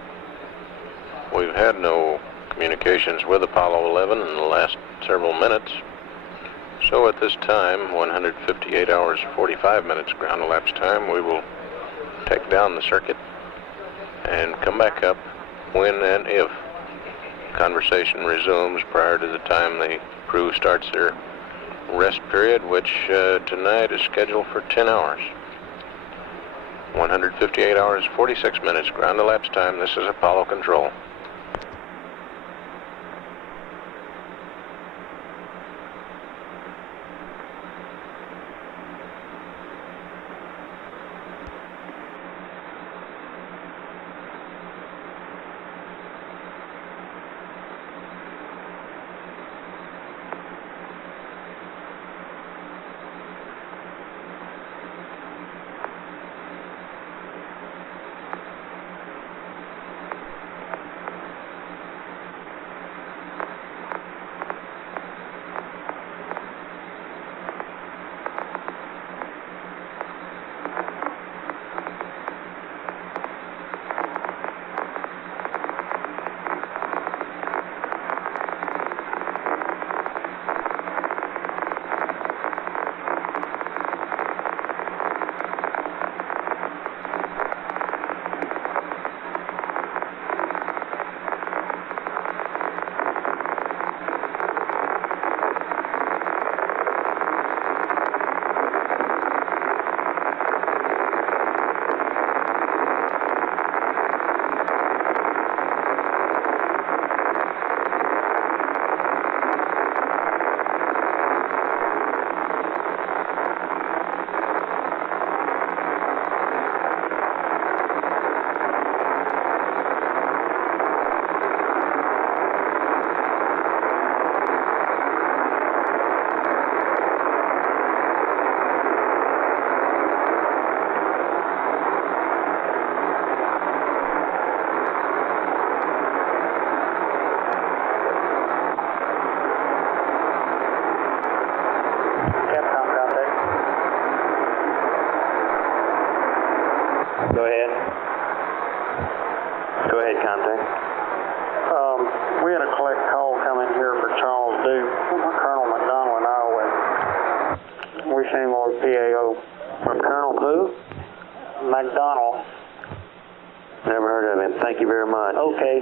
We've had no communications with Apollo 11 in the last several minutes. So at this time, 158 hours, 45 minutes ground elapsed time, we will take down the circuit and come back up when and if conversation resumes prior to the time the crew starts their rest period, which tonight is scheduled for 10 hours. 158 hours, 46 minutes ground elapsed time. This is Apollo Control. Go ahead. Go ahead, contact. We had a collect call come in here for Charles Duke, Colonel McDonald and Iowa. We seen him over PAO. From Colonel who? McDonald. Never heard of him. Thank you very much. Okay.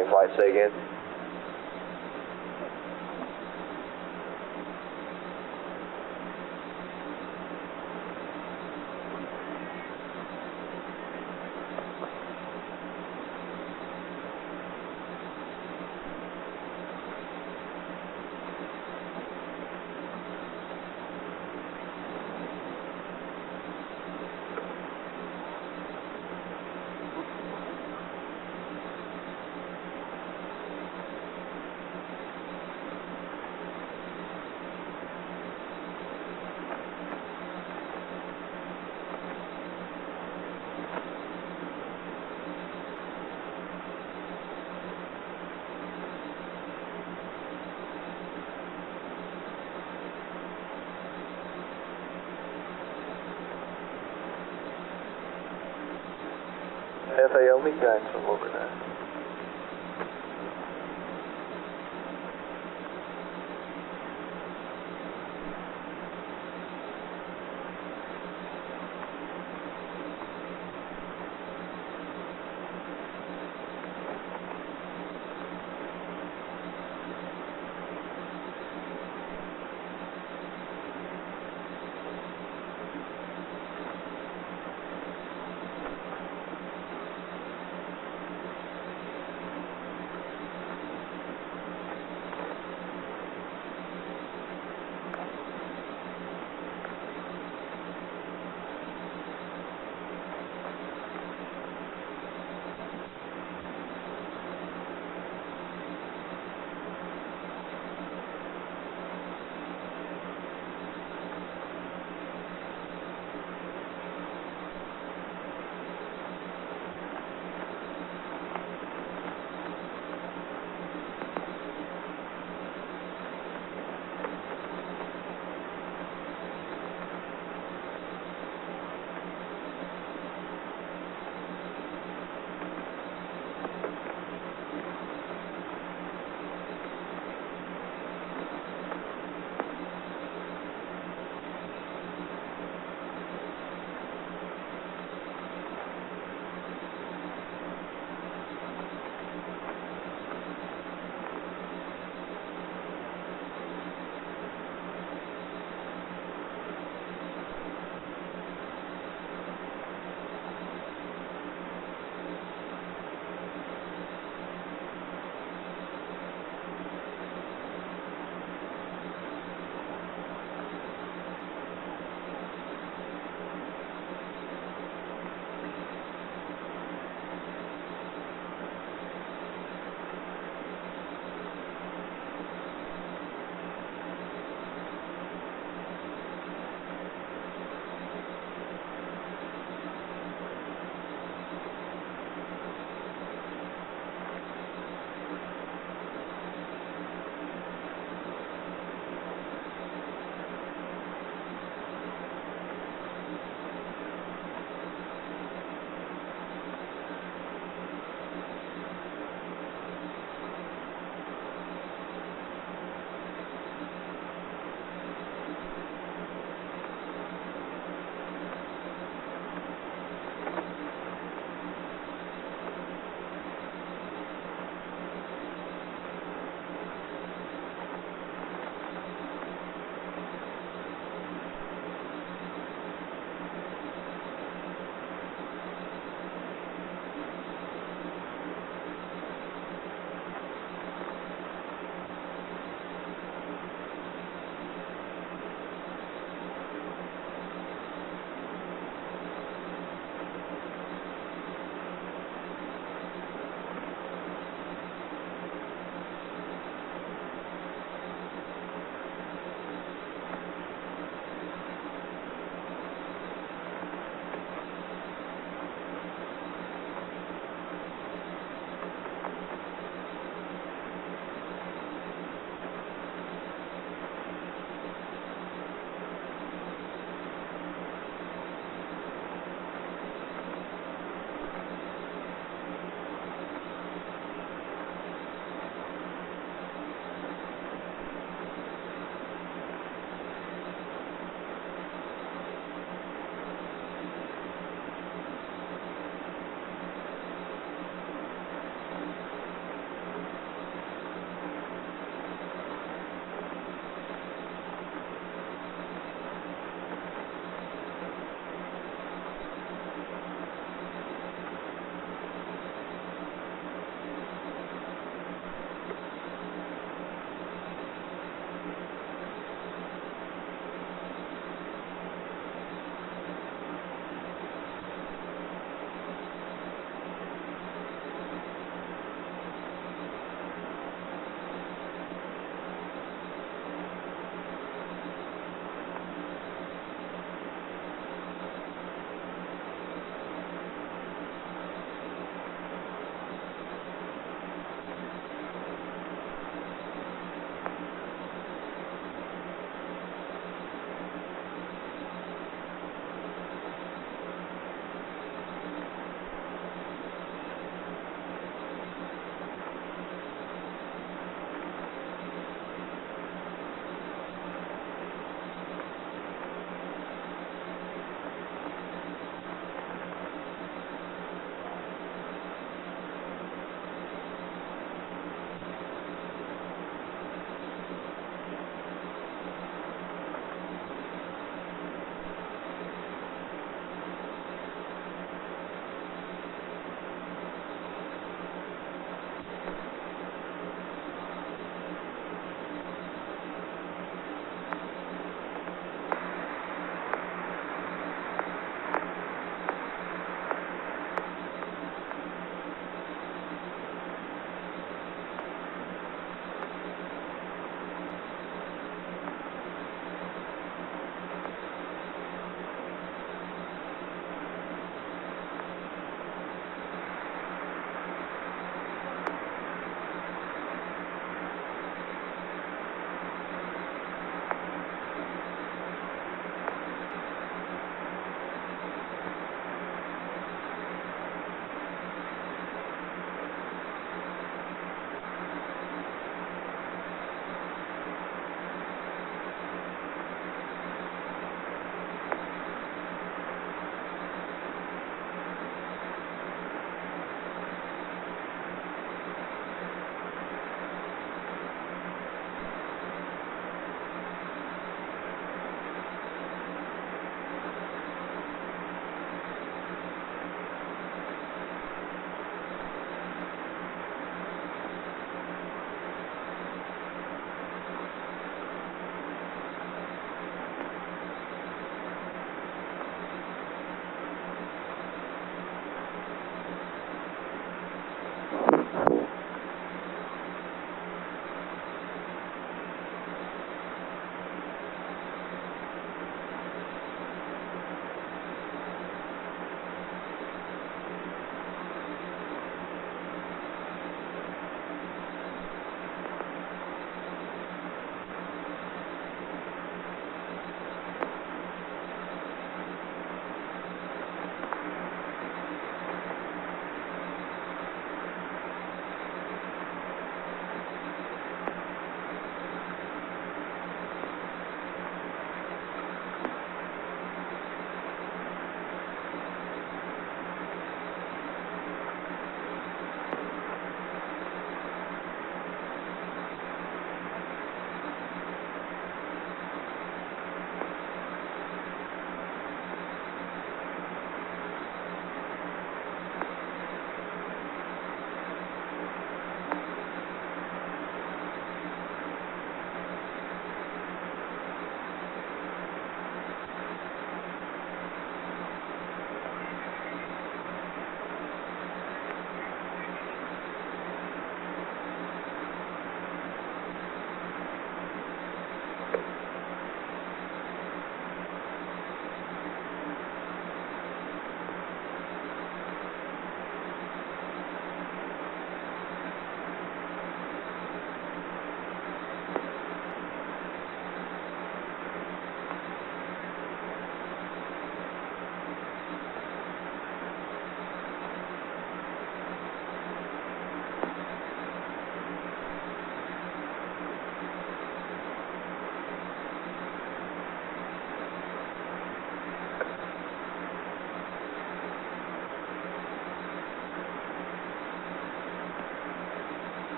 incoming flight. Say again. FAO, meet guidance from over there.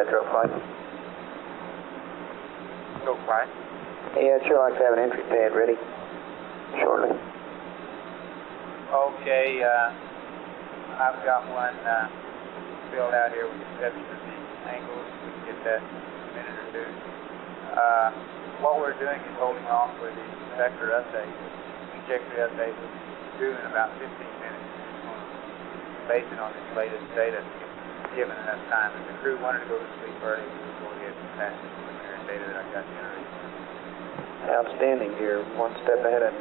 retro flight. Go flight. Yeah, I'd sure like to have an entry pad ready shortly. Okay, I've got one filled out here with the exception of the angles. We can get that in a minute or two. What we're doing is holding off for the vector update. Trajectory update was due in about 15 minutes. Based on this latest data, given enough time. If the crew wanted to go to sleep early, we would go ahead and pass the preliminary data that I got generated. Outstanding. You're one step ahead of me.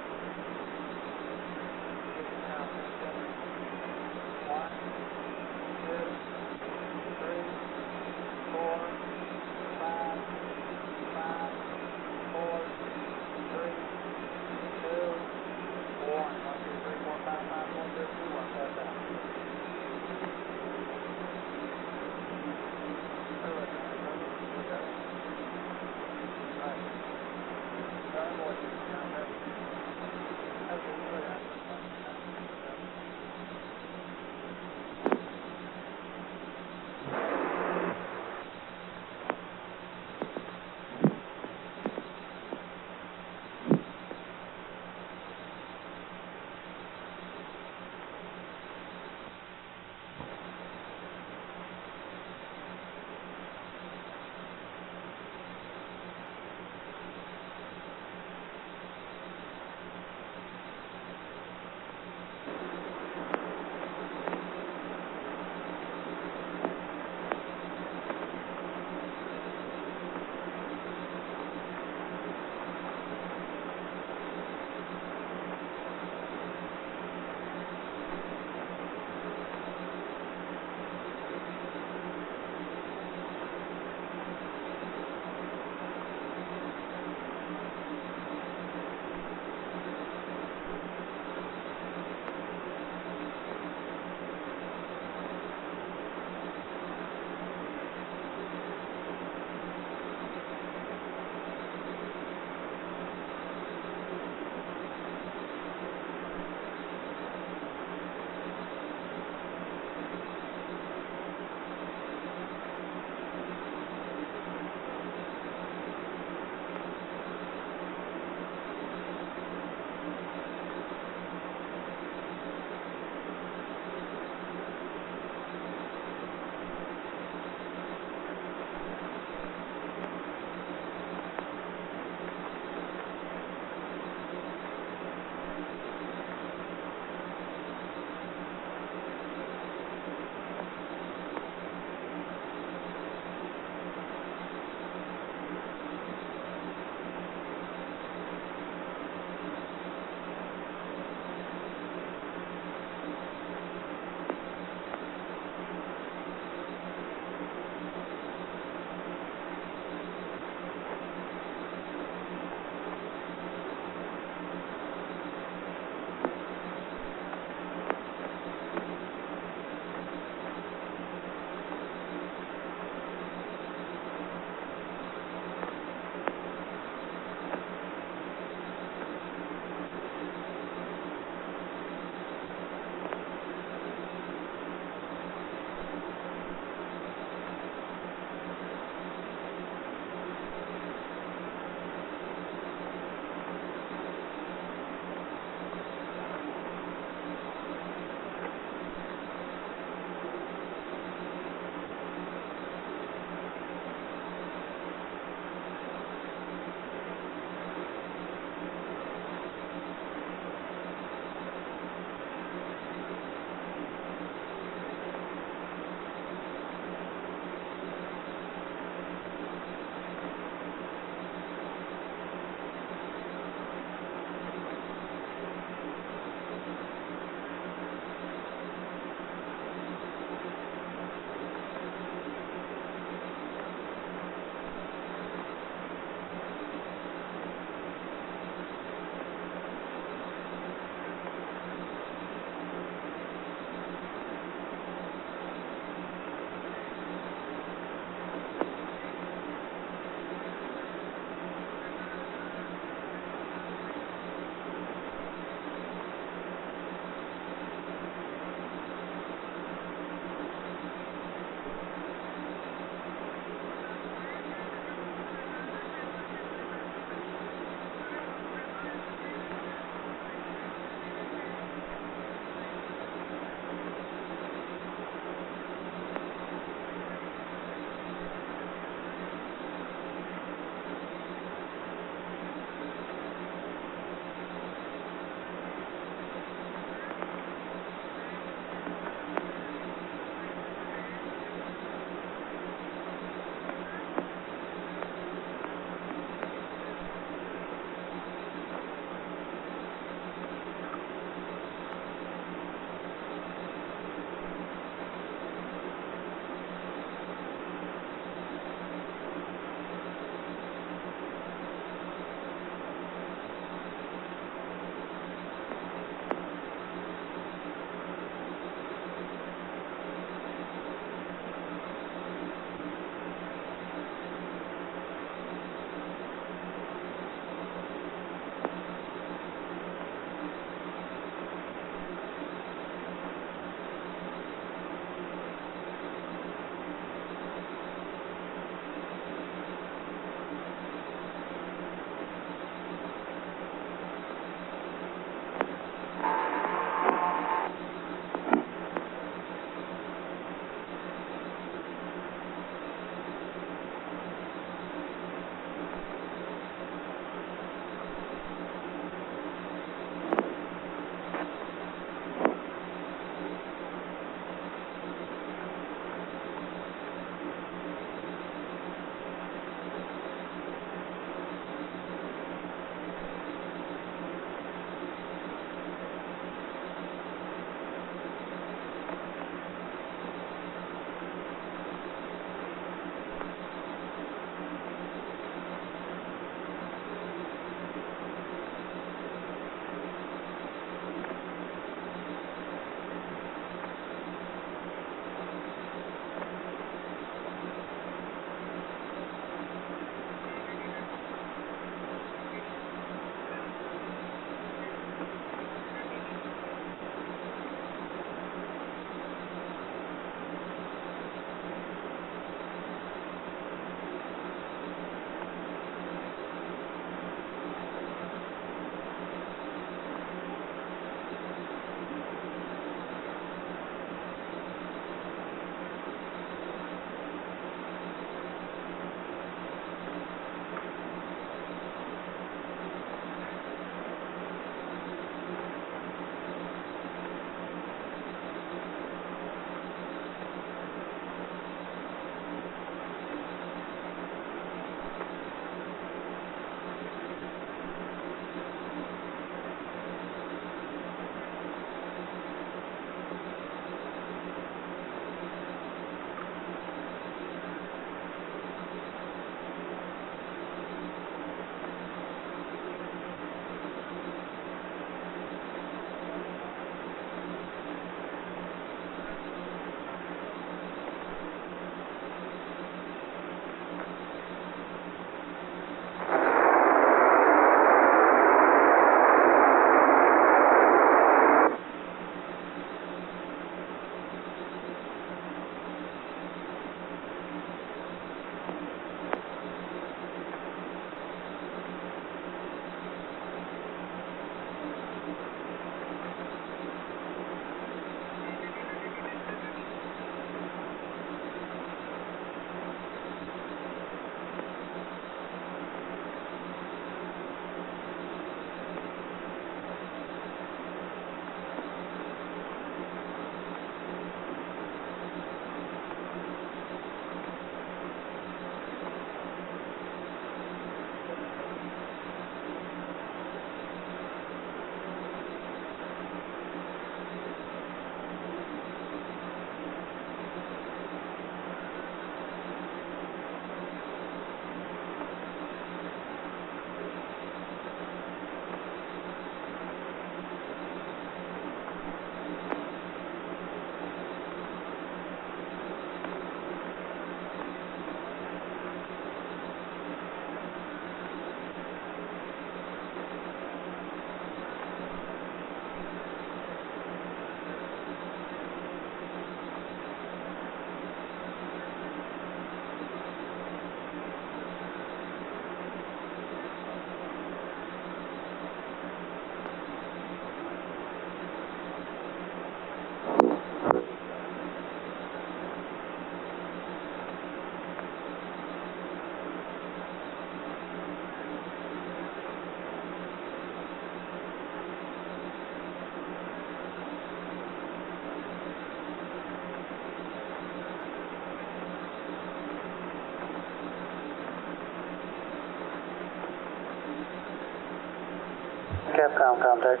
Capcom contact.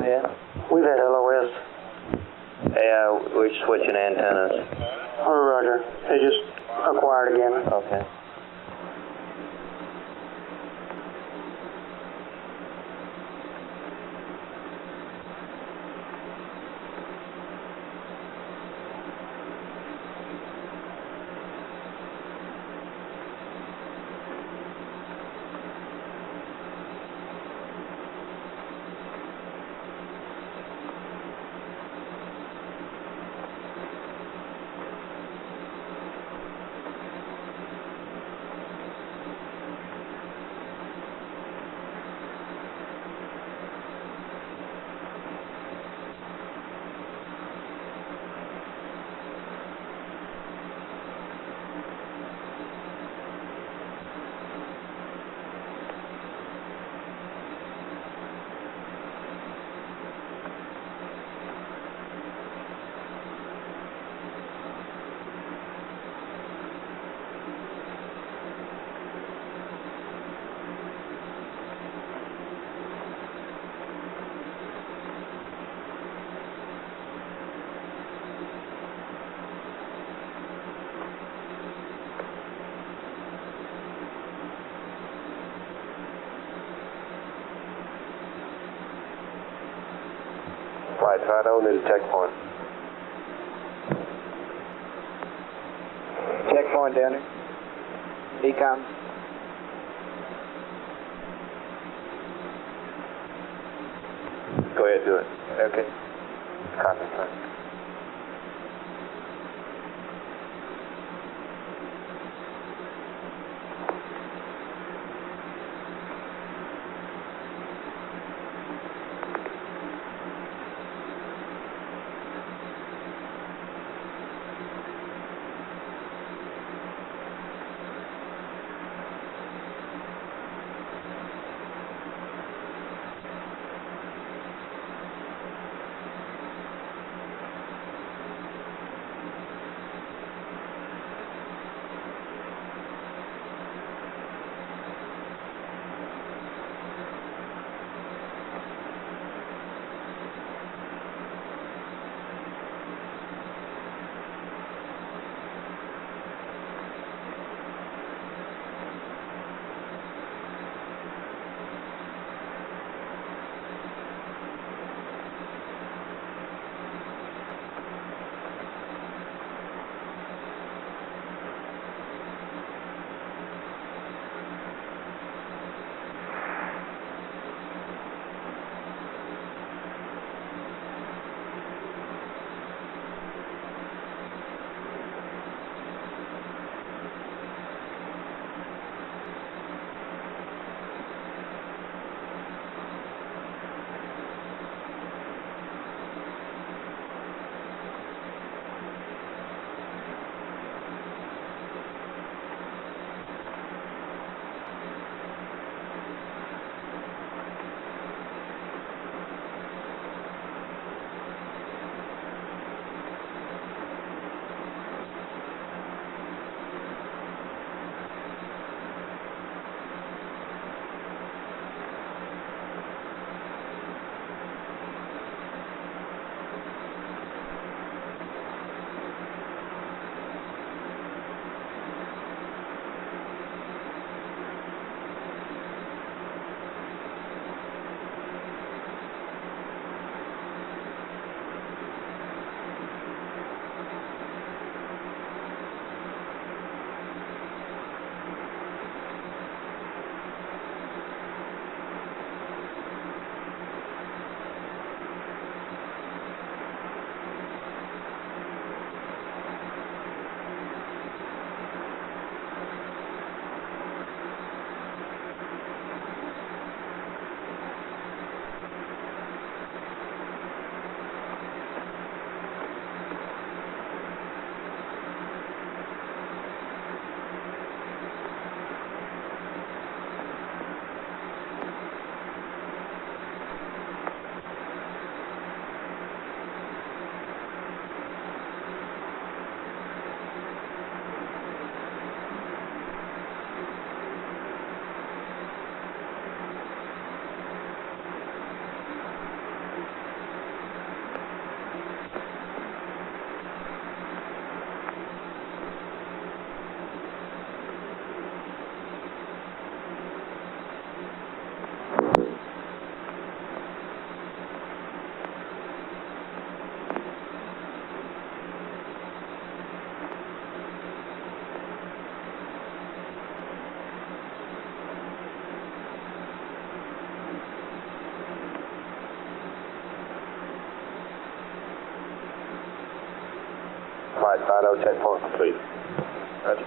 Yeah. We've had LOS. Yeah, we're switching antennas. Oh, roger. They just acquired again. Okay. Flight Fido, need a checkpoint. Checkpoint down there. Decom. Go ahead, do it. Okay. Copy, sir. Right, Fido, checkpoint complete. Roger.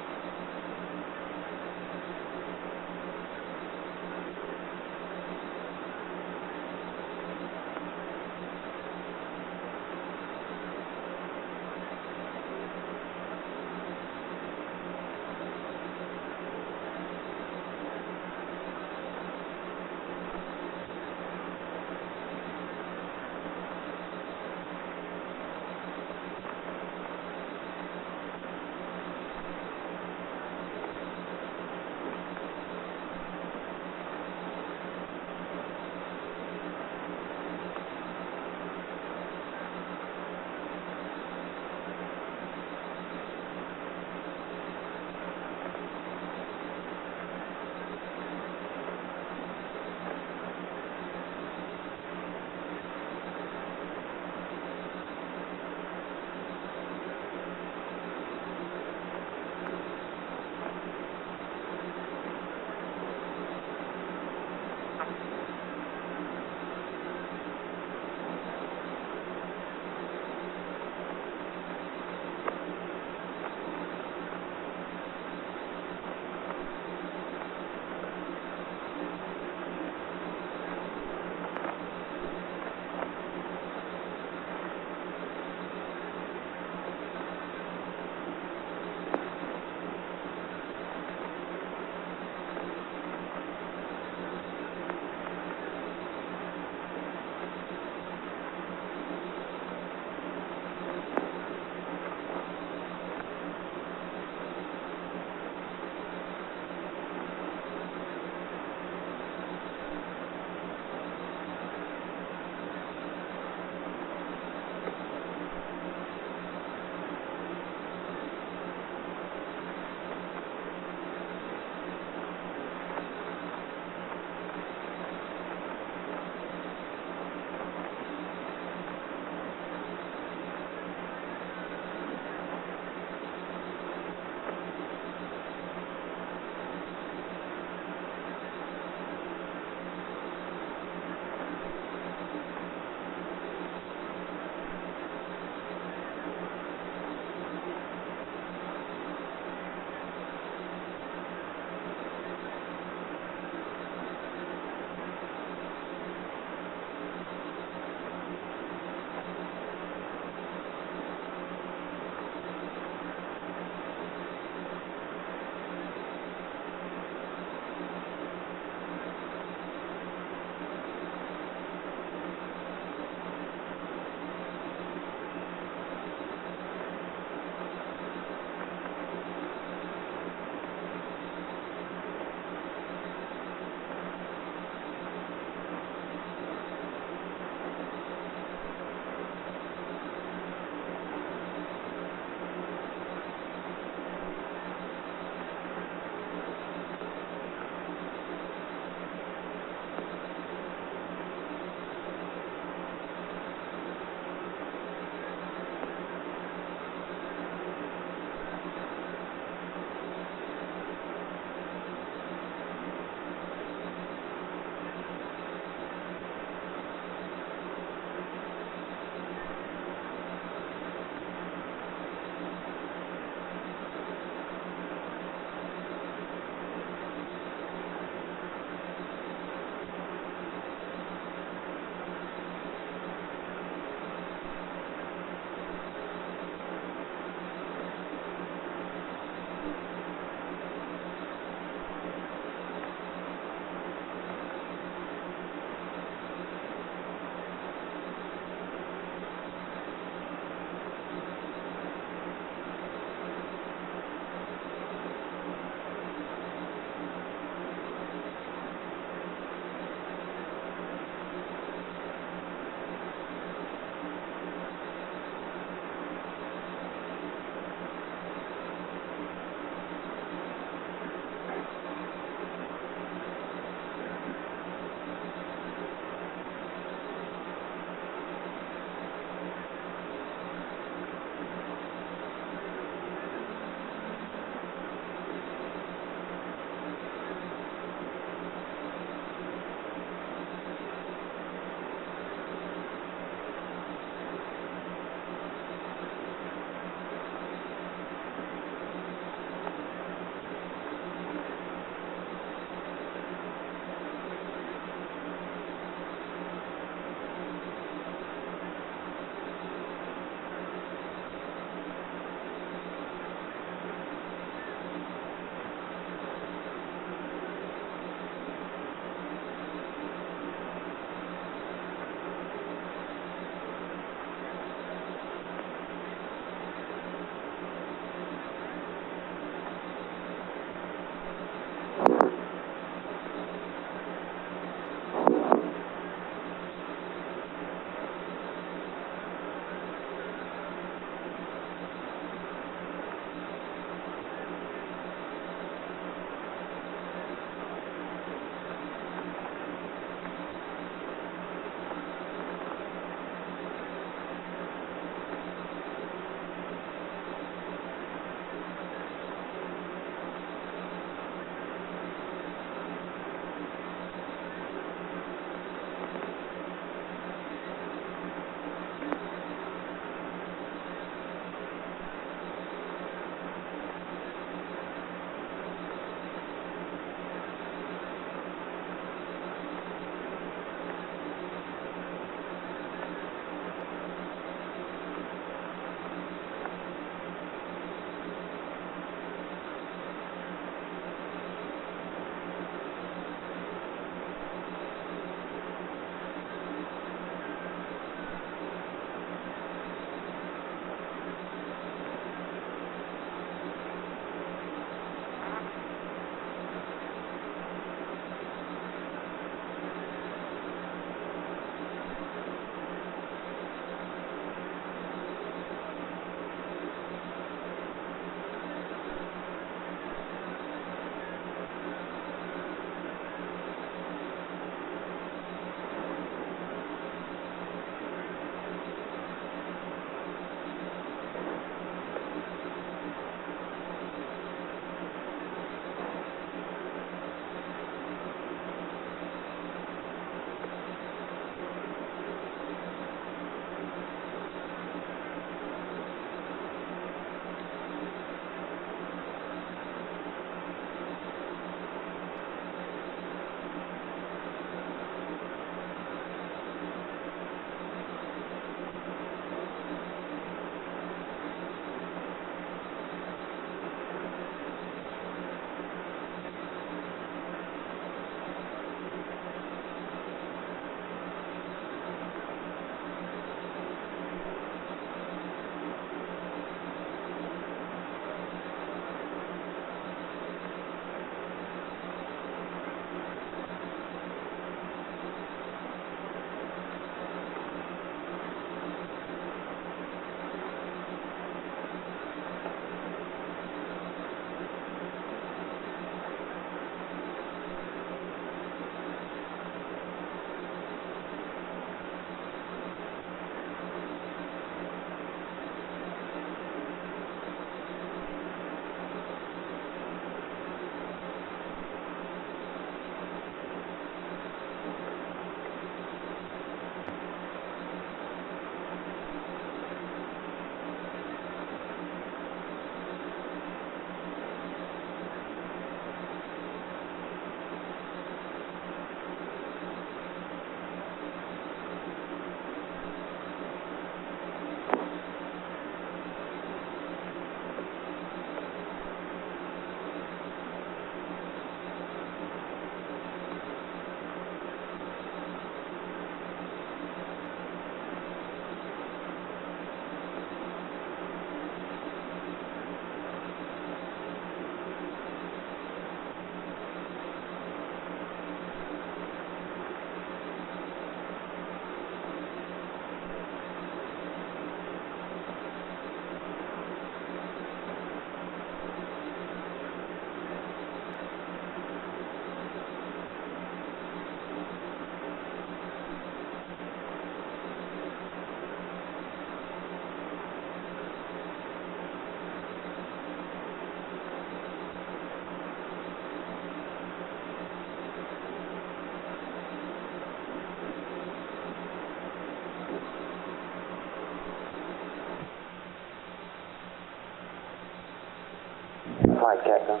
Flight captain.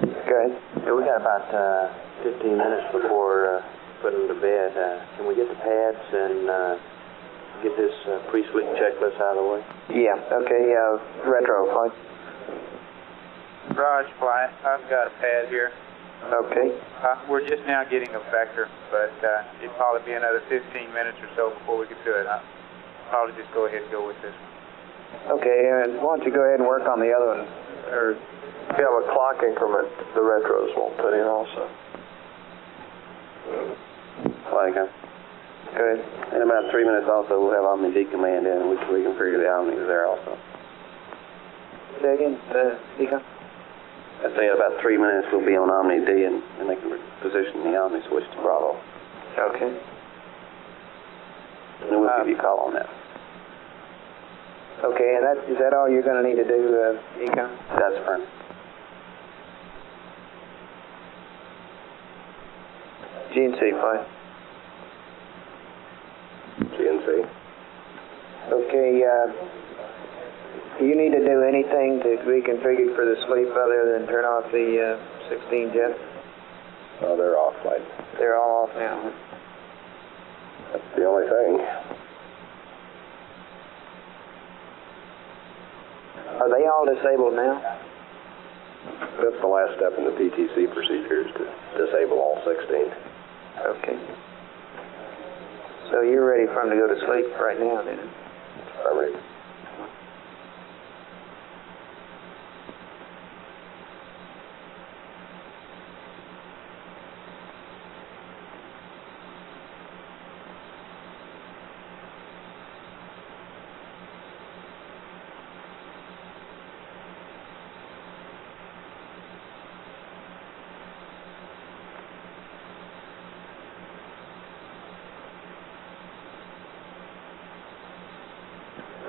Go ahead. Yeah, we got about 15 minutes before putting to bed. Can we get the pads and get this pre-sleep checklist out of the way? Yeah, okay, retro flight. Raj flight, I've got a pad here. Okay. We're just now getting a vector, but it'd probably be another 15 minutes or so before we could do it. I'll probably just go ahead and go with this one. Okay, and why don't you go ahead and work on the other one? Or if you have a clock increment, the retros won't put in also. Flight captain. Go ahead. In about 3 minutes also, we'll have Omni D command in, which we can figure the Omnis there also. Say again, Deacon? I say in about 3 minutes we'll be on Omni D and they can position the Omni switch to Bravo. Okay. And then we'll give you a call on that. Okay, and is that all you're going to need to do, Econ? That's fine. GNC flight. GNC. Okay, you need to do anything to reconfigure for the sleep other than turn off the 16 jets? Oh, they're off, flight. They're all off now. That's the only thing. Are they all disabled now? That's the last step in the PTC procedure is to disable all 16. Okay. So you're ready for them to go to sleep right now, then? Affirmative.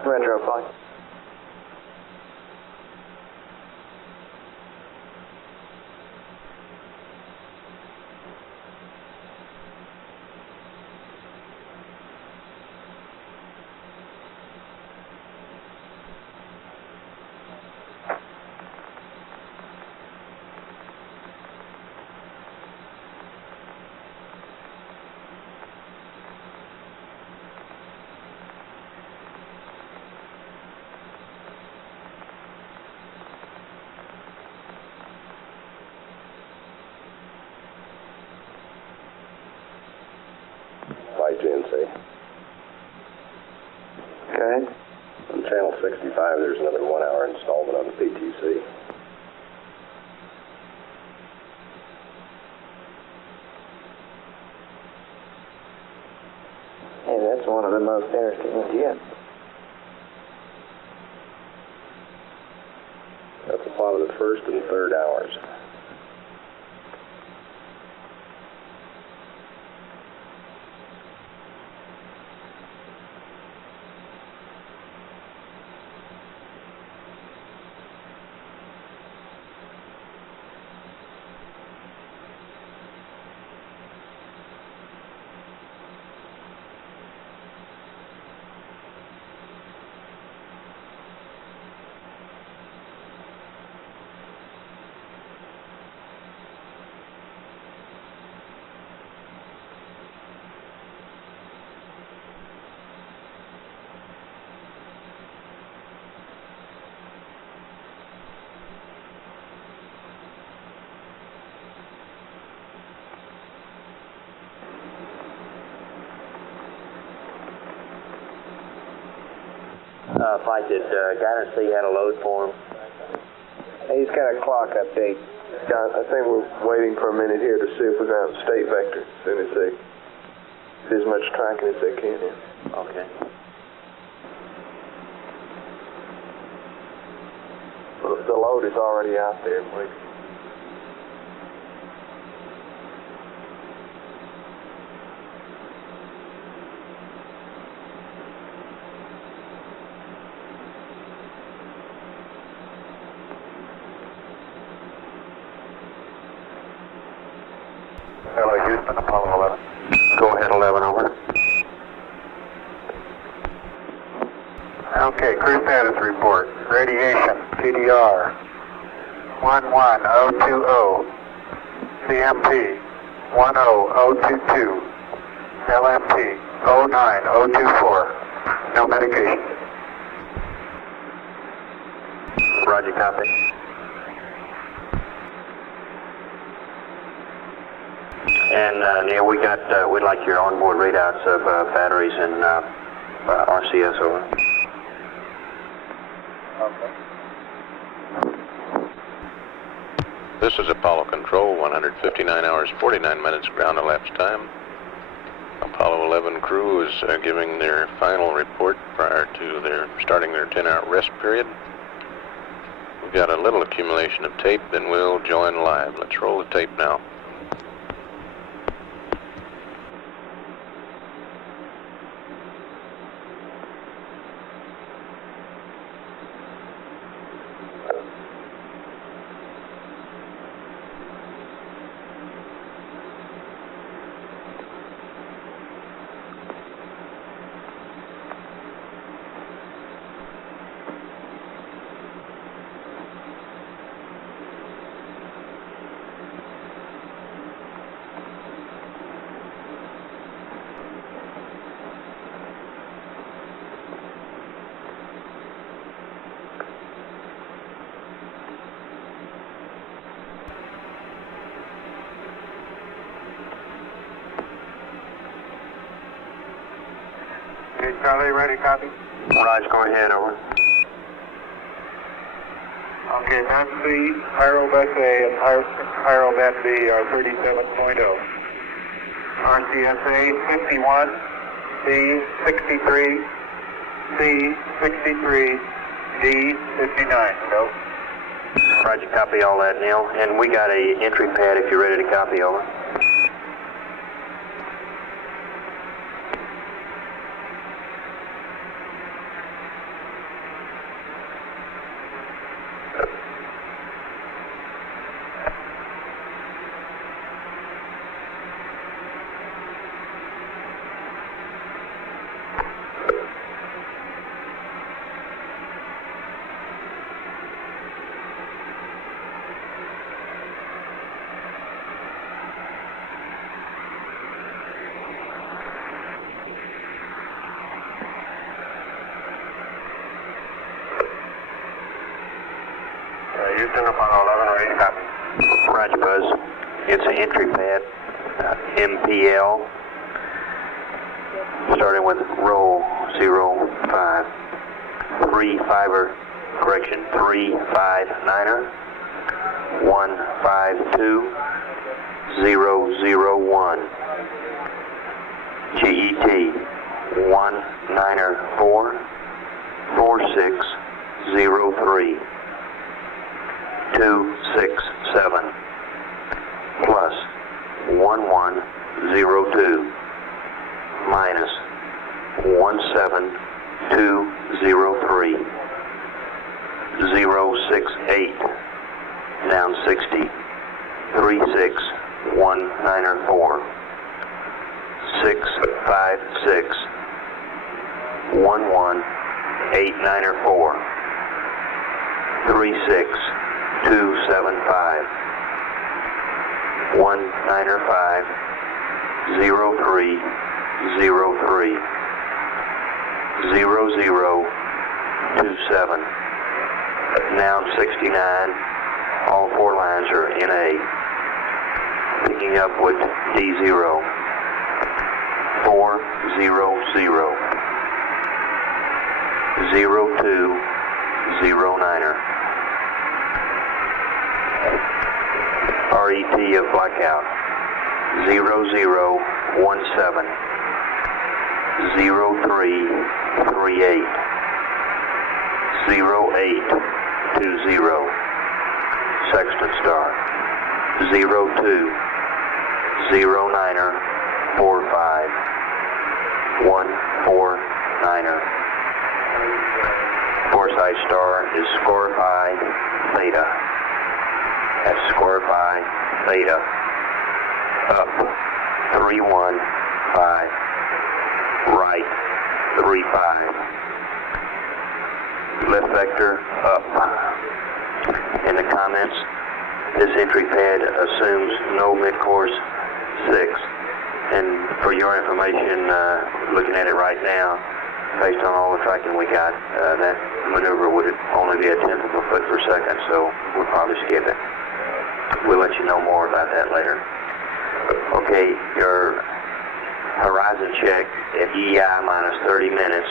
Retro flight. GNC. Go ahead. On channel 65, there's another 1 hour installment on the PTC. Hey, that's one of the most interesting ones yet. That's a plot of the first and third hours. Flight, did Guidance C had a load for him? He's got a clock update. I think we're waiting for a minute here to see if we can have state vector as soon as they do as much tracking as they can. Yeah. Okay. Well, the load is already out there. Hello, Houston, Apollo 11. Go ahead, 11 over. Okay, crew status report. Radiation, TDR, 11020. CMP, 10022. LMP, 09024. No medication. Roger, copy. And Neil, we'd like your onboard readouts of batteries and RCS, over. Okay. This is Apollo Control, 159 hours, 49 minutes ground elapsed time. Apollo 11 crew is giving their final report prior to starting their 10-hour rest period. We've got a little accumulation of tape, then we'll join live. Let's roll the tape now. Charlie, ready, copy? Raj, go ahead, over. Okay, Nancy, Pyrobat A and Pyrobat B are 37.0. RCSA 51, C 63, C 63, D 59. Go. Roger, copy all that, Neil. And we got a entry pad if you're ready to copy, over. Houston, Apollo 11, ready, copy. Roger, Buzz. It's an entry pad, MPL, starting with roll 05. 359er, 152001. GET 194 4603. 267 plus 1102 minus 17203 068 down 60 36194 656 11894 36275 195 0303 0027. Now 69. All four lines are NA. Picking up with D0. 400 0209er. RET of blackout 0017 0338 0820. Sexton star 0209er 45 149er. Foresight star is score phi theta. That's square phi theta. Up 315. Right 35. left vector up. In the comments, this entry pad assumes no midcourse 6. And for your information, looking at it right now, based on all the tracking we got, that maneuver would only be a 1/10 of a foot per second, so we'll probably skip it. We'll let you know more about that later. Okay, your horizon check at EI minus 30 minutes,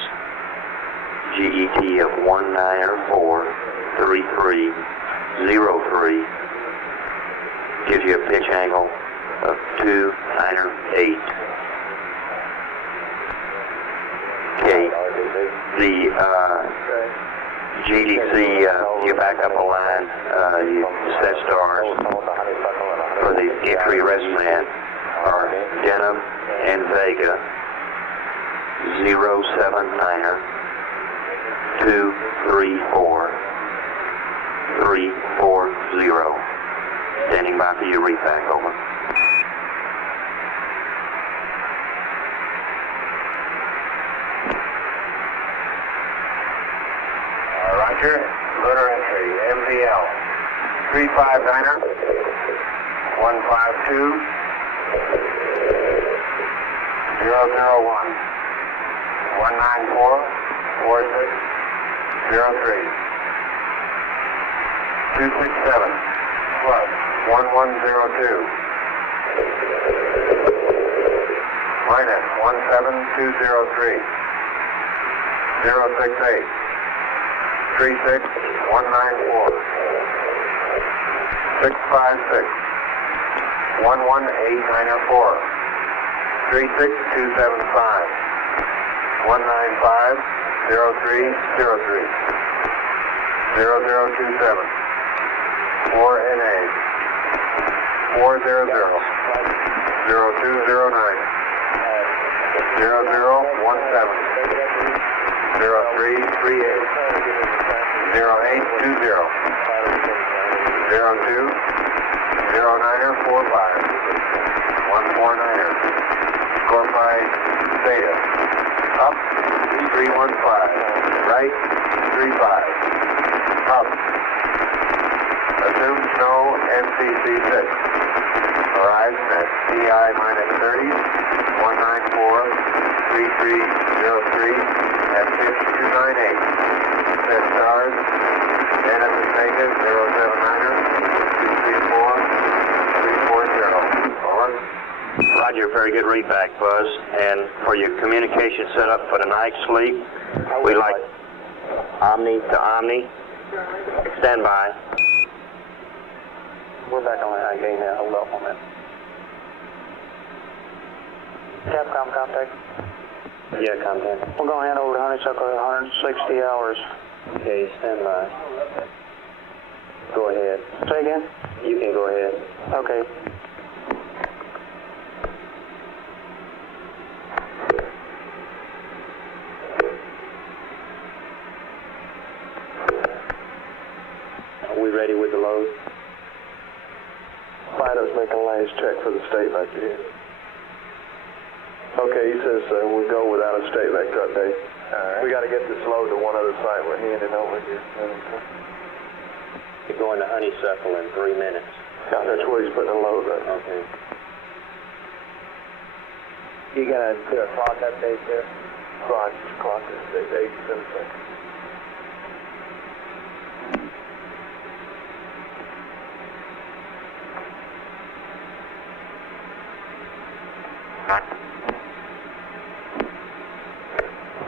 GET of 1904.3303 gives you a pitch angle of 298. Okay, the GDC, you back up a line, you set stars for the entry rest band are Denham and Vega 079er 234340. Standing by for your repack, over. Roger, lunar entry, MVL 359er 152 001 194 4603 267 plus 1102 minus 17203 068 36194 656 11894 36275 195 0303 0027 4NA 400 0209 0017 0338 0820 02 09er 45 149er Scorpii Theta up 315 right 35 up assume snow MCC 6 horizon at CI minus 30 194 3303 at pitch 298 set stars Denham and Vega 079er 234 340 over. Roger, very good readback, Buzz. And for your communication setup for the night sleep, we like Omni to Omni. Stand by. We're back on the high gain now. Hold up on that. Capcom contact. Yeah, contact. We're going to hand over to Honeysuckle 160 hours. Okay, stand by. Go ahead. Say again? You can go ahead. Okay. Are we ready with the load? Fido's making a last check for the state vector here. Okay, he says we'll go without a state vector update. All right. We got to get this load to one other site we're handing over here. You're going to Honeysuckle in 3 minutes. Yeah, that's where he's putting the load right now. Okay. You got to do a clock update there? Clock update, 87 seconds.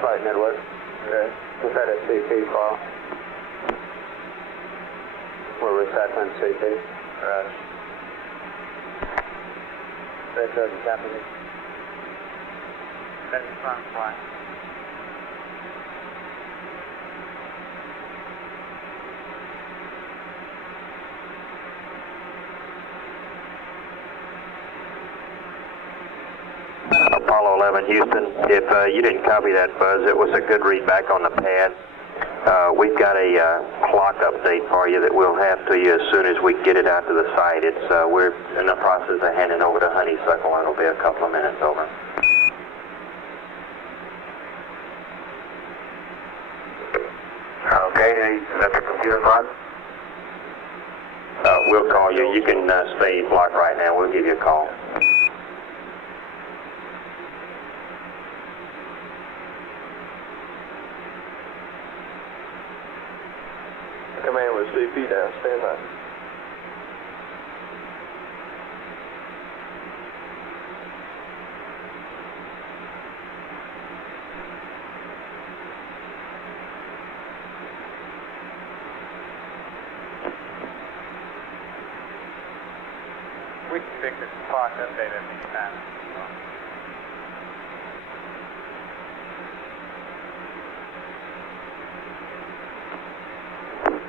Flight network. Okay. We've had a CP file. We're recycling CP. Right. Red Hood, copy this. That's the front flight. Apollo 11, Houston. If you didn't copy that, Buzz, it was a good readback on the pad. We've got a clock update for you that we'll have to you as soon as we get it out to the site. It's we're in the process of handing over to Honeysuckle, and it'll be a couple of minutes over. Okay, stay at the computer front? We'll call you. You can stay blocked right now. We'll give you a call. Command with CP down, stand by. We can fix this clock update at any time.